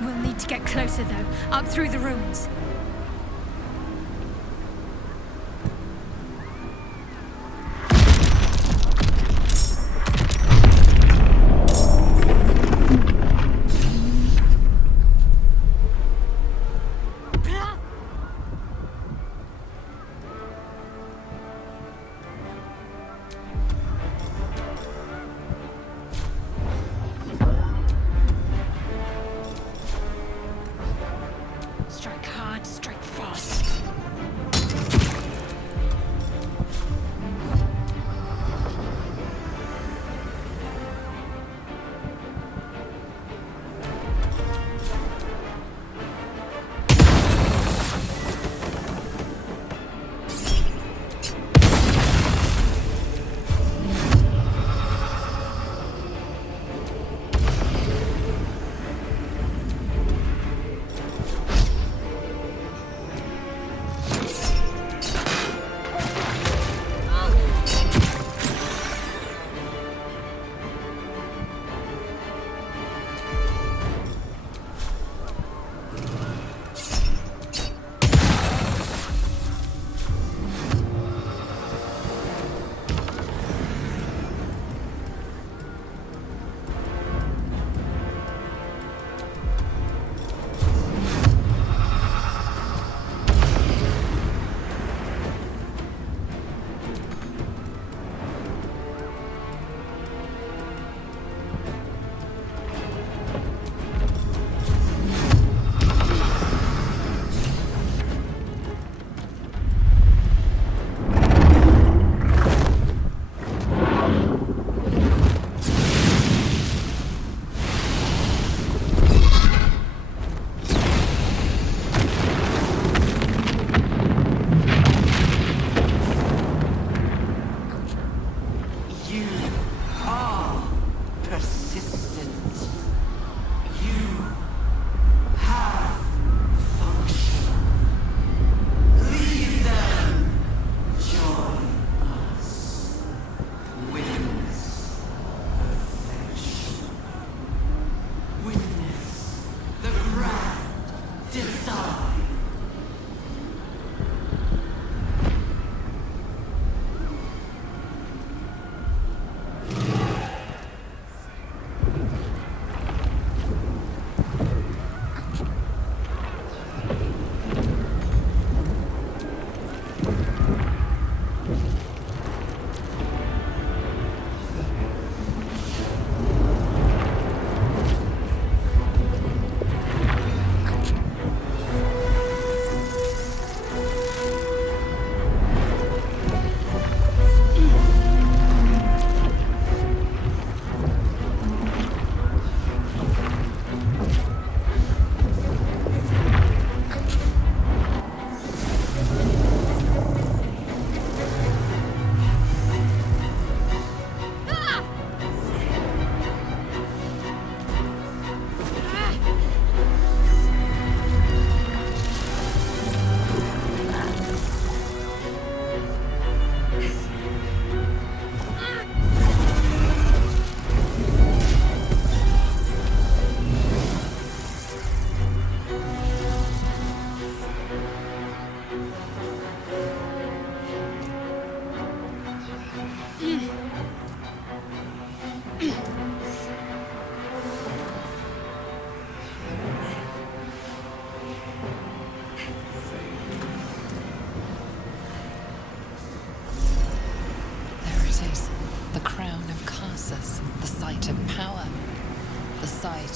We'll need to get closer, though, up through the ruins. Strike hard, strike fast.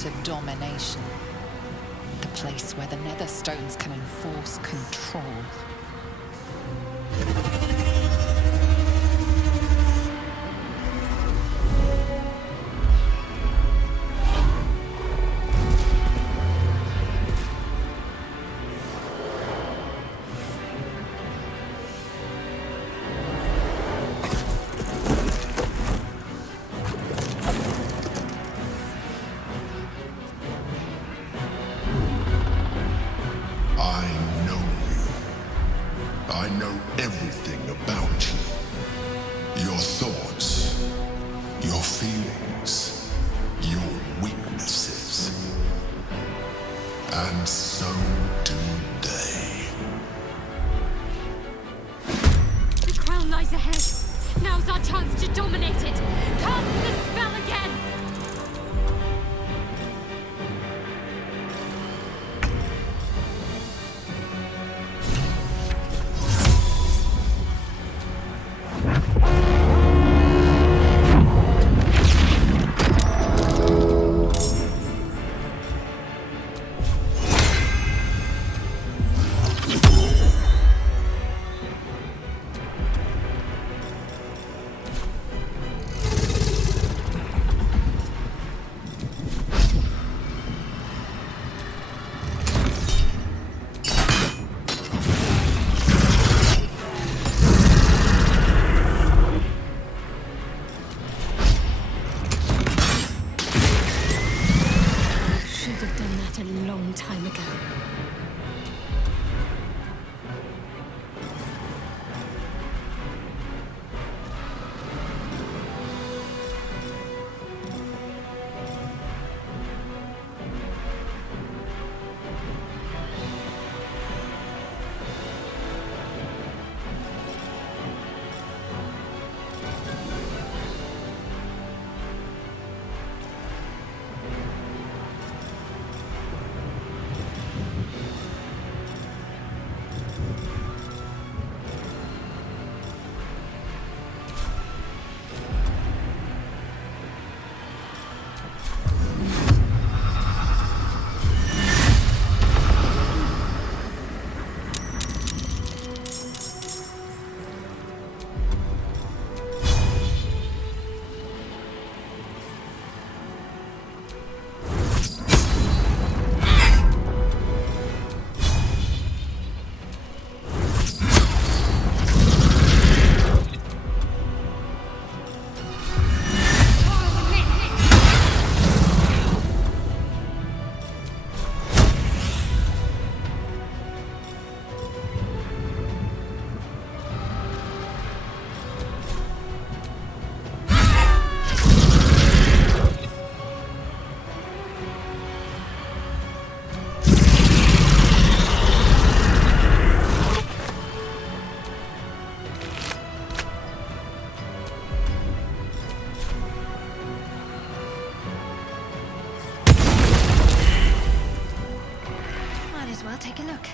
Of domination. The place where the Netherstones can enforce control. Your thoughts, your feelings, your weaknesses. And so do they. The crown lies ahead. Now's our chance to dominate it. Cast the spell again. Time ago. Well, take a look.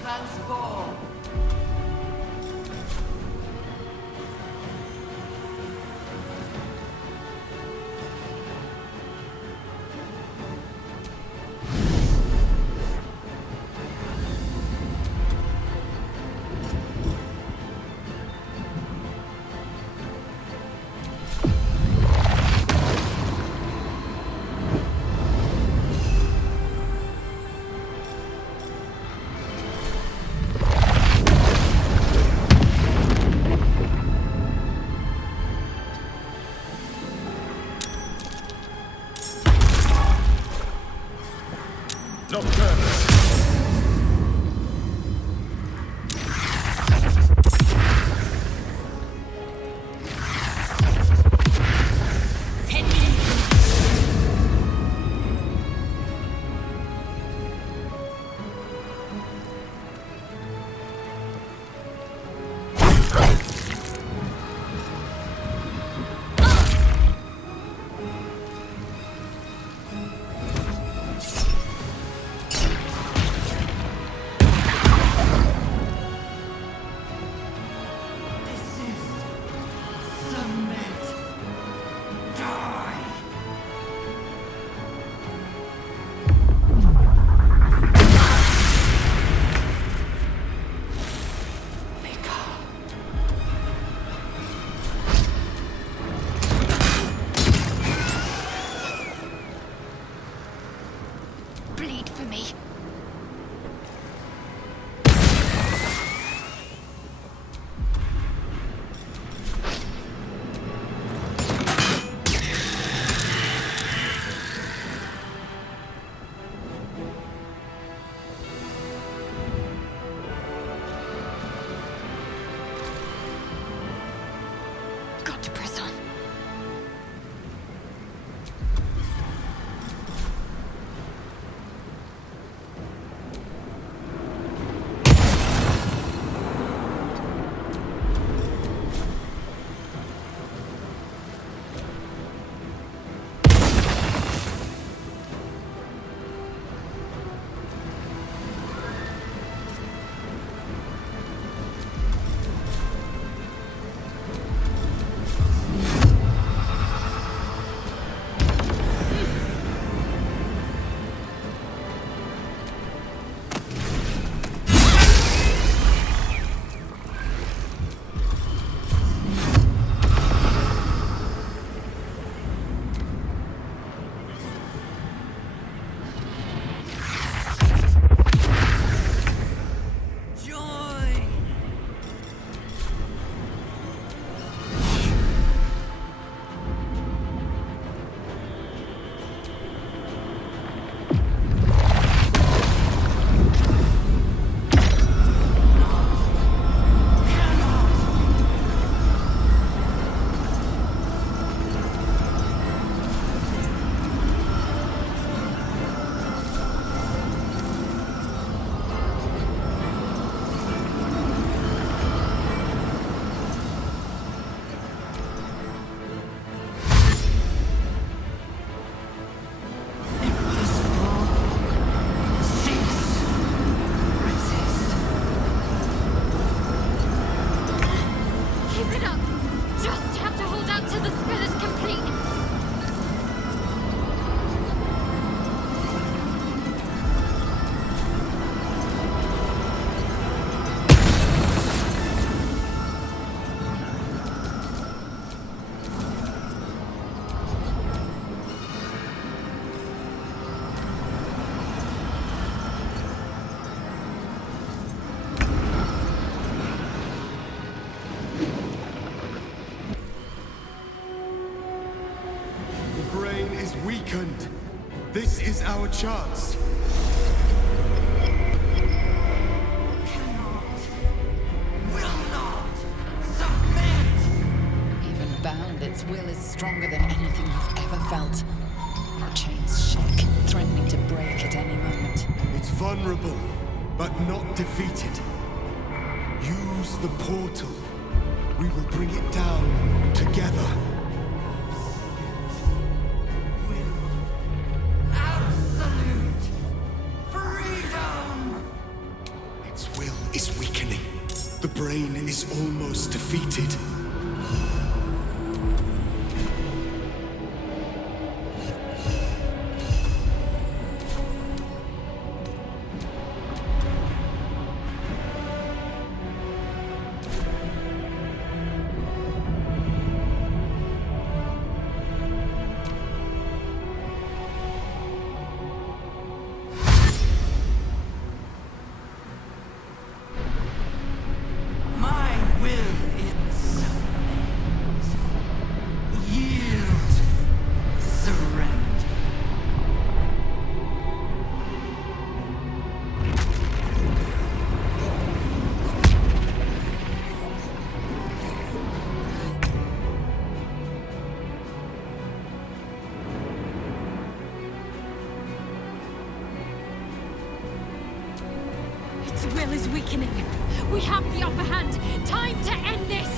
Transform. me. Got to press on. Keep it up! Just have to hold out till the spell is complete! The brain is weakened. This is our chance. Even bound, its will is stronger than anything you've ever felt. Our chains shake, threatening to break at any moment. It's vulnerable, but not defeated. Use the portal. We will bring it down together. Absolute freedom! Its will is weakening. The brain is almost defeated. My will is yield, surrender. Its will is weakening. We have the upper hand. Time to end this!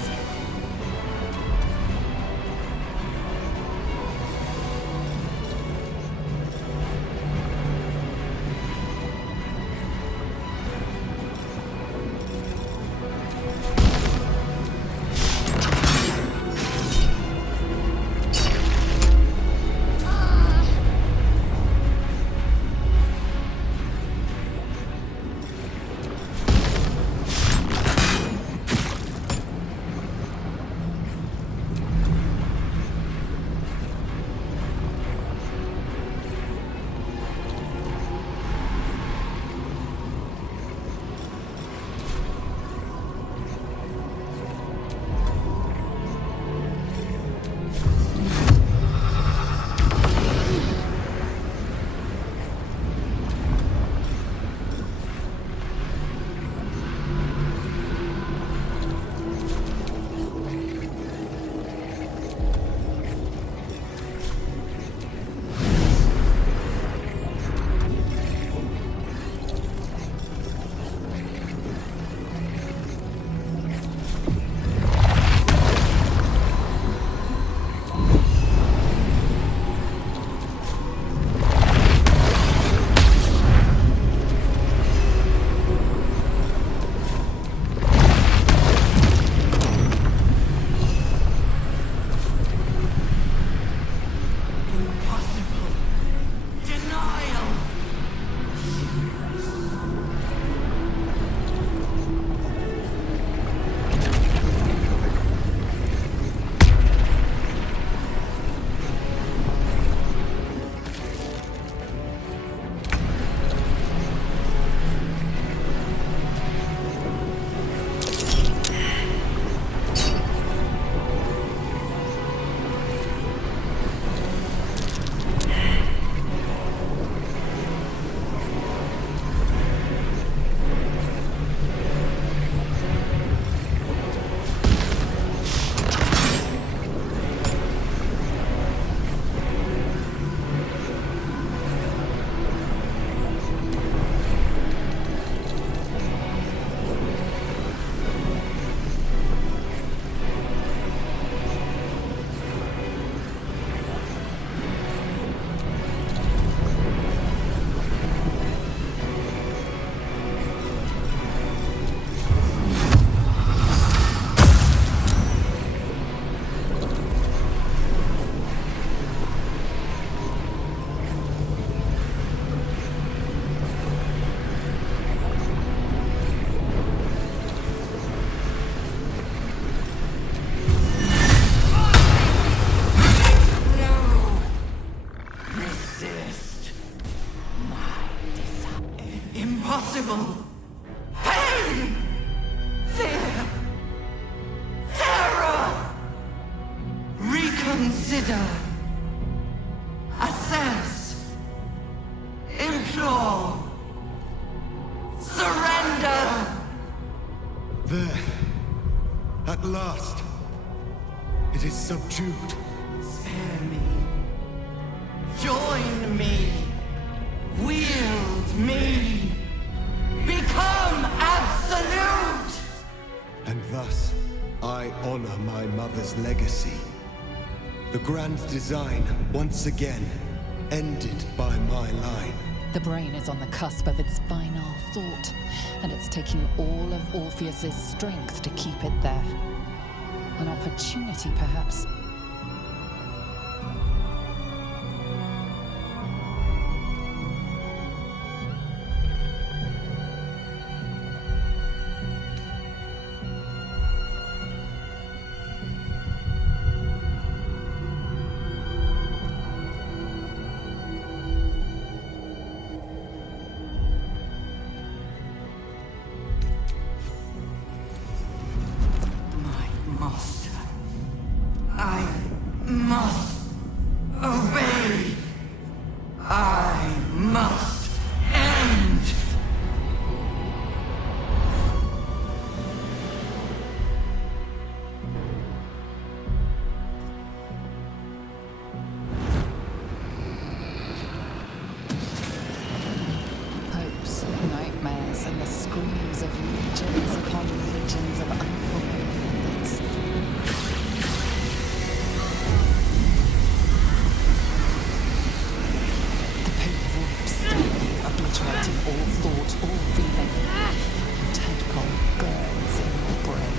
Impossible. Pain! Fear! Terror! Reconsider. Assess. Implore. Surrender! There. At last. It is subdued. Spare me. Join me. Wield me. Become absolute! And thus, I honor my mother's legacy. The grand design, once again, ended by my line. The brain is on the cusp of its final thought, and it's taking all of Orpheus's strength to keep it there. An opportunity, perhaps. Master, I must obey. I must end. Hopes, nightmares, and the screams of legions upon legions of unborn attendants. The painful steadily obliterating all thought, all feeling. The tadpole burns in your brain.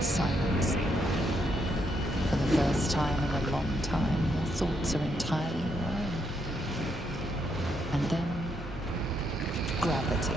Silence. For the first time in a long time, your thoughts are entirely your own. And then, gravity.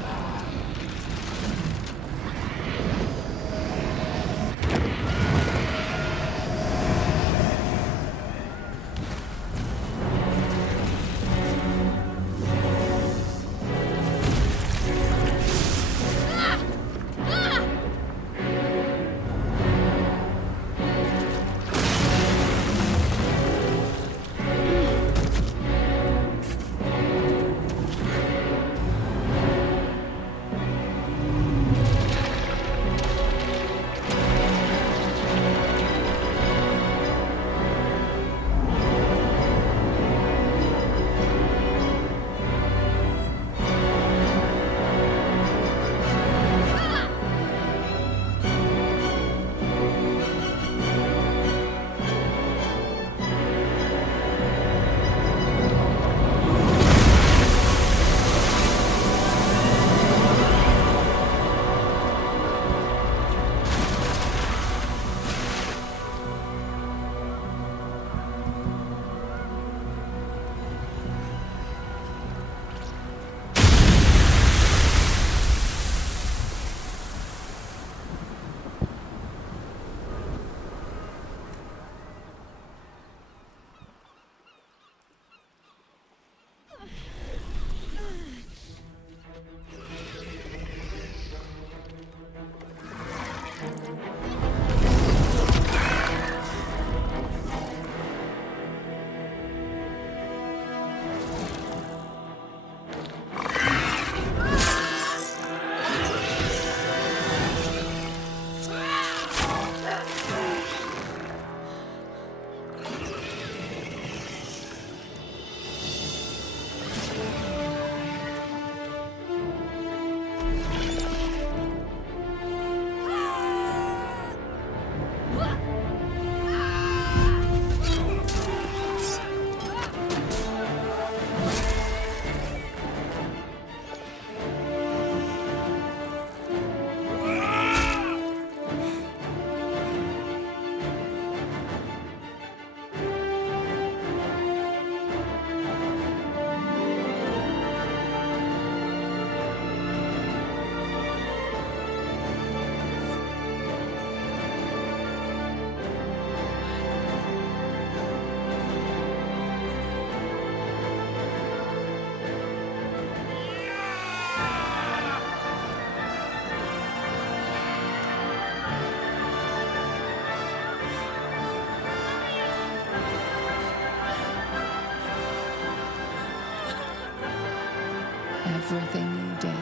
everything you did,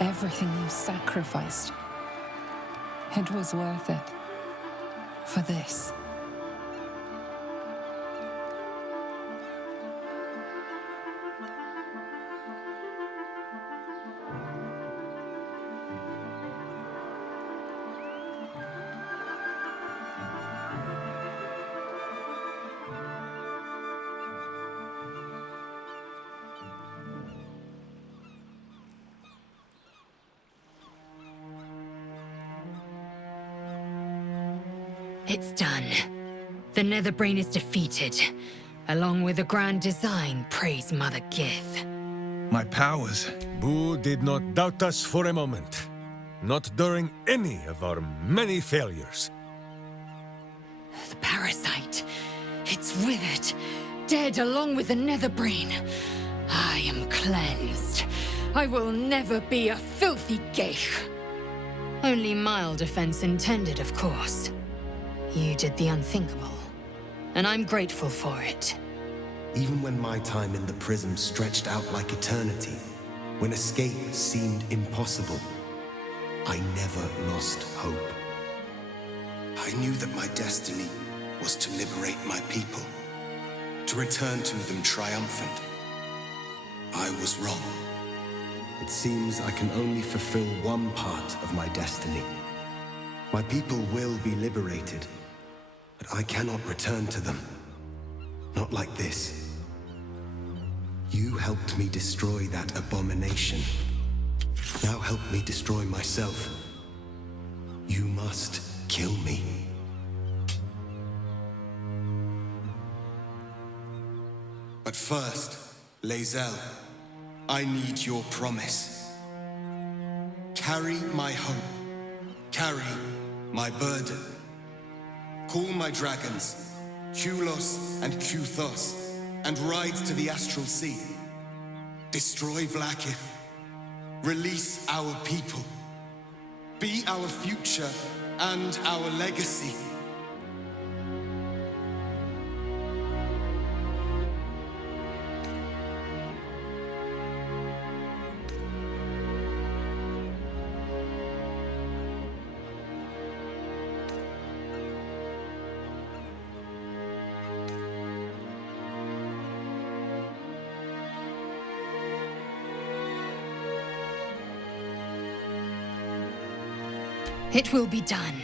everything you sacrificed, it was worth it. For this. It's done. The Netherbrain is defeated, along with the grand design, praise Mother Gith. My powers. Boo did not doubt us for a moment. Not during any of our many failures. The parasite. It's withered. Dead along with the Netherbrain. I am cleansed. I will never be a filthy geich. Only mild offense intended, of course. You did the unthinkable, and I'm grateful for it. Even when my time in the prism stretched out like eternity, when escape seemed impossible, I never lost hope. I knew that my destiny was to liberate my people, to return to them triumphant. I was wrong. It seems I can only fulfill one part of my destiny. My people will be liberated, but I cannot return to them. Not like this. You helped me destroy that abomination. Now help me destroy myself. You must kill me. But first, Lae'zel, I need your promise. Carry my hope. Carry my burden. Call my dragons, Kulos and Kuthos, and ride to the Astral Sea. Destroy Vlaakith. Release our people. Be our future and our legacy. It will be done.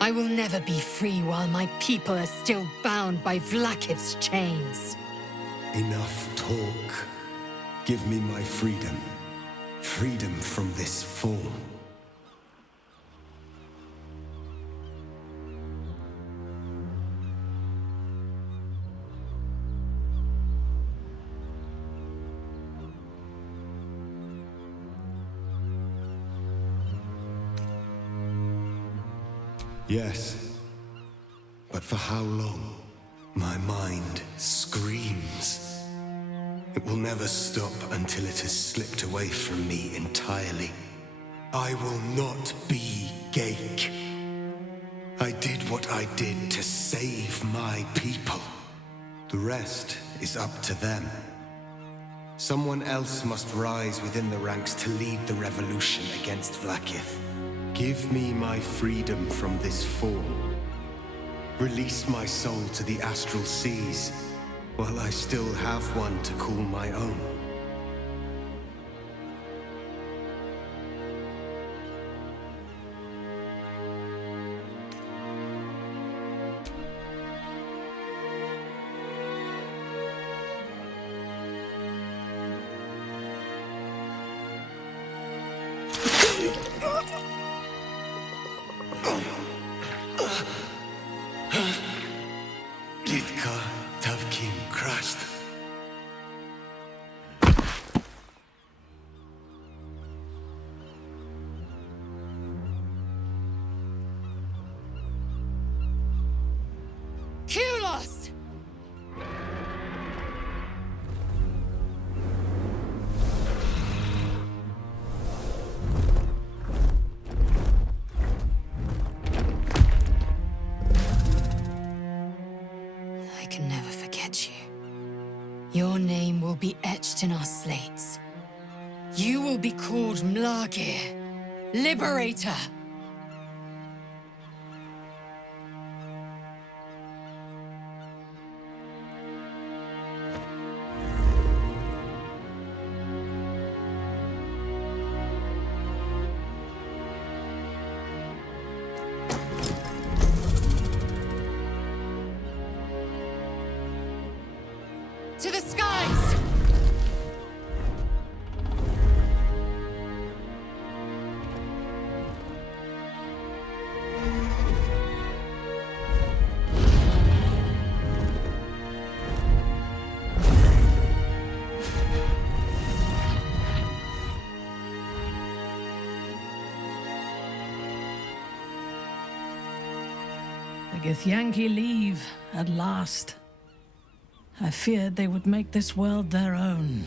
I will never be free while my people are still bound by Vlaakith's chains. Enough talk. Give me my freedom. Freedom from this form. Yes, but for how long? My mind screams. It will never stop until it has slipped away from me entirely. I will not be Geich. I did what I did to save my people. The rest is up to them. Someone else must rise within the ranks to lead the revolution against Vlaakith. Give me my freedom from this form. Release my soul to the astral seas, while I still have one to call my own. Litka Tavkin crashed. Kulos! I can never forget you. Your name will be etched in our slates. You will be called Mlagir, Liberator. To the skies! The Githyanki leave, at last. I feared they would make this world their own.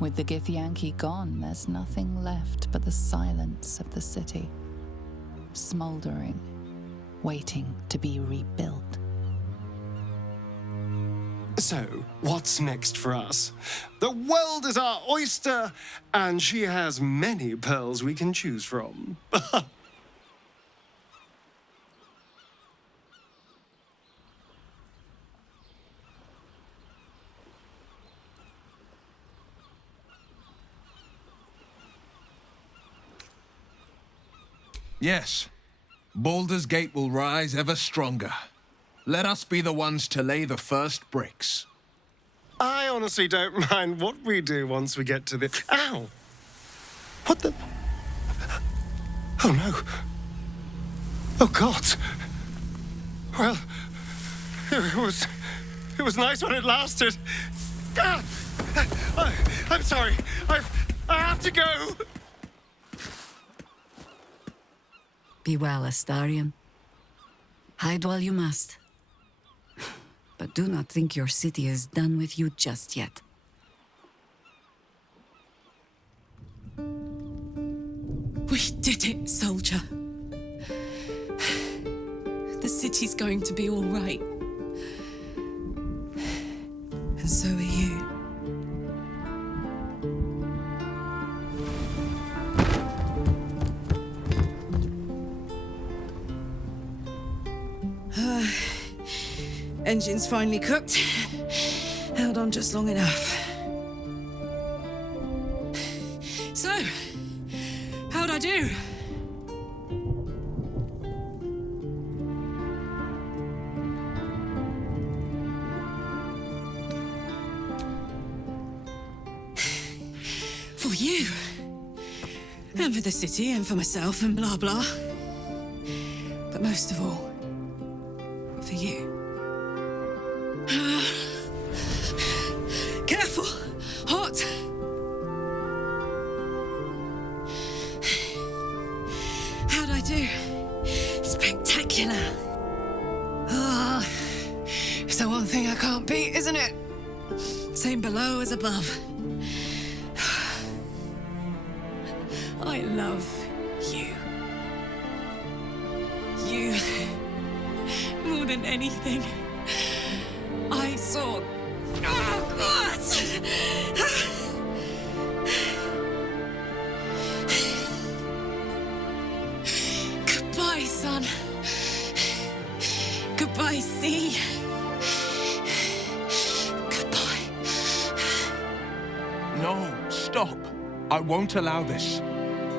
With the Githyanki gone, there's nothing left but the silence of the city, smoldering, waiting to be rebuilt. So, what's next for us? The world is our oyster, and she has many pearls we can choose from. Yes, Baldur's Gate will rise ever stronger. Let us be the ones to lay the first bricks. I honestly don't mind what we do once we get to the... Ow! What the... Oh, no. Oh, God. Well, it was nice when it lasted. Ah! I'm sorry. I have to go. Be well, Astarion. Hide while you must. But do not think your city is done with you just yet. We did it, soldier. The city's going to be all right. And so are you. Engine's finally cooked. Held on just long enough. So, how'd I do? For you. And for the city, and for myself, and blah blah. But most of all, for you. Careful! Hot! How'd I do? Spectacular! Ah, it's the one thing I can't beat, isn't it? Same below as above. I love you. You. More than anything. I saw... Oh, God! Goodbye, son. Goodbye, sea. Goodbye. No, stop. I won't allow this.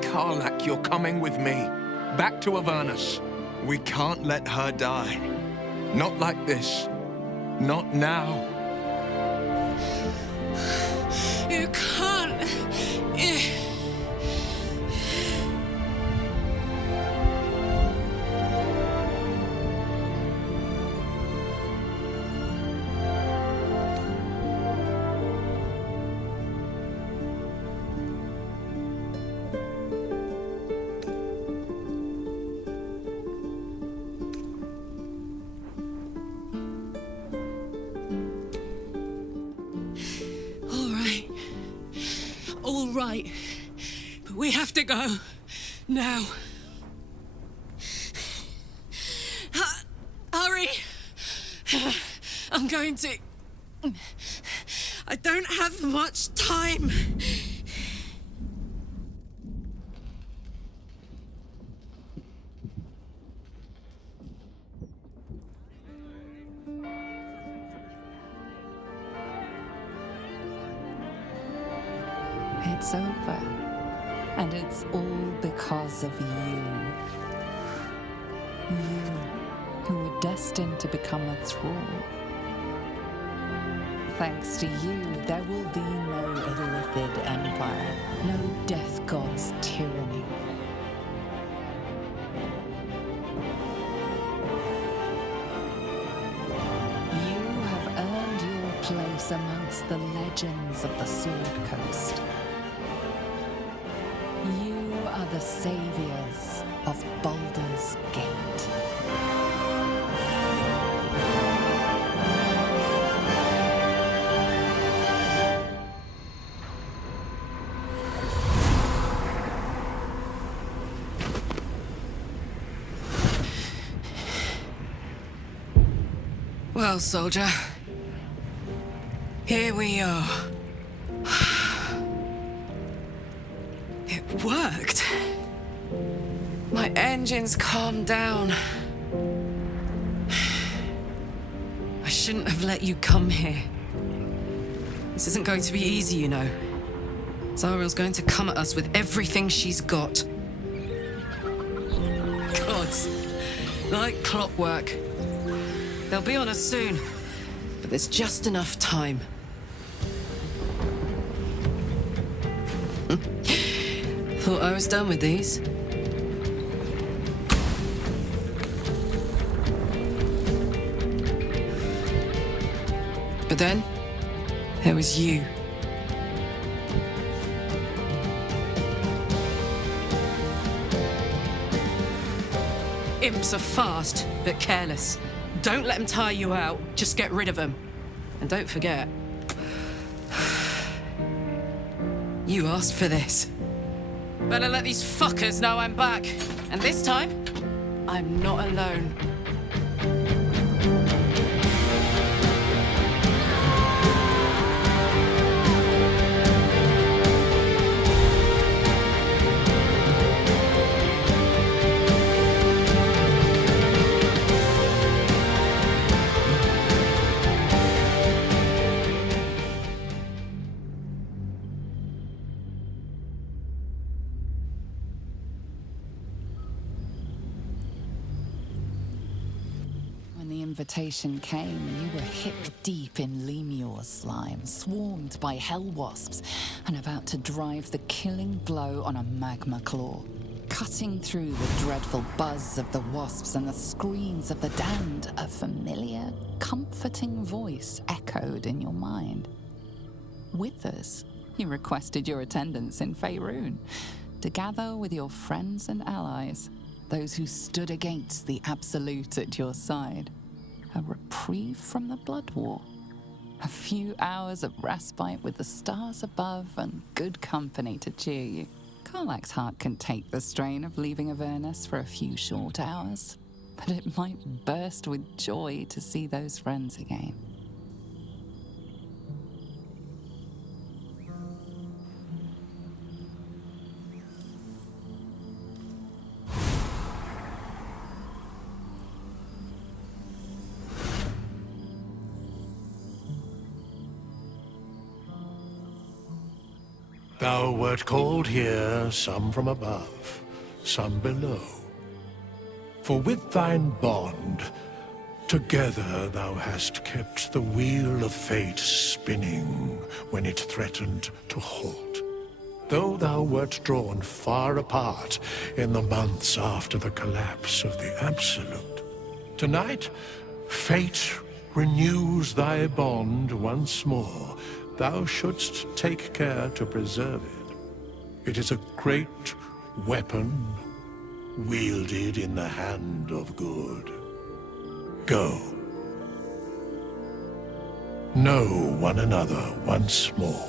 Karlach, you're coming with me. Back to Avernus. We can't let her die. Not like this. Not now. You can't. All right, but we have to go now. Hurry! I'm going to... I don't have much time. it's over. And it's all because of you. You, who were destined to become a thrall. Thanks to you, there will be no Illithid Empire, no Death God's tyranny. You have earned your place amongst the legends of the Sword Coast. You are the saviors of Baldur's Gate. Well, soldier, here we are. It worked. My engines calmed down. I shouldn't have let you come here. This isn't going to be easy, you know. Zariel's going to come at us with everything she's got. Gods, like clockwork. They'll be on us soon, but there's just enough time. Thought I was done with these. But then, there was you. Imps are fast, but careless. Don't let them tire you out, just get rid of them. And don't forget, you asked for this. Better let these fuckers know I'm back. And this time, I'm not alone. Invitation came, you were hip deep in Lemur's slime, swarmed by hell wasps, and about to drive the killing blow on a magma claw. Cutting through the dreadful buzz of the wasps and the screams of the damned, a familiar, comforting voice echoed in your mind. With us, you requested your attendance in Faerun, to gather with your friends and allies, those who stood against the Absolute at your side. A reprieve from the Blood War. A few hours of respite with the stars above and good company to cheer you. Karlach's heart can take the strain of leaving Avernus for a few short hours, but it might burst with joy to see those friends again. Thou wert called here, some from above, some below. For with thine bond, together thou hast kept the wheel of fate spinning when it threatened to halt. Though thou wert drawn far apart in the months after the collapse of the Absolute, tonight fate renews thy bond once more. Thou shouldst take care to preserve it. It is a great weapon wielded in the hand of good. Go. Know one another once more.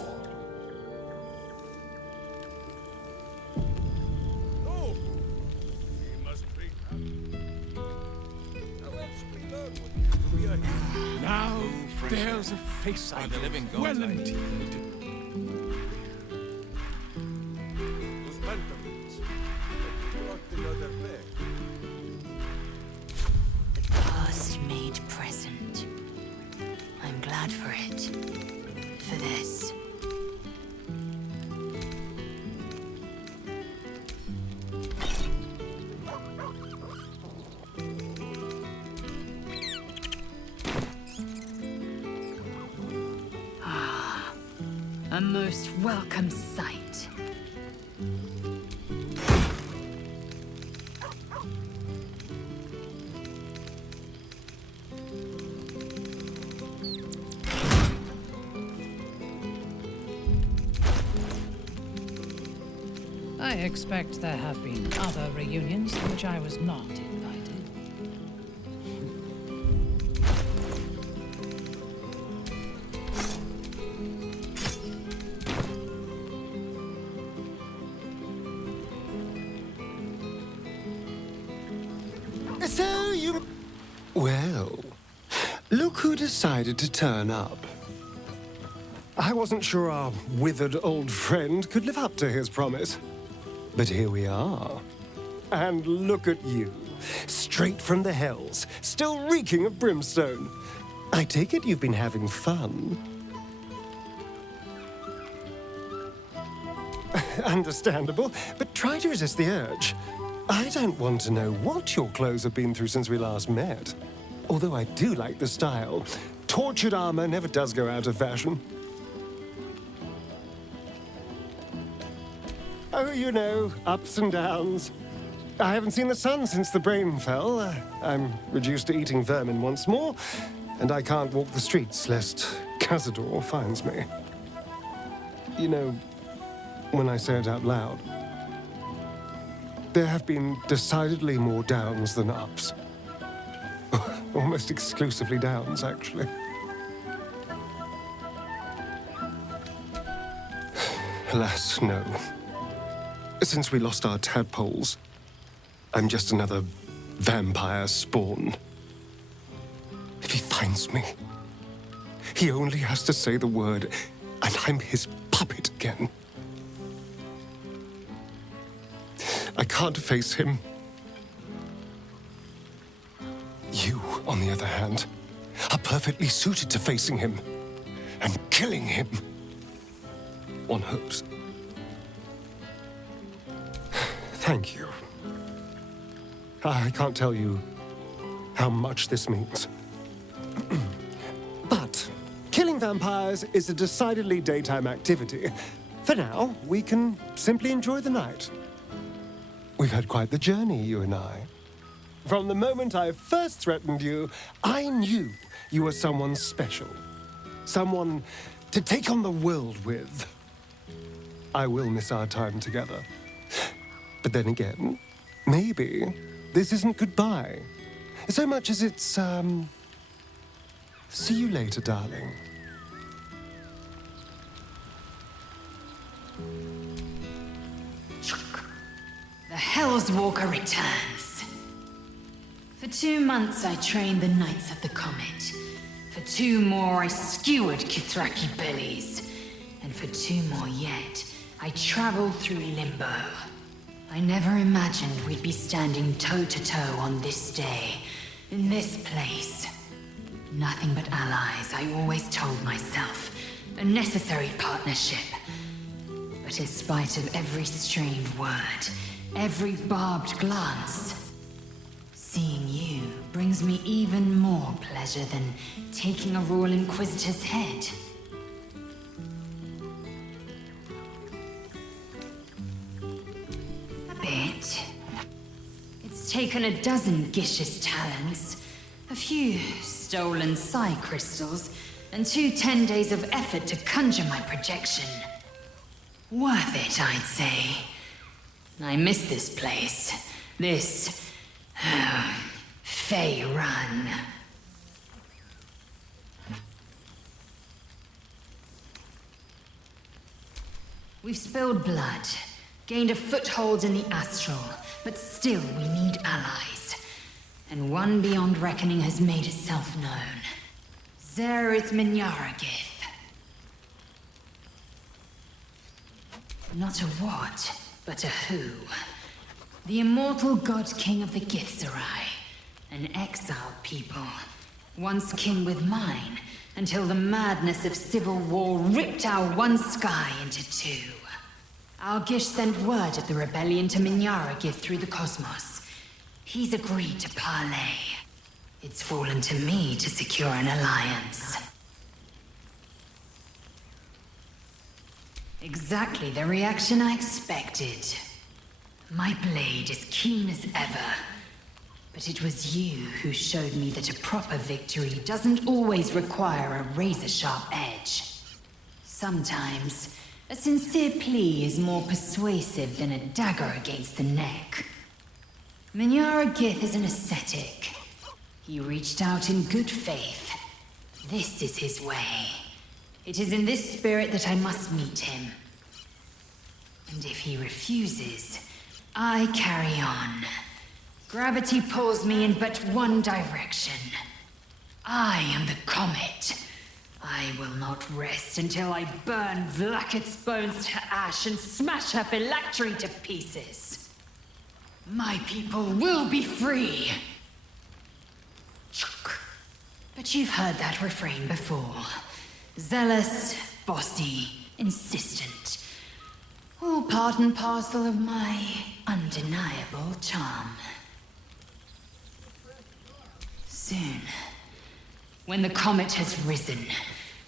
Now there's a face I know well indeed. The past made present. I'm glad for it. For this. A most welcome sight. I expect there have been other reunions to which I was not invited. So you... Well, look who decided to turn up. I wasn't sure our withered old friend could live up to his promise. But here we are. And look at you, straight from the hells, still reeking of brimstone. I take it you've been having fun. Understandable, but try to resist the urge. I don't want to know what your clothes have been through since we last met. Although I do like the style. Tortured armor never does go out of fashion. Oh, you know, ups and downs. I haven't seen the sun since the brain fell. I'm reduced to eating vermin once more, and I can't walk the streets lest Cazador finds me. You know, when I say it out loud, there have been decidedly more downs than ups. Almost exclusively downs, actually. Alas, no. Since we lost our tadpoles, I'm just another vampire spawn. If he finds me, he only has to say the word, and I'm his puppet again. I can't face him. You, on the other hand, are perfectly suited to facing him and killing him. One hopes. Thank you. I can't tell you how much this means. But killing vampires is a decidedly daytime activity. For now, we can simply enjoy the night. We've had quite the journey, you and I. From the moment I first threatened you, I knew you were someone special. Someone to take on the world with. I will miss our time together. But then again, maybe this isn't goodbye. So much as it's, see you later, darling. The Hell's Walker returns. For 2 months I trained the Knights of the Comet. For 2 more I skewered Kithraki bellies. And for 2 more yet, I traveled through Limbo. I never imagined we'd be standing toe-to-toe on this day, in this place. Nothing but allies, I always told myself. A necessary partnership. But in spite of every strained word, every barbed glance, seeing you brings me even more pleasure than taking a Royal Inquisitor's head. Bit. It's taken a dozen Gish's talents, a few stolen psi crystals, and 2 10 days of effort to conjure my projection. Worth it, I'd say. I miss this place. This... Fey Run. We've spilled blood. Gained a foothold in the astral, but still we need allies. And one beyond reckoning has made itself known. Zerith Minyaragith. Not a what, but a who. The immortal god king of the Githzerai. An exiled people. Once kin with mine, until the madness of civil war ripped our one sky into 2. Gish sent word of the rebellion to Minyaragith through the cosmos. He's agreed to parley. It's fallen to me to secure an alliance. Exactly the reaction I expected. My blade is keen as ever. But it was you who showed me that a proper victory doesn't always require a razor-sharp edge. Sometimes, a sincere plea is more persuasive than a dagger against the neck. Minyara Gith is an ascetic. He reached out in good faith. This is his way. It is in this spirit that I must meet him. And if he refuses, I carry on. Gravity pulls me in but one direction. I am the comet. I will not rest until I burn Vlaakith's bones to ash and smash her phylactery to pieces. My people will be free. But you've heard that refrain before. Zealous, bossy, insistent. All part and parcel of my undeniable charm. Soon, when the comet has risen,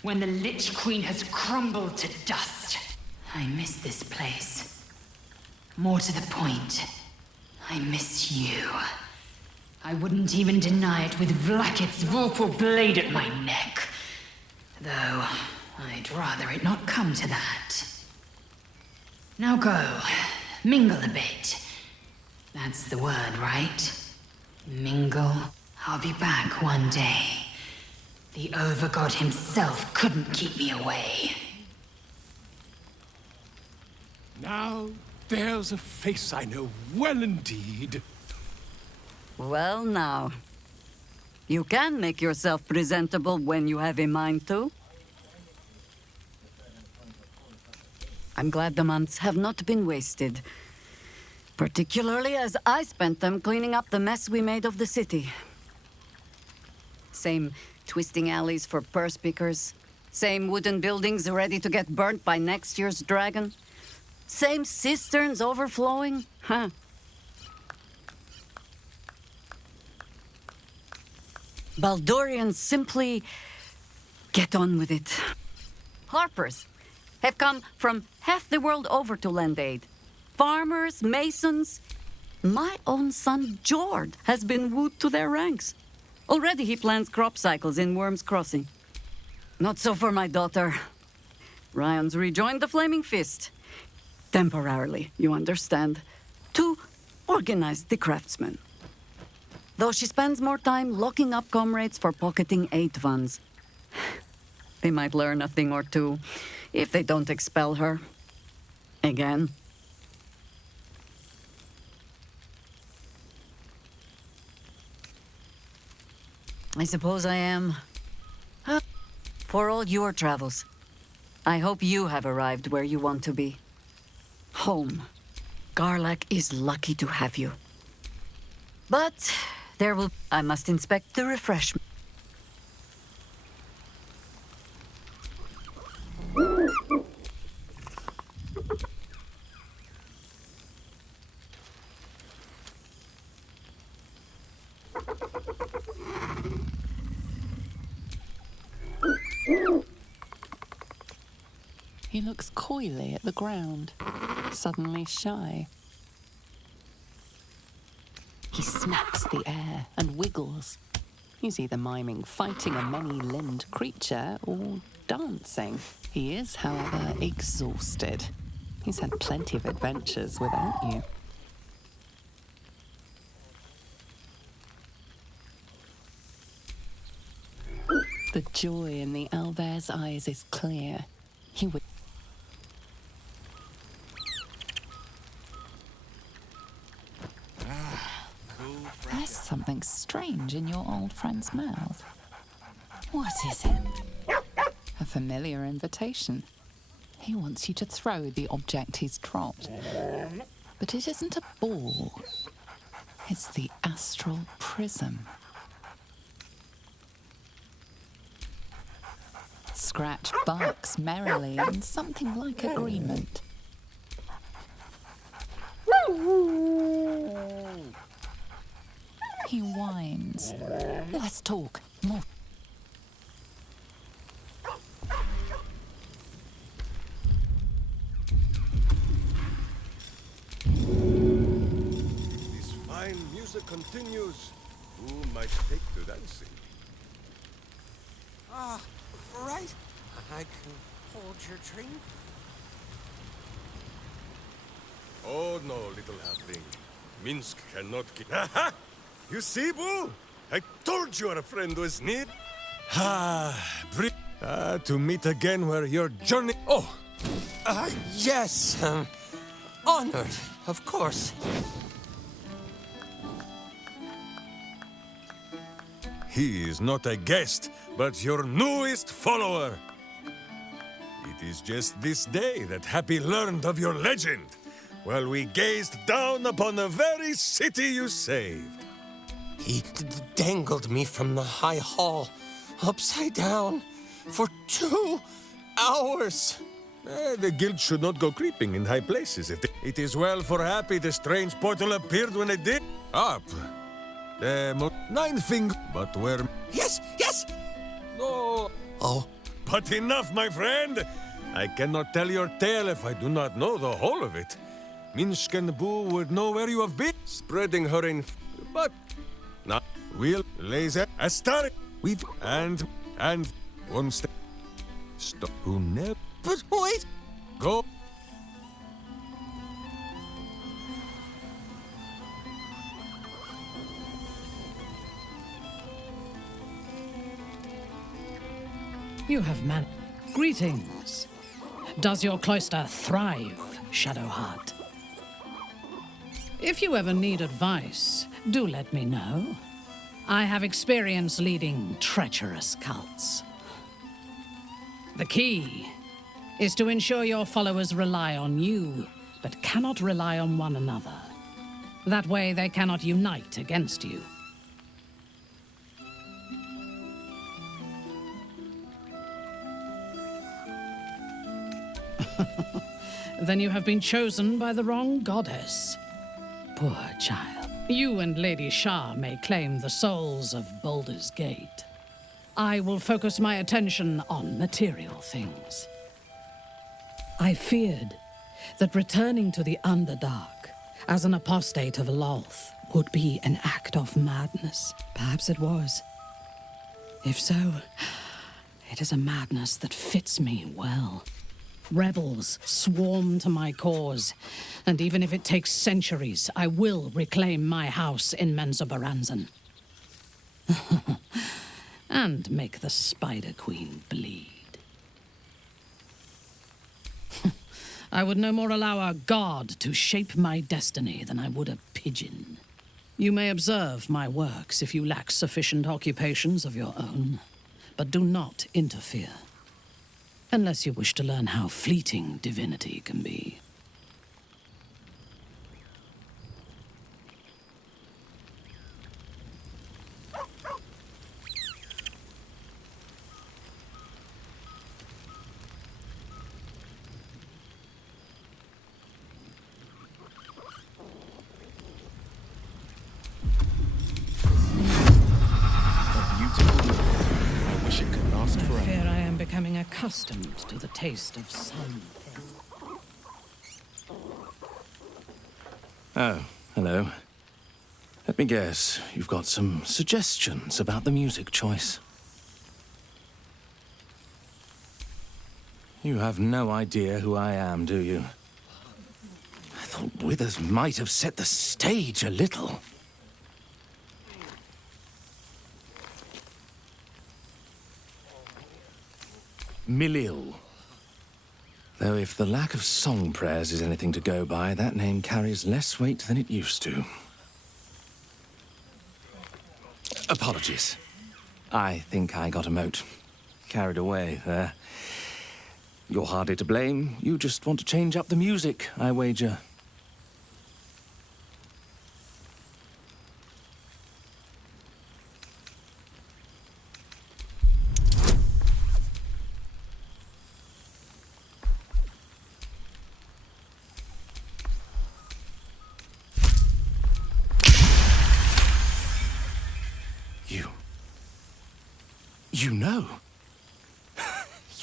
when the Lich Queen has crumbled to dust, I miss this place. More to the point, I miss you. I wouldn't even deny it with Vlaakith's vorpal blade at my neck. Though, I'd rather it not come to that. Now go, mingle a bit. That's the word, right? Mingle. I'll be back one day. The Overgod himself couldn't keep me away. Now, there's a face I know well indeed. Well now. You can make yourself presentable when you have a mind to. I'm glad the months have not been wasted. Particularly as I spent them cleaning up the mess we made of the city. Same twisting alleys for purse pickers. Same wooden buildings ready to get burnt by next year's dragon. Same cisterns overflowing. Huh. Baldurians simply get on with it. Harpers have come from half the world over to lend aid. Farmers, masons. My own son, Jord, has been wooed to their ranks. Already he plans crop cycles in Worm's Crossing. Not so for my daughter. Ryan's rejoined the Flaming Fist. Temporarily, you understand. To organize the craftsmen. Though she spends more time locking up comrades for pocketing aid funds. They might learn a thing or two if they don't expel her. Again. I suppose I am. For all your travels. I hope you have arrived where you want to be. Home. Garlak is lucky to have you. But I must inspect the refreshment. He looks coyly at the ground, suddenly shy. He snaps the air and wiggles. He's either miming fighting a many-limbed creature or dancing. He is, however, exhausted. He's had plenty of adventures without you. The joy in the owlbear's eyes is clear. He would. There's something strange in your old friend's mouth. What is it? A familiar invitation. He wants you to throw the object he's dropped. But it isn't a ball. It's the astral prism. Scratch barks merrily in something like agreement. He whines. Let's talk. More. This fine music continues. Who might take to dancing? Ah, right. I can hold your drink. Oh no, little halfling. Minsk cannot keep. Aha! You see, Boo? I told you our friend was near. To meet again where your journey. Oh! Yes. Honored, of course. He is not a guest, but your newest follower. It is just this day that Happy learned of your legend, while we gazed down upon the very city you saved. He dangled me from the high hall, upside down, for 2 hours. The guild should not go creeping in high places. It is well for Happy the strange portal appeared when it did. Up. The 9 finger. But where? Yes, yes! No. Oh. But enough, my friend. I cannot tell your tale if I do not know the whole of it. Minsk and Boo would know where you have been. Spreading her in. But. Now, we'll laser a star. We've. And. One step. Stop. Who never. But wait! Go. You have man. Greetings. Does your cloister thrive, Shadowheart? If you ever need advice, do let me know. I have experience leading treacherous cults. The key is to ensure your followers rely on you, but cannot rely on one another. That way they cannot unite against you. Then you have been chosen by the wrong goddess. Poor child. You and Lady Shah may claim the souls of Baldur's Gate. I will focus my attention on material things. I feared that returning to the Underdark as an apostate of Lolth would be an act of madness. Perhaps it was. If so, it is a madness that fits me well. Rebels swarm to my cause, and even if it takes centuries, I will reclaim my house in Menzoberranzan. And make the Spider Queen bleed. I would no more allow a god to shape my destiny than I would a pigeon. You may observe my works if you lack sufficient occupations of your own, but do not interfere. Unless you wish to learn how fleeting divinity can be. I fear I am becoming accustomed to the taste of sun. Oh, hello. Let me guess, you've got some suggestions about the music choice. You have no idea who I am, do you? I thought Withers might have set the stage a little. Milil. Though if the lack of song prayers is anything to go by, that name carries less weight than it used to. Apologies. I think I got a mote. Carried away there. You're hardly to blame. You just want to change up the music, I wager. You know?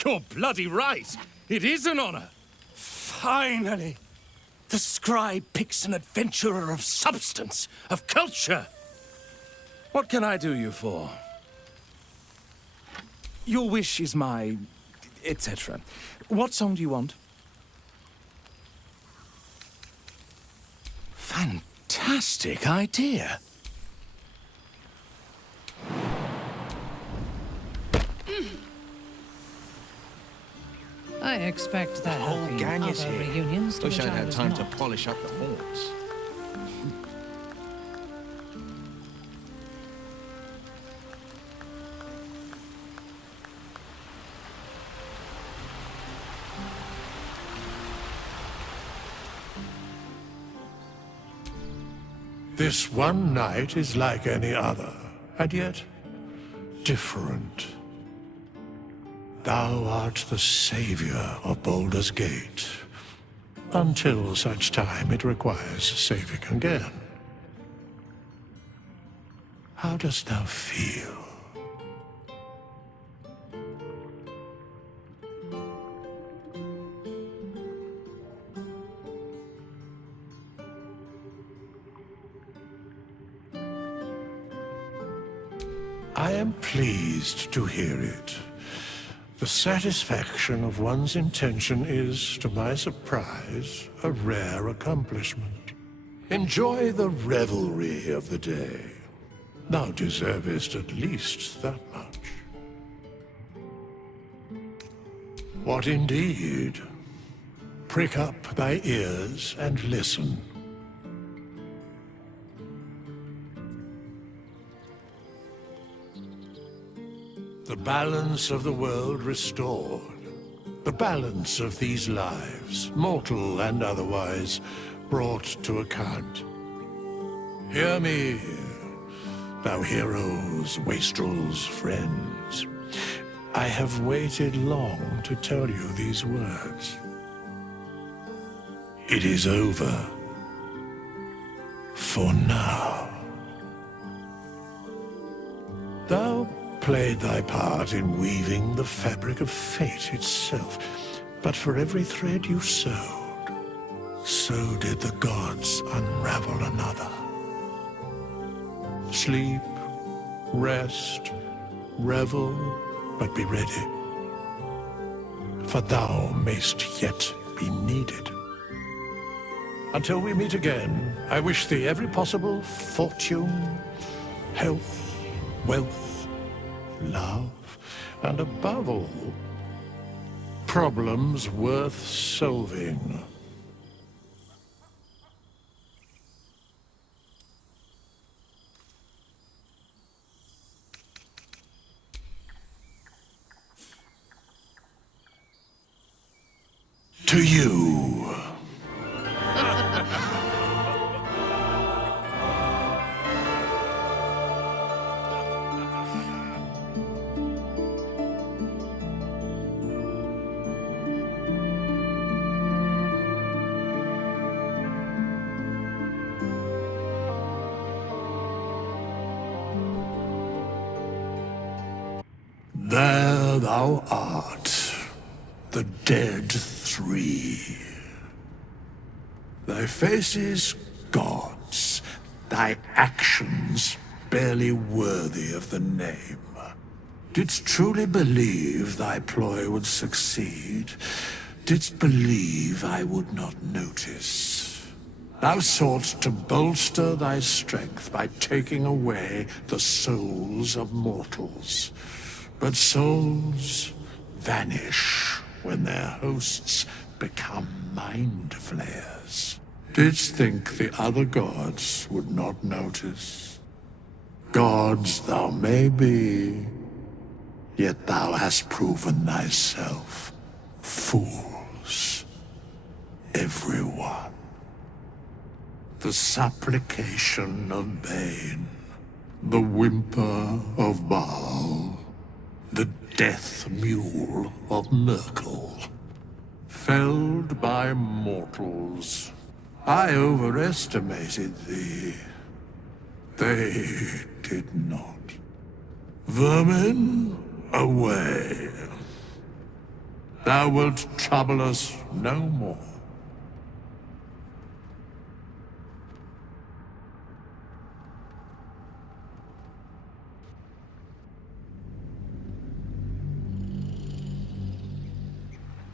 You're bloody right. It is an honor. Finally! The scribe picks an adventurer of substance, of culture. What can I do you for? Your wish is my... etc. What song do you want? Fantastic idea. I expect there have been gang is other here. reunions to Wish which I'd I had was time to not. polish up the horns. This one night is like any other, and yet different. Thou art the savior of Baldur's Gate, until such time it requires saving again. How dost thou feel? I am pleased to hear it. The satisfaction of one's intention is, to my surprise, a rare accomplishment. Enjoy the revelry of the day. Thou deservest at least that much. What indeed? Prick up thy ears and listen. The balance of the world restored. The balance of these lives, mortal and otherwise, brought to account. Hear me, thou heroes, wastrels, friends. I have waited long to tell you these words. It is over. For now. Thou played thy part in weaving the fabric of fate itself, but for every thread you sewed, so did the gods unravel another. Sleep, rest, revel, but be ready, for thou mayst yet be needed. Until we meet again, I wish thee every possible fortune, health, wealth, love, and above all, problems worth solving. To you. There thou art, the dead three. Thy faces gods, thy actions barely worthy of the name. Didst truly believe thy ploy would succeed? Didst believe I would not notice? Thou sought to bolster thy strength by taking away the souls of mortals. But souls vanish when their hosts become mind flayers. Didst think the other gods would not notice? Gods thou may be, yet thou hast proven thyself fools. Everyone. The supplication of Bane, the whimper of Baal, the death mule of Merkel. Felled by mortals. I overestimated thee. They did not. Vermin, away. Thou wilt trouble us no more.